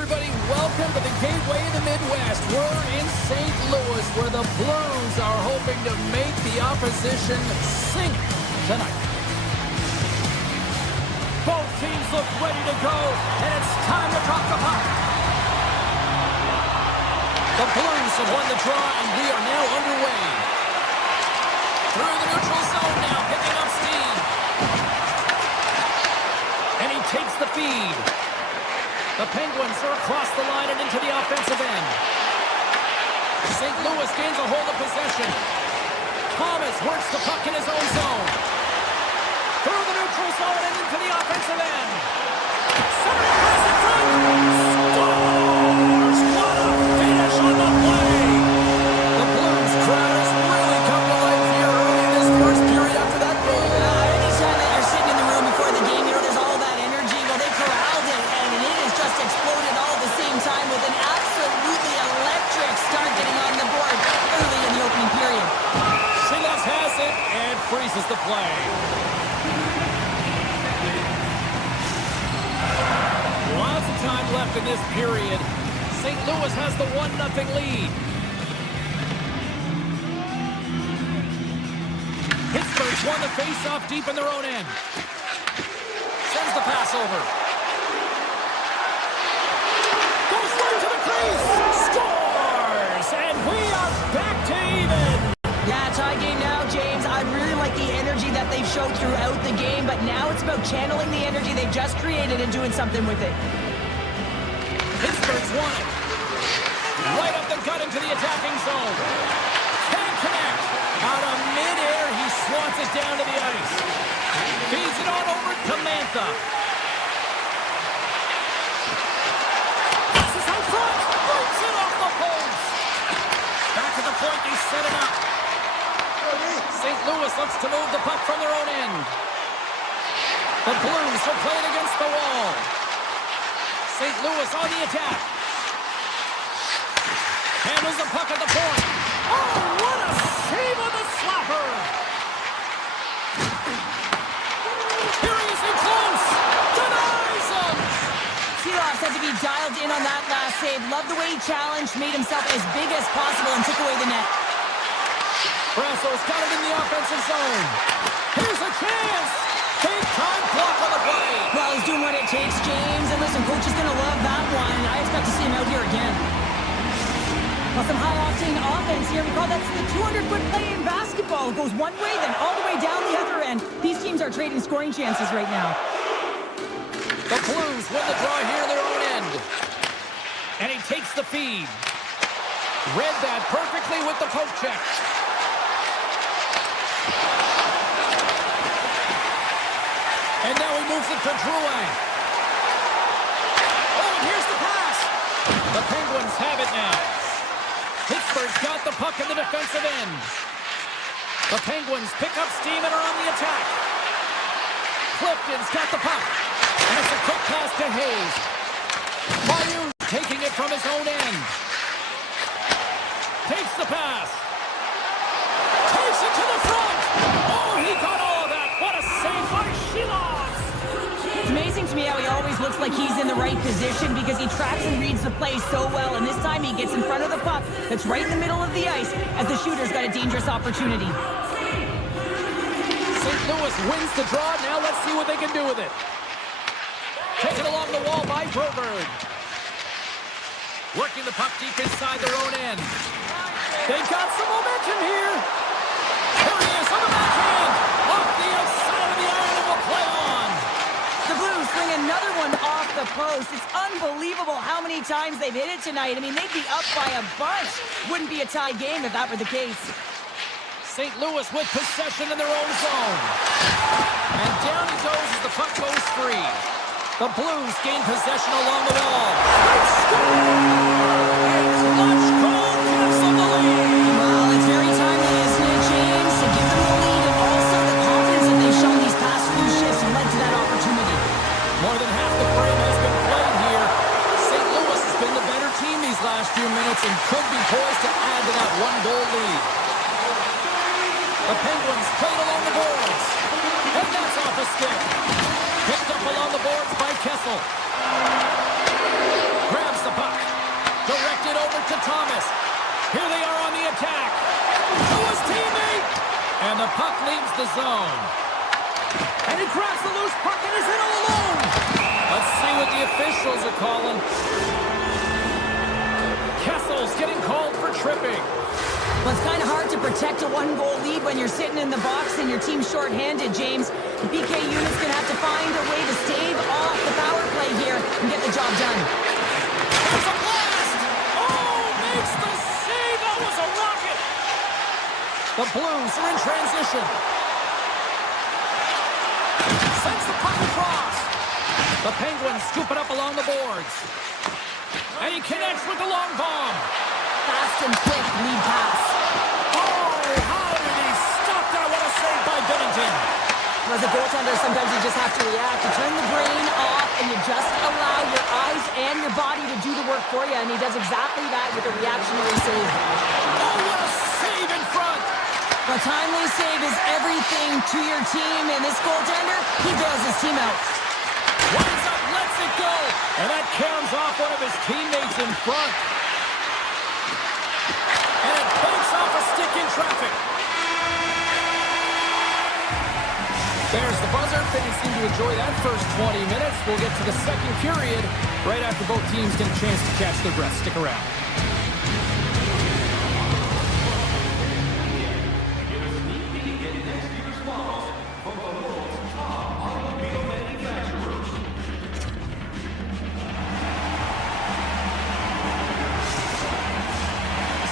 everybody. Welcome to the gateway of the Midwest. We're in St. Louis, where the Blues are hoping to make the opposition sink tonight. Both teams look ready to go, and it's time to drop the puck. The Blues have won the draw, and we are now underway. Through the neutral zone now, picking up steam. And he takes the feed. The Penguins are across the line and into the offensive end. St. Louis gains a hold of possession. Thomas works the puck in his own zone. Through the neutral zone and into the offensive end. Centering pass in front. Scores! What a finish on the play! The Blues crowd has really come to life here early in this first period after that goal. Anytime that you're sitting in the room before the game, there's all that energy. Well, they corralled it, and it has just exploded all at the same time with an absolutely electric start getting on the board early in the opening period. Silas has it and freezes the play. Lots of time left in this period. St. Louis has the 1-0 lead. Pittsburgh's won the face-off deep in their own end. Sends the pass over. Goes right to the crease. Scores! And we are back to even. Yeah, tie game now, James. I really like the energy that they've showed throughout the game, but now it's about channeling the energy they've just created and doing something with it. Pittsburgh's won it. Right up the gut into the attacking zone. Can't connect. Out of midair, he swats it down to the ice. Feeds it on over to Mantha. Passes out front. Breaks it off the post. Back at the point, they set it up. St. Louis looks to move the puck from their own end. The Blues are playing against the wall. St. Louis on the attack. Handles the puck at the point. Oh, what a save on the slapper! Here he is in close. Denies him. Silas had to be dialed in on that last save. Love the way he challenged, made himself as big as possible, and took away the net. Brasso's got it in the offensive zone. Here's a chance. Big time block on the play. Well, he's doing what it takes, James. And listen, coach is going to love that one. I expect to see him out here again. Well, some high-octane offense here. We call that the 200-foot play in basketball. It goes one way, then all the way down the other end. These teams are trading scoring chances right now. The Blues win the draw here in their own end. And he takes the feed. Read that perfectly with the poke check. And now he moves it to Drouin. Oh, and here's the pass. The Penguins have it now. Pittsburgh's got the puck in the defensive end. The Penguins pick up steam and are on the attack. Clifton's got the puck. And it's a quick pass to Hayes. Mayu taking it from his own end. Takes the pass. Takes it to the front. Oh, he got all of that. What a save by Shilas. It's amazing to me how he always looks like he's in the right position because he tracks and reads the play so well. And this time he gets in front of the puck that's right in the middle of the ice as the shooter's got a dangerous opportunity. St. Louis wins the draw. Now let's see what they can do with it. Taken along the wall by Broberg. Working the puck deep inside their own end. They've got some momentum here. Here he is on the backhand. Off the outside of the iron and will play on. The Blues bring another one off the post. It's unbelievable how many times they've hit it tonight. I mean, they'd be up by a bunch. Wouldn't be a tie game if that were the case. St. Louis with possession in their own zone. And down he goes as the puck goes free. The Blues gain possession along the wall. They score! It's Lunch Goal gives them the lead. Well, it's very timely, isn't it, James? To give them the lead and also the confidence that they've shown these past few shifts led to that opportunity. More than half the frame has been played here. St. Louis has been the better team these last few minutes and could be poised to add to that one-goal lead. The Penguins played along the boards. And that's off a stick. Picked up along the boards by Kessel. Grabs And the puck leaves the zone. And he grabs the loose puck and is in all alone. Let's see what the officials are calling. Kessel's getting called for tripping. Well, it's kind of hard to protect a one-goal lead when you're sitting in the box and your team's shorthanded, James. The PK unit's going to have to find a way to stave off the power play here and get the job done. There's a blast! Oh, makes the save! That was a rocket! The Blues are in transition. Sends the puck across. The Penguins scoop it up along the boards. And he connects with the long bomb. Fast and quick lead pass. Oh, how did he stop that? What a save by Bennington. As a goaltender, sometimes you just have to react. You turn the brain off and you just allow your eyes and your body to do the work for you. And he does exactly that with a reactionary save. Oh, what a save in front. A timely save is everything to your team. And this goaltender, he bails his team out. Winds up, lets it go. And that caroms off one of his teammates in front. And it banks off a stick in traffic. There's the buzzer. Fans seem to enjoy that first 20 minutes. We'll get to the second period right after both teams get a chance to catch their breath. Stick around.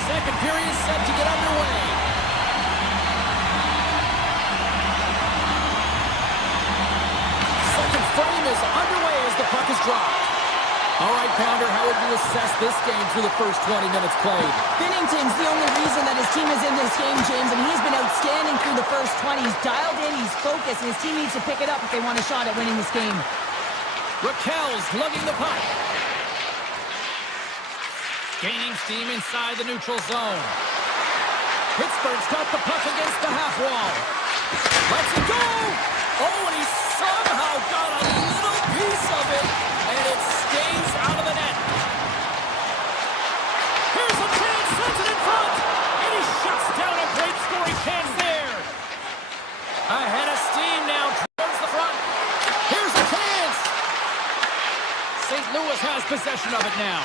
Second period set to get underway. Second frame is underway as the puck is dropped. All right, Pounder, how would you assess this game through the first 20 minutes played? Binnington's the only reason that his team is in this game, James, and he's been outstanding through the first 20. He's dialed in, he's focused, and his team needs to pick it up if they want a shot at winning this game. Raquel's lugging the puck. Gaining steam inside the neutral zone. Pittsburgh's got the puck against the half wall. Lets it go! Oh, and he somehow got a little piece of it, and it stays out of the net. Here's a chance, sends it in front, and he shuts down a great scoring chance there. Ahead of steam now towards the front. Here's a chance. St. Louis has possession of it now.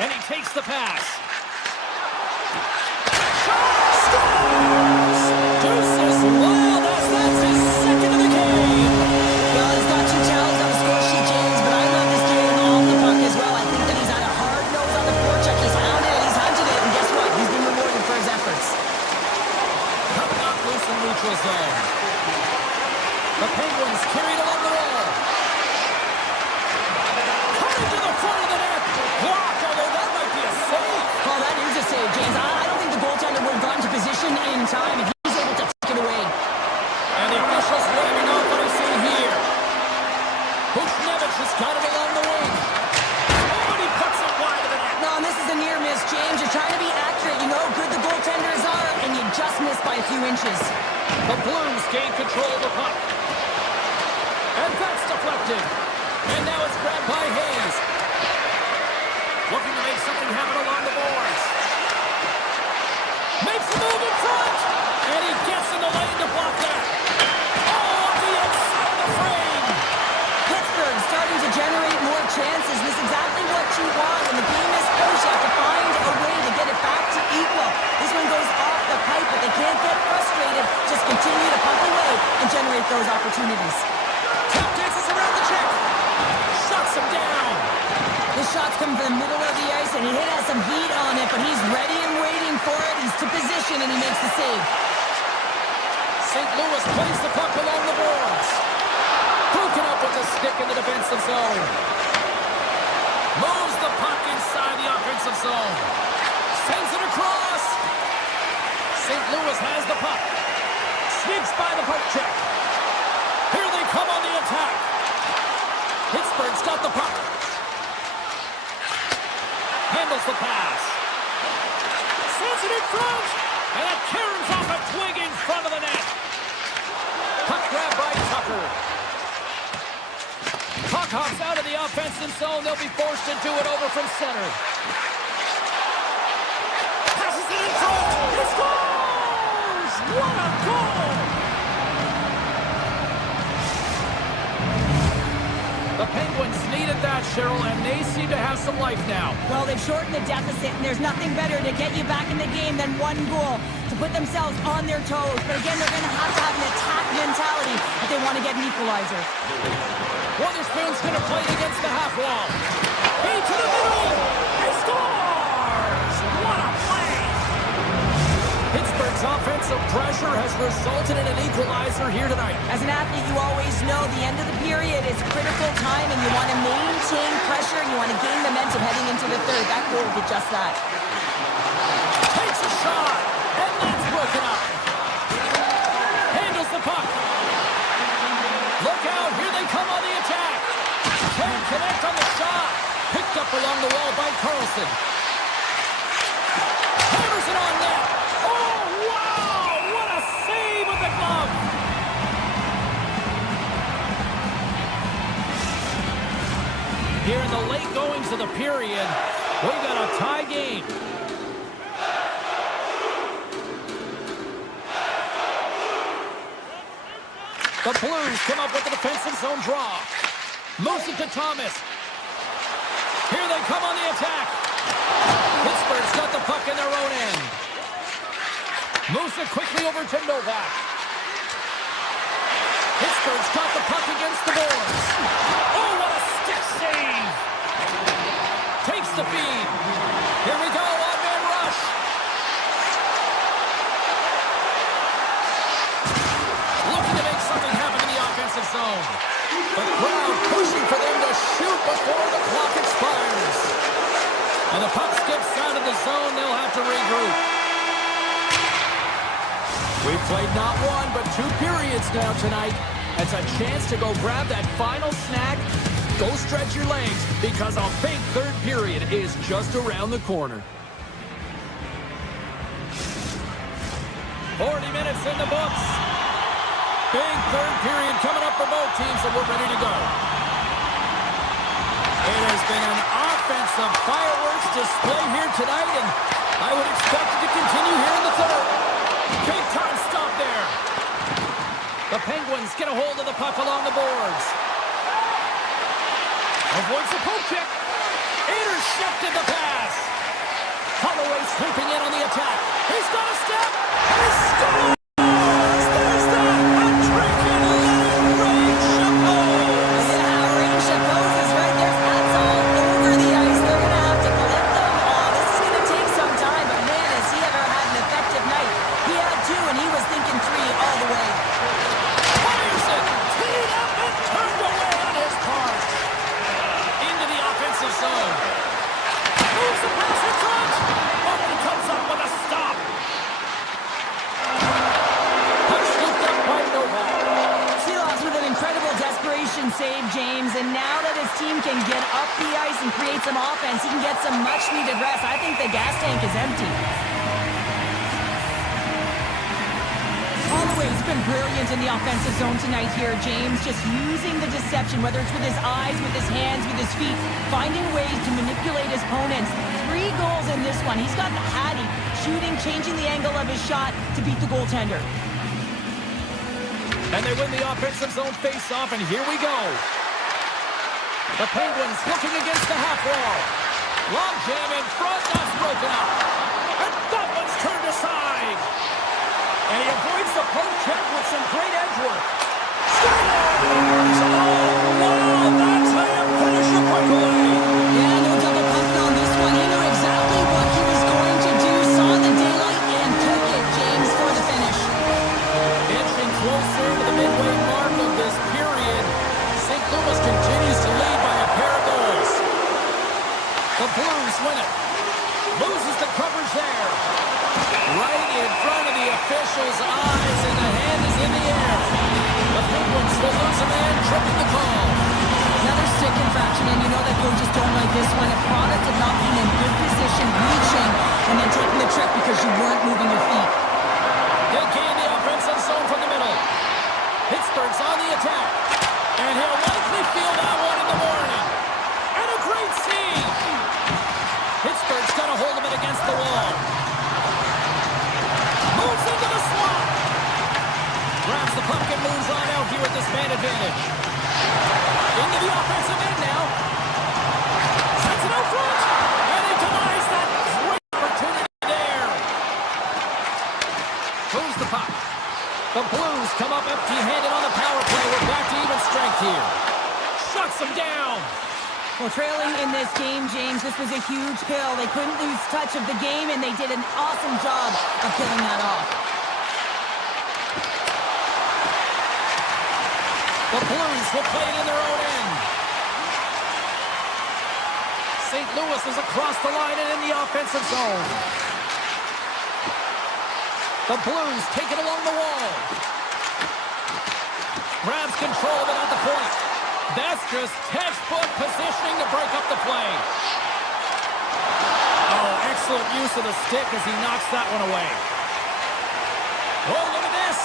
And he takes the pass. Scores! Deuces, wow, that's his second of the game. Well, he's got 2 talents on the score sheet, James, but I love this game off the puck as well. I think that he's had a hard nose on the forecheck. He's hounded it, he's hunted it, and guess what? He's been rewarded for his efforts. Coming up loose in neutral zone. The Penguins carried along the wall. Coming to the front of the net. Blocked, although that might be a save. Oh, that is a save, James. I don't think the goaltender would have gotten to position in time if he's able to take it away. And the officials waving off what I see here. Buchnevich has got it along the wing. Oh, and he puts it wide of the net. No, and this is a near miss, James. You're trying to be accurate. You know how good the goaltenders are, and you just missed by a few inches. The Blues gain control of the puck. And that's deflected. And now it's grabbed by Hayes. Looking to make something happen along the boards. Makes a move in front. And he gets in the lane to block that. Oh, off the outside of the frame. Pittsburgh starting to generate more chances. This is exactly what you want. When the game is close, you have to find a way to get it back to equal. This one goes off the pipe, but they can't get frustrated. Just continue to pump away and generate those opportunities. Tap dances around the check. Shuts him down. This shot's coming from the middle of the ice, and he has some heat on it, but he's ready and waiting for it. He's to position, and he makes the save. St. Louis plays the puck along the boards. Broken up with a stick in the defensive zone. Moves the puck inside the offensive zone. Sends it across. St. Louis has the puck. Sneaks by the poke check. Here they come on the attack. Pittsburgh's got the puck. Handles the pass. Sends it in front. And it caroms off a twig in front of the net. Puck grab by Tucker. Puck hops out of the offensive zone. They'll be forced to do it over from center. Passes it in front. He scores! shots, Cheryl, and they seem to have some life now. Well, they've shortened the deficit, and there's nothing better to get you back in the game than one goal to put themselves on their toes. But again, they're going to have an attack mentality if they want to get an equalizer. Witherspoon's going to play it against the half wall. He to the middle. He scores! What a play! Pittsburgh's offensive pressure has resulted in an equalizer here tonight. As an athlete, you always know the end of the period is critical time, and you want to maintain pressure, and you want to gain momentum heading into the third. That goal did just that. Takes a shot, and that's broken up. Handles the puck. Look out, here they come on the attack. Can't connect on the shot. Picked up along the wall by Carlson. Hammers it on net. Oh, wow! What a save with the glove. Here in the late goings of the period, we got a tie game. The Blues come up with the defensive zone draw. Moves it to Thomas. Here they come on the attack. Pittsburgh's got the puck in their own end. Moves it quickly over to Novak. Pittsburgh's got the puck against the boards. Oh, what a stick save. Takes the feed. Here we go, one-man rush. Looking to make something happen in the offensive zone. The crowd pushing for them to shoot before the clock expires. And the puck skips out of the zone. They'll have to regroup. We've played not one, but 2 periods now tonight. It's a chance to go grab that final snack. Go stretch your legs, because a big third period is just around the corner. 40 minutes in the books. Big third period coming up for both teams, and we're ready to go. It has been an offensive fireworks display here tonight, and I would expect it to continue here in the third. Big time stop there. The Penguins get a hold of the puck along the boards. Avoids the poke check. Intercepted the pass. Holloway sweeping in on the attack. He's got a step. He scores! There's the hat-trick in Ray Chapeau. Yeah, Ray Chapeau is right there. That's all over the ice. They're going to have to collect them all. This is going to take some time, but man, has he ever had an effective night. He had 2, and he was thinking 3 all the way. Fires it. Teed up and turned away on his part. Into the offensive zone. Moves the pass in front. Oh, he comes up with a stop. Puck scooped up by Novak. Seeloff's with an incredible desperation save, James, and now that his team can get up the ice and create some offense, he can get some much-needed rest. I think the gas tank is empty. Holloway's been brilliant in the offensive zone tonight here, James, just using the deception, whether it's with his eyes, with his hands, with his feet, finding ways to manipulate his opponents. 3 goals in this one. He's got the hattie, shooting, changing the angle of his shot to beat the goaltender. And they win the offensive zone face-off, and here we go. The Penguins looking against the half wall. Long jam in front, that's broken up. And that one's turned aside. And he avoids the poke check with some great edge work. Scores! Oh, wow, that's how you finish a breakaway. Yeah, no double pumping on this one. He knew exactly what he was going to do, saw the daylight, and took it, James, for the finish. Inching closer to the midway mark of this period, St. Louis continues to lead by a pair of goals. The Blues win it. Loses the coverage there. Right in front of the official's eyes, and the hand is in the air. The Penguins will lose a man, tripping the call. Another stick infraction, and you know that coaches don't like this one. A product of not being in good position, reaching, and then taking the trick because you weren't moving your feet. They gain the offensive zone from the middle. Pittsburgh's on the attack, and he'll likely feel that one in the morning. And a great save. Pittsburgh's got a hold of it against the wall. Moves into the slot. Grabs the puck and moves on out here with this man advantage. Into the offensive end now. Blues come up empty-handed on the power play. We're back to even strength here. Shuts them down. Well, trailing in this game, James, this was a huge kill. They couldn't lose touch of the game, and they did an awesome job of killing that off. The Blues will play it in their own end. St. Louis is across the line and in the offensive zone. The Blues take it along the wall. Grabs control of it at the point. That's just textbook positioning to break up the play. Oh, excellent use of the stick as he knocks that one away. Oh, look at this.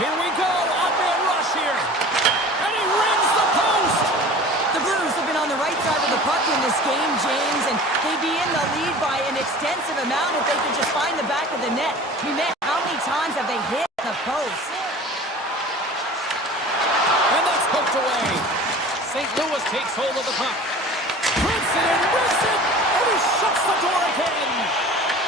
Here we go. Off-man rush here. And he rings the post. The Blues have been on the right side of the puck in this game, James, and they'd be in the lead by an extensive amount if they could just find the back of the net. I mean, man, how many times have they hit the post? And that's poked away. St. Louis takes hold of the puck. Puts it and rips it, and he shuts the door again.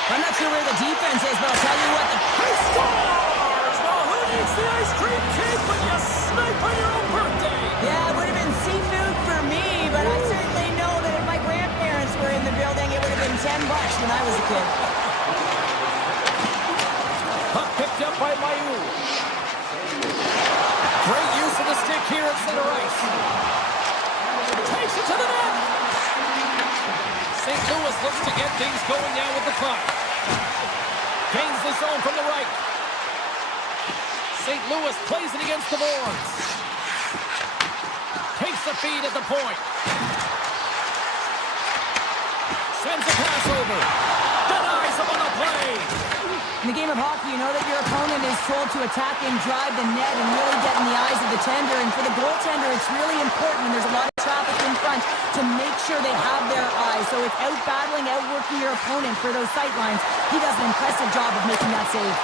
I'm not sure where the defense is, but I'll tell you what, He scores! Well, who needs the ice cream cake when you snipe on your own birthday? yeah, it would have been seafood for me, but I certainly know that if my grandparents were in the building, it would have been $10 when I was a kid. Puck picked up by Mayu. Great use of the stick here at center ice. Takes it to the net. St. Louis looks to get things going now with the puck. Gains the zone from the right. St. Louis plays it against the boards. Takes the feed at the point. Sends a pass over. Denies him on the play. In the game of hockey, you know that your opponent is told to attack and drive the net and really get in the eyes of the tender. And for the goaltender, it's really important when there's a lot of traffic in front to make sure they have their eyes. So it's out-battling, outworking your opponent for those sight lines. He does an impressive job of making that save.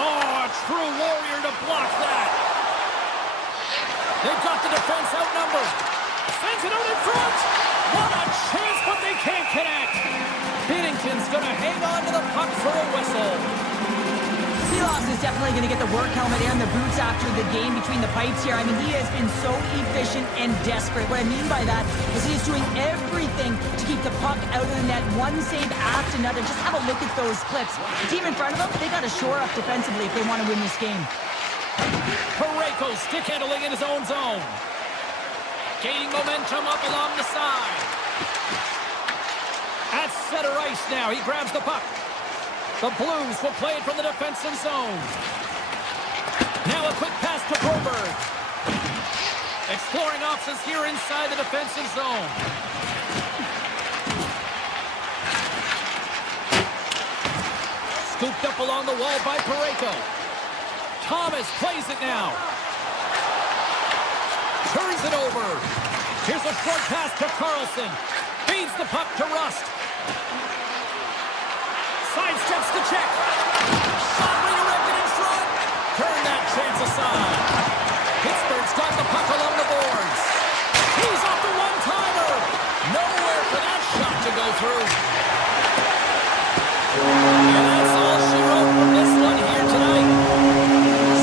Oh, a true warrior to block that. They've got the defense outnumbered. Sends it out in front. What a chance, but they can't connect. Binnington's going to hang on to the puck for a whistle. Seeloff is definitely going to get the work helmet and the boots after the game between the pipes here. I mean, he has been so efficient and desperate. What I mean by that is he is doing everything to keep the puck out of the net, one save after another. Just have a look at those clips. The team in front of them, they got to shore up defensively if they want to win this game. Parayko stick handling in his own zone. Gaining momentum up along the side. At center ice now, he grabs the puck. The Blues will play it from the defensive zone. Now a quick pass to Broberg. Exploring options here inside the defensive zone. Scooped up along the wall by Parayko. Thomas plays it now. Turns it over. Here's a short pass to Carlson. Feeds the puck to Rust. Sidesteps the check. Shot redirected in front. Turn that chance aside. Pittsburgh's got the puck along the boards. He's off the one-timer. Nowhere for that shot to go through. And that's all she wrote from this one here tonight.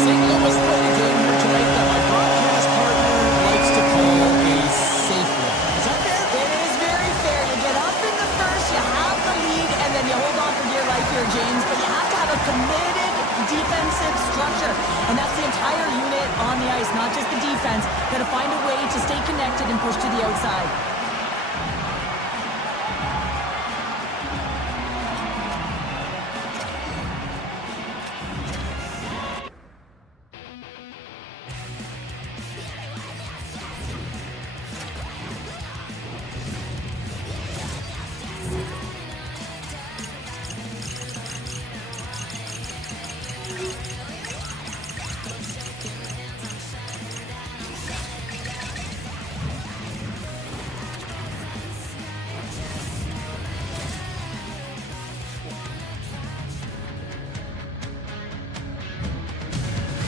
St. Louis played a game here tonight that my broadcast partner likes to call a safe one. Is that fair? It is very fair. You get up in the first, you have the lead, and then you hold on for dear life here, James. But you have to have a committed defensive structure. And that's the entire unit on the ice, not just the defense. Got to find a way to stay connected and push to the outside.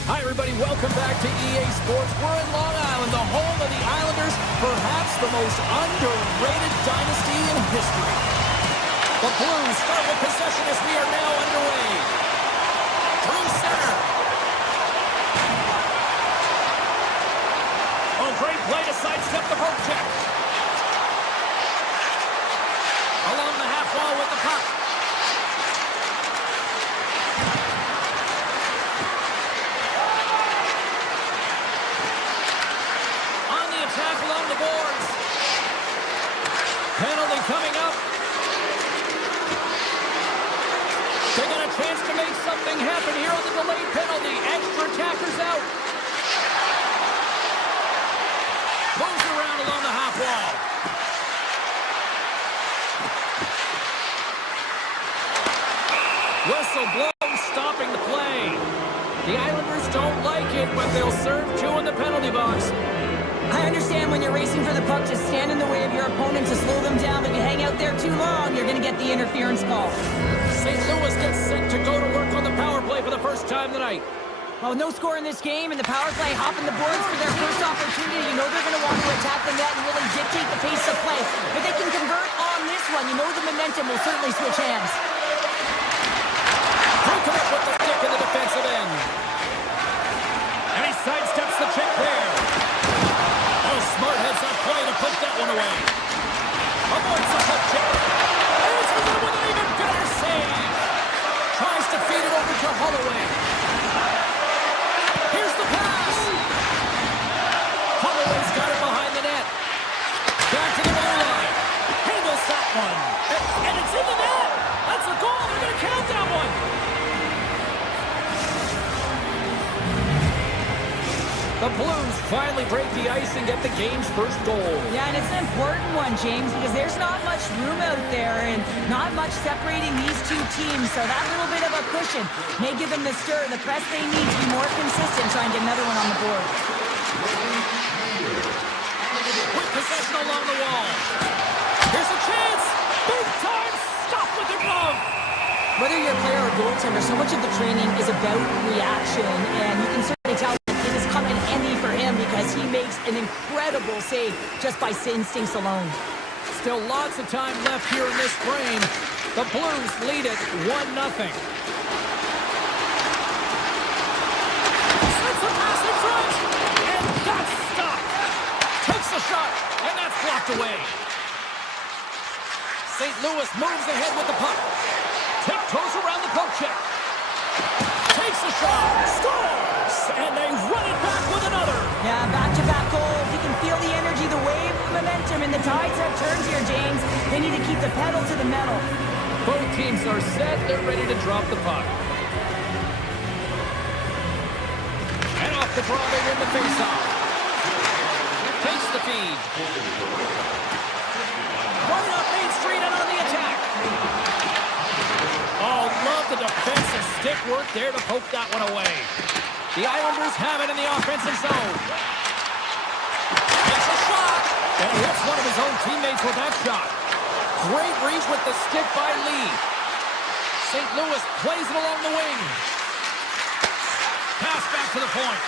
Hi, everybody. Welcome back to EA Sports. We're in Long Island, the home of the Islanders, perhaps the most underrated dynasty in history. The Blues start with possession as we are now underway. Through center. way to sidestep the poke check. Along the half wall with the puck. On the attack along the boards. Penalty coming up. They got a chance to make something happen here on the delayed penalty. Extra attackers out. Moves around along the half wall. Whistle blows, stopping the play. The Islanders don't like it, but they'll serve 2 in the penalty box. I understand when you're racing for the puck to stand in the way of your opponent to slow them down, but if you hang out there too long, you're going to get the interference call. St. Louis gets set to go to work on the power play for the first time tonight. Well, no score in this game, and the power play hopping the boards for their first opportunity. You know they're going to want to attack the net and really dictate the pace of play. If they can convert on this one, you know the momentum will certainly switch hands. Breaking up with the stick in the defensive end. And he sidesteps the check there. Oh, smart heads up play to put that one away. Avoids the hook check. Answers it with an even better save. Tries to feed it over to Holloway. Here's the pass. Holloway's got it behind the net. Back to the goal line. Handles that one. And it's in the net. That's a goal. They're going to count that one. The Blues finally break the ice and get the game's first goal. Yeah, and it's an important one, James, because there's not much room out there and not much separating these two teams. So that little bit of a cushion may give them the stir, the press they need to be more consistent, trying to get another one on the board. With possession along the wall. Here's a chance. Big time stop with the glove. Whether you're a player or goaltender, so much of the training is about reaction, and you can certainly tell it has come in handy for him because he makes an incredible save just by instincts alone. Still lots of time left here in this frame. The Blues lead it 1-0. Sends a pass in front, and that's stopped. Takes a shot, and that's blocked away. St. Louis moves ahead with the puck. Tiptoes around the poke check. Takes a shot, scores, and they run it back with another. Yeah, back-to-back goals. You can feel the energy, the wave, the momentum, and the tides have turned here, James. They need to keep the pedal to the metal. Both teams are set. They're ready to drop the puck. And off the draw, they win the faceoff. Takes the feed. Running up Main Street and on the attack. Oh, love the defensive stick work there to poke that one away. The Islanders have it in the offensive zone. Takes a shot. And hits one of his own teammates with that shot. Great reach with the stick by Lee. St. Louis plays it along the wing. Pass back to the point.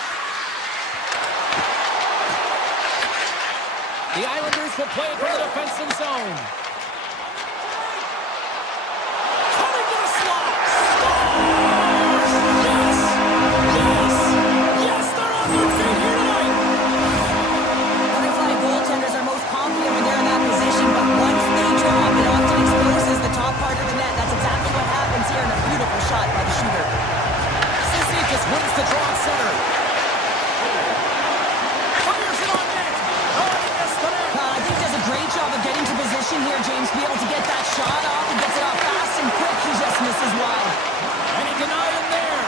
The Islanders will play it from the defensive zone. Coming to the slot. Scores! Yes! Yes! Yes, they're on their feet here tonight. Butterfly goaltenders are most confident when they're in that position, but once they drop, it often exposes the top part of the net. That's exactly what happens here in a beautiful shot by the shooter. Cizikas wins the draw at center. Fires it on net. Oh, he missed the net. I think does a great job of getting to position here, James, to be able to get that shot off. He gets it off fast and quick. He just misses wide. And he denied him there.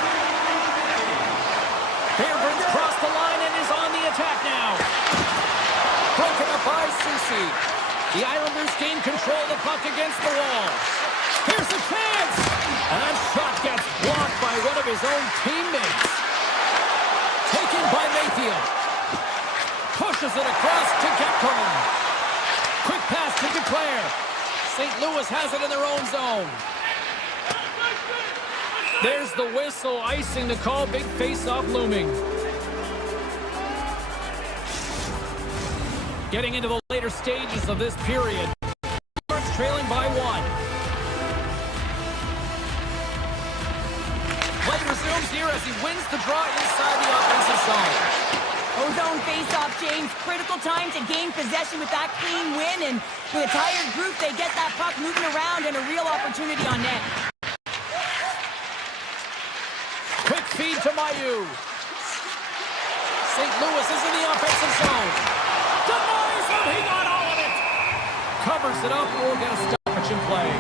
Fairburn crossed the line and is on the attack now. Broken up by Susi. The Islanders gain control of the puck against the wall. Here's the chance. And that shot gets blocked by one of his own teammates. Taken by Mayfield. Pushes it across to Gekkonen. Quick pass to Duclair. St. Louis has it in their own zone. There's the whistle, icing the call. Big face-off looming. Getting into the later stages of this period. Trailing by 1. Play resumes here as he wins the draw inside the offensive zone. Ozone face-off, James. Critical time to gain possession with that clean win, and with a tired group, they get that puck moving around and a real opportunity on net. Quick feed to Mayu. St. Louis is in the offensive zone. Denies him. He got all of it. Covers it up. We'll get a stoppage in play.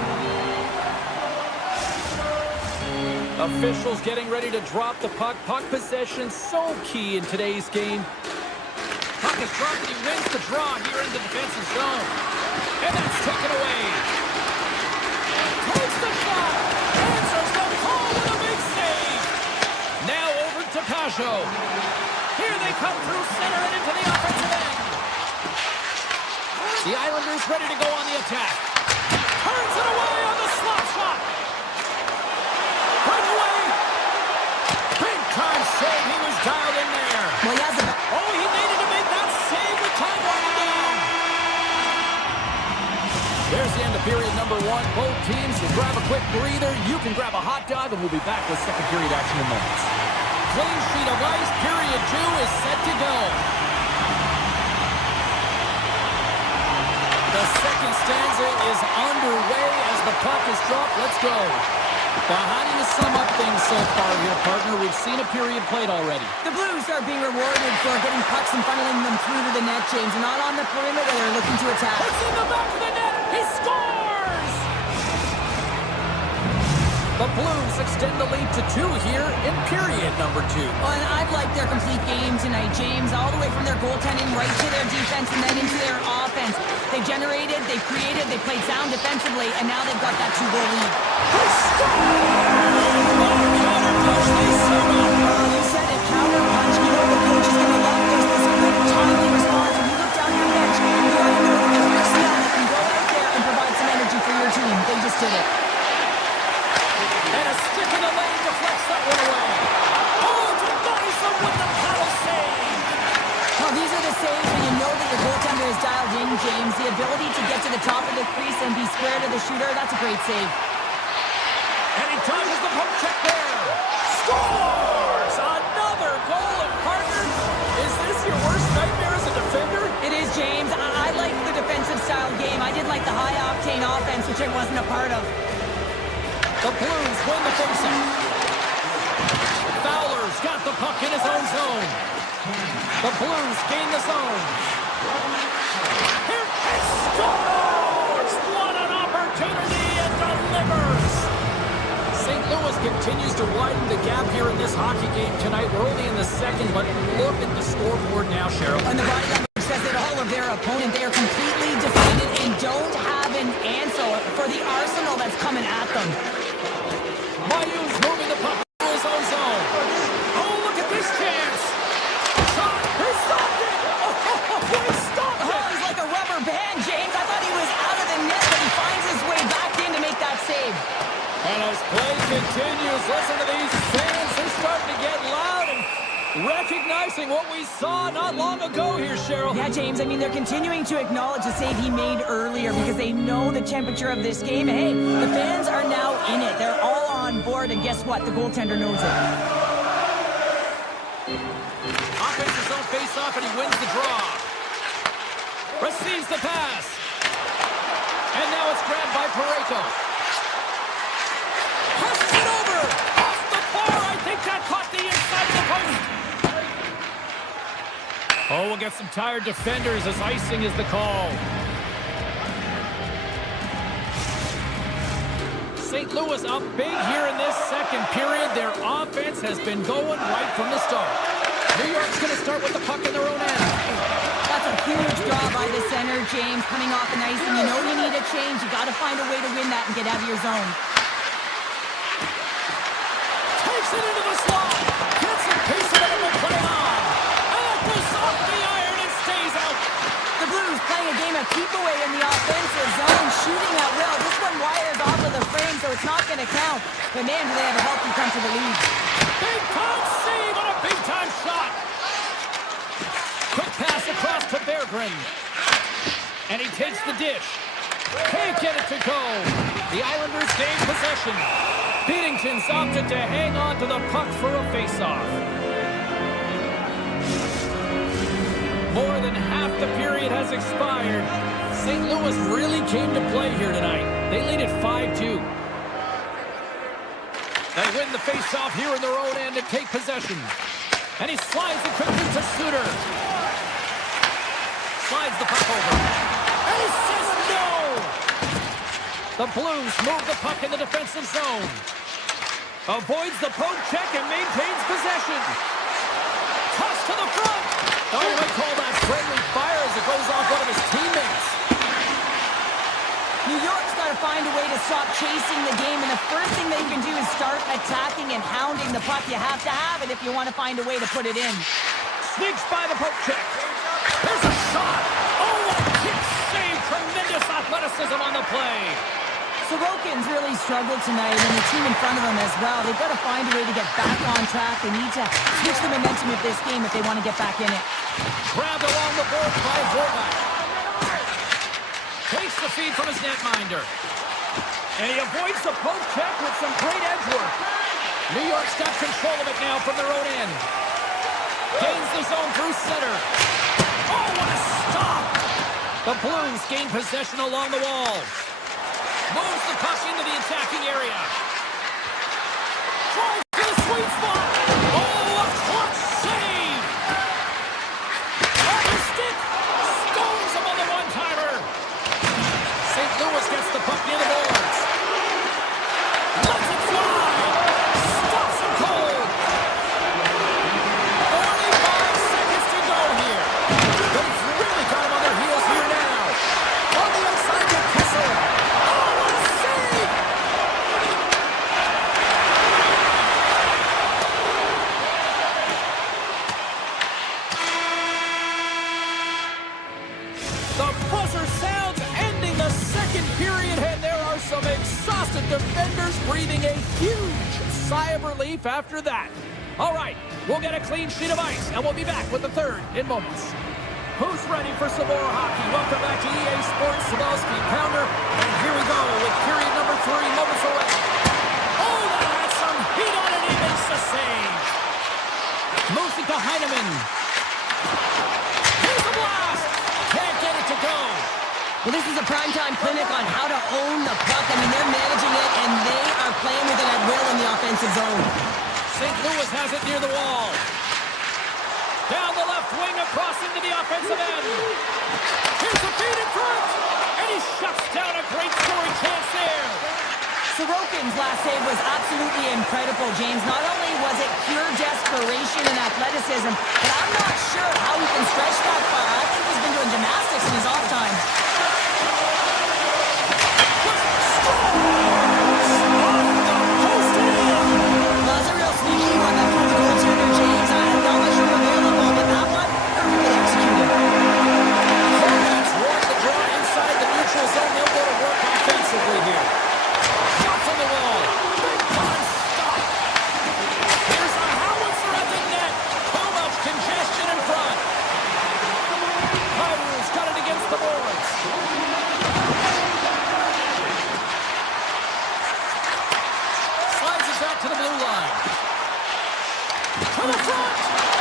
Officials getting ready to drop the puck. Puck possession so key in today's game. Puck is dropped and he wins the draw here in the defensive zone. And that's taken away. Takes the shot. Answers the call with a big save. Now over to Pajot. Here they come through center and into the offensive end. The Islanders ready to go on the attack. Turns it away on the slot shot. Breakaway. Big time save. He was dialed in there. Well, he has a... Oh, he needed to make that save with time running down. There's the end of period number one. Both teams will grab a quick breather. You can grab a hot dog, and we'll be back with second period action in moments. Clean sheet of ice. Period 2 is set to go. The second stanza is underway as the puck is dropped. Let's go. Now, how do you sum up things so far here, partner? We've seen a period played already. The Blues are being rewarded for getting pucks and funneling them through to the net, James. Not on the perimeter, they're looking to attack. It's in the back of the net. He scores! The Blues extend the lead to 2 here in period number 2. Well, and I've liked their complete game tonight, James, all the way from their goaltending right to their defense and then into their offense. They generated, they created, they played sound defensively, and now they've got that 2-goal lead. He scores! Counter punch, they sum up. You said it, counter punch. You know the coach is going to love this. This is a quick, timely response. When you look down your bench, you already know that there's personnel that can go out there and provide some energy for your team. They just did it. And a stick in the lane deflects that one away. Oh, denies him with the paddle save. Well, these are the saves when you know that your goaltender is dialed in, James. The ability to get to the top of the crease and be square to the shooter, that's a great save. And he dodges the poke check there. Scores! Another goal, and partner, is this your worst nightmare as a defender? It is, James. I like the defensive style game. I did like the high-octane offense, which I wasn't a part of. The Blues win the faceoff. Fowler's got the puck in his own zone. The Blues gain the zone. Here he scores! What an opportunity, and delivers! St. Louis continues to widen the gap here in this hockey game tonight. We're only in the second, but look at the scoreboard now, Cheryl. And the body language says it all of their opponent. They are completely defeated and don't have an answer for the arsenal that's coming at them. Mayu's moving the puck to his own zone. Oh, look at this chance. Shot. He stopped it. Oh, he stopped it. He's like a rubber band, James. I thought he was out of the net, but he finds his way back in to make that save. And as play continues, listen to these fans. They're starting to get loud and recognizing what we saw not long ago here, Cheryl. Yeah, James, I mean, they're continuing to acknowledge the save he made earlier because they know the temperature of this game. Hey, the fans are now in it. They're all on board, and guess what? The goaltender knows it. Offensive zone face-off, and he wins the draw. Receives the pass. And now it's grabbed by Parayko. Passes it over. Off the bar. I think that caught the inside of the post. Oh, we'll get some tired defenders as icing is the call. St. Louis up big here in this second period. Their offense has been going right from the start. New York's going to start with the puck in their own end. That's a huge draw by the center, James, coming off the ice, and you know you need a change. You got to find a way to win that and get out of your zone. Takes it into the slot. Gets a piece of it and will play on. And that goes off the iron and stays out. The Blues playing a game of keep away in the offensive zone, shooting at will. This one wires off of the frame, so it's not going to count. But man, do they have a healthy come to the lead. Big time save on a big time shot. Quick pass across to Berggren. And he takes the dish. Can't get it to go. The Islanders gain possession. Binnington's opted to hang on to the puck for a faceoff. has expired. St. Louis really came to play here tonight. They lead at 5-2. They win the face-off here in their own end and take possession. And he slides it quickly to Suter. Slides the puck over. And he says no! The Blues move the puck in the defensive zone. Avoids the poke check and maintains possession. Toss to the front. Oh, you might call that friendly fire as it goes off one of his teammates. New York's got to find a way to stop chasing the game, and the first thing they can do is start attacking and hounding the puck. You have to have it if you want to find a way to put it in. Sneaks by the poke check. There's a shot. Oh, what a kick save. Tremendous athleticism on the play. Sorokin's really struggled tonight, and the team in front of them as well. They've got to find a way to get back on track. They need to switch the momentum of this game if they want to get back in it. Grabbed along the board by Horvat. Takes the feed from his netminder. And he avoids the poke check with some great edge work. New York's got control of it now from their own end. Gains the zone through center. Oh, what a stop! The Blues gain possession along the wall. Moves the puck into the attacking area. Tries to the sweet spot. Oh, a clutch save! Off his stick. Stones him on the one-timer. St. Louis gets the puck near the boards. Lets it fly. Stops him cold. 45 seconds to go here. They've really got him on their heels here now. On the outside to Kessel. Defenders breathing a huge sigh of relief after that. All right, we'll get a clean sheet of ice, and we'll be back with the third in moments. Who's ready for some more hockey? Welcome back to EA Sports, Sabowski, Pounder, and here we go with period number 3, moments away. Oh, that had some heat on it. He makes the save. Moves it to Heineman. Here's the blast. Can't get it to go. Well, this is a primetime clinic on how to own the puck. I mean, they're managing it, and they are playing with it at will in the offensive zone. St. Louis has it near the wall. Down the left wing, across into the offensive end. Here's the feed in front, and he shuts down a great scoring chance there. Sorokin's last save was absolutely incredible, James. Not only was it pure desperation and athleticism, but I'm not sure how he can stretch that far. I think he's been doing gymnastics in his off time. Well, that's a real sneaky one that put the goaltender, James. I'm not much sure available, but that one, perfectly executed. Hornets walk the draw inside the neutral zone. They'll go to work offensively here. Shots on the wall. Big time stop. Here's a howitzer at the net. Too much congestion in front. Hyder's got it against the boards. Slides it back to the blue line. To the front.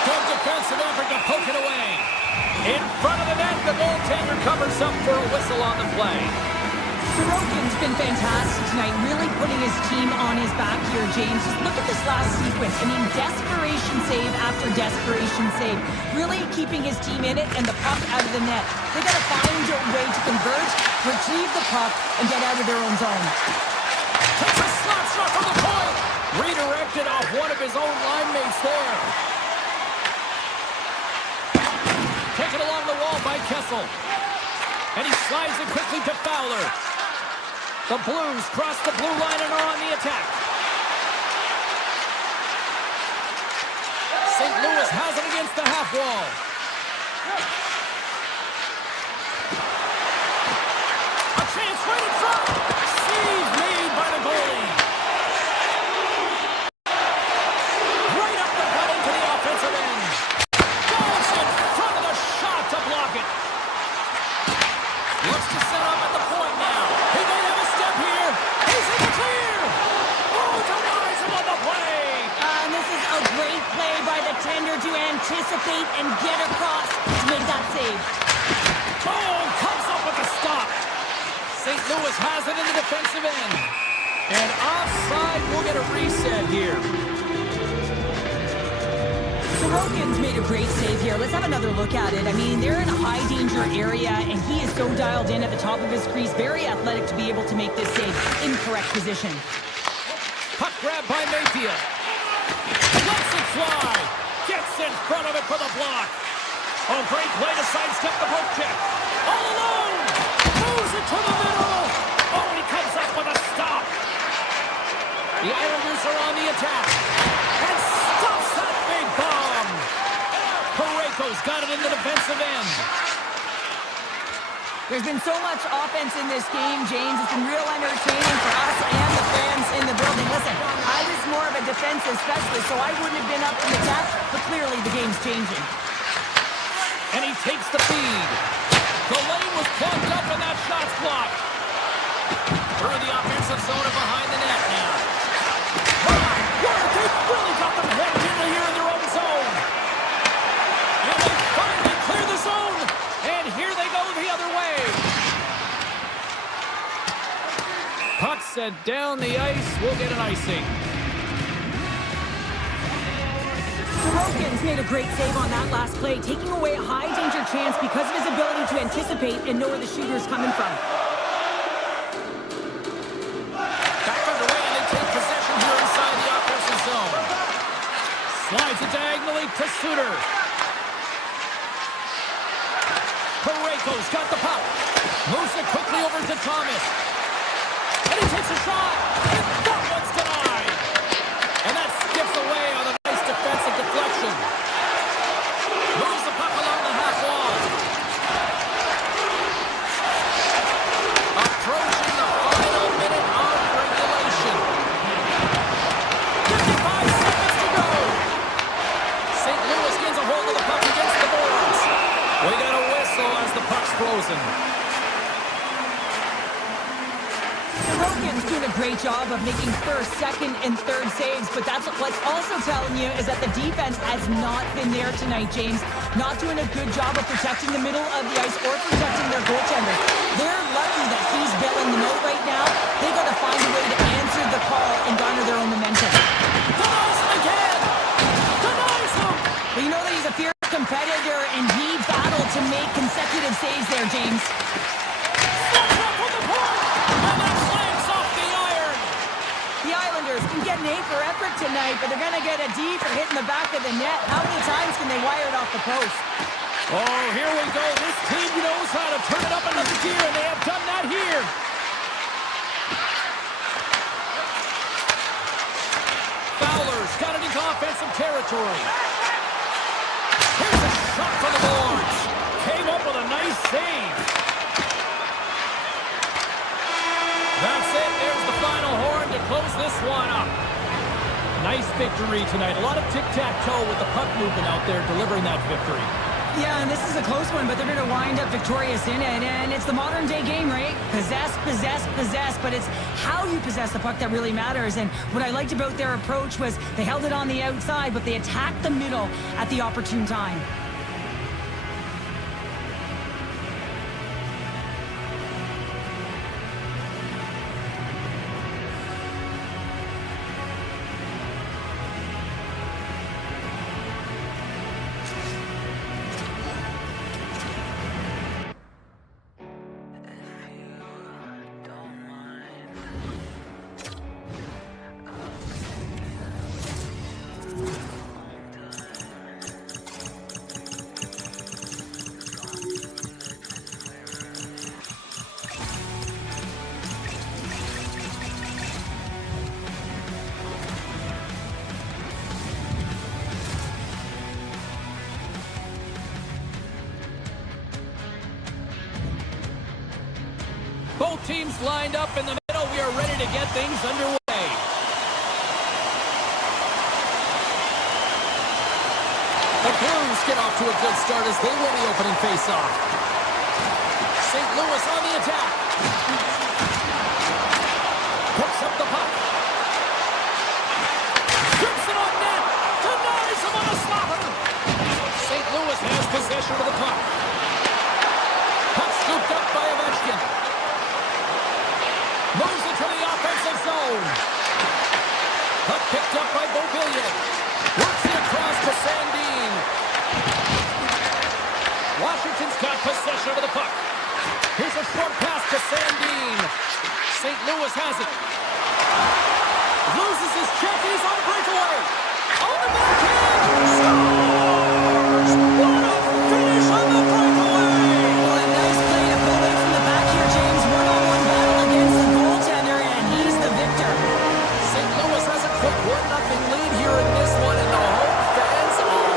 Good defensive effort to poke it away. In front of the net, the goaltender covers up for a whistle on the play. Sorokin's been fantastic tonight, really putting his team on his back here, James. Just look at this last sequence. I mean, desperation save after desperation save. Really keeping his team in it and the puck out of the net. They got to find a way to convert, retrieve the puck, and get out of their own zone. Takes a slap shot from the point. Redirected off one of his own line mates there. Taken along the wall by Kessel. And he slides it quickly to Fowler. The Blues cross the blue line and are on the attack. St. Louis has it against the half wall. A chance right in front. Save made by the goalie. Right up the gut into the offensive end. Goes in front of the shot to block it. Looks to set up at the point now. He may have a step here. He's in the clear. Oh, denies him on the play. And this is a great play by the tender to anticipate and get across. to make that save. Oh, comes up with the stop. St. Louis has it in the defensive end. And offside, we'll get a reset here. Sorokin's made a great save here. Let's have another look at it. I mean, they're in a high-danger area, and he is so dialed in at the top of his crease. Very athletic to be able to make this save. Incorrect position. Puck grab by Mayfield. Lets it fly. Gets in front of it for the block. Oh, great play to sidestep the poke check. All alone. Moves it to the middle. Oh, and he comes up with a stop. The Islanders are on the attack. And stops that big bomb. Parayko's got it in the defensive end. There's been so much offense in this game, James. It's been real entertaining for us and the fans in the building. Listen, I was more of a defensive specialist, so I wouldn't have been up in the attack, but clearly the game's changing. And he takes the feed. The lane was plugged up and that shot's blocked. Through the offensive zone and behind the net now. They've really got them headed into here in their own zone. And they finally clear the zone. And here they go the other way. Puck sent down the ice. We'll get an icing. Sorokin's made a great save on that last play, taking away a high-danger chance because of his ability to anticipate and know where the shooter's coming from. Back underway, and they take possession here inside the offensive zone. Slides it diagonally to Suter. Parayko's got the puck. Moves it quickly over to Thomas. And he takes a shot. And that one's denied. And that skips away on a nice defensive deflection. Moves the puck along the half wall. Approaching the final minute of regulation. 55 seconds to go. St. Louis gains a hold of the puck against the boards. We got a whistle as the puck's frozen. Sorokin's doing a great job of making first, second, and third saves, but that's what's also telling you is that the defense has not been there tonight, James. Not doing a good job of protecting the middle of the ice or protecting their goaltender. They're lucky that he's bailing them out right now. They got to find a way to answer the call and garner their own momentum. Denies him again! Denies him! But you know that he's a fierce competitor, and he battled to make consecutive saves there, James. Steps up from the point! And that slams off the iron! The Islanders can get an A for effort tonight, but they're going to get a D for hitting the back of the net. How many times can they wire it off the post? Oh, here we go. This team knows how to turn it up another gear, and they have done that here. Fowler's got it into offensive territory. Here's a shot from the boards. Came up with a nice save. That's it. There's the final horn to close this one up. Nice victory tonight. A lot of tic-tac-toe with the puck movement out there delivering that victory. Yeah, and this is a close one, but they're going to wind up victorious in it. And it's the modern-day game, right? Possess, possess, possess. But it's how you possess the puck that really matters. And what I liked about their approach was they held it on the outside, but they attacked the middle at the opportune time. Both teams lined up in the middle. We are ready to get things underway. The Blues get off to a good start as they win the opening faceoff. St. Louis on the attack. Picks up the puck. Grips it on net. Denies him on a slapper. St. Louis has possession. possession of the puck. Puck scooped up by Ovechkin. Moves it to the offensive zone. Puck picked up by Beauvillier. Works it across to Sandin. Washington's got possession of the puck. Here's a short pass to Sandin. St. Louis has it. Loses his check. He's on a breakaway. On the backhand. Scores! What a finish on the breakaway! Well, a nice play to pull away from the back here, James. One-on-one battle against the goaltender, and he's the victor. St. Louis has a quick 1-0 lead here in this one, and the home fans are all...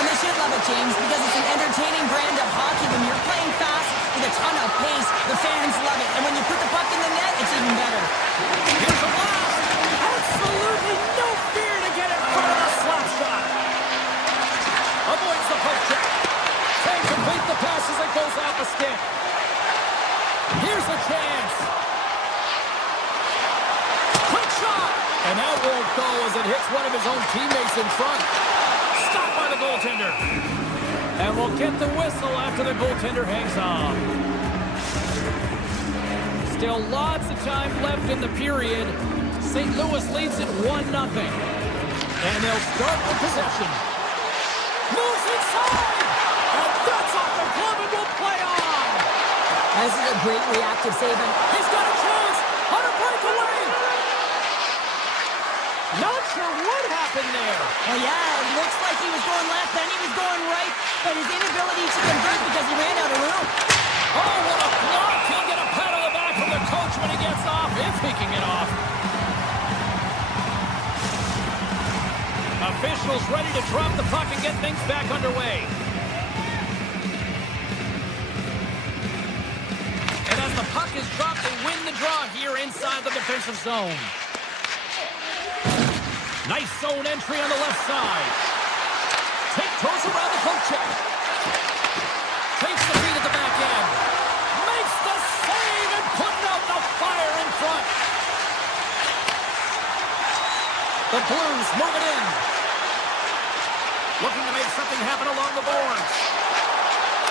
And they should love it, James, because it's an entertaining brand of hockey. When you're playing fast with a ton of pace, the fans love it. And when you put the puck in the net, it's even better. Here's a blast! Absolutely no fear to get in front of the slap shot. Avoids the poke check. Can't complete the pass as it goes off a stick. Here's a chance. Quick shot! And that won't go as it hits one of his own teammates in front. Stopped by the goaltender. And we'll get the whistle after the goaltender hangs on. Still lots of time left in the period. St. Louis leads it 1-0. And they'll start the possession. Moves inside! And that's off the glove and will play on! This is a great reactive save. And He's got a chance on a breakaway! Not sure what happened there. Well, yeah, it looks like he was going left, then he was going right, but his inability to convert because he ran out of room. Oh, what a block! He'll get a pat on the back from the coach when he gets off, if he can get off. Officials ready to drop the puck and get things back underway. And as the puck is dropped, they win the draw here inside the defensive zone. Nice zone entry on the left side. Tiptoes around the poke check. Takes the feed at the back end. Makes the save and putting out the fire in front. The Blues move it in. Looking to make something happen along the boards.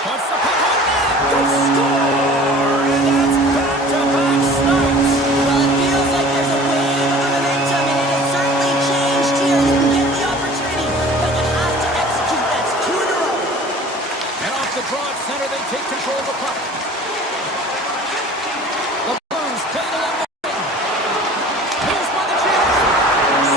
Puts the puck on net. They score! And that's back-to-back snipes. Well, it feels like there's a wave of momentum, and it has certainly changed here. They can get the opportunity, but it has to execute. That's 2 in a row. And off the draw at center, they take control of the puck. The Blues play it along the wing. Here's by the chance.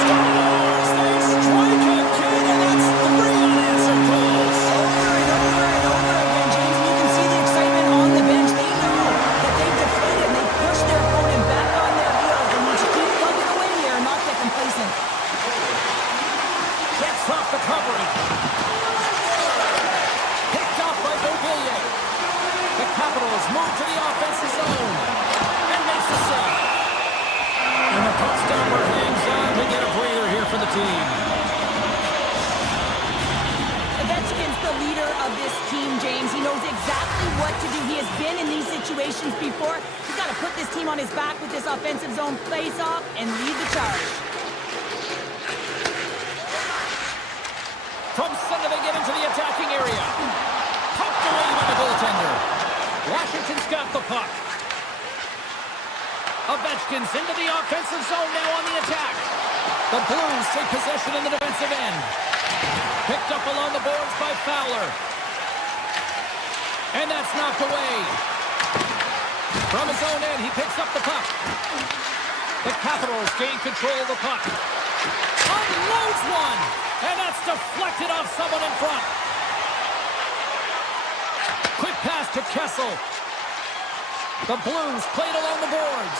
Scores! They strike again, and that's 3 unanswered goals. Over and over and over again, James. And you can see the excitement on the bench. They know that they've deflated, and they push their opponent back on their heels. They need to keep plugging away here and not get complacent. Checks off the coverage. Picked off by Beauvillier. The Capitals move to the offensive zone and makes the save. And the puck stopper hangs on to get a breather here for the team. Ovechkin's the leader of this team, James. He knows exactly what to do. He has been in these situations before. He's got to put this team on his back with this offensive zone face-off and lead the charge. From center, they get into the attacking area. Pucked away by the goaltender. Washington's got the puck. Ovechkin's into the offensive zone now on the attack. The Blues take possession in the defensive end. Picked up along the boards by Fowler. And that's knocked away. From his own end, he picks up the puck. The Capitals gain control of the puck. Unloads one. And that's deflected off someone in front. Quick pass to Kessel. The Blues played along the boards.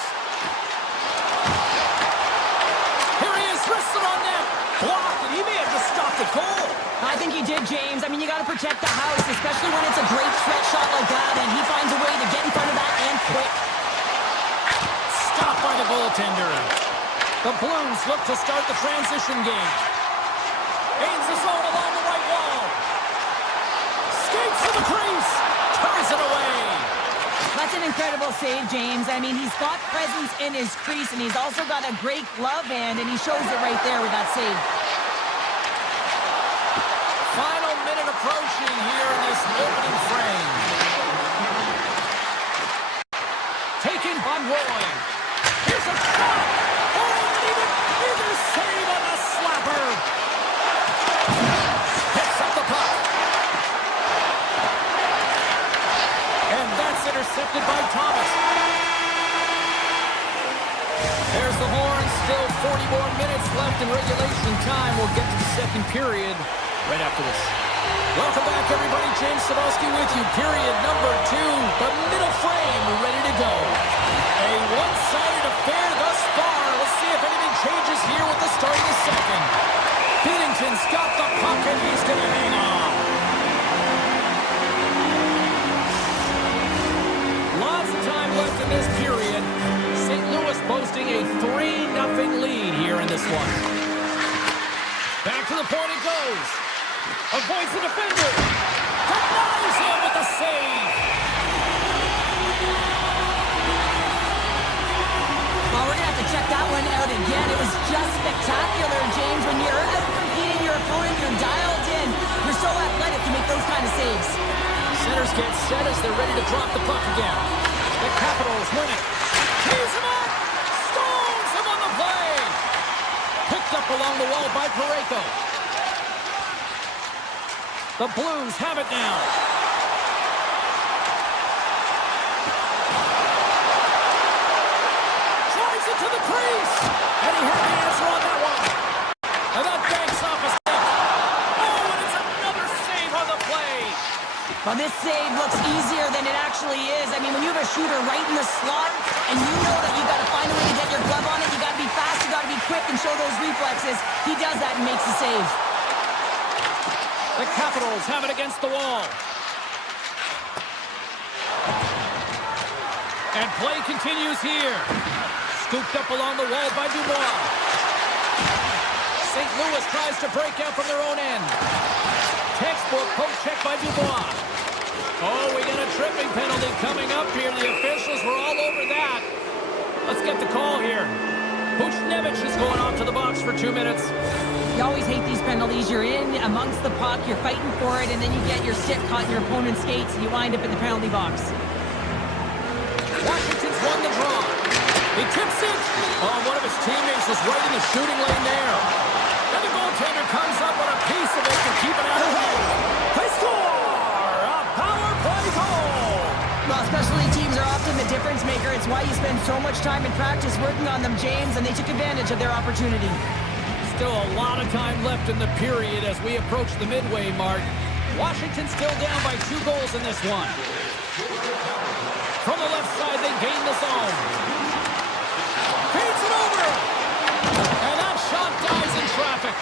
Here he is, wristed on net. Blocked, and he may have just stopped the goal. I think he did, James. I mean, you got to protect the house, especially when it's a great threat shot like that, and he finds a way to get in front of that and quick. Stopped by the goaltender. The Blues look to start the transition game. Gains the zone along the right wall. Skates to the crease. Turns it away. That's an incredible save, James. I mean, he's got presence in his crease, and he's also got a great glove hand, and he shows it right there with that save. Final minute of encroaching here in this opening frame. Taken by Roy. Here's a shot. Oh, and even bigger save on the slapper. Picks up the puck. And that's intercepted by Thomas. There's the horn. Still 40 more minutes left in regulation time. We'll get to the second period right after this. Welcome back, everybody. James Cybulski with you. Period number 2. The middle frame ready to go. A one-sided affair thus far. Let's see if anything changes here with the start of the second. Binnington's got the puck, and he's going to hang on. Lots of time left in this period. St. Louis boasting a 3-0 lead here in this one. Back to the point it goes. Avoids the defender. Denies him with the save. Well, we're going to have to check that one out again. It was just spectacular, James. When you're out-competing your opponent, you're dialed in. You're so athletic to make those kind of saves. Centers get set as they're ready to drop the puck again. The Capitals win it. Tees him up. Stones him on the play. Picked up along the wall by Parayko. The Blues have it now. Drives it to the crease. And he had the answer on that one. And that banks off a stick. Oh, and it's another save on the play. Well, this save looks easier than it actually is. I mean, when you have a shooter right in the slot, and you know that you got to find a way to get your glove on it, you got to be fast, you got to be quick and show those reflexes. He does that and makes the save. The Capitals have it against the wall. And play continues here. Scooped up along the wall by Dubois. St. Louis tries to break out from their own end. Textbook poke check by Dubois. Oh, we got a tripping penalty coming up here. The officials were all over that. Let's get the call here. Buchnevich is going off to the box for 2 minutes. You always hate these penalties. You're in amongst the puck, you're fighting for it, and then you get your stick caught in your opponent's skates, and you wind up in the penalty box. Washington's won the draw. He tips it. Oh, one of his teammates was right in the shooting lane there. And the goaltender comes up with a piece of it to keep it out of the They score! A power play goal! Well, especially teams are often the difference maker. It's why you spend so much time in practice working on them, James, and they took advantage of their opportunity. Still a lot of time left in the period as we approach the midway mark. Washington still down by 2 goals in this one. From the left side, they gain the zone. Feeds it over. And that shot dies in traffic.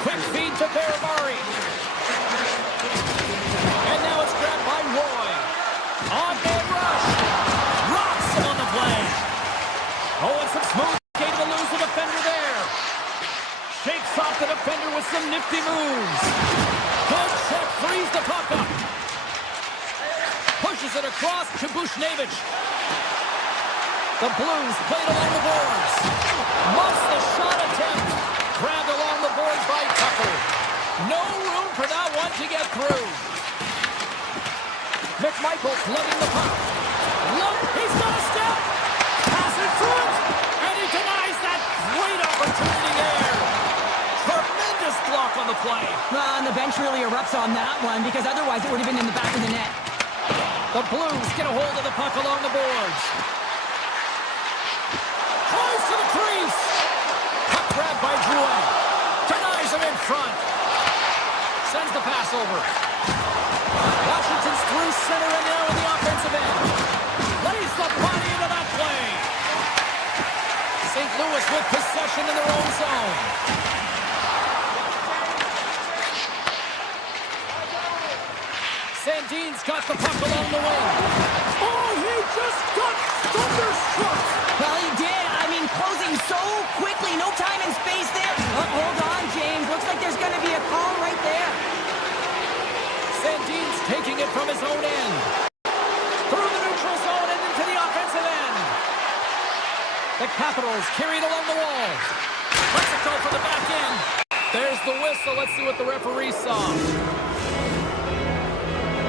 Quick feed to Barabari. And now it's grabbed by Roy. On goal rush. Rocks him on the play. Oh, and some smooth skate to lose the defender there. Shakes off the defender with some nifty moves. Good check, frees the puck up. Pushes it across to Buchnevich. The Blues played along the boards. Muffs the shot attempt. Grabbed along the boards by Tucker. No room for that one to get through. McMichael's lugging the puck. Look, he's got a step. Pass in front. And he denies that great opportunity there. Tremendous block on the play. And the bench really erupts on that one because otherwise it would have been in the back of the net. The Blues get a hold of the puck along the boards. Tries to the crease. Puck grabbed by Drouin. Denies him in front. Sends the pass over. Washington's through center and now in the offensive end. Lays the body into that play. St. Louis with possession in their own zone. Sandin's got the puck along the wing. Oh, he just got thunderstruck. Well, he did. I mean, closing so quickly. No time and space there. Oh, hold on, James. Looks like there's going to be a call right there. Sandin's taking it from his own end. Through the neutral zone and into the offensive end. The Capitals carried along the wall. Let's go for the back end. There's the whistle. Let's see what the referee saw.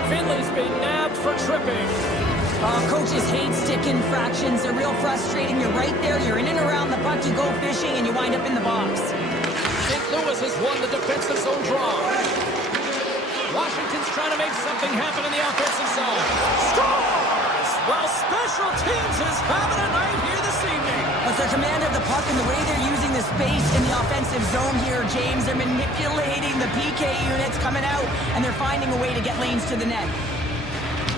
Finley's been nabbed for tripping. Coaches hate stick infractions. They're real frustrating. You're right there. You're in and around the puck. You go fishing, and you wind up in the box. St. Louis has won the defensive zone draw. Washington's trying to make something happen in the offensive zone. Scores! Well, special teams is having a night here this evening. With their command of the puck and the way they're using the space in the offensive zone here, James, they're manipulating the PK units coming out, and they're finding a way to get lanes to the net.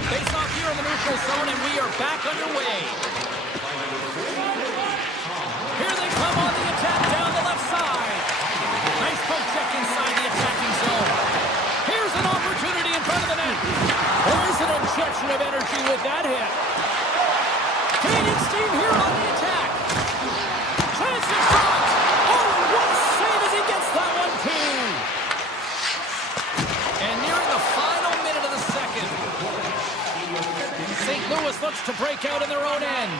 Face off here in the neutral zone, and we are back underway. Here they come on the attack down the left side. Nice poke check inside the attacking zone. Here's an opportunity in front of the net. There's an injection of energy with that hit. Gaining steam here on the attack. Chance in front. Oh, what a save as he gets that one too. And nearing the final minute of the second. St. Louis looks to break out in their own end.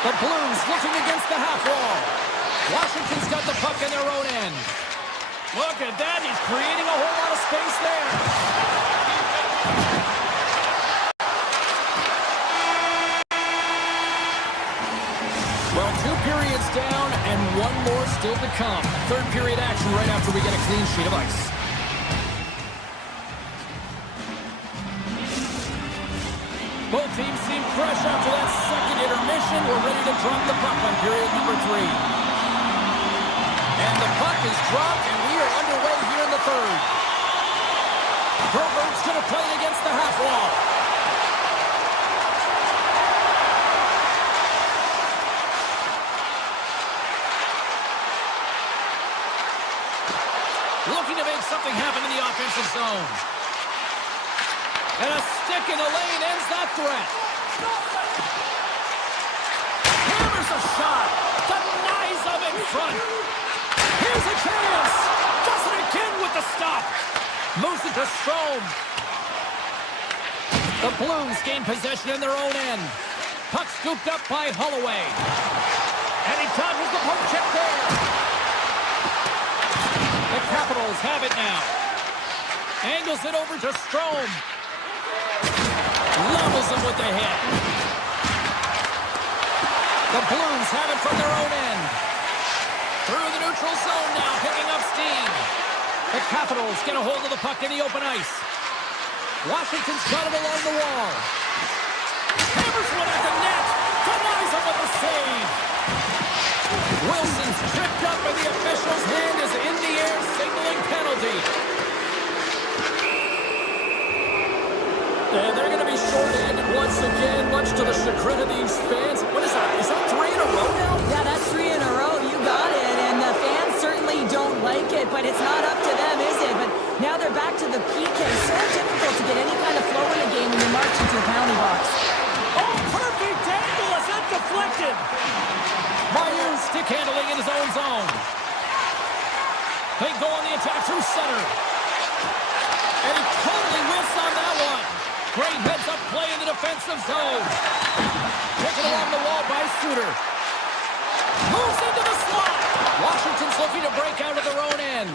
The Blues looking against the half wall. Washington's got the puck in their own end. Look at that. He's creating a whole lot of space there. Well, 2 periods down and 1 more still to come. Third period action right after we get a clean sheet of ice. Both teams seem fresh after that second intermission. We're ready to drop the puck on period number 3. And the puck is dropped, and we are underway here in the third. Broberg's going to play it against the half wall. Looking to make something happen in the offensive zone. And a stick in the lane ends that threat. Hammers a shot. Denies him in front. Here's a chance. Does it again with the stop. Moves it to Strome. The Blues gain possession in their own end. Puck scooped up by Holloway. And he dodges the poke check there. The Capitals have it now. Angles it over to Strome. Levels him with the hit. The Blues have it from their own end. Through the neutral zone now, picking up steam. The Capitals get a hold of the puck in the open ice. Washington's got it along the wall. Hammers one at the net. Denies him with the save. Wilson's tripped up and the official's hand is in the air, signaling penalty. And they're going to be short-handed once again, much to the chagrin of these fans. What is that? Is that 3 in a row now? Yeah, that's 3 in a row. You got it. And the fans certainly don't like it, but it's not up to them, is it? But now they're back to the PK. So difficult to get any kind of flow in a game when you march into a penalty box. Oh, perfect angle as that deflected. Mayu stick handling in his own zone. They go on the attack through center. And he totally whiffs on that one. Great heads-up play in the defensive zone. Taken along the wall by Suter. Moves into the slot. Washington's looking to break out of their own end.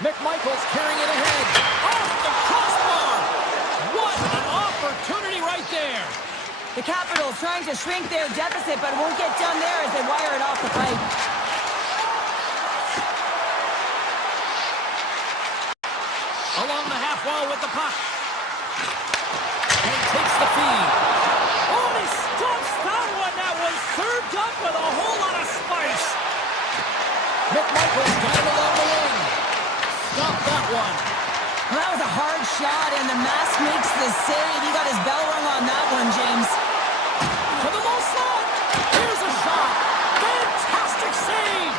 McMichael's carrying it ahead. Off the crossbar. What an opportunity right there. The Capitals trying to shrink their deficit, but won't get done there as they wire it off the pipe. Along the half wall with the puck. And he takes the feed. Oh, he stuffs that one. That was served up with a whole lot of spice. McMichael's got it along the wing. Stop that one. Well, that was a hard shot, and the mask makes the save. He got his bell rung on that one, James. To the low slot. Here's a shot. Fantastic save.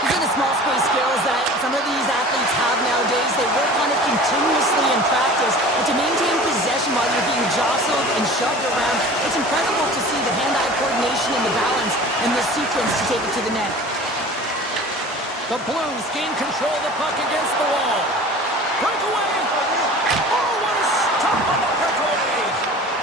These are the small space skills that some of these athletes have nowadays. They work on it continuously in practice. But to maintain possession while you're being jostled and shoved around, it's incredible to see the hand-eye coordination and the balance and the sequence to take it to the net. The Blues gain control of the puck against the wall. Breakaway. Oh, what a stop on the breakaway.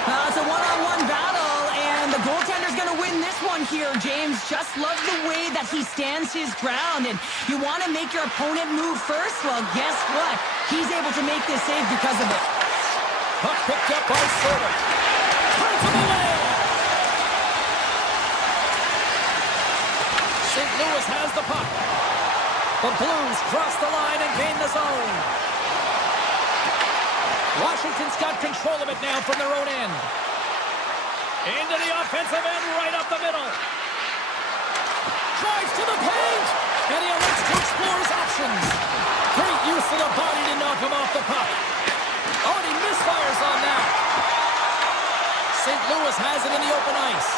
It's a one-on-one battle, and the goaltender's going to win this one here, James, just love the way that he stands his ground. And you want to make your opponent move first? Well, guess what? He's able to make this save because of it. Puck picked up by Sutter. Turns him away. St. Louis has the puck. The Blues cross the line and gain the zone. Washington's got control of it now from their own end. Into the offensive end, right up the middle. Drives to the paint, and he elects to explore his options. Great use of the body to knock him off the puck. Oh, and he misfires on that. St. Louis has it in the open ice.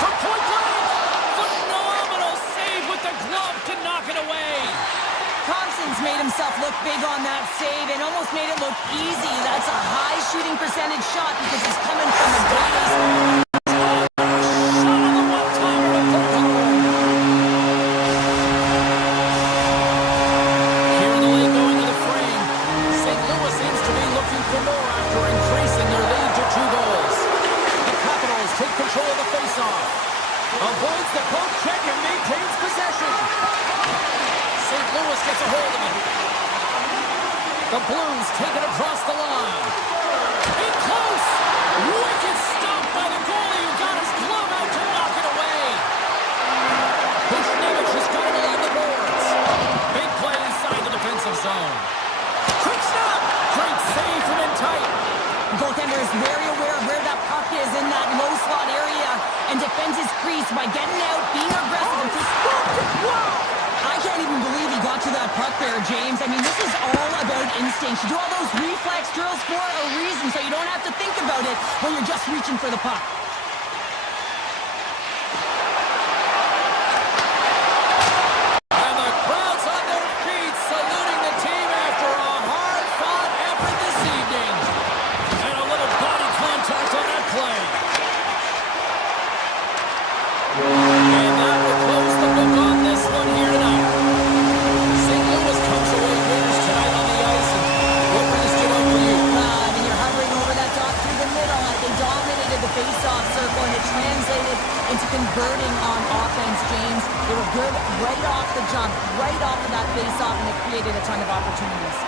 From point blank, phenomenal save with the glove to knock it away. Thompson's made himself look big on that save and almost made it look easy. That's a high shooting percentage shot because he's coming from a great ace. Here in the lane going to the frame. St. Louis seems to be looking for more after increasing their lead to 2 goals. The Capitals take control of the faceoff. Avoids the poke check and maintains possession. St. Louis gets a hold of it. The Blues take it across the line. In close! Wicked stop by the goalie who got his glove out to knock it away. Buchnevich has got it along the boards. Big play inside the defensive zone. Quick stop! Great save from in tight. The goaltender is very aware of where that puck is in that low slot area and defends his crease by getting out, being aggressive, and I can't even believe he got to that puck there, James. I mean, this is all about instinct. You do all those reflex drills for a reason, so you don't have to think about it when you're just reaching for the puck. And the crowd's on their feet, saluting the team after a hard-fought effort this evening. And a little body contact on that play. And that will close the book on this one here tonight. St. Louis comes away winners tonight on the ice. And what really stood out for you? I mean, you're hovering over that dot through the middle. They dominated the face-off circle, and it translated into converting on offense, James. They were good right off the jump, right off of that face-off, and it created a ton of opportunities.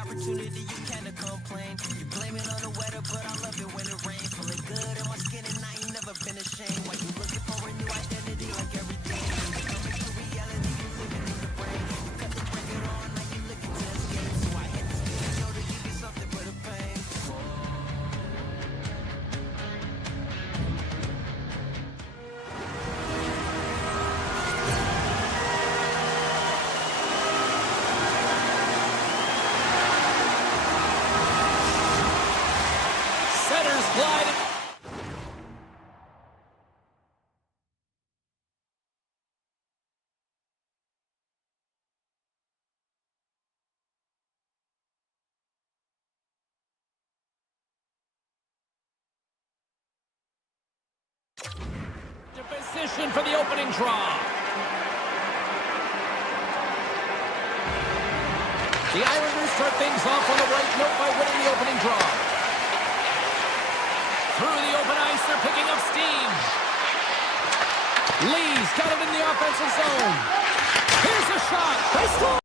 Opportunity, you can't complain. You blame it on the weather, but I love it when it rains. Feeling good in my skin and I ain't never been ashamed. Why you looking for a new identity like every day? Coming to reality, you living in the brain. You cut the record on, now you looking to escape. So I hit the studio to give you something for the pain. Gliding. To position for the opening draw. The Islanders start things off on the right note by winning the opening draw. Through the open ice, they're picking up steam. Lee's got it in the offensive zone. Here's a shot. They score!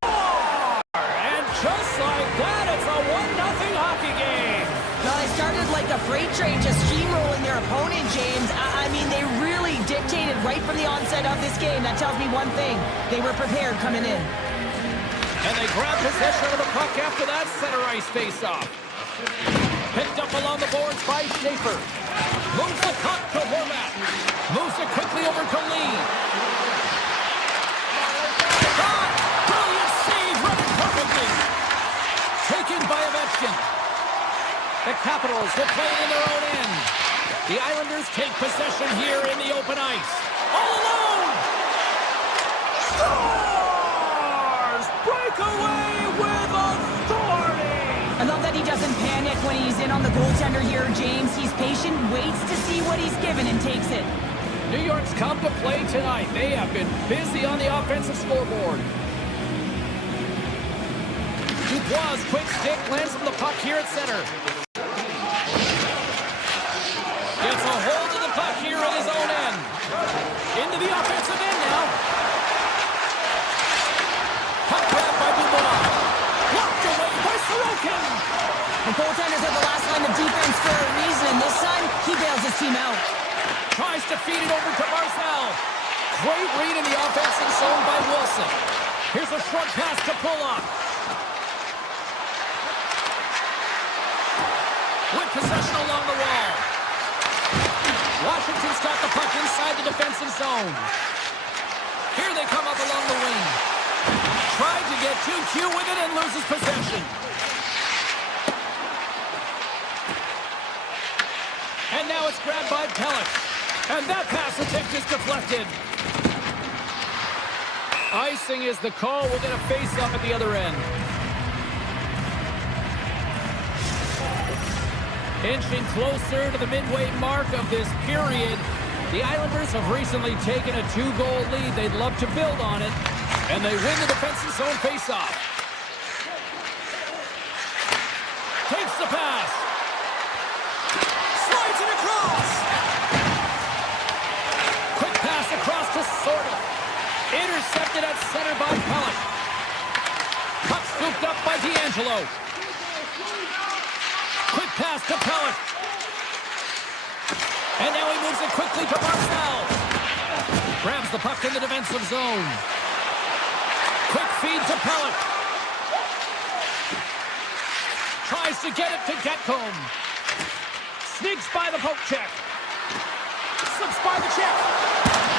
And just like that, it's a 1-0 hockey game. Well, they started like a freight train, just steamrolling their opponent, James. I mean, they really dictated right from the onset of this game. That tells me one thing. They were prepared coming in. And they grab possession of the puck after that center ice face-off. Picked up along the boards by Schaefer. Moves the puck to Horvat. Moves it quickly over to Lee. Shot! Brilliant save, running perfectly. Taken by Ovechkin. The Capitals will play it in their own end. The Islanders take possession here in the open ice. All alone! Stars break away with authority! I love that he doesn't panic when he's in on the goaltender here, James. He's patient, waits to see what he's given, and takes it. New York's come to play tonight. They have been busy on the offensive scoreboard. Dubois' quick stick lands on the puck here at center. Gets a hold of the puck here at his own end. Into the offensive end now. Puck grabbed by Dubois. Blocked away by Sorokin. The goaltenders are the last line of defense for a reason. This time, he bails his team out. Tries to feed it over to Barzal. Great read in the offensive zone by Wilson. Here's a short pass to Pulock. With possession along the wall. Washington's got the puck inside the defensive zone. Here they come up along the wing. Tried to get 2Q with it and loses possession. And now it's grabbed by Pelech. And that pass attempt is deflected. Icing is the call. We'll get a face-off at the other end. Inching closer to the midway mark of this period. The Islanders have recently taken a 2-goal lead. They'd love to build on it. And they win the defensive zone face-off. Takes the pass. Slides it across. Quick pass across to Sorda. Intercepted at center by Pelech. Puck scooped up by D'Angelo. Quick pass to Pelech. And now he moves it quickly to Barzal. Grabs the puck in the defensive zone. Quick feed to Pelech. Tries to get it to Getcomb. Sneaks by the poke check. Slips by the check.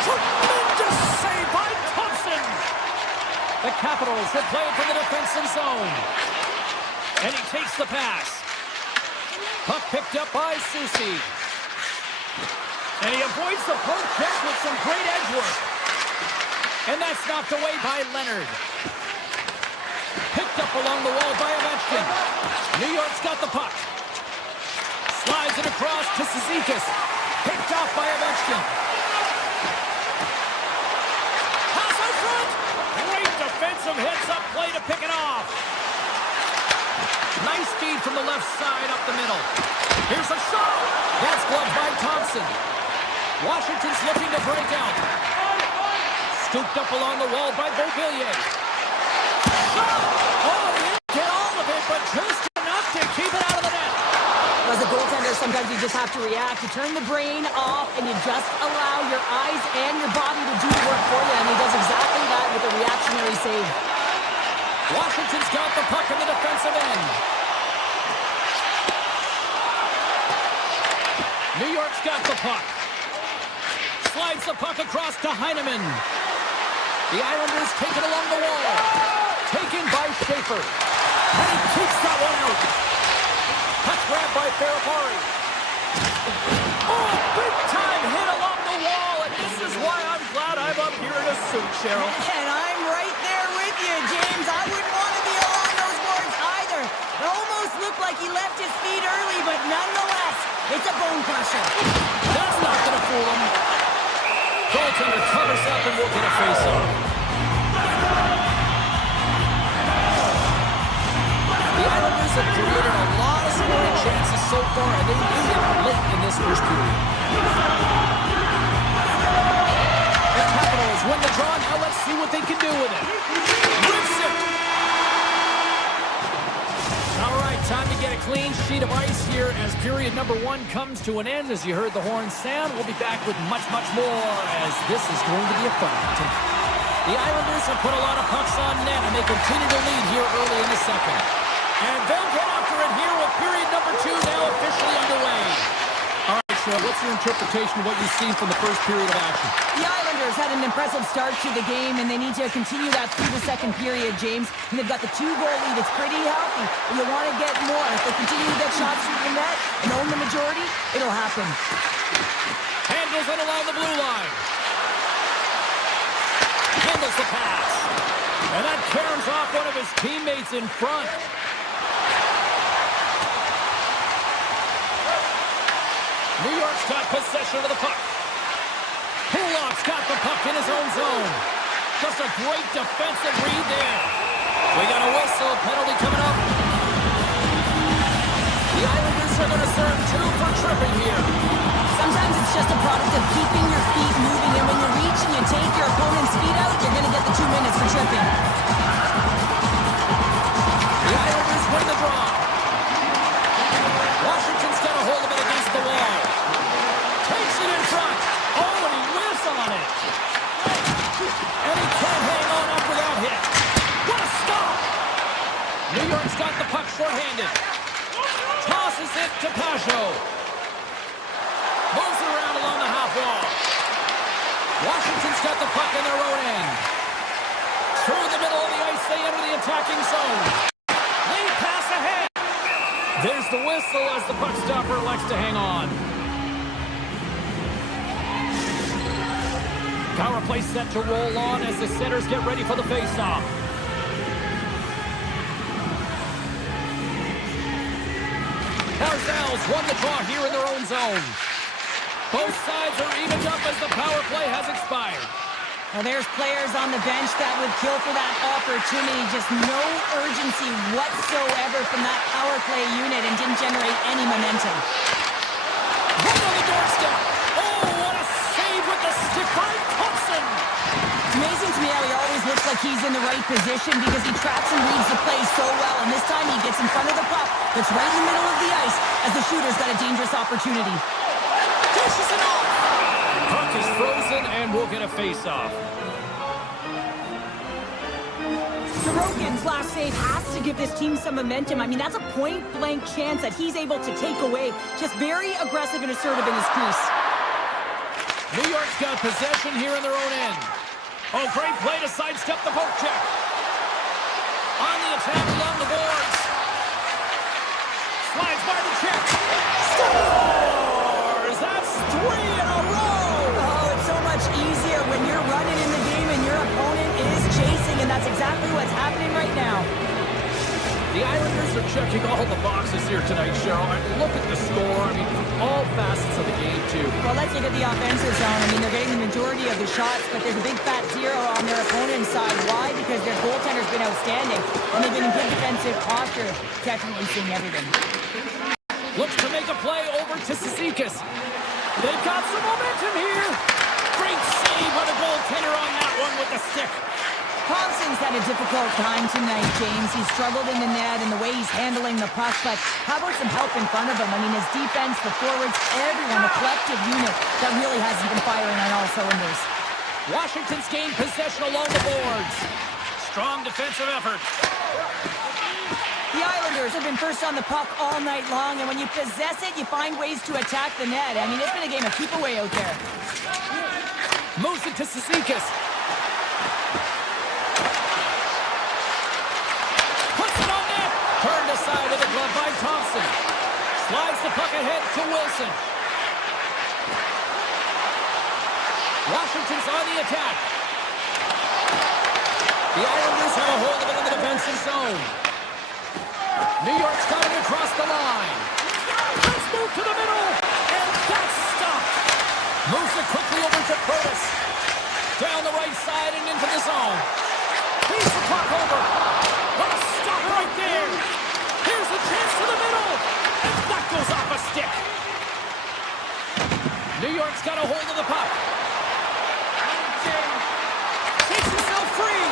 Tremendous save by Thompson. The Capitals will play it from the defensive zone. And he takes the pass. Puck picked up by Soucy. And he avoids the poke check with some great edge work. And that's knocked away by Leonard. Picked up along the wall by Ovechkin. New York's got the puck. Slides it across to Cizikas. Picked off by Ovechkin. Pass out front. Great defensive heads-up play to pick it off. Nice feed from the left side up the middle. Here's a shot. That's gloved by Thompson. Washington's looking to break out. Scooped up along the wall by Beauvillier. Shot! Oh, he didn't get all of it, but just enough to keep it out of the net. As a goaltender, sometimes you just have to react. You turn the brain off, and you just allow your eyes and your body to do the work for you, and he does exactly that with a reactionary save. Washington's got the puck in the defensive end. New York's got the puck. Slides the puck across to Heineman. The Islanders take it along the wall. Taken by Schaefer. And he keeps that one out. Puck grab by Ferrapari. Oh, big time hit along the wall. And this is why I'm glad I'm up here in a suit, Cheryl. And I'm right there with you, James. I wouldn't want to be along those boards either. It almost looked like he left his feet early, but nonetheless, it's a bone crusher. That's not going to fool him. Goaltender covers up and will get a face-off. The Islanders have created a lot of scoring chances so far, and they need it late in this first period. The Capitals win the draw. Now let's see what they can do with it. Rips it! All right, time to get a clean sheet of ice here as period number 1 comes to an end. As you heard the horn sound, we'll be back with much, much more as this is going to be a fun one tonight. The Islanders have put a lot of pucks on net, and they continue to lead here early in the second. And they'll get after it here with period number 2 now officially underway. All right, Cheryl, what's your interpretation of what you've seen from the first period of action? The Islanders had an impressive start to the game, and they need to continue that through the second period, James. And they've got the 2-goal lead. It's pretty healthy. You want to get more. If they continue to get shots through the net and own the majority, it'll happen. Handles it along the blue line. Handles the pass. And that caroms off one of his teammates in front. New York's got possession of the puck. Pulock's got the puck in his own zone. Just a great defensive read there. We got a whistle. Penalty coming up. The Islanders are going to serve 2 for tripping here. Sometimes it's just a product of keeping your feet moving, and when you reach and you take your opponent's feet out, you're going to get the 2 minutes for tripping. The Islanders win the draw. Washington's got a hold of it against the wall. Takes it in front. Oh, and he whiffs on it. And he can't hang on after that hit. What a stop! New York's got the puck shorthanded. Tosses it to Pajot. Moves it around along the half wall. Washington's got the puck in their own end. Through the middle of the ice, they enter the attacking zone. They pass ahead. There's the whistle as the puck stopper elects to hang on. Power play set to roll on as the setters get ready for the faceoff. Barzal's won the draw here in their own zone. Both sides are evened up as the power play has expired. Well, there's players on the bench that would kill for that opportunity. Just no urgency whatsoever from that power play unit and didn't generate any momentum. Right on the doorstep. Oh, what a save with the stick by Thompson. It's amazing to me how he always looks like he's in the right position because he tracks and reads the play so well. And this time he gets in front of the puck that's right in the middle of the ice as the shooter's got a dangerous opportunity. Dishes it off. Puck is frozen and we'll get a face-off. Sorokin's last save has to give this team some momentum. I mean, that's a point-blank chance that he's able to take away. Just very aggressive and assertive in his crease. New York's got possession here in their own end. Oh, great play to sidestep the poke check. On the attack along the boards. Slides by the check. Scores! That's 3 in a row! Oh, it's so much easier when you're running in the game and your opponent happening right now. The Islanders are checking all the boxes here tonight, Cheryl. And look at the score. I mean, all facets of the game, too. Well, let's look at the offensive zone. I mean, they're getting the majority of the shots, but there's a big fat zero on their opponent's side. Why? Because their goaltender's been outstanding, and they've been in good defensive posture, definitely seeing everything. Looks to make a play over to Cizikas. They've got some momentum here. Great save by the goaltender on that one with the stick. Thompson's had a difficult time tonight, James. He's struggled in the net and the way he's handling the puck, but how about some help in front of him? I mean, his defense, the forwards, everyone, a collective unit that really hasn't been firing on all cylinders. Washington's gained possession along the boards. Strong defensive effort. The Islanders have been first on the puck all night long, and when you possess it, you find ways to attack the net. I mean, it's been a game of keep away out there. Moves it to Cizikas. Turned aside with a glove by Thompson. Slides the puck ahead to Wilson. Washington's on the attack. The Islanders have a hold of it in the defensive zone. New York's got it across the line. Let's move to the middle. And that's stopped. Moves it quickly over to Curtis. Down the right side and into the zone. Feeds the puck over. What a stop right there. Here's a chance to the middle. And that goes off a stick. New York's got a hold of the puck. Takes himself free.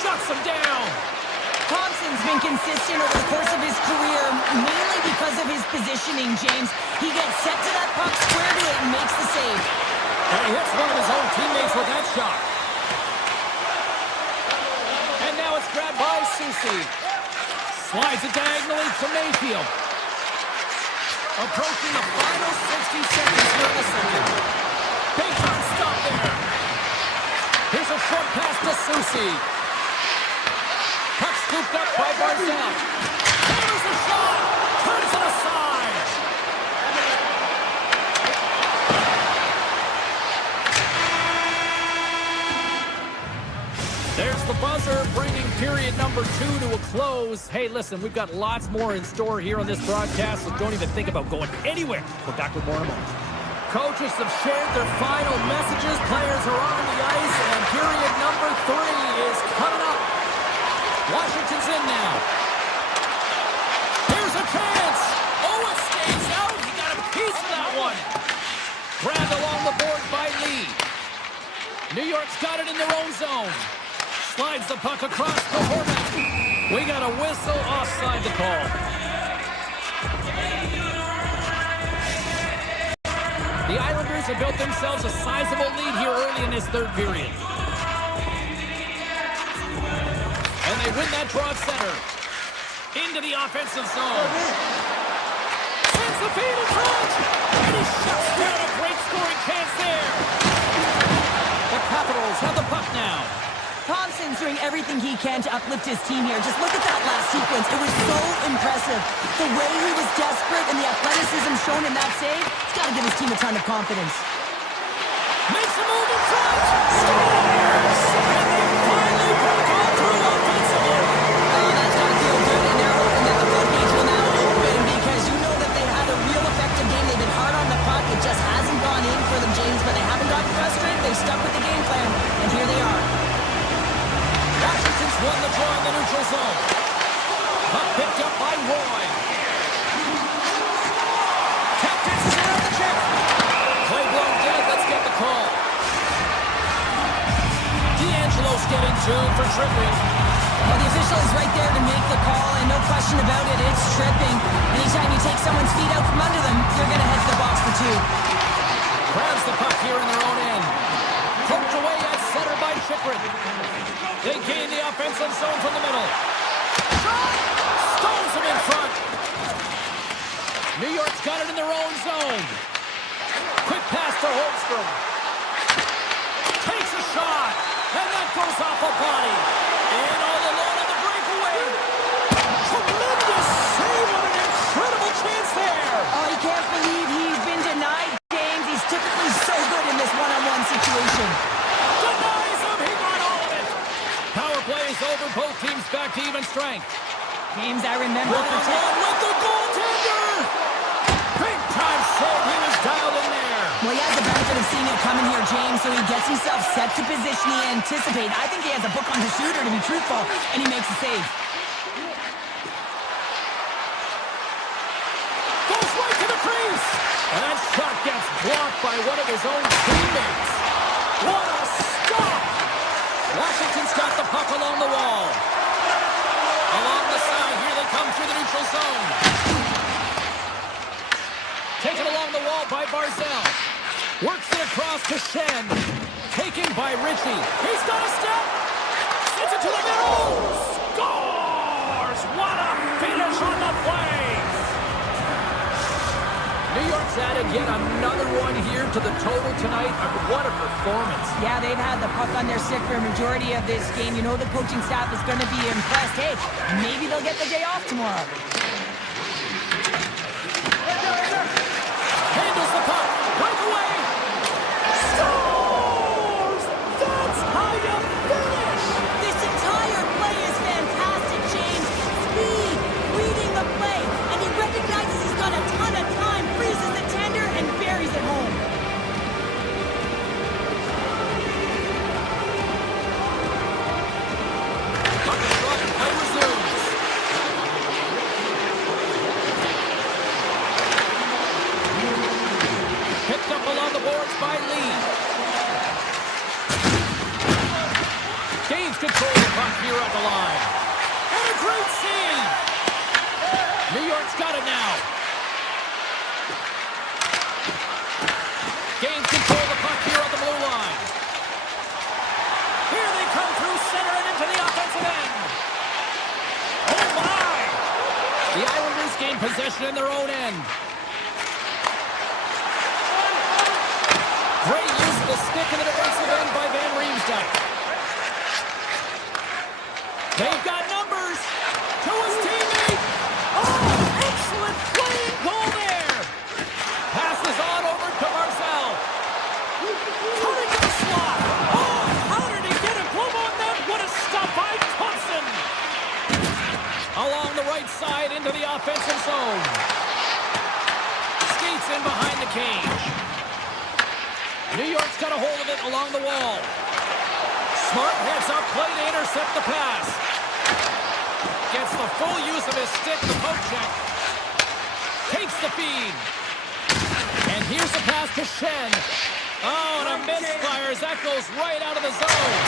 Shuts him down. Thompson's been consistent over the course of his career, mainly because of his positioning, James. He gets set to that puck, square to it, and makes the save. And he hits one of his own teammates with that shot. And now it's grabbed by Soucy. Slides it diagonally to Mayfield. Approaching the final 60 seconds here in the second. Big time stop there. Here's a short pass to Soucy. Puck scooped up by Barzal. There's the shot. Turns it aside. There's the buzzer, bringing period number 2 to a close. Hey, listen, we've got lots more in store here on this broadcast, so don't even think about going anywhere. We're back with more in a moment. Coaches have shared their final messages. Players are on the ice, and period number 3 is coming up. Washington's in now. Here's a chance. Oh, it stays out. He got a piece of that one. Grabbed along the board by Lee. New York's got it in their own zone. Slides the puck across the Horvat. We got a whistle offside the call. The Islanders have built themselves a sizable lead here early in this third period. And they win that draw at center. Into the offensive zone. Sends the feed in front. And he shuts down a great scoring chance there. The Capitals have the puck now. Thompson's doing everything he can to uplift his team here. Just look at that last sequence. It was so impressive. The way he was desperate and the athleticism shown in that save, it's got to give his team a ton of confidence. Makes a move in front. Scores! And they finally broke all through offensively. Oh, that's got to feel good. And they're hoping that the floodgates will now open because you know that they had a real effective game. They've been hard on the puck. It just hasn't gone in for them, James, but they haven't gotten frustrated. They've stuck with the game plan, and here they are. Washington's won the draw in the neutral zone. Puck picked up by Roy. Tap dances around the check. Play blown dead. Let's get the call. D'Angelo's getting two for tripping. Well, the official is right there to make the call, and no question about it, it's tripping. Anytime you take someone's feet out from under them, you're going to head to the box for 2. Grabs the puck here in their own end. Poked away at center by Chychrun. They gain the offensive zone from the middle. Shot! Stones him in front. New York's got it in their own zone. Quick pass to Holmstrom. Takes a shot. And that goes off a body. In all alone on the breakaway. Tremendous save on an incredible chance there. Oh, he can't believe he's been denied, James. He's typically so good in this one-on-one situation. Denies him. He got all of it. Power play is is over. Both teams back to even strength. Games I remember. One-on-one with the goaltender. Big time save. He was dialed in there. Well, he has the benefit of seeing it coming here, James, so he gets himself set to position he anticipated. I think he has a book on the shooter, to be truthful, and he makes a save. Goes right to the crease. And that shot gets blocked by one of his own teammates. What a stop! Washington's got the puck along the wall. Along the side, here they come through the neutral zone. Taken along the wall by Barzell. Works it across to Shen. Taken by Ritchie. He's got a step. Sends it to the middle. Scores! What a finish on the play! New York's added yet another one here to the total tonight. What a performance. Yeah, they've had the puck on their stick for a majority of this game. You know the coaching staff is going to be impressed. Hey, maybe they'll get the day off tomorrow. Handles the puck. Breakaway. Scores! That's how you finish! This entire play is fantastic, James. Speed, reading the play, and he recognizes he's got a ton of time, freezes the tender, and buries it home. Puck is brought and play resumes. Picked up along the boards by Lee. Gains control of the puck here at the line. And a great save! New York's got it now. Gains control of the puck here at the blue line. Here they come through center and into the offensive end. Oh my! The Islanders gain possession in their own end. Great use of the stick in the defensive end by Van Riemsdyk. They've got numbers to his teammate. Oh, excellent play and goal there. Passes on over to Barzell. Cutting the slot. Oh, how did he get a glove on that? What a stop by Thompson. Along the right side into the offensive zone. Skates in behind the cage. New York's got a hold of it along the wall. Smart heads up play to intercept the pass. Gets the full use of his stick, the poke check. Takes the feed. And here's the pass to Shen. Oh, and a misfire as that goes right out of the zone.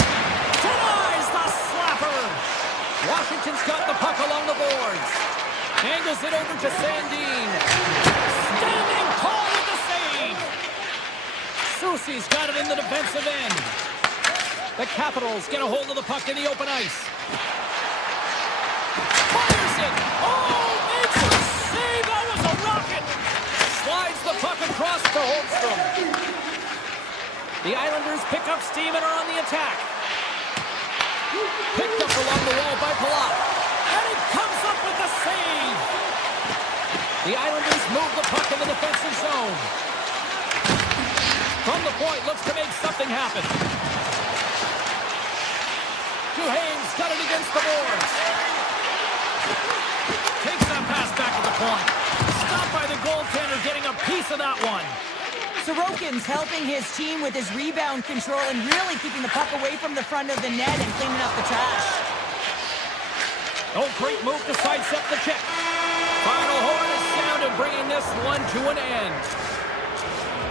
Denies the slapper. Washington's got the puck along the boards. Angles it over to Sandin. Standing tall with the save. Soucy's got it in the defensive end. The Capitals get a hold of the puck in the open ice. Fires it! Oh, makes a save! That was a rocket! Slides the puck across to Holmstrom. The Islanders pick up steam and are on the attack. Picked up along the wall by Palat. And he comes up with the save! The Islanders move the puck in the defensive zone. From the point, looks to make something happen. Duhane's got it against the boards. Takes that pass back to the point. Stopped by the goaltender, getting a piece of that one. Sorokin's helping his team with his rebound control and really keeping the puck away from the front of the net and cleaning up the trash. Oh, great move to sidestep the check. Final horn is sounded, bringing this one to an end.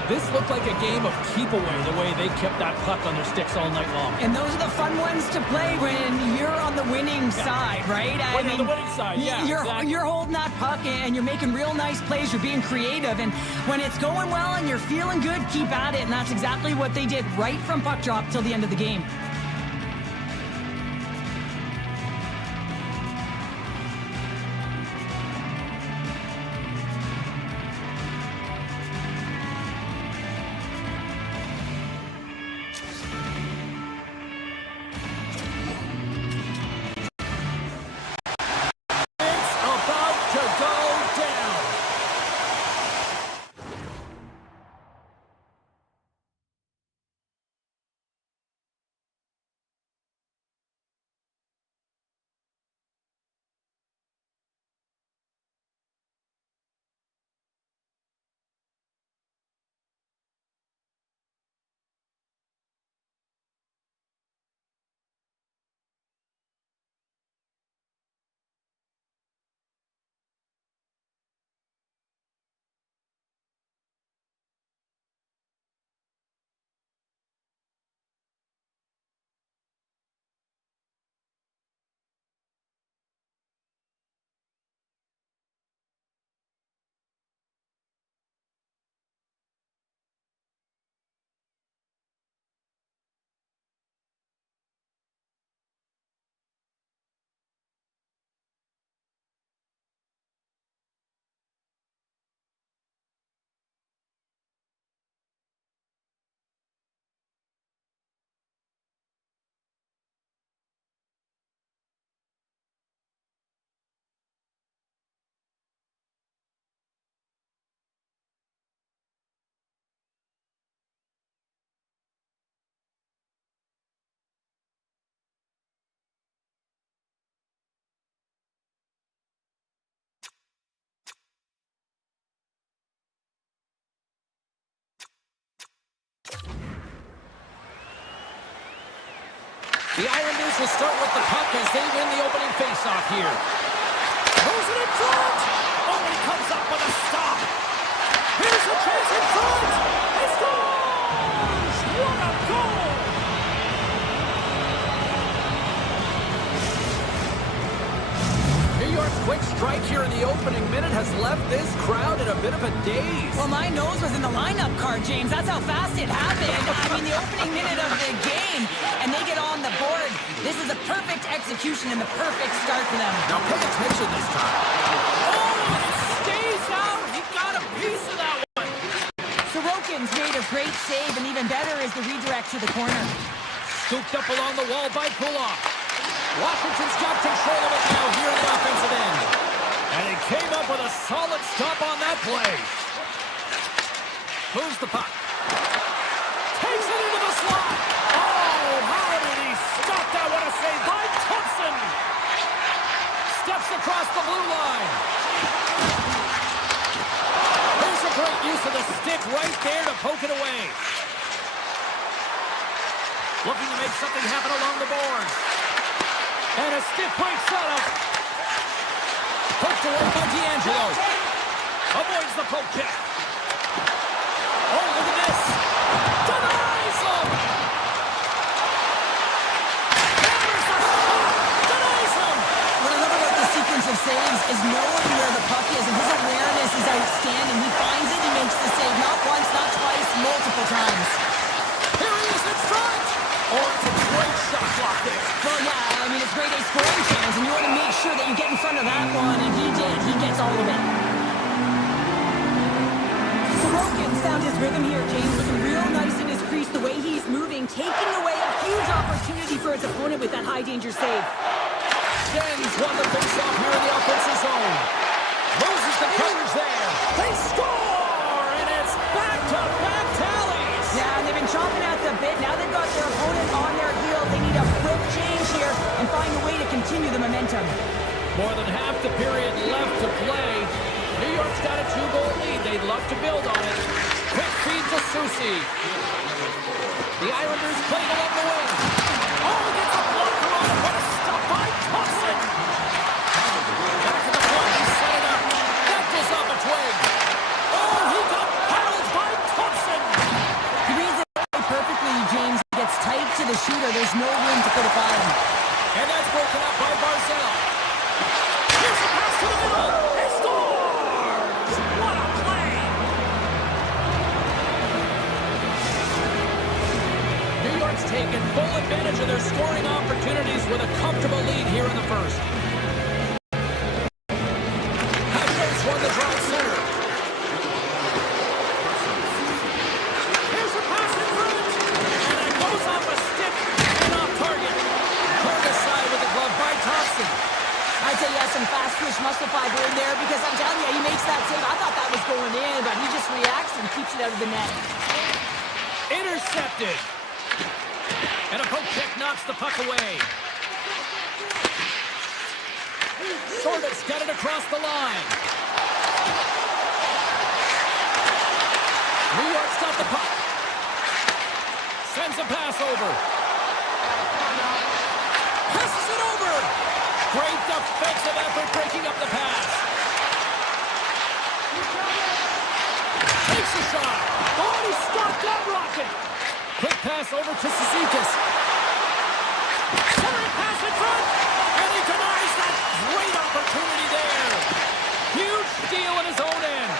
This looked like a game of keep away, the way they kept that puck on their sticks all night long. And those are the fun ones to play when you're on the winning side, right? When you're on the winning side, yeah, exactly. You're holding that puck and you're making real nice plays. You're being creative. And when it's going well and you're feeling good, keep at it. And that's exactly what they did right from puck drop till the end of the game. The Islanders will start with the puck as they win the opening faceoff here. Throws it in front. Oh, he comes up with a stop. Here's a chance in front. He scores! What a goal! New York's quick strike here in the opening minute has left this crowd in a bit of a daze. Well, my nose was in the lineup card, James. That's how fast it happened. I mean, the opening minute of the game, and they get on the board. This is a perfect execution and the perfect start for them. Now pay attention this time. Oh, and it stays out. He got a piece of that one. Sorokin's made a great save, and even better is the redirect to the corner. Scooped up along the wall by Pulock. Washington's got control of it now here in the offensive end. And he came up with a solid stop on that play. Moves the puck. Takes it into the slot. Oh, how did he stop that? What a save by Thompson. Steps across the blue line. There's a great use of the stick right there to poke it away. Looking to make something happen along the boards. And a stiff point setup. Poked away by D'Angelo. Avoids the poke check. Oh, look at this. Denies him. Hammers the shot. Denies him. What I love about the sequence of saves is knowing where the puck is, and his awareness is outstanding. He finds it, he makes the save not once, not twice, multiple times. Here he is in front. Oh, it's a great shot block there. Well, yeah, I mean, it's grade A scoring chance, and you want to make sure that you get in front of that one, and he did. He gets all of it. Sorokin's found his rhythm here, James, looking real nice in his crease, the way he's moving, taking away a huge opportunity for his opponent with that high-danger save. Jennings won the face-off here in the offensive zone. Loses the coverage there. They score, and it's back-to-back tallies. Yeah, and they've been chomping at the bit. Now they've got their opponent on their heels. They need a quick change here and find a way to continue the momentum. More than half the period left to play. New York's got a 2-goal lead. They'd love to build on it. Quick feed to Soucy. The Islanders playing along the wing. Oh, he gets a blocker on it. What a stop by Thompson. Back to the point. He set it up. That goes off a twig. Oh, he got paddled by Thompson. He reads it perfectly, James. He gets tight to the shooter. There's no room to put it by him. And that's broken up by Barzal. Here's a pass to the middle. He scores! What a play! New York's taken full advantage of their scoring opportunities with a comfortable lead here in the first. Hasho's won the draw at center. Here's a pass in front. And it goes off a stick and off target. Turned aside with the glove by Thompson. I'd say he has some fast twitch muscle fiber in there because I'm telling you, he makes that save. I thought that was going in, but he just reacts and keeps it out of the net. Intercepted. And a poke check knocks the puck away. Sorda's got it across the line. New York's got the puck. Sends a pass over. Passes it over. Great defensive effort breaking up the pass. Takes a shot. Oh, he stopped that rocket. Quick pass over to Cizikas. Centering pass in front. And he denies that great opportunity there. Huge steal in his own end.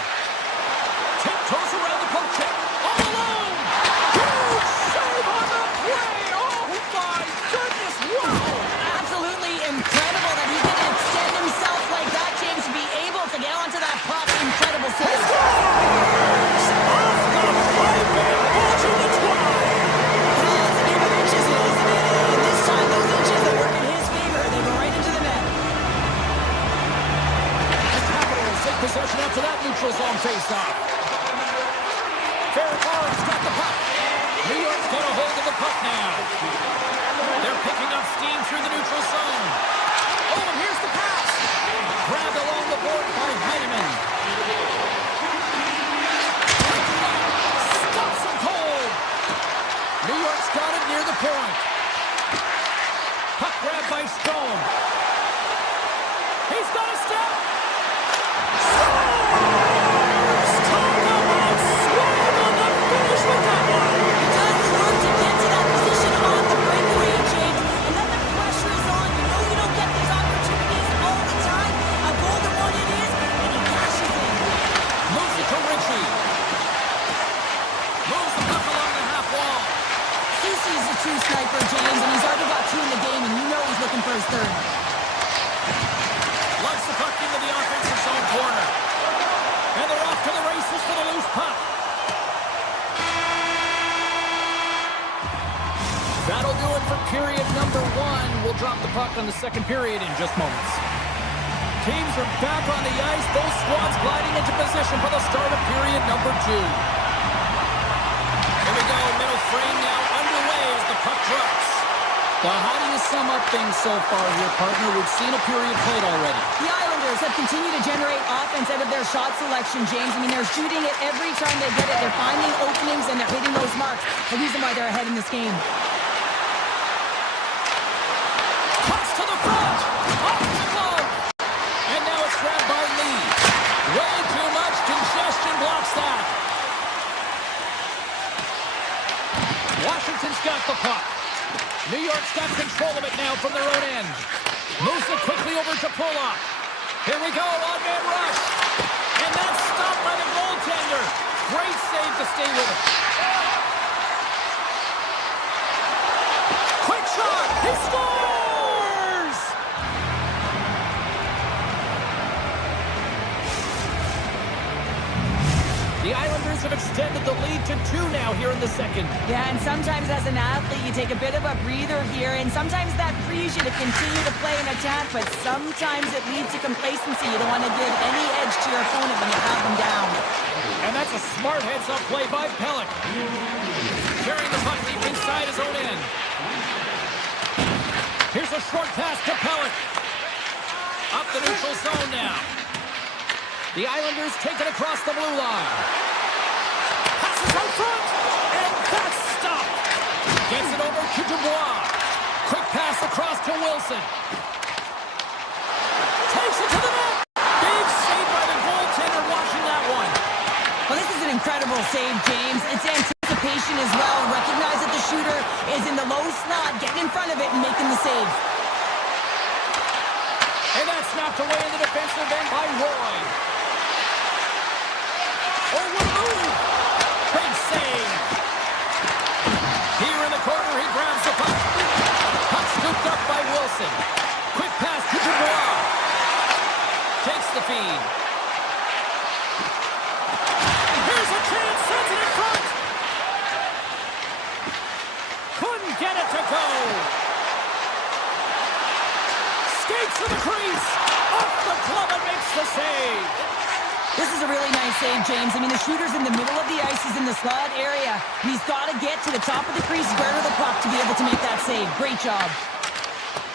Tiptoes around the poke check. All alone. Huge save on the play. Oh, my goodness. Wow. Absolutely incredible that he can extend himself like that, James, to be able to get onto that puck. Incredible save. Off the pipe and into the twine. Hands, even inches, by Stone. He's got a step. Talk about swag on the finish with that one. Does the work to get to that position on the breakaway, James. And then the pressure is on. You know you don't get these opportunities all the time. A golden one it is, and he cashes in. Moves it to Ritchie. Moves the puck along the half wall. Susie is a true sniper, James, and he's already got 2 in the game, and you know he's looking for his third. Lugs the puck into the offensive zone corner. And they're off to the races for the loose puck. That'll do it for period number 1. We'll drop the puck on the second period in just moments. Teams are back on the ice. Both squads gliding into position for the start of period number 2. Here we go. Middle frame now underway as the puck drops. Now, how do you sum up things so far here, partner? We've seen a period played already. The Islanders have continued to generate offense out of their shot selection, James. I mean, they're shooting it every time they get it. They're finding openings, and they're hitting those marks. The reason why they're ahead in this game. Cuts to the front. Off the glove. And now it's grabbed by Lee. Way too much congestion blocks that. Washington's got the puck. New York's got control of it now from their own end. Moves it quickly over to Pollock. Here we go, on-man rush. And that's stopped by the goaltender. Great save to stay with it. Quick shot. He scores! The Islanders have extended the lead to 2 now here in the second. Yeah, and sometimes as an athlete, you take a bit of a breather here, and sometimes that frees you to continue to play an attack, but sometimes it leads to complacency. You don't want to give any edge to your opponent when you have them down. And that's a smart heads-up play by Pellick. Carrying the puck deep inside his own end. Here's a short pass to Pellick. Up the neutral zone now. The Islanders take it across the blue line. Passes out front, and that's stopped. Gets it over to Dubois. Quick pass across to Wilson. Takes it to the net. Big save by the goaltender watching that one. Well, this is an incredible save, James. It's anticipation as well. Recognize that the shooter is in the low slot, getting in front of it and making the save. And that's knocked away in the defensive end by Roy. Oh, what a move! Big save. Here in the corner, he grabs the puck. Puck scooped up by Wilson. Quick pass to Dubois. Takes the feed. Here's a chance, sends it in front. Couldn't get it to go. Skates to the crease. Off the glove and makes the save. This is a really nice save, James. I mean, the shooter's in the middle of the ice. He's in the slot area. And he's got to get to the top of the crease, square to the puck to be able to make that save. Great job.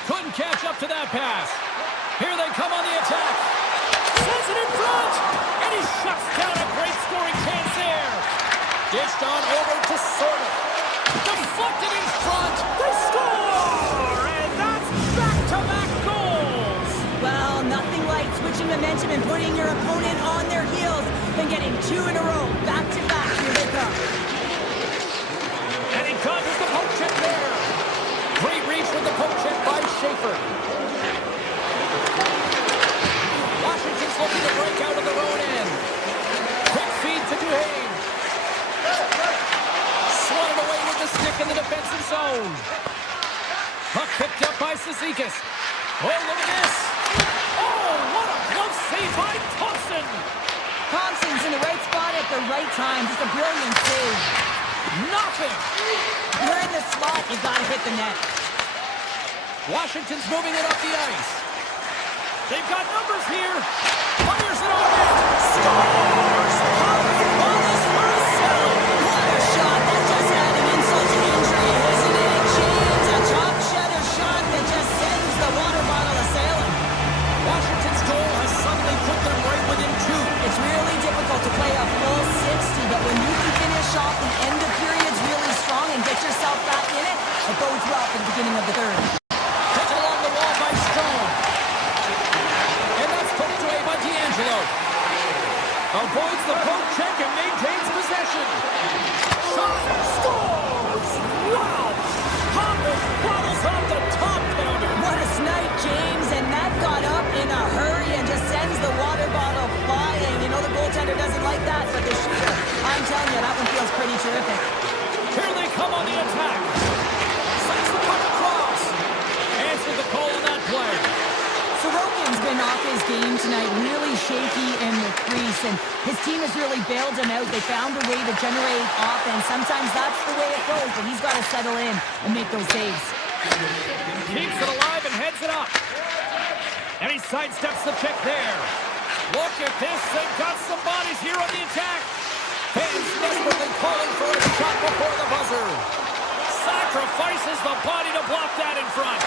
Couldn't catch up to that pass. Here they come on the attack. Sends it in front. And he shuts down a great scoring chance there. Dished on over to Sorter. Deflected in front. They score! And that's back-to-back goals. Well, nothing like switching momentum and putting your opponent on their heels than getting 2 in a row. Back-to-back. Here they come. And he dodges the poke check there. Great reach with the poke check by Schaefer. Washington's looking to break out of their own end. Quick feed to Duhane. Swatted away with the stick in the defensive zone. Puck picked up by Cizikas. Oh, look at this. Oh, what a glove save by Thompson. Thompson's in the right spot at the right time. Just a brilliant save. Nothing. You're in the slot. You got to hit the net. Washington's moving it up the ice. They've got numbers here. Fires it on net. Scores! Hockey bonus for a save. What a shot. That's just adding insult to injury, isn't it, James? A top shutter shot that just sends the water bottle a-sailing. Washington's goal has suddenly put them right within 2. It's really difficult to play a full 60, but when you can finish off the end of periods really strong and get yourself back in it, it bodes well for the beginning of the third. Takes it along the wall. pretty terrific. Here they come on the attack. Sends the puck across. Answered the call on that play. Sorokin's been off his game tonight, really shaky in the crease, and his team has really bailed him out. They found a way to generate offense. Sometimes that's the way it goes, but he's got to settle in and make those saves. Keeps it alive and heads it up. And he sidesteps the check there. Look at this. They've got some bodies here on the attack. Fans desperately calling for a shot before the buzzer. Sacrifices the body to block that in front.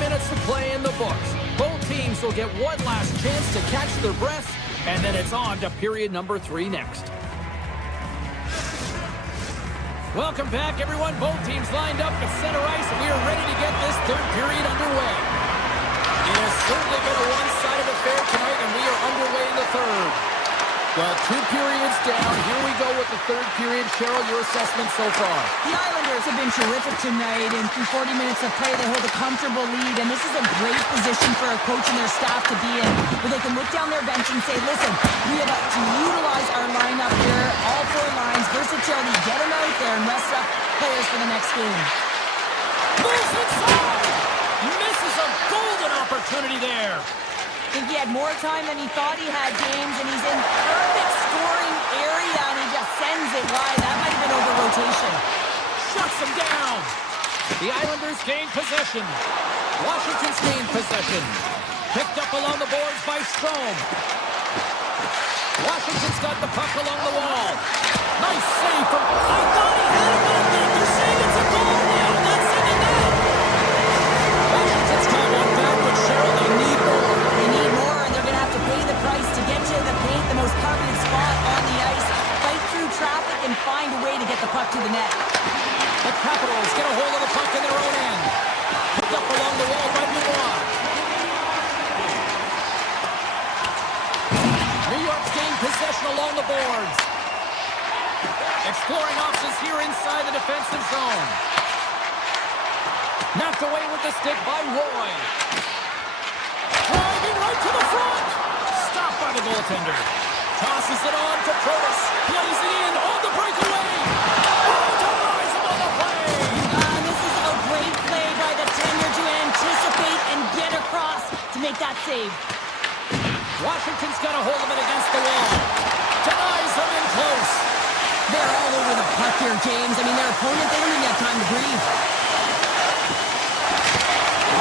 Minutes to play in the books. Both teams will get one last chance to catch their breath, and then it's on to period number 3 next. Welcome back, everyone. Both teams lined up at center ice, and we are ready to get this third period underway. It has certainly been a one-sided affair tonight, and we are underway in the third. Well, 2 periods down. Here we go with the third period. Cheryl, your assessment so far? The Islanders have been terrific tonight, and through 40 minutes of play, they hold a comfortable lead, and this is a great position for a coach and their staff to be in, where they can look down their bench and say, listen, we have to utilize our lineup here, all 4 lines, versatility, get them out there and rest up players for the next game. Moves inside! Misses a golden opportunity there. I think he had more time than he thought he had, James, and he's in perfect scoring area, and he just sends it wide. That might have been over rotation. Shuts him down. The Islanders gain possession. Washington's gained possession. Picked up along the boards by Strome. Washington's got the puck along the wall. Nice save from... I thought he had it back there. They're saying it's a goal now. That's in the net. Washington's got one back, but Cheryl, they need more. They need more, and they're going to have to pay the price to get to the paint, the most coveted spot on the ice, fight through traffic, and find a way to get the puck to the net. The Capitals get a hold of the puck in their own end. Picked up along the wall by Dubois. New York's gained possession along the boards. Exploring options here inside the defensive zone. Knocked away with the stick by Roy. Driving right to the front. Stopped by the goaltender. Tosses it on to Protas. Plays it in on the breakaway. Oh, denies him on the play. This is a great play by the tender to anticipate and get across to make that save. Washington's got a hold of it against the wall. Denies him in close. They're all over the puck here, James. I mean, their opponent, they don't even have time to breathe.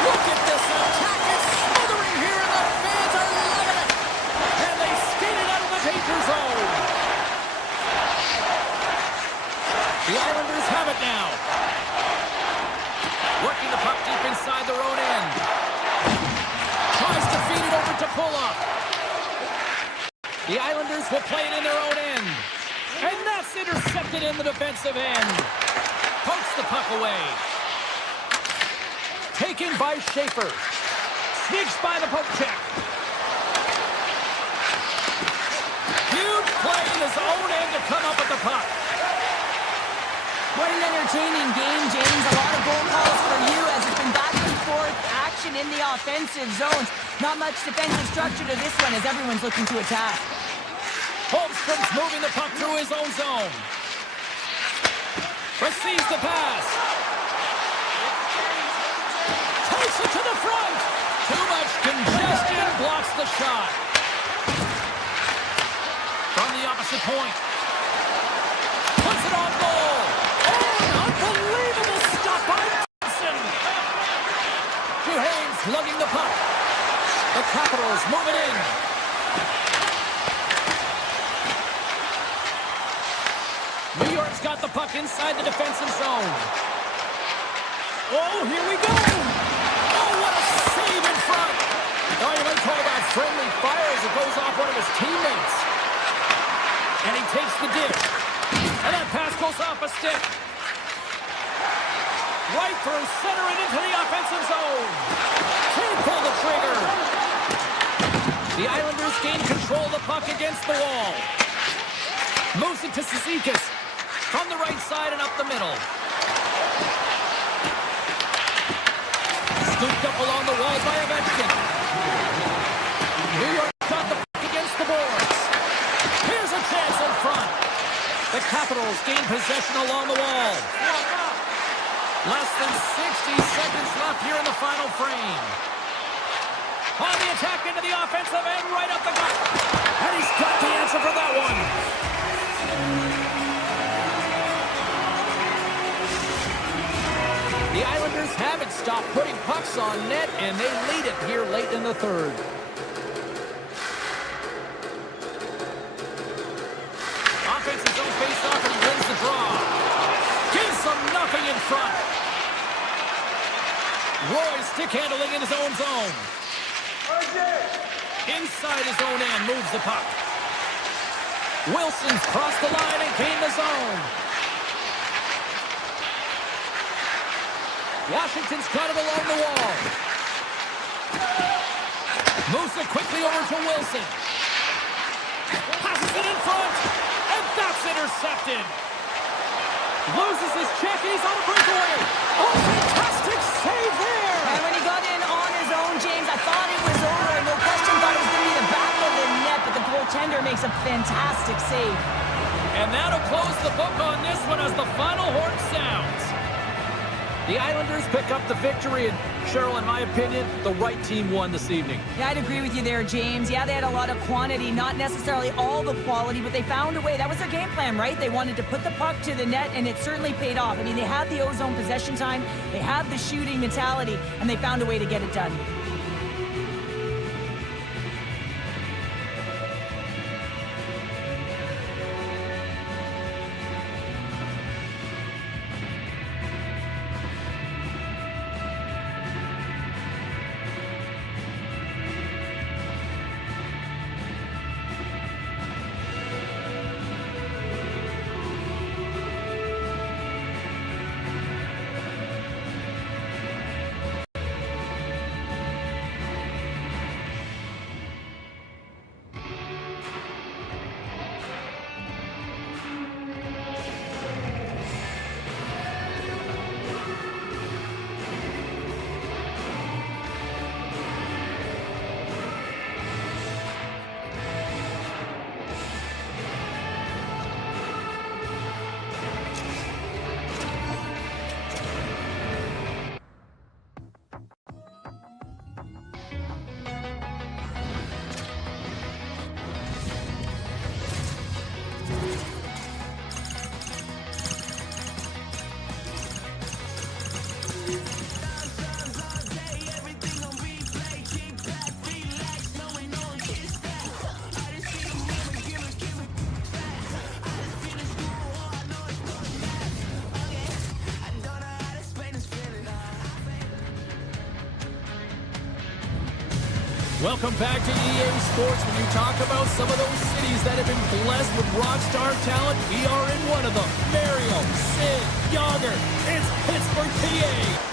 Look at this attack. It's smothering here, and the fans are loving it. And they skated out of the danger zone. The Islanders have it now. Working the puck deep inside their own end. Tries to feed it over to Pulock. The Islanders will play it in their own end. And that's intercepted in the defensive end. Pokes the puck away. Taken by Schaefer. Sneaks by the poke check. Huge play in his own end to come up with the puck. What an entertaining game, James. A lot of goal calls for you as it's been back and forth action in the offensive zones. Not much defensive structure to this one as everyone's looking to attack. Holmstrom's moving the puck through his own zone. Receives the pass. Takes it to the front. Too much congestion. Blocks the shot. From the opposite point. Puts it on goal. Oh, an unbelievable stop by Thompson. Duhane's lugging the puck. The Capitals move it in. New York's got the puck inside the defensive zone. Oh, here we go. Oh, what a save in front. Oh, you might call that friendly fire as it goes off one of his teammates. And he takes the dish. And that pass goes off a stick. Right through center and into the offensive zone. Can't pull the trigger. The Islanders gain control of the puck against the wall. Moves it to Cizikas. From the right side and up the middle. Scooped up along the wall by Ovechkin. New York got the puck against The Capitals gain possession along the wall. Less than 60 seconds left here in the final frame. On the attack into the offensive end, right up the gut. And he's got the answer for that one. The Islanders haven't stopped putting pucks on net, and they lead it here late in the third. Offensive zone face-off, and he wins the draw. Gives them nothing in front. Roy stick handling in his own zone. Inside his own end, moves the puck. Wilson's crossed the line and gained the zone. Washington's got it along the wall. Moves it quickly over to Wilson. Passes it in front. And that's intercepted. Loses his check. He's on a breakaway. Oh, fantastic save there. And when he got in on his own, James, I thought it was over. No question, thought it was going to be the back of the net, but the goaltender makes a fantastic save. And that'll close the book on this one as the final horn sounds. The Islanders pick up the victory, and Cheryl, in my opinion, the right team won this evening. Yeah, I'd agree with you there, James. Yeah, they had a lot of quantity, not necessarily all the quality, but they found a way. That was their game plan, right? They wanted to put the puck to the net, and it certainly paid off. I mean, they had the ozone possession time, they had the shooting mentality, and they found a way to get it done. Welcome back to EA Sports. When you talk about some of those cities that have been blessed with rock star talent, we are in one of them. Mario, Sid, Yager. It's Pittsburgh, PA.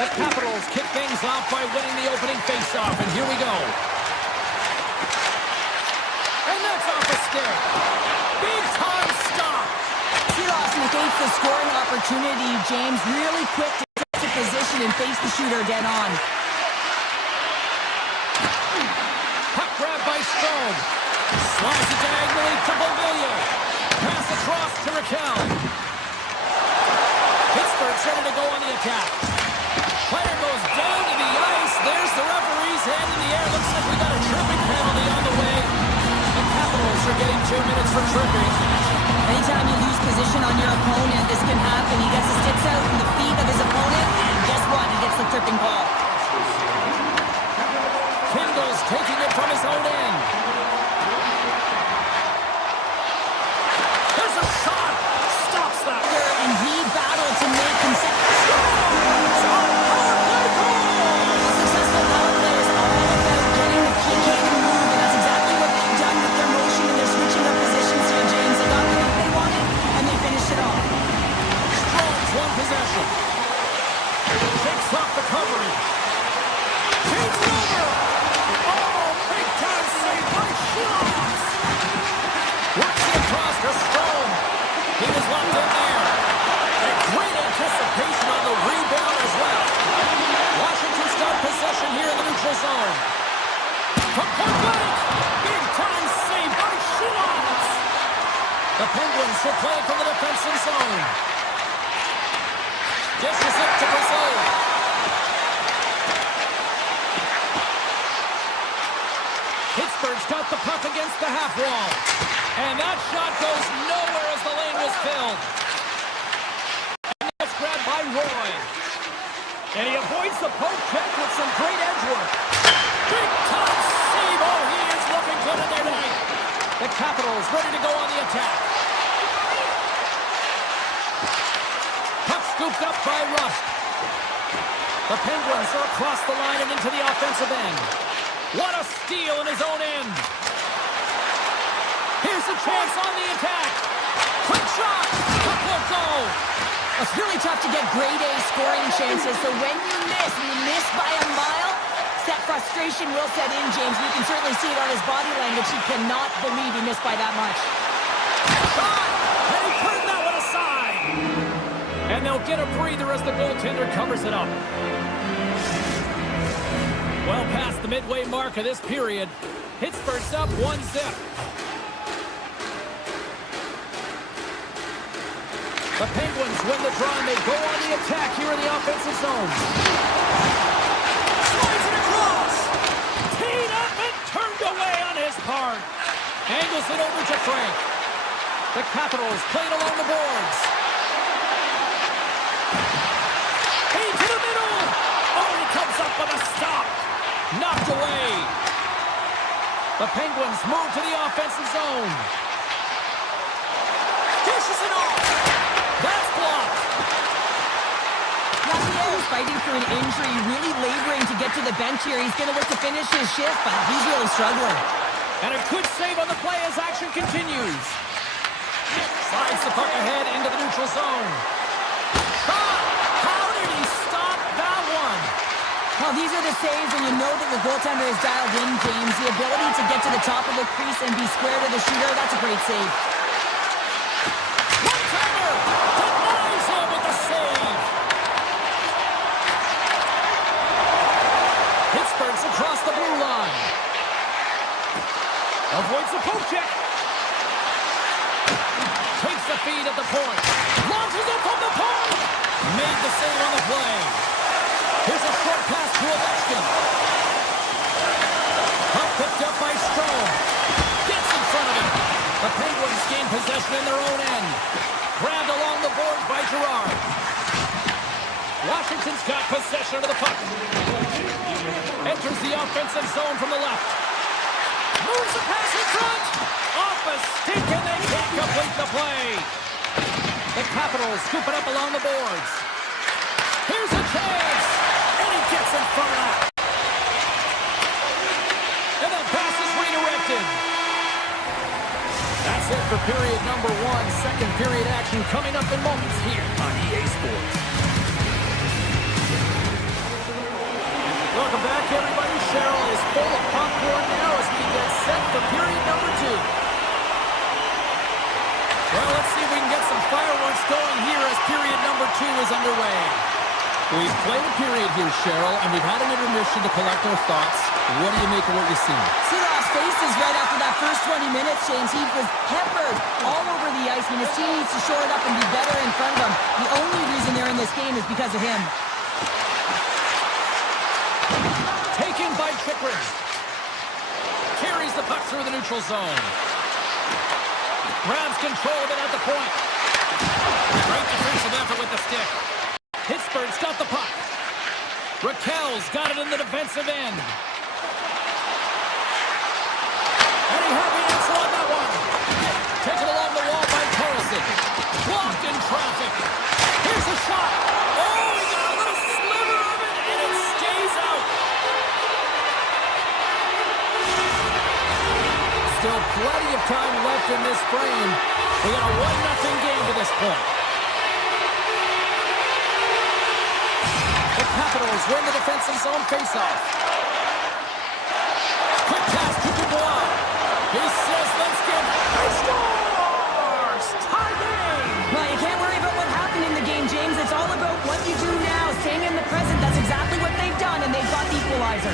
The Capitals kick things off by winning the opening faceoff, and here we go. And that's off a stick. Big time stop. Sealoss negates the scoring opportunity, James. Really quick to get to position and face the shooter dead on. Puck grab by Strome. Slides it diagonally to Beauvillier. Pass across to Raquel. Pittsburgh's ready to go on the attack. Player goes down to the ice. There's the referee's hand in the air. Looks like we got a tripping penalty on the way. The Capitals are getting 2 minutes for tripping. Anytime you lose position on your opponent, this can happen. He gets his sticks out in the feet of his opponent, and guess what? He gets the tripping call. Kindle's taking it from his own end. There's a shot. Stops that. And he battled to make consecutive. A successful power play is all about getting the PK to move, and that's exactly what they've done with their motion and their switching up positions here, James. They got what they wanted, and they finished it off. Strong's one possession. Takes off the coverage. Takes over. Oh, big time save by Schultz. Works it across to Strong. He was locked in there. And great anticipation on the rebound as well. Washington's got possession here in the neutral zone. From point blank. Big time save by Schultz. The Penguins will play from the defensive zone. Dishes it to Brazil. Pittsburgh's got the puck against the half wall. And that shot goes nowhere as the lane was filled. And it's grabbed by Roy. And he avoids the poke check with some great edge work. Big time save. Oh, he is looking good in there tonight. The Capitals ready to go on the attack. Puck scooped up by Rust. The Penguins are across the line and into the offensive end. What a steal in his own end. Here's a chance on the attack. Quick shot. Puck will go. It's really tough to get grade A scoring chances, so when you miss by a mile, that frustration will set in, James. You can certainly see it on his body language. He cannot believe he missed by that much. Shot. And he turned that one aside. And they'll get a breather as the goaltender covers it up. Well past the midway mark of this period. Pittsburgh's up 1-0. The Penguins win the draw and they go on the attack here in the offensive zone. Slides it across. Teed up and turned away on his part. Angles it over to Frank. The Capitals played along the boards. Hey, to the middle. Oh, he comes up with a stop. Knocked away. The Penguins move to the offensive zone. Dishes it off. That's blocked. Lafayette is fighting through an injury, really laboring to get to the bench here. He's going to look to finish his shift, but he's really struggling. And a good save on the play as action continues. Slides the puck ahead into the neutral zone. Shot! How did he stop that one? Well, these are the saves, and you know that the goaltender is dialed in, James. The ability to get to the top of the crease and be square to the shooter, that's a great save. One-timer! Denies him with the save! Pittsburgh's across the blue line. Avoids the poke check. Takes the feed at the point. Launches it from the point! Made the save on the play. Here's a short pass to Ovechkin. Puck picked up by Strome. Gets in front of him. The Penguins gain possession in their own end. Grabbed along the boards by Girard. Washington's got possession of the puck. Enters the offensive zone from the left. Moves the pass in front. Off a stick and they can't complete the play. The Capitals scoop it up along the boards. Here's a chance. And he gets in front of that. And the pass is redirected. That's it for period number one. Second period action coming up in moments here on EA Sports. Welcome back, everybody. Cheryl is full of popcorn now as we get set for period number two. Well, let's see if we can get some fireworks going here as period number two is underway. We've played a period here, Cheryl, and we've had an intermission to collect our thoughts. What do you make of what you've seen? See, last faces right after that first 20 minutes, James. He was peppered all over the ice. I mean, his team needs to shore it up and be better in front of him. The only reason they're in this game is because of him. Taken by Chikrin. Carries the puck through the neutral zone. Grabs control of it at the point. Great defensive effort with the stick. Pittsburgh's got the puck. Raquel's got it in the defensive end. And he had the answer on that one. Taken along the wall by Carlson. Blocked in traffic. Here's a shot. Oh, he got a little sliver of it, and it stays out. Still plenty of time left in this frame. We got a 1-0 game to this point. The Capitals win the defensive zone faceoff. Quick pass to Dubois. He says, let's get... He scores! Tie game! Well, you can't worry about what happened in the game, James. It's all about what you do now, staying in the present. That's exactly what they've done, and they've got the equalizer.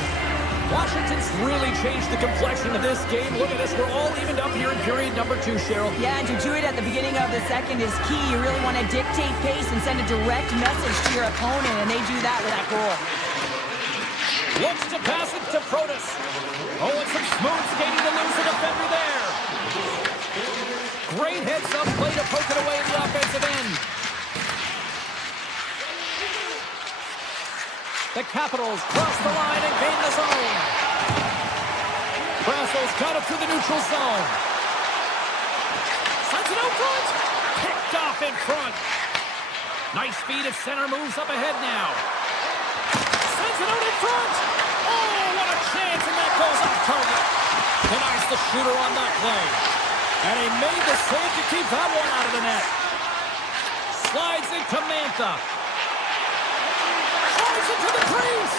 Washington's really changed the complexion of this game. Look at this. We're all evened up here in period number 2, Cheryl. Yeah, and to do it at the beginning of the second is key. You really want to dictate pace and send a direct message to your opponent, and they do that with that goal. Looks to pass it to Protas. Oh, and some smooth skating to lose the defender there. Great heads-up play to poke it away in the offensive end. The Capitals cross the line and gain the zone. Brassel's got it through the neutral zone. Sends it out front. Picked off in front. Nice feed at center, moves up ahead now. Sends it out in front. Oh, what a chance, and that goes off target. Denies the shooter on that play. And he made the save to keep that one out of the net. Slides it to Mantha. Drives it to the crease.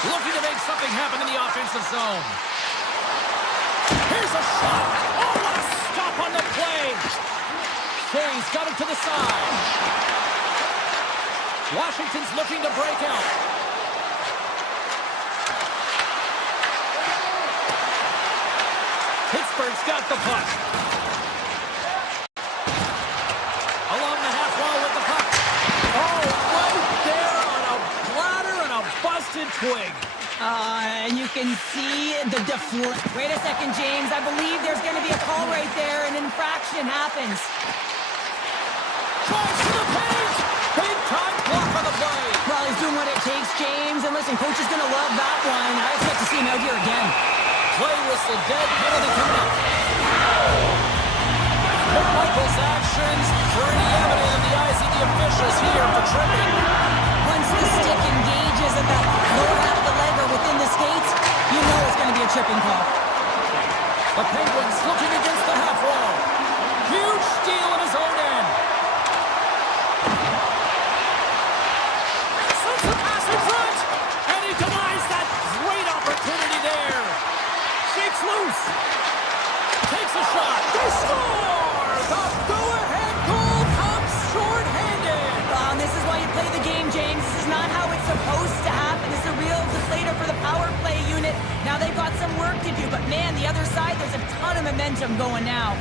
Looking to make something happen in the offensive zone. Here's a shot. Oh, what a stop on the play. Shea's got it to the side. Washington's looking to break out. Pittsburgh's got the puck. Along the half wall with the puck. Oh, right there on a bladder and a busted twig. And you can see the deflect. Wait a second, James. I believe there's going to be a call right there. An infraction happens. Tries to the paint. Big time block on the play. Well, he's doing what it takes, James. And listen, coach is going to love that one. I expect to see him out here again. Play whistle, dead penalty coming up. McMichael's actions pretty evident in the eyes of the officials here for tripping. Once the stick engages at that lower half of the leg or within the skates, you know it's going to be a tripping call. The Penguins looking against the half wall. Huge steal in his own end. Sends the pass in front, and he denies that great opportunity there. Shakes loose. Takes a shot. They score! The go-ahead goal comes short-handed. This is why you play the game, James. This is not how it's supposed to happen. It's a real deflator for the power play unit. Now they've got some work to do, but man, the other side, there's a ton of momentum going now.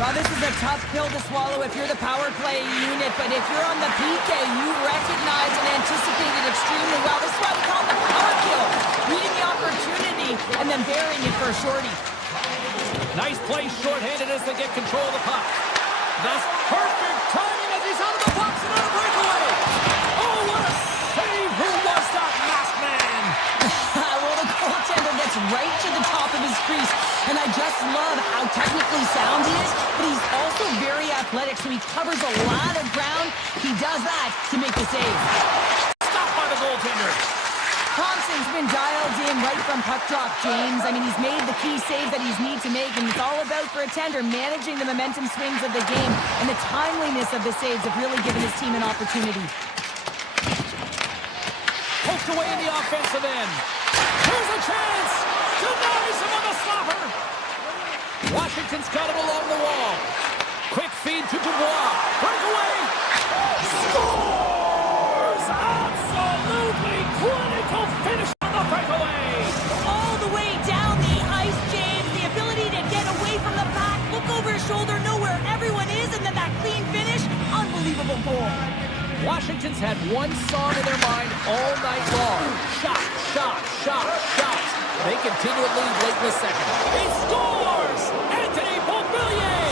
Well, this is a tough pill to swallow if you're the power play unit, but if you're on the PK, you recognize and anticipate it extremely well. This is why we call it the power kill. Reading the opportunity and then burying it for a shorty. Nice play short-handed as they get control of the puck. That's perfect timing as he's out of the box and on a breakaway. Oh, what a save! Who was that masked man? Well, the goaltender gets right to the top of his crease, and I just love how technically sound he is, but he's also very athletic, so he covers a lot of ground. He does that to make the save. Stopped by the goaltender. Thompson's been dialed in right from puck drop, James. I mean, he's made the key save that he's need to make, and it's all about, for a tender, managing the momentum swings of the game, and the timeliness of the saves have really given his team an opportunity. Poked away in the offensive end. Here's a chance. Denies him on the stopper. Washington's got it along the wall. Quick feed to Dubois. Breakaway. Scores! Absolutely clinical finish on the incredible goal. Washington's had one song in their mind all night long. Shot, shot, shot, shot. They continue to lead late in the second. He scores! Anthony Beauvillier!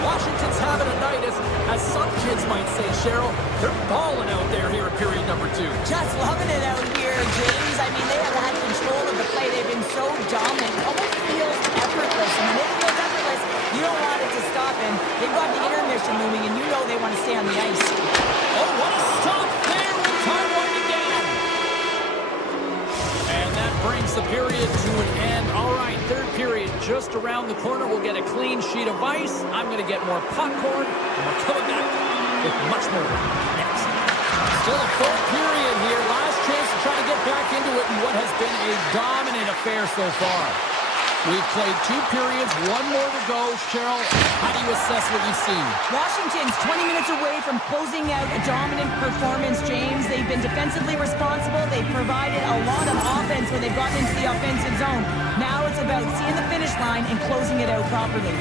Washington's having a night, as some kids might say, Cheryl. They're balling out there here in period number 2. Just loving it out here, James. I mean, they have had control of the play. They've been so dominant. It almost feels effortless. And when it feels effortless, you don't want it to stop. And they've got the intermission looming, and you know they want to stay on the ice. Oh, what a stop there with time winding down. And that brings the period to an end. All right, third period just around the corner. We'll get a clean sheet of ice. I'm going to get more popcorn, and we're coming back with much more next. Still a full period here. Last chance to try to get back into it in what has been a dominant affair so far. We've played 2 periods, 1 more to go. Cheryl, how do you assess what you've seen? Washington's 20 minutes away from closing out a dominant performance, James. They've been defensively responsible. They've provided a lot of offense when they've gotten into the offensive zone. Now it's about seeing the finish line and closing it out properly.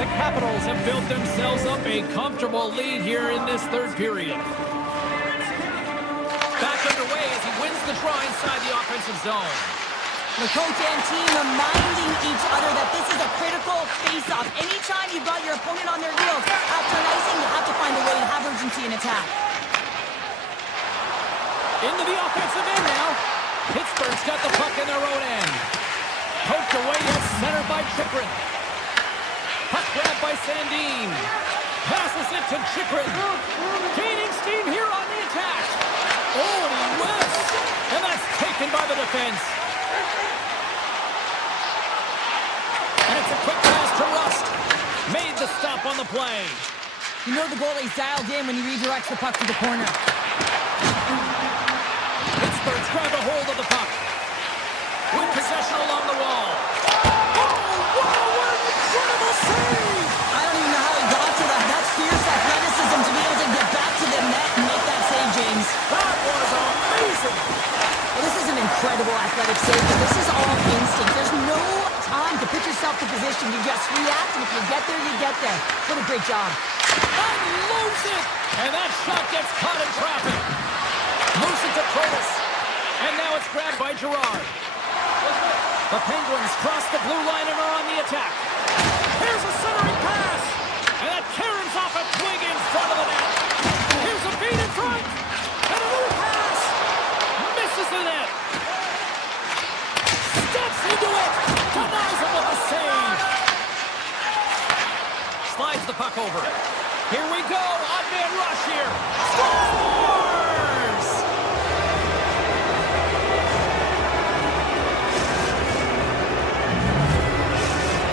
The Capitals have built themselves up a comfortable lead here in this third period. Back underway as he wins the draw inside the offensive zone. The coach and team reminding each other that this is a critical face-off. Anytime you've got your opponent on their heels, after an icing, you have to find a way to have urgency in attack. Into the offensive end now. Pittsburgh's got the puck in their own end. Poked away at center by Chychrun. Puck grabbed by Sandin. Passes it to Chychrun. Gaining steam here on the attack. Oh, and he whiffs. And that's taken by the defense. And it's a quick pass to Rust. Made the stop on the play. You know the goalie's dialed in when he redirects the puck to the corner. Pittsburgh's grabbed a hold of the puck. With possession along the wall. Oh, wow, what an incredible save! I don't even know how he got to that. That's fierce athleticism to be able to get back to the net and make that save, James. That was amazing! Well, this is an incredible athletic save, but this is all instinct. There's no time to put yourself to position. You just react, and if you get there, you get there. What a great job. Unloads it! And that shot gets caught in traffic. Moves it to Curtis. And now it's grabbed by Girard. The Penguins cross the blue line and are on the attack. Here's a centering pass. And that caroms off a twig in front of the net. Here's a feed in front. And another pass. Misses the net. Steps into it. Denies him with a save. Slides the puck over. Here we go. Odd man rush here. Scores!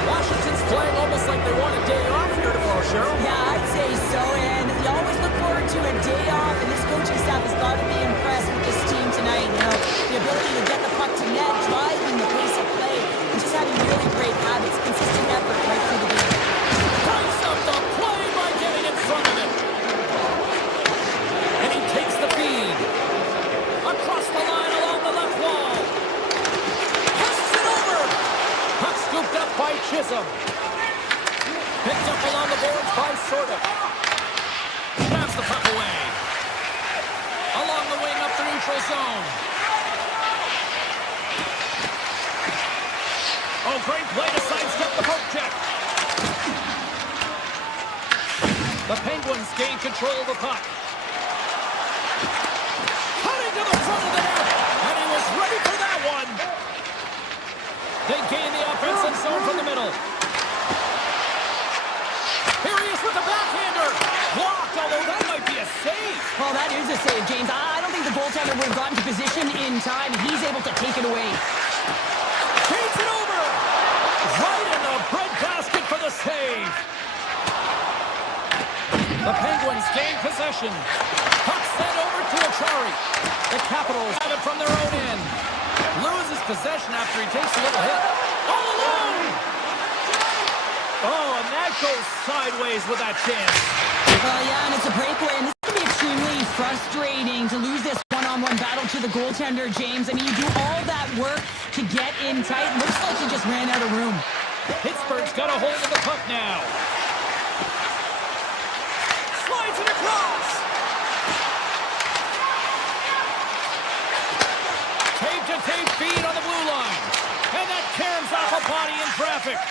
Washington's playing almost like they want a day off here tomorrow, Cheryl. Yeah, I'd say so, and you always look forward to a day off, and this coaching staff has got to be impressed with this team tonight. You know, the ability to get the puck to net, driving the pace of play, and just having really great habits, consistent effort right through the game. Breaks up the play by getting in front of it. And he takes the feed. Across the line along the left wall. Passes it over. Puck scooped up by Chisholm. Picked up along the boards by Sorda. Grabs the puck away. Along the wing up the neutral zone. Oh, great play to sidestep the poke check. The Penguins gain control of the puck. Cutting to the front of the net. And he was ready for that one. They gain the offensive zone from the middle. Here he is with the backhander. Blocked, although that might be a save. Well, that is a save, James. I don't think the goaltender would have gotten to position in time. He's able to take it away. Takes it over. Right in the breadbasket for the save. The Penguins gain possession. Puck sent over to Achari. The Capitals have it from their own end. Loses possession after he takes a little hit. All alone! Oh, and that goes sideways with that chance. Well, yeah, and it's a breakaway, and this can be extremely frustrating to lose this one-on-one battle to the goaltender, James. I mean, you do all that work to get in tight. Looks like he just ran out of room. Pittsburgh's got a hold of the puck now. Slides it across. Tape-to-tape feed on the blue line. And that caroms off a body in traffic.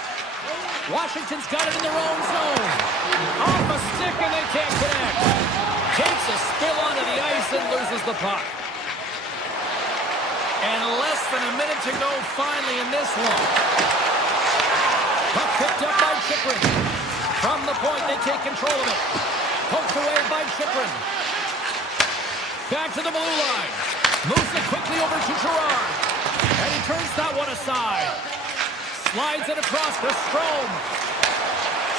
Washington's got it in their own zone. Off a stick and they can't connect. Takes a spill onto the ice and loses the puck. And less than a minute to go finally in this one. Puck picked up by Chychrun. From the point, they take control of it. Poked away by Chychrun. Back to the blue line. Moves it quickly over to Gerard. And he turns that one aside. Slides it across to Strome.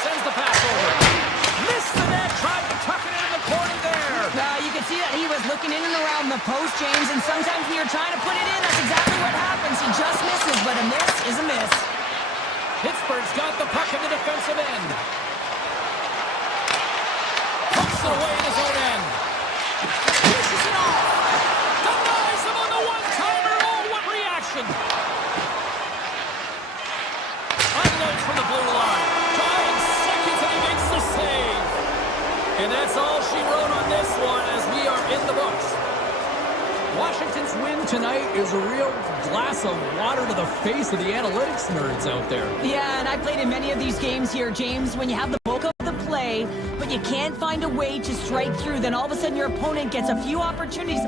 Sends the pass over. Missed the net. Tried to tuck it into the corner there. You can see that he was looking in and around the post, James, and sometimes when you're trying to put it in, that's exactly what happens. He just misses, but a miss is a miss. Pittsburgh's got the puck in the defensive end. Pumps it away in his own end. Pushes it off. Denies him on the one-timer. Oh, what reaction. Unloads from the blue line. 5 seconds and he makes the save. And that's all she wrote on this one as we are in the books. Washington's win tonight is a real glass of water to the face of the analytics nerds out there. Yeah, and I played in many of these games here, James. When you have the bulk of the play, but you can't find a way to strike through, then all of a sudden your opponent gets a few opportunities.